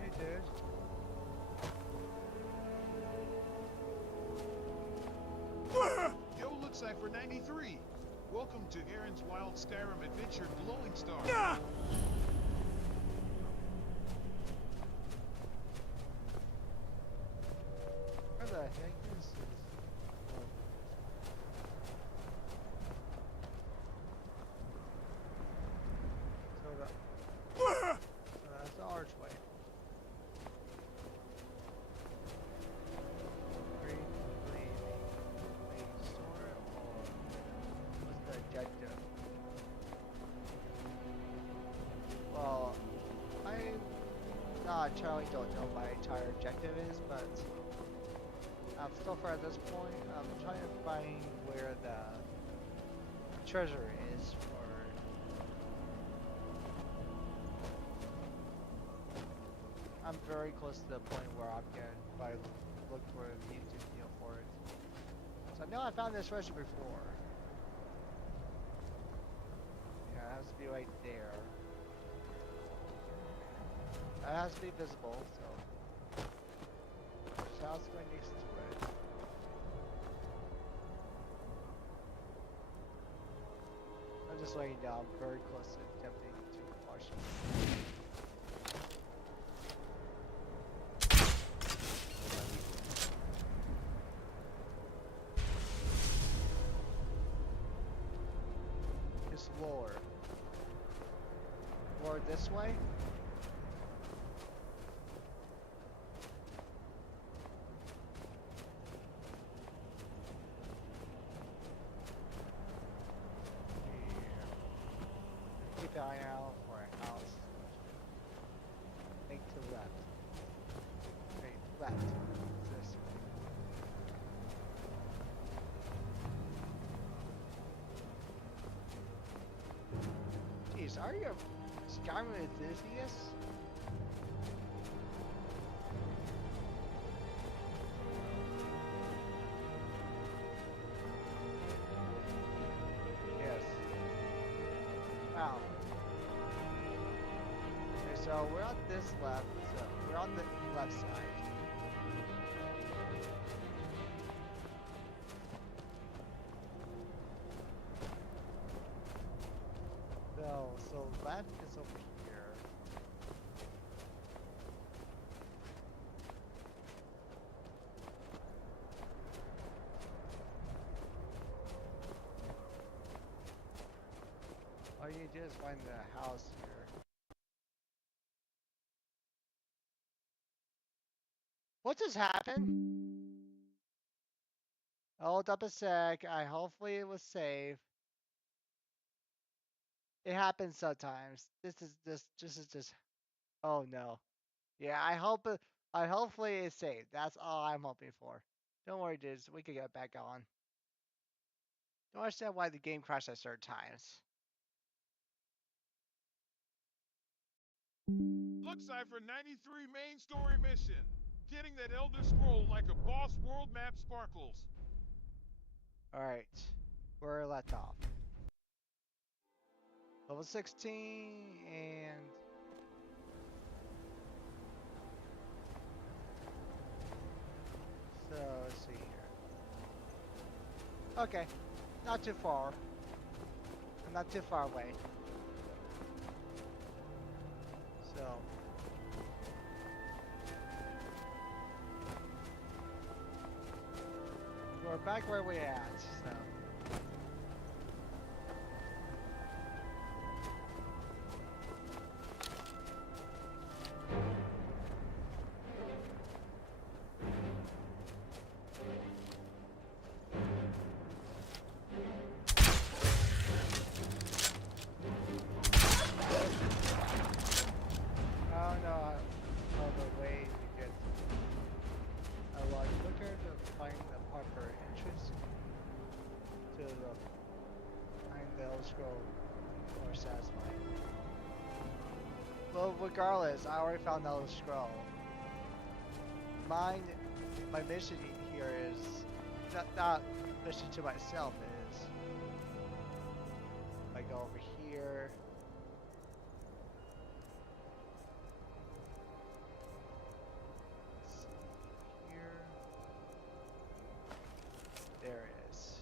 Hey, dude. Yo, looks like for 93. Welcome to Aaron's Wild Skyrim Adventure Glowing Star. Where the heck is this? So that's the archway. What's the objective? Well, I entirely don't know what my entire objective is, but so far at this point, I'm trying to find where the treasure is for. I'm very close to the point where I'm gonna probably look for a YouTube video for it. So I know I found this treasure before. Yeah, it has to be right there. It has to be visible, so. There's a house going next to it. I'm just letting you know, I'm very close to attempting to watch it. Just lower. Lower this way? Keep an eye out for a house. Make to the left. Wait, left. This way. Jeez, are you a Skyrim enthusiast? Yes. Wow. Okay, so we're on this left, so we're on the left side. So left is over here. All you do is find the house here. What just happened? Hold up a sec. Hopefully it was safe. It happens sometimes. This is just. Oh no. Yeah, I hopefully it's safe. That's all I'm hoping for. Don't worry, dudes. We can get back on. Don't understand why the game crashed at certain times. Looks like for 93 main story mission. Getting that Elder Scroll like a boss world map sparkles. All right, we're left off. Level 16 and. So let's see here. Okay, not too far. Not too far away. So. We're back where we're at, so. Well, regardless, I already found out the scroll. My mission here is not mission to myself is I go over here. Let's see here. There it is.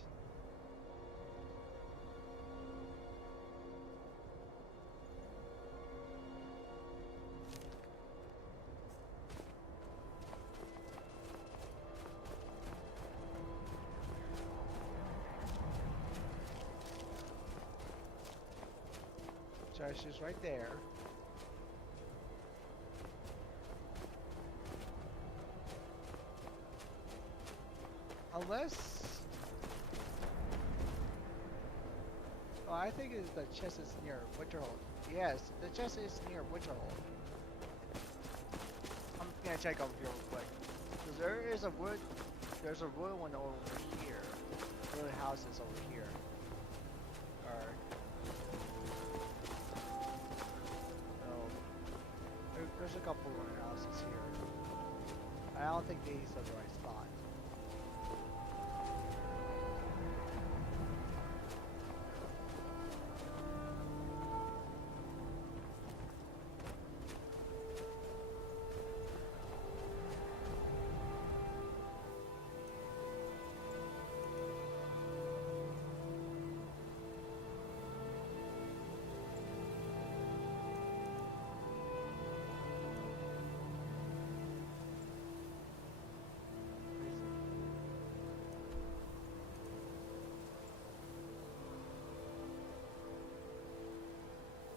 So she's right there. Unless... Oh, I think the chest is near Winterhold. Yes, the chest is near Winterhold. I'm gonna check over here real quick. Cause there's a wood one over here. Wood houses over here. There's a couple of houses here. I don't think these are the right spot.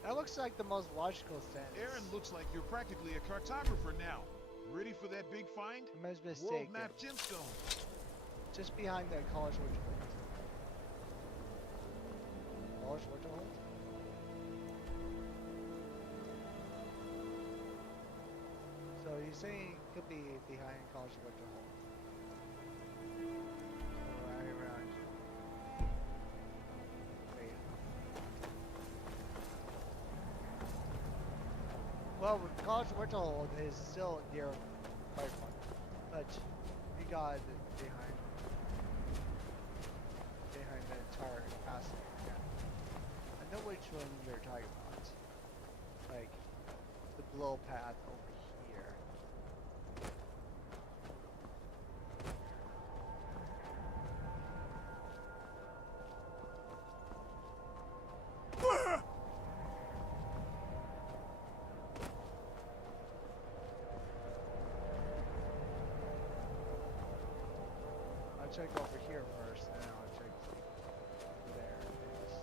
That looks like the most logical sense. Aaron looks like you're practically a cartographer now. Ready for that big find? I was mistaken. World map gemstone. Just behind the college Winterhold. College Winterhold? So you're saying it could be behind college Winterhold. Right around. Well, college Winterhold is still near Firefly, but you got it behind the entire castle. Yeah. I know which one you're talking about. Like the blow path over here. I'll check over here first, and then I'll check there next.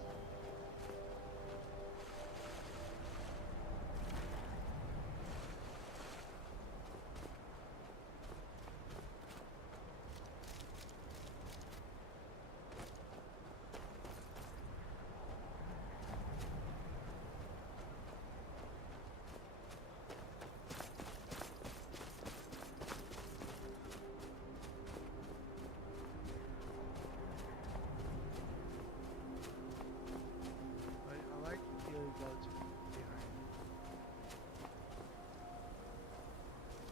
I like the go to behind.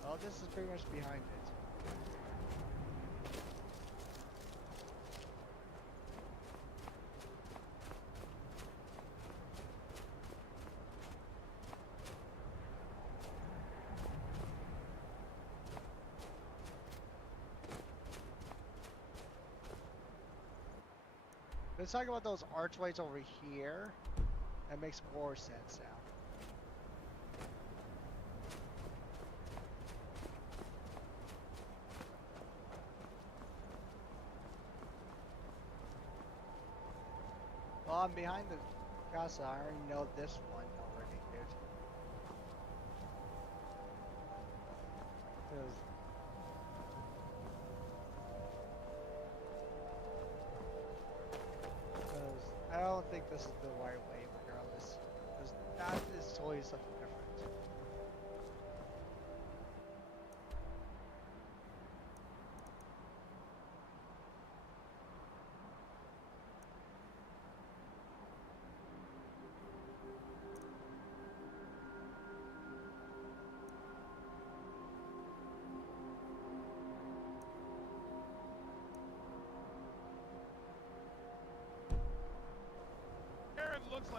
Oh, this is pretty much behind it. Let's talk about those archways over here. That makes more sense now. Well, I'm behind the castle. I already know this one already, dude. 'Cause I don't think this is the right way, regardless. Because that is totally something different.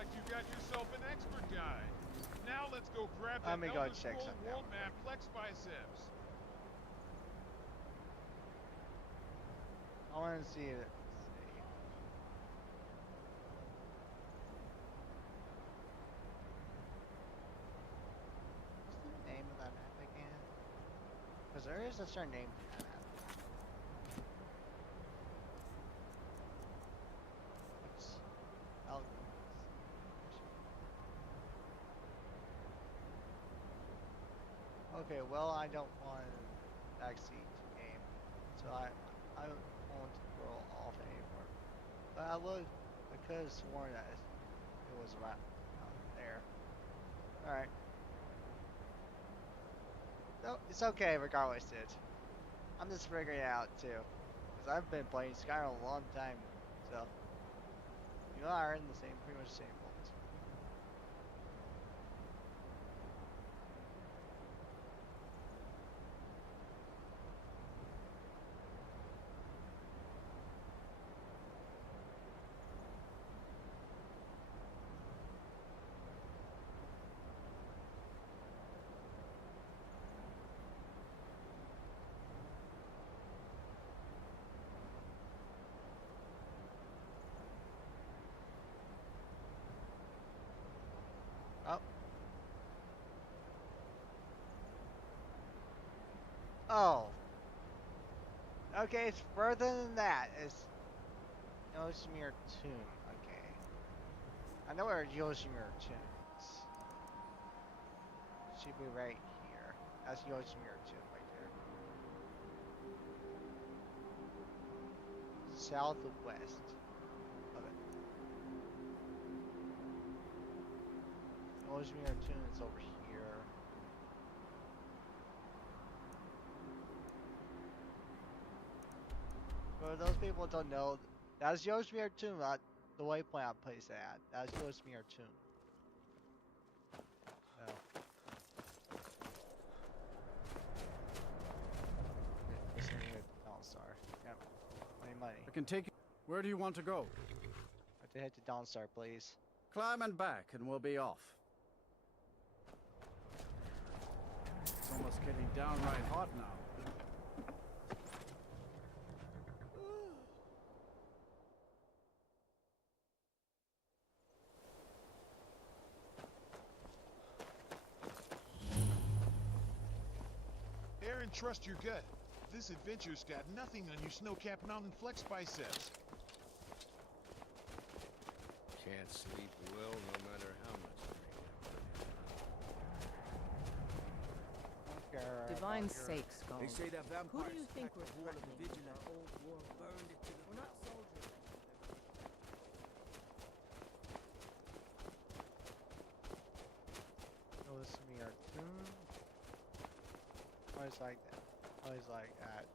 like you got yourself an expert guide. Now let's go grab that Let me go Elder check Scroll something world out map Flex Biceps. I want to see it. What's the name of that map again? Because there is a certain name to that map. It's out. Okay, well I don't want to backseat game, so I don't want to roll off anymore. But I could have sworn that it was around there. All right. No, it's okay regardless, dude. I'm just figuring it out too, because I've been playing Skyrim a long time, so you are in the same, pretty much the same boat. Oh. Oh. Okay, it's further than that. It's Yosemir Tomb. Okay. I know where Yosemir Tomb is. Should be right here. That's Yosemir Tomb right there. Southwest of it. Yosemir Tomb is over here. For those people who don't know, that's Yosemir Tomb, not the waypoint I placed it at. That's Yosemir Tomb. Listen here, Dawnstar. Yep. Money. I can take you. Where do you want to go? I have to head to Dawnstar, please. Climb and back, and we'll be off. It's almost getting downright hot now. Aaron, trust your gut. This adventure's got nothing on you snow-capped mountain Flex Biceps. Can't sleep well no matter how much Divine sakes, Skull. They say that vampires. Who do you think attacked the we're wall of the threatening? vigilant old world, burned it to the We're not soldiers. Yosemir Tomb. Always like that. Always like that.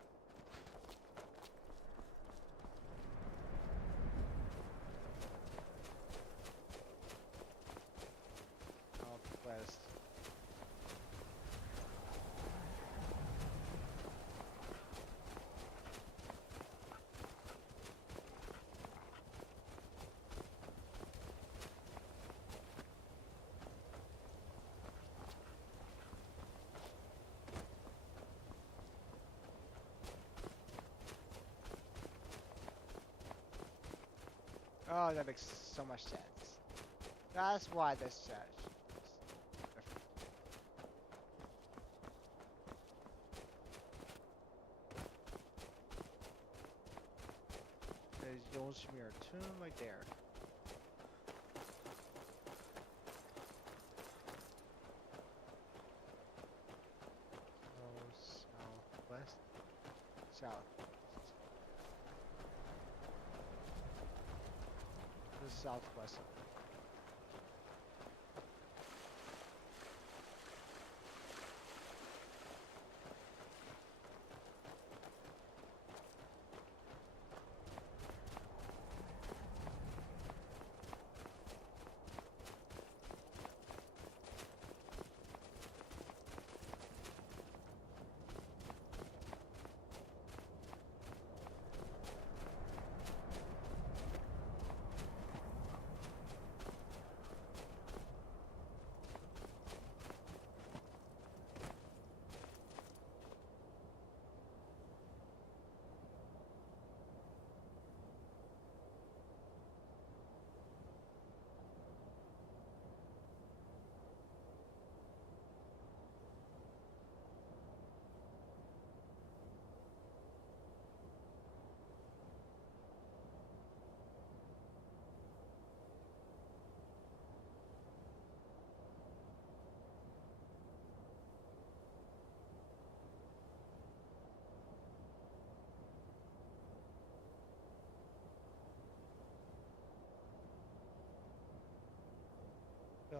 Southwest. Oh, that makes so much sense. That's why this says. There's Yosemir Tomb right there. Southwest. South. This is southwest of it.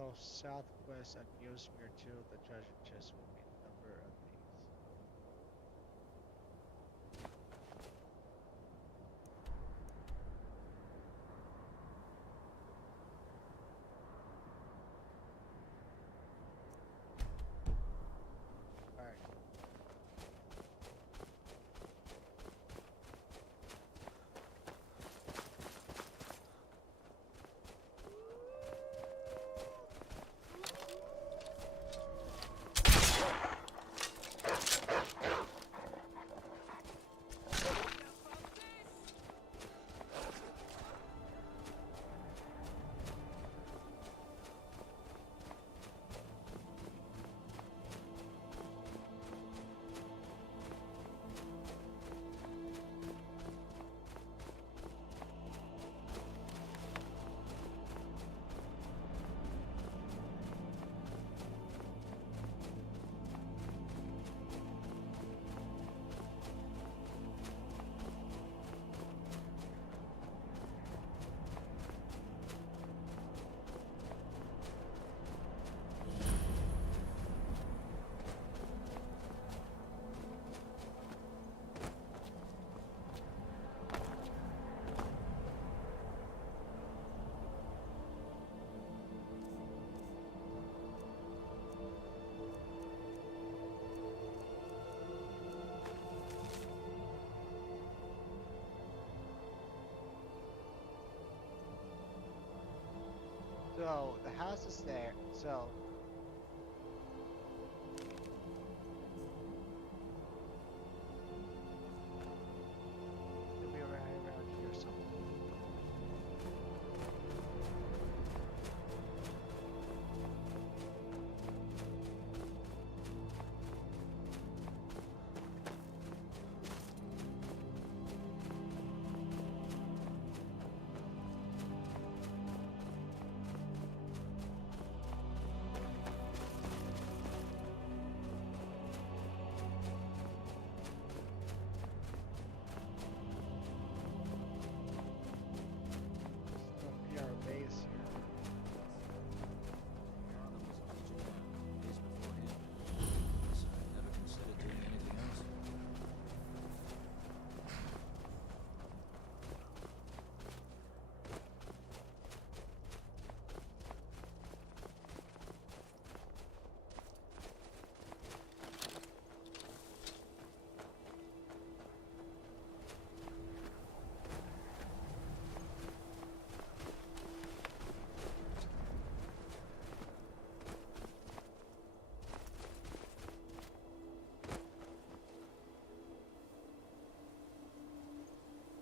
So southwest at Musemere 2, the treasure chest will be number of these. Alright. So the house is there. So it'll be around here somewhere. Be our base here. Never considered doing anything else.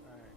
Alright.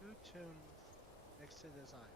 Two tombs next to this island.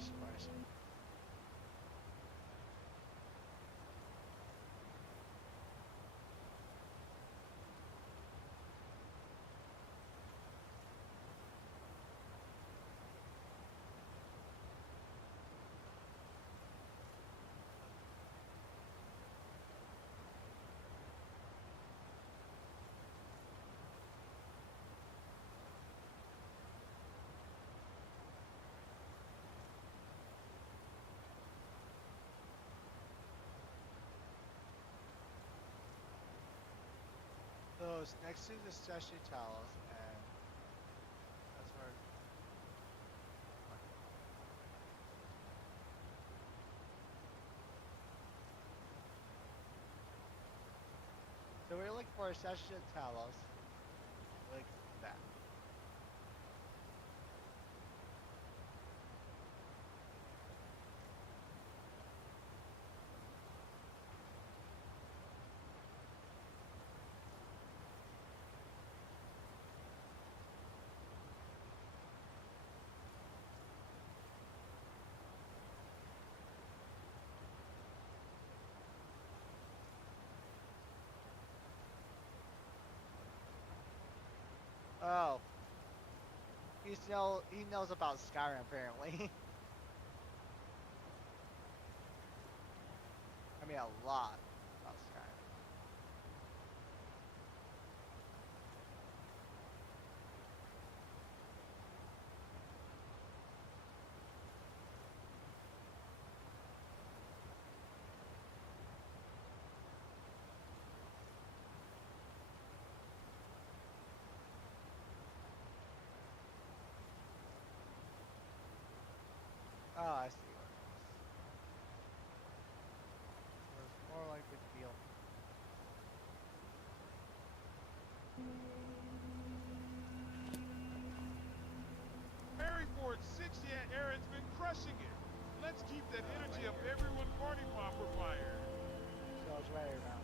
really surprising. So it's next to the statue towels, and that's where. So we're looking for a statue of Talos, like that. Oh, he knows about Skyrim apparently. I mean a lot about Skyrim. Oh, I see what it is. So it's more like a deal. Harry Ford's 60 Aaron's been crushing it. Let's keep that energy of everyone party popper fire. So it's right around.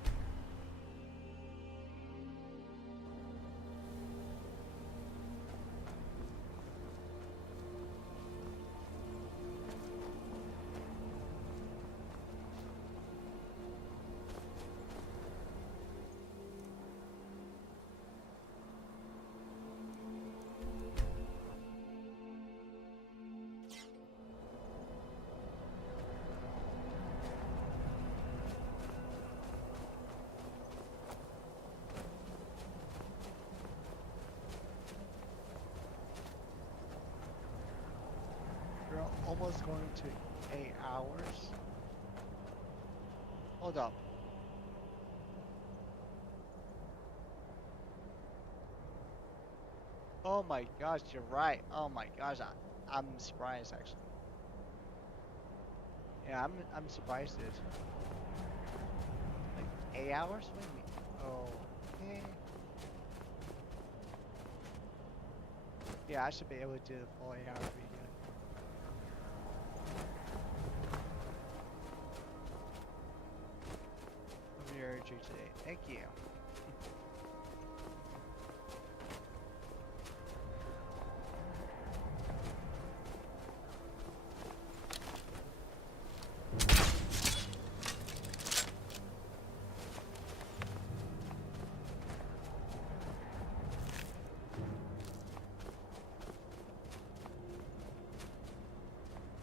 We're almost going to 8 hours. Hold up. Oh my gosh, you're right. Oh my gosh, I'm surprised actually. Yeah, I'm surprised it. Like 8 hours? What do you mean? Oh, okay. Yeah, I should be able to do the full 8 hour video. I'm your urge today. Thank you.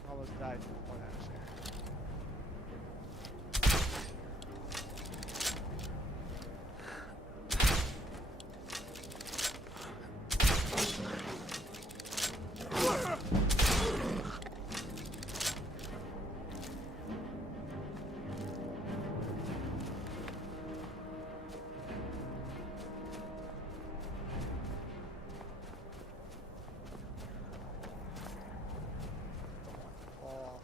Almost died before that share. Oh.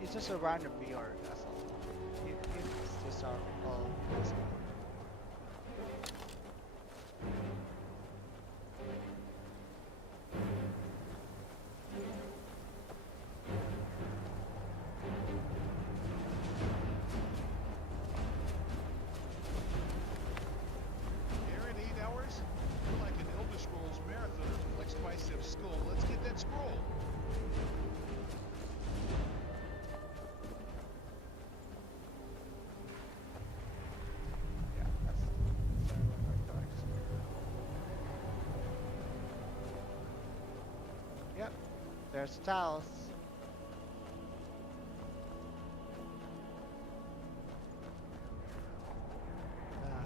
It's just a random viewer, that's all. It's just our that's all. There's Talos. Ah.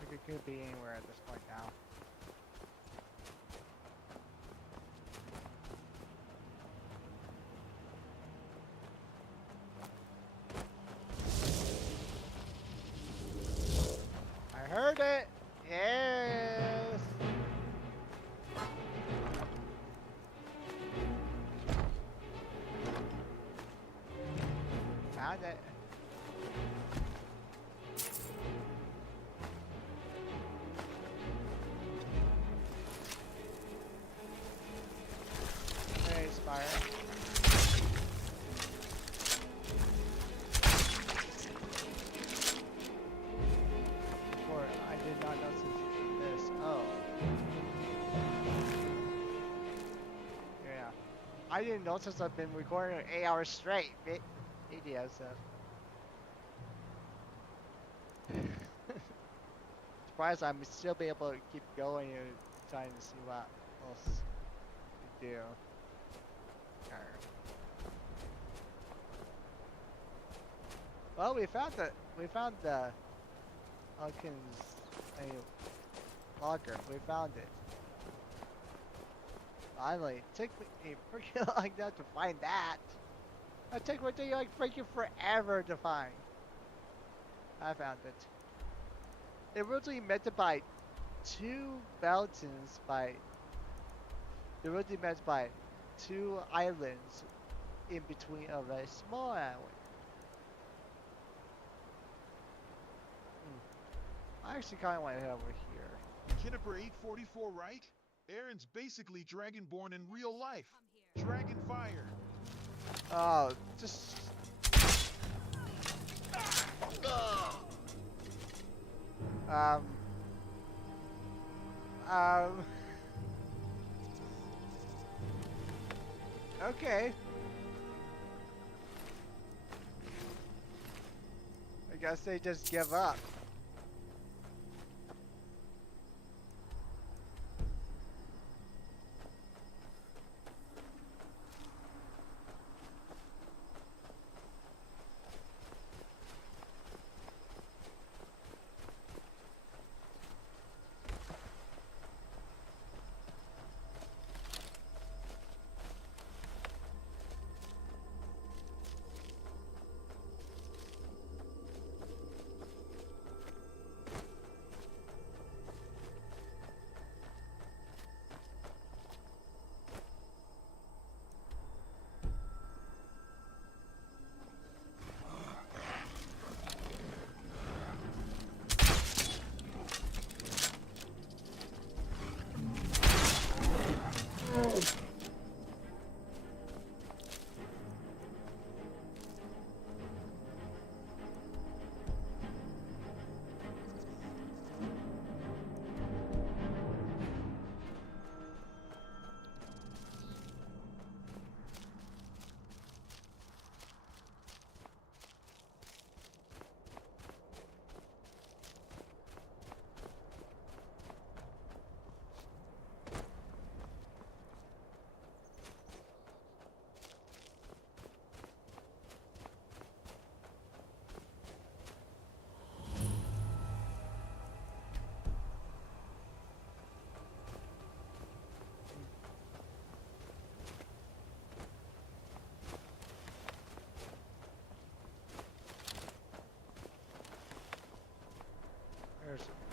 Like it could be anywhere at this point now. I heard it! Yes! Found it. Hey, Spire. Before, I did not notice this. Oh. Yeah. I didn't notice I've been recording 8 hours straight. Video, so. Surprised I'm still be able to keep going and trying to see what else to do. Alright. Well, we found the Hawkins logger. We found it. Finally, it took me a freaking long time to find that. It took me like freaking forever to find. I found it. It originally meant to buy 2 mountains by. It originally meant to buy 2 islands in between of a small island. I actually kind of want to head over here. Kinniper 844, right? Aaron's basically Dragonborn in real life. Dragon fire. Oh, just. Um. Okay. I guess they just give up.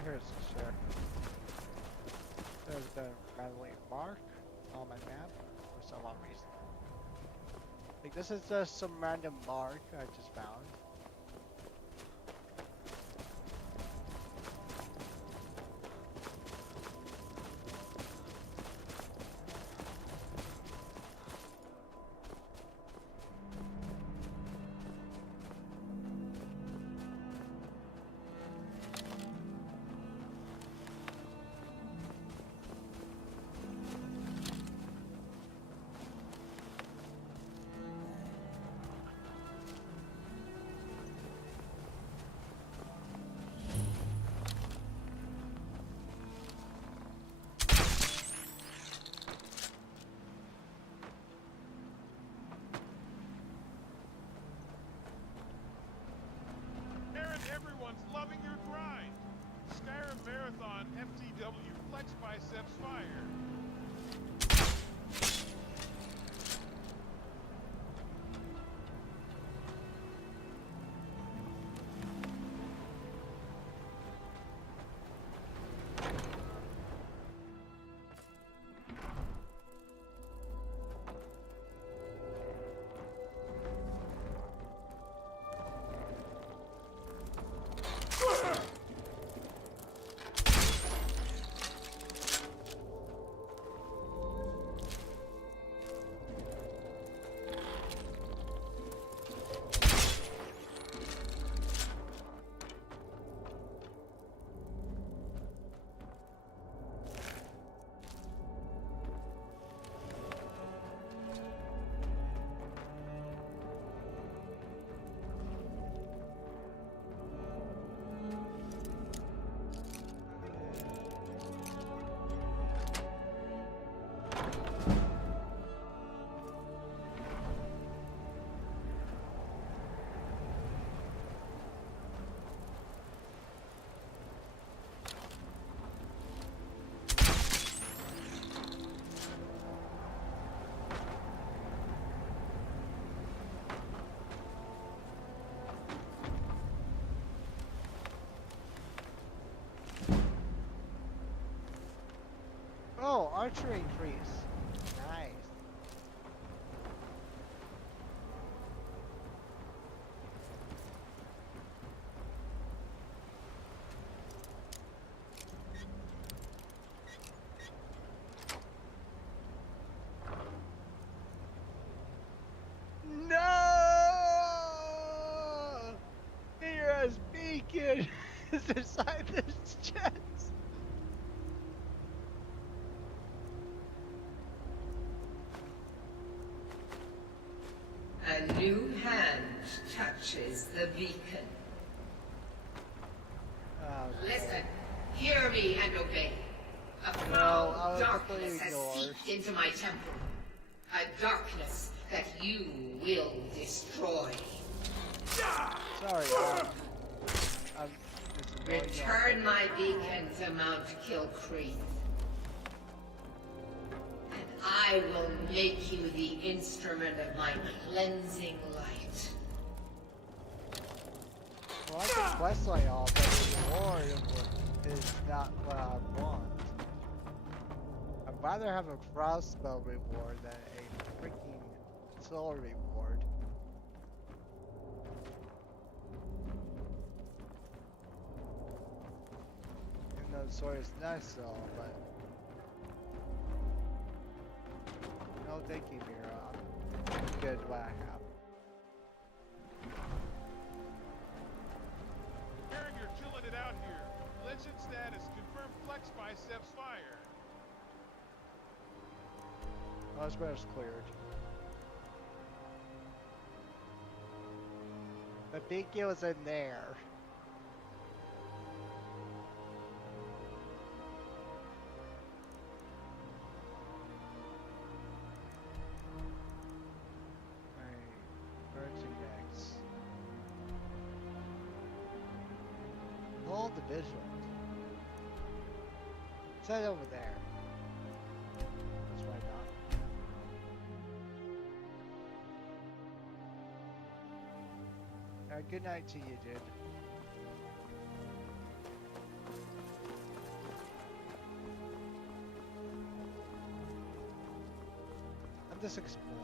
Here's the share. There's the randomly mark on my map for some odd reason. Like this is just some random mark I just found. Aaron, everyone's loving your grind. Skyrim Marathon FTW Flex Biceps Fire. Oh, archery increase. Nice. No! Hero's beacon is inside this chest. A new hand touches the beacon. Listen, hear me and obey. A foul darkness has seeped into my temple. A darkness that you will destroy. Sorry, Return my beacon to Mount Kilcreath. And I will make you the instrument of my cleansing light. Well, I can quest like all, but the reward is not what I want. I'd rather have a crossbow reward than a freaking soul reward. Even though the sword is nice though, but no, thank you, Mira. I'm good what I have. Aaron, you're chilling it out here. Legend status confirmed Flex Biceps Fire. Osborne's cleared. The beacon was in there. Alright, where to next? Hold the visual. It's right over there. That's why not. Good night to you, dude. I'm just exploring.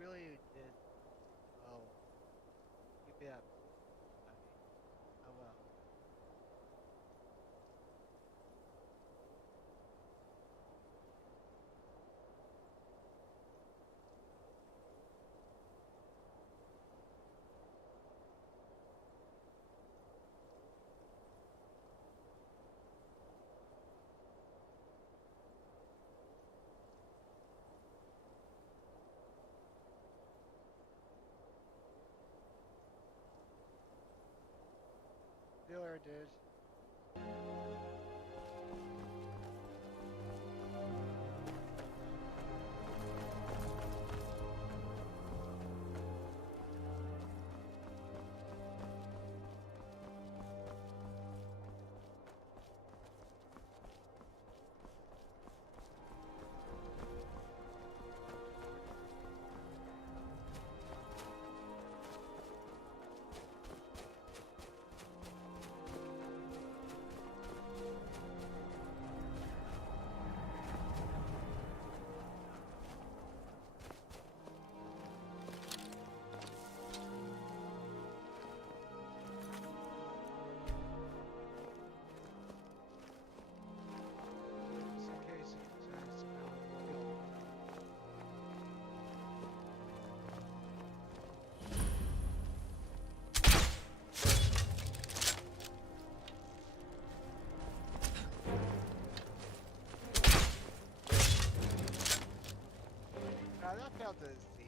really did. Oh, keep it up. I will. Dealer did. Just in case it says now that felt as the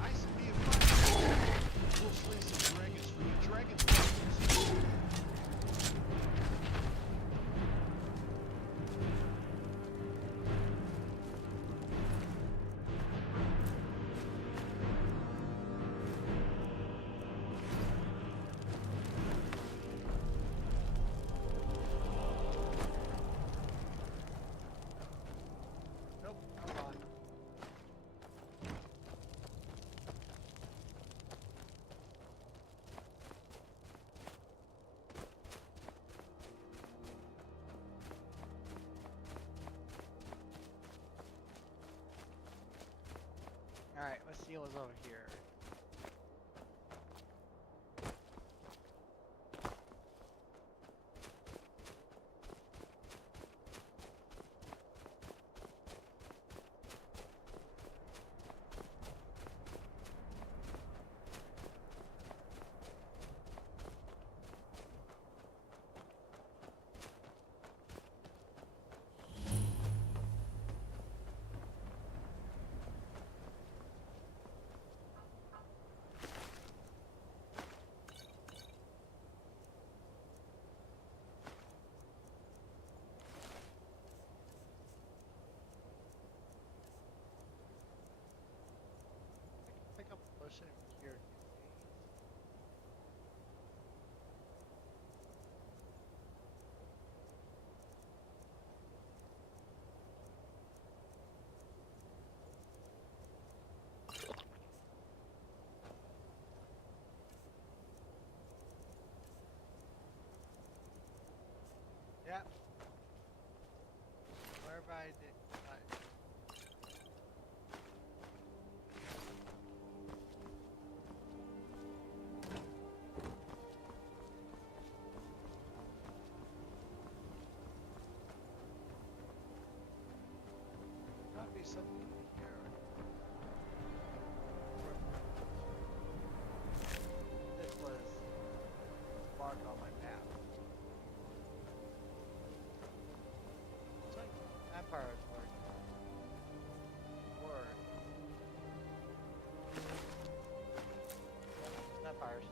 Nice to be a fighter. We'll slay some dragons for you. Dragon fighters. nope, come on. Alright, let's see what's over here. Pick up a potion here. Yeah. Wherever I did. Might be something here. This was marked on my map. It's like Empire's word. Word. Empire's.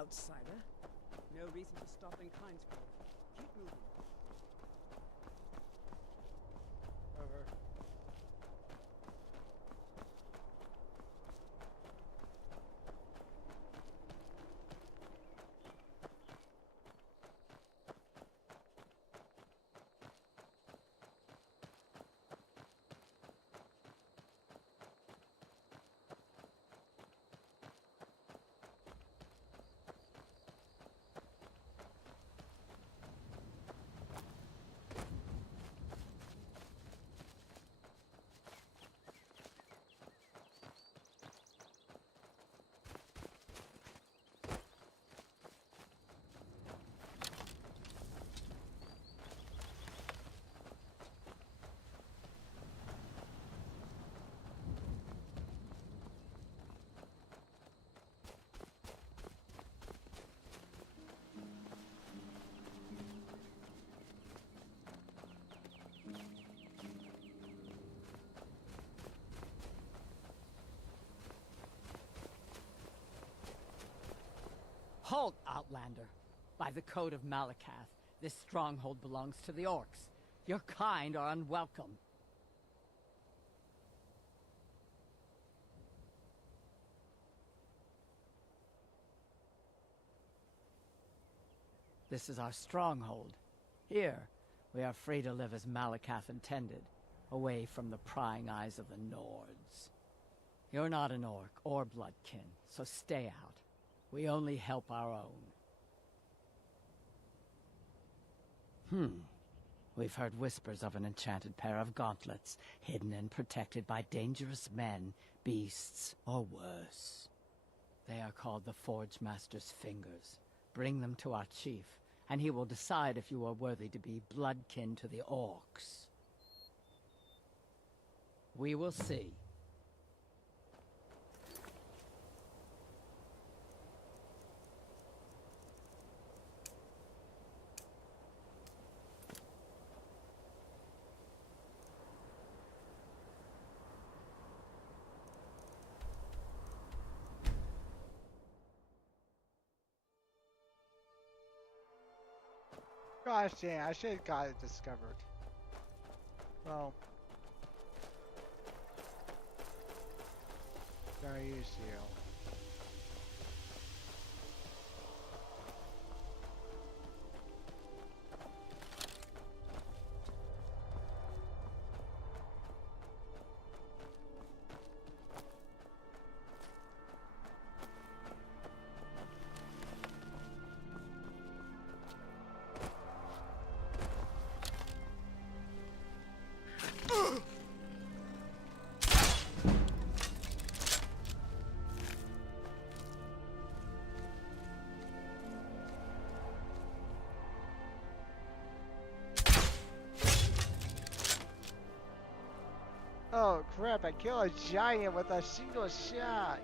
outsider. No reason to stop in Kynesgrove. Keep moving. Over. Halt, Outlander! By the code of Malakath, this stronghold belongs to the orcs. Your kind are unwelcome. This is our stronghold. Here, we are free to live as Malakath intended, away from the prying eyes of the Nords. You're not an orc or bloodkin, so stay out. We only help our own. We've heard whispers of an enchanted pair of gauntlets, hidden and protected by dangerous men, beasts, or worse. They are called the Forge Master's Fingers. Bring them to our chief, and he will decide if you are worthy to be bloodkin to the orcs. We will see. Gosh dang, I should have got it discovered. Well, gotta use you. Oh crap, I killed a giant with a single shot.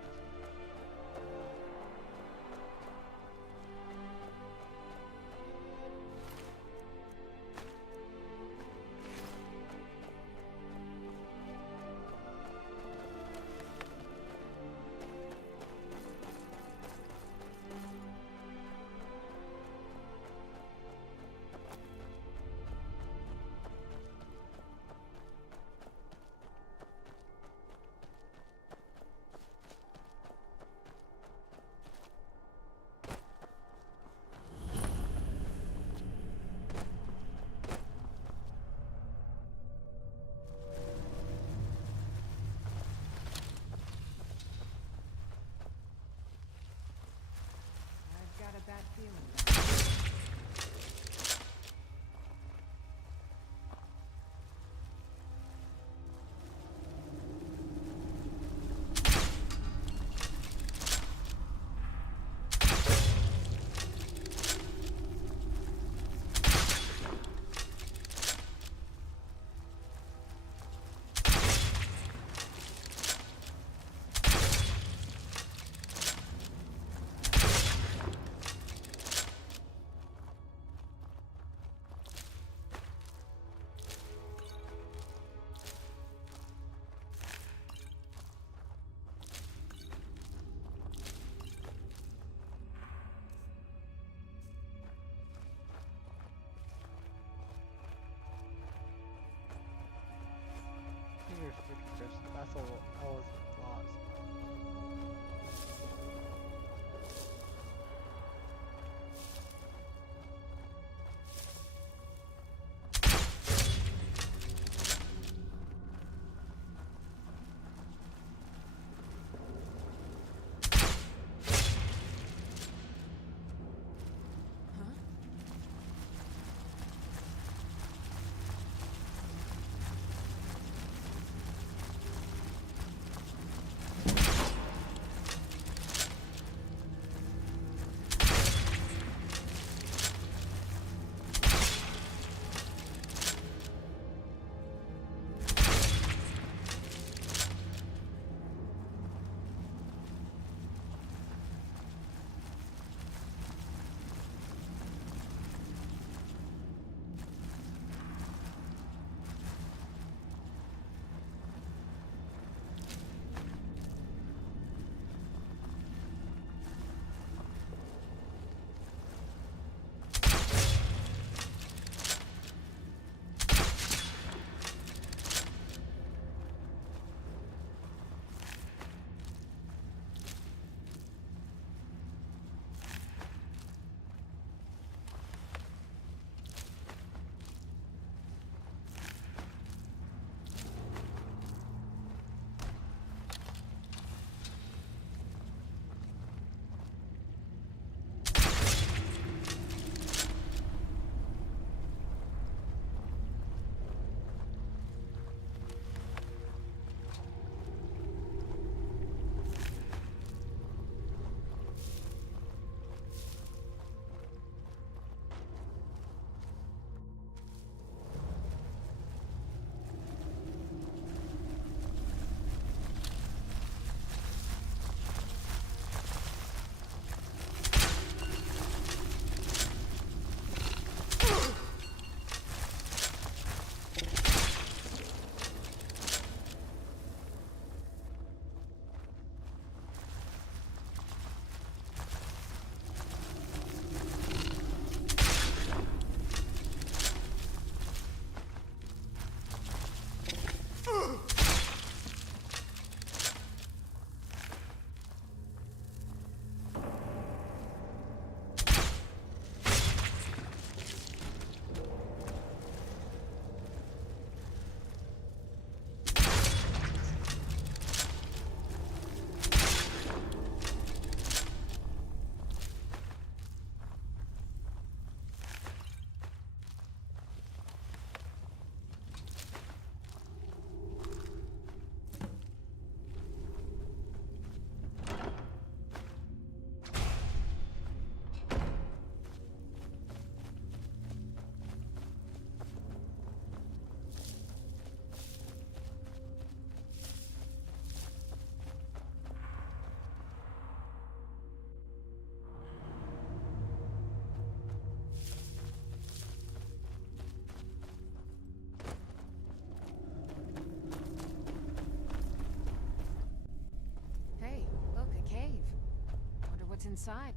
inside.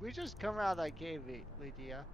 We just come out of that cave, Lydia.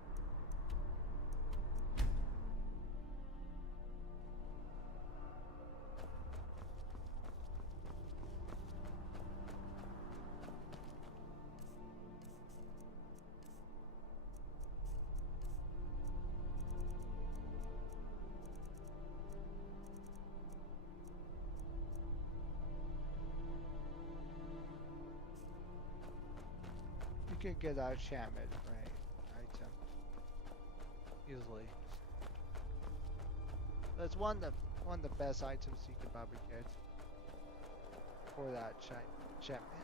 You can get that enchantment, right? Item. Easily. That's one of the best items you can probably get for that enchantment.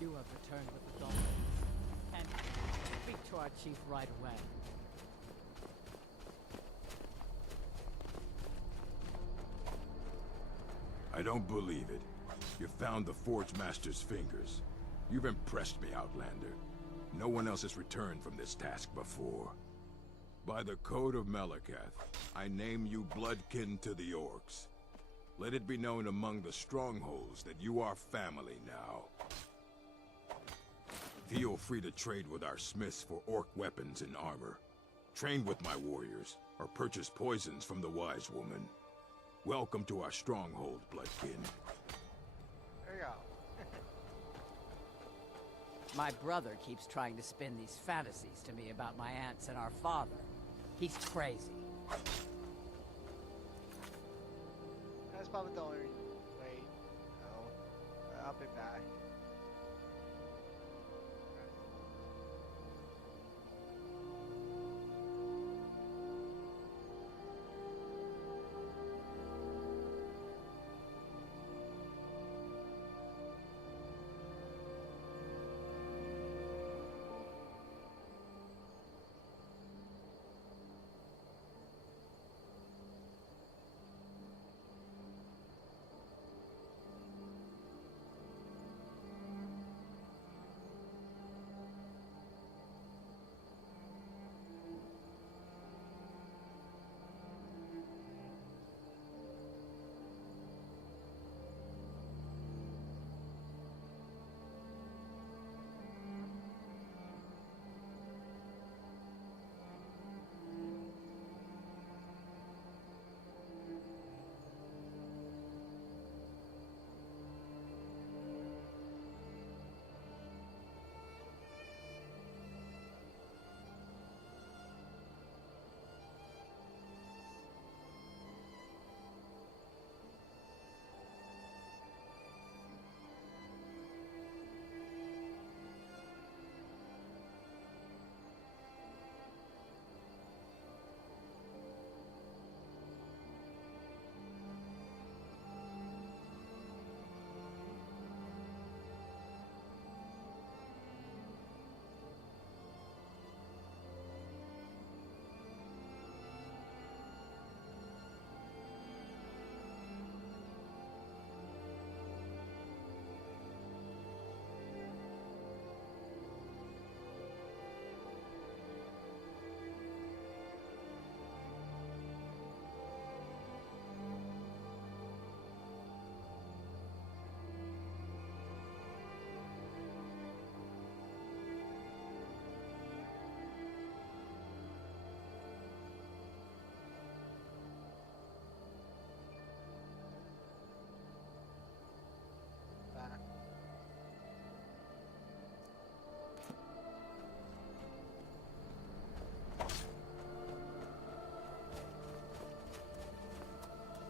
You have returned with the dawn. And speak to our chief right away. I don't believe it. You found the Forge Master's fingers. You've impressed me, Outlander. No one else has returned from this task before. By the Code of Malakath, I name you bloodkin to the Orcs. Let it be known among the strongholds that you are family now. Feel free to trade with our smiths for orc weapons and armor. Train with my warriors, or purchase poisons from the wise woman. Welcome to our stronghold, bloodkin. There you go. My brother keeps trying to spin these fantasies to me about my aunts and our father. He's crazy. That's probably the only way. No. I'll be back.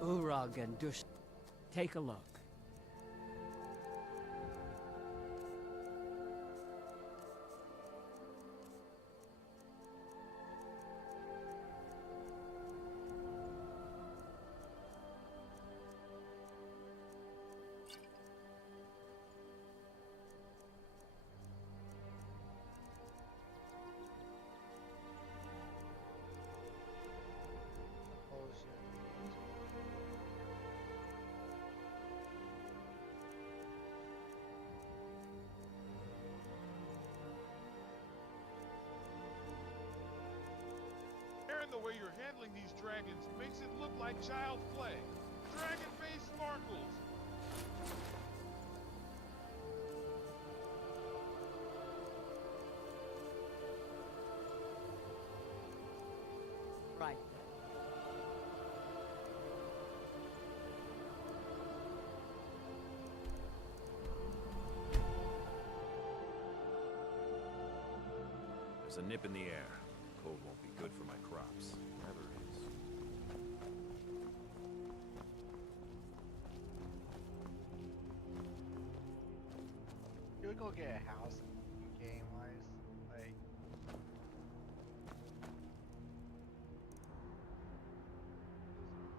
Urag and Dush. Take a look. And the way you're handling these dragons makes it look like child play. Dragon face sparkles. Right. There's a nip in the air. Cold won't be good for my crops. Never is. You would go get a house game wise, like.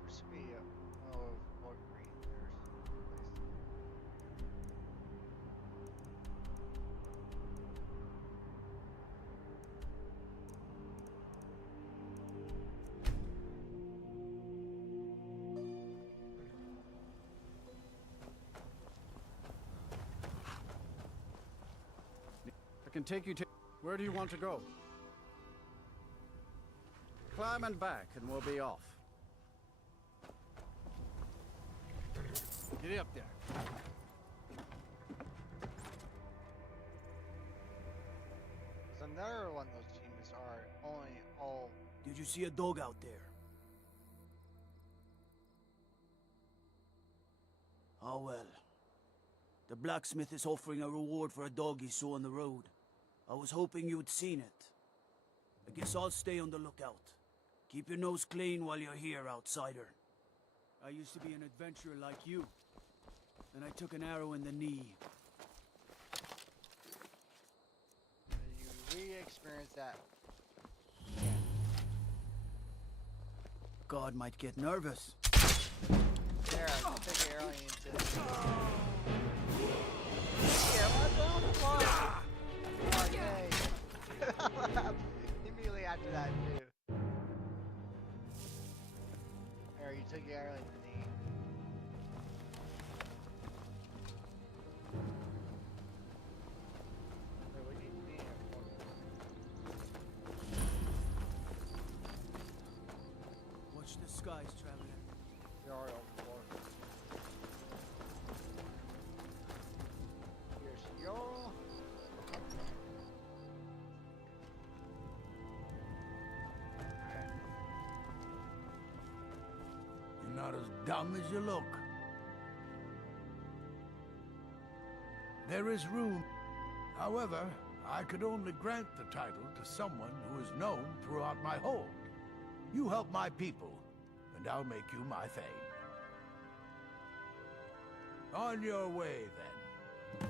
There should be a Fort Greene there. I can take you to... Where do you want to go? Climb and back, and we'll be off. Get up there. So another one of those achievements are only all. Did you see a dog out there? Oh well. The blacksmith is offering a reward for a dog he saw on the road. I was hoping you'd seen it. I guess I'll stay on the lookout. Keep your nose clean while you're here, outsider. I used to be an adventurer like you. Then I took an arrow in the knee. You re-experience that. God might get nervous. There, I'll take the arrow into it. Yeah, what's on the floor? Okay. Immediately after that, too. There, you took the arrow in the knee. Wait, what do you need it for? Watch the skies, traveler. The arrow floor. Here's your... You're not as dumb as you look. There is room. However, I could only grant the title to someone who is known throughout my hold. You help my people, and I'll make you my thane. On your way, then.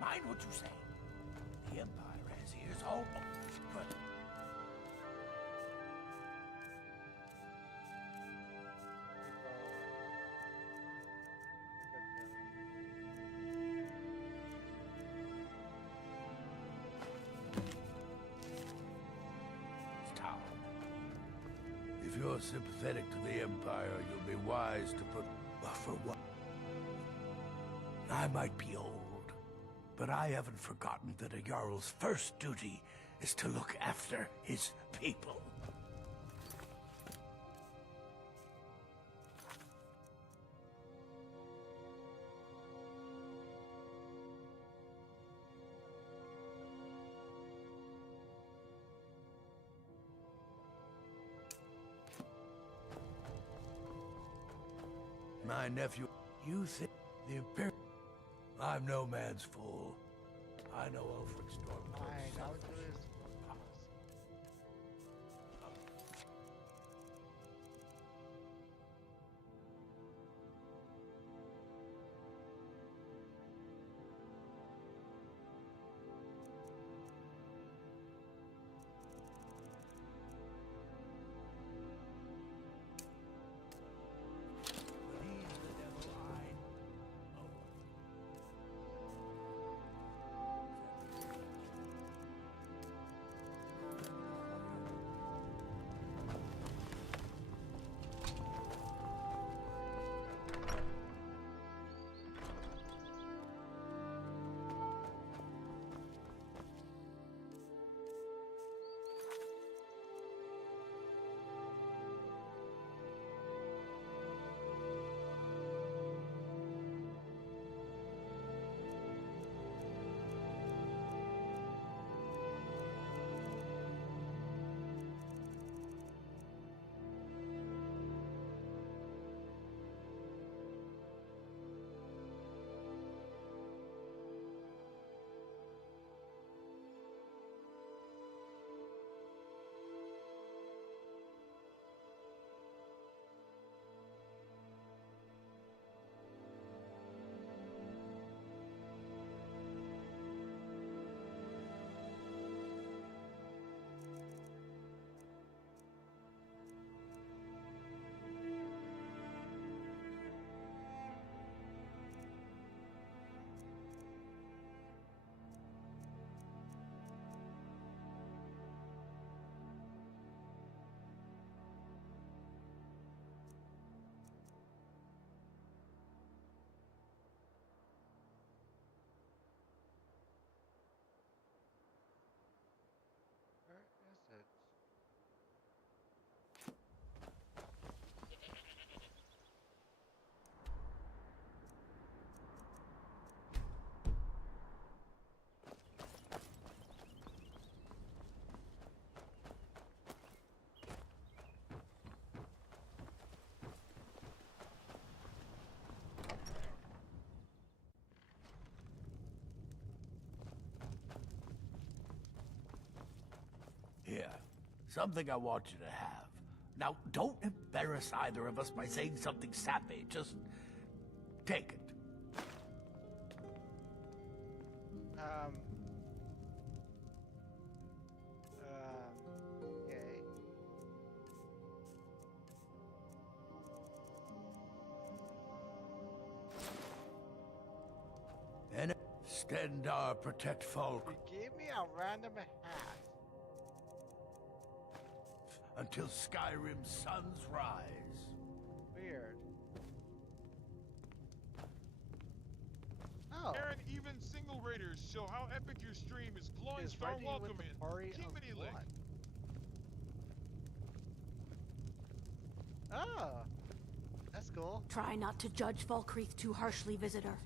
Mind what you say. The Empire has ears all over. Town. If you're sympathetic to the Empire, you'll be wise to put... For what? I might be old, but I haven't forgotten that a Jarl's first duty is to look after his people. My nephew, you think the Imperial... I'm no man's fool. I know Ulfric Stormcloak. I'll do this. Something I want you to have. Now, don't embarrass either of us by saying something sappy. Just take it. Okay. And Stendar protect folk. You gave me a random hat. Until Skyrim's suns rise. Weird. Oh. Aaron, even single raiders show how epic your stream is. Glowing Is star fighting welcome with the in. party King of Mini Lick. blood. Oh. That's cool. Try not to judge Falkreath too harshly, visitor.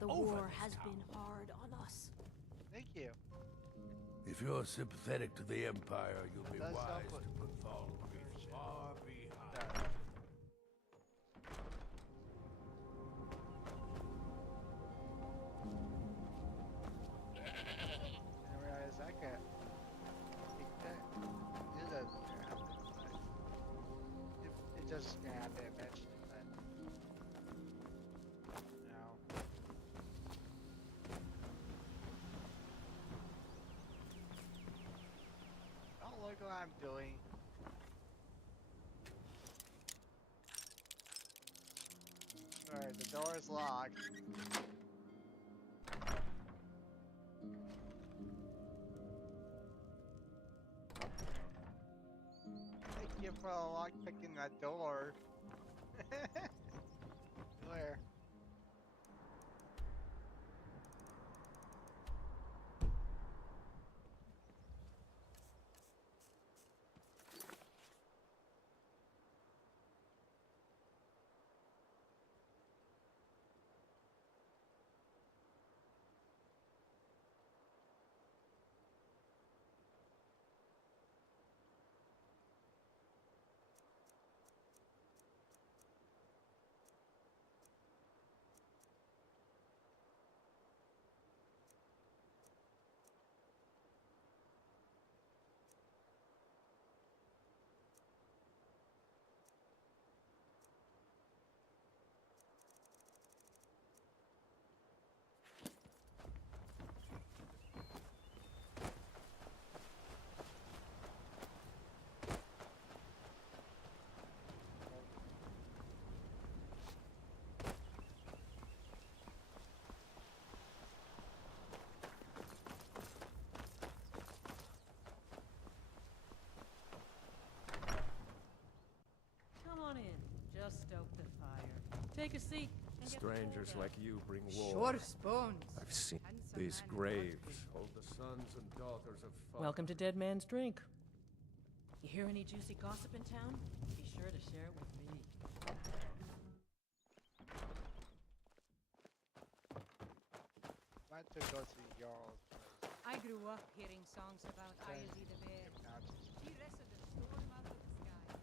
The over war this has town. been hard on us. Thank you. If you're sympathetic to the Empire, you'll be Does wise help to with- put Falkreath far behind. I realize I can't take that. It doesn't happen, but it just gonna happen eventually, but no. Don't look what I'm doing. Alright, the door is locked. Thank you for lock picking that door. Where? Come on in. Just stoke the fire. Take a seat. And get the Strangers cold like you bring war. Sure spoons. I've seen Handsome these man graves hold the sons and daughters of out. fire. Welcome to Dead Man's Drink. You hear any juicy gossip in town? Be sure to share it with me. About to go to Jarl's place. I grew up hearing songs about Isley the Bear. She wrestled a storm out of the sky.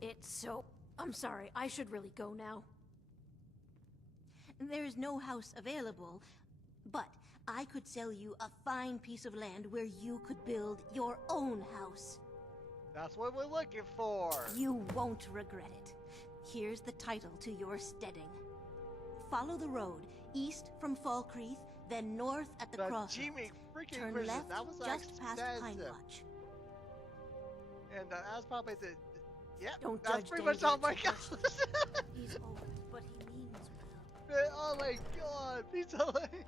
It's so... I'm sorry, I should really go now. There's no house available, but I could sell you a fine piece of land where you could build your own house. That's what we're looking for. You won't regret it. Here's the title to your steading. Follow the road east from Falkreath, then north at the crossroads. Freaking Turn Christmas, left that was just past expensive. Pine Watch. And that's probably the... Yeah, Don't that's judge pretty much all my Danger guys. He's old, but he means well. Oh my god, he's hilarious.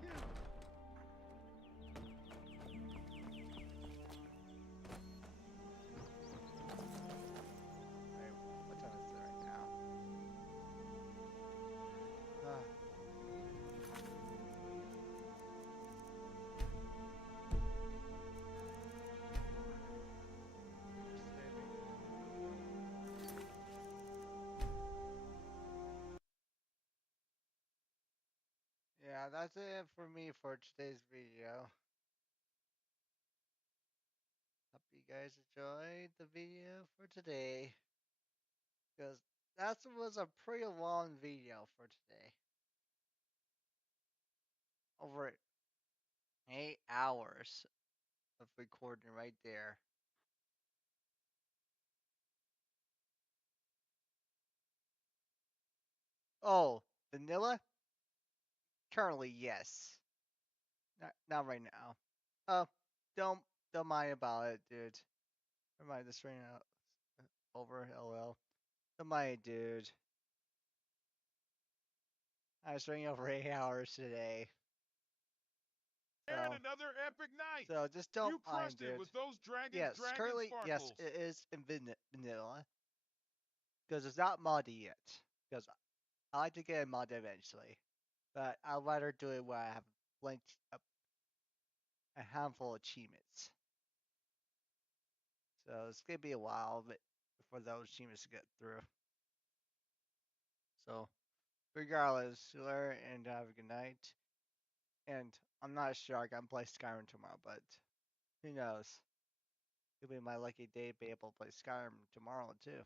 What time is it right now? Yeah, that's it for me for today's video. Hope you guys enjoyed the video for today. Because that was a pretty long video for today. over 8 hours of recording right there. Oh, vanilla? Currently, yes. Not right now. Oh, don't mind about it, dude. Never mind, this ran out over. LL. Don't mind, dude. I was running over 8 hours today. And So, another epic night. so just don't You mind, crushed it dude. with those dragons, Yes, dragon currently, yes, sparkles. it is in vanilla. Because it's not modded yet. Because I like to get a mod eventually. But I'd rather do it where I have a handful of achievements. So it's gonna be a while before those achievements get through. So regardless, Later, and have a good night. And I'm not sure I can play Skyrim tomorrow, but who knows? It'll be my lucky day to be able to play Skyrim tomorrow too.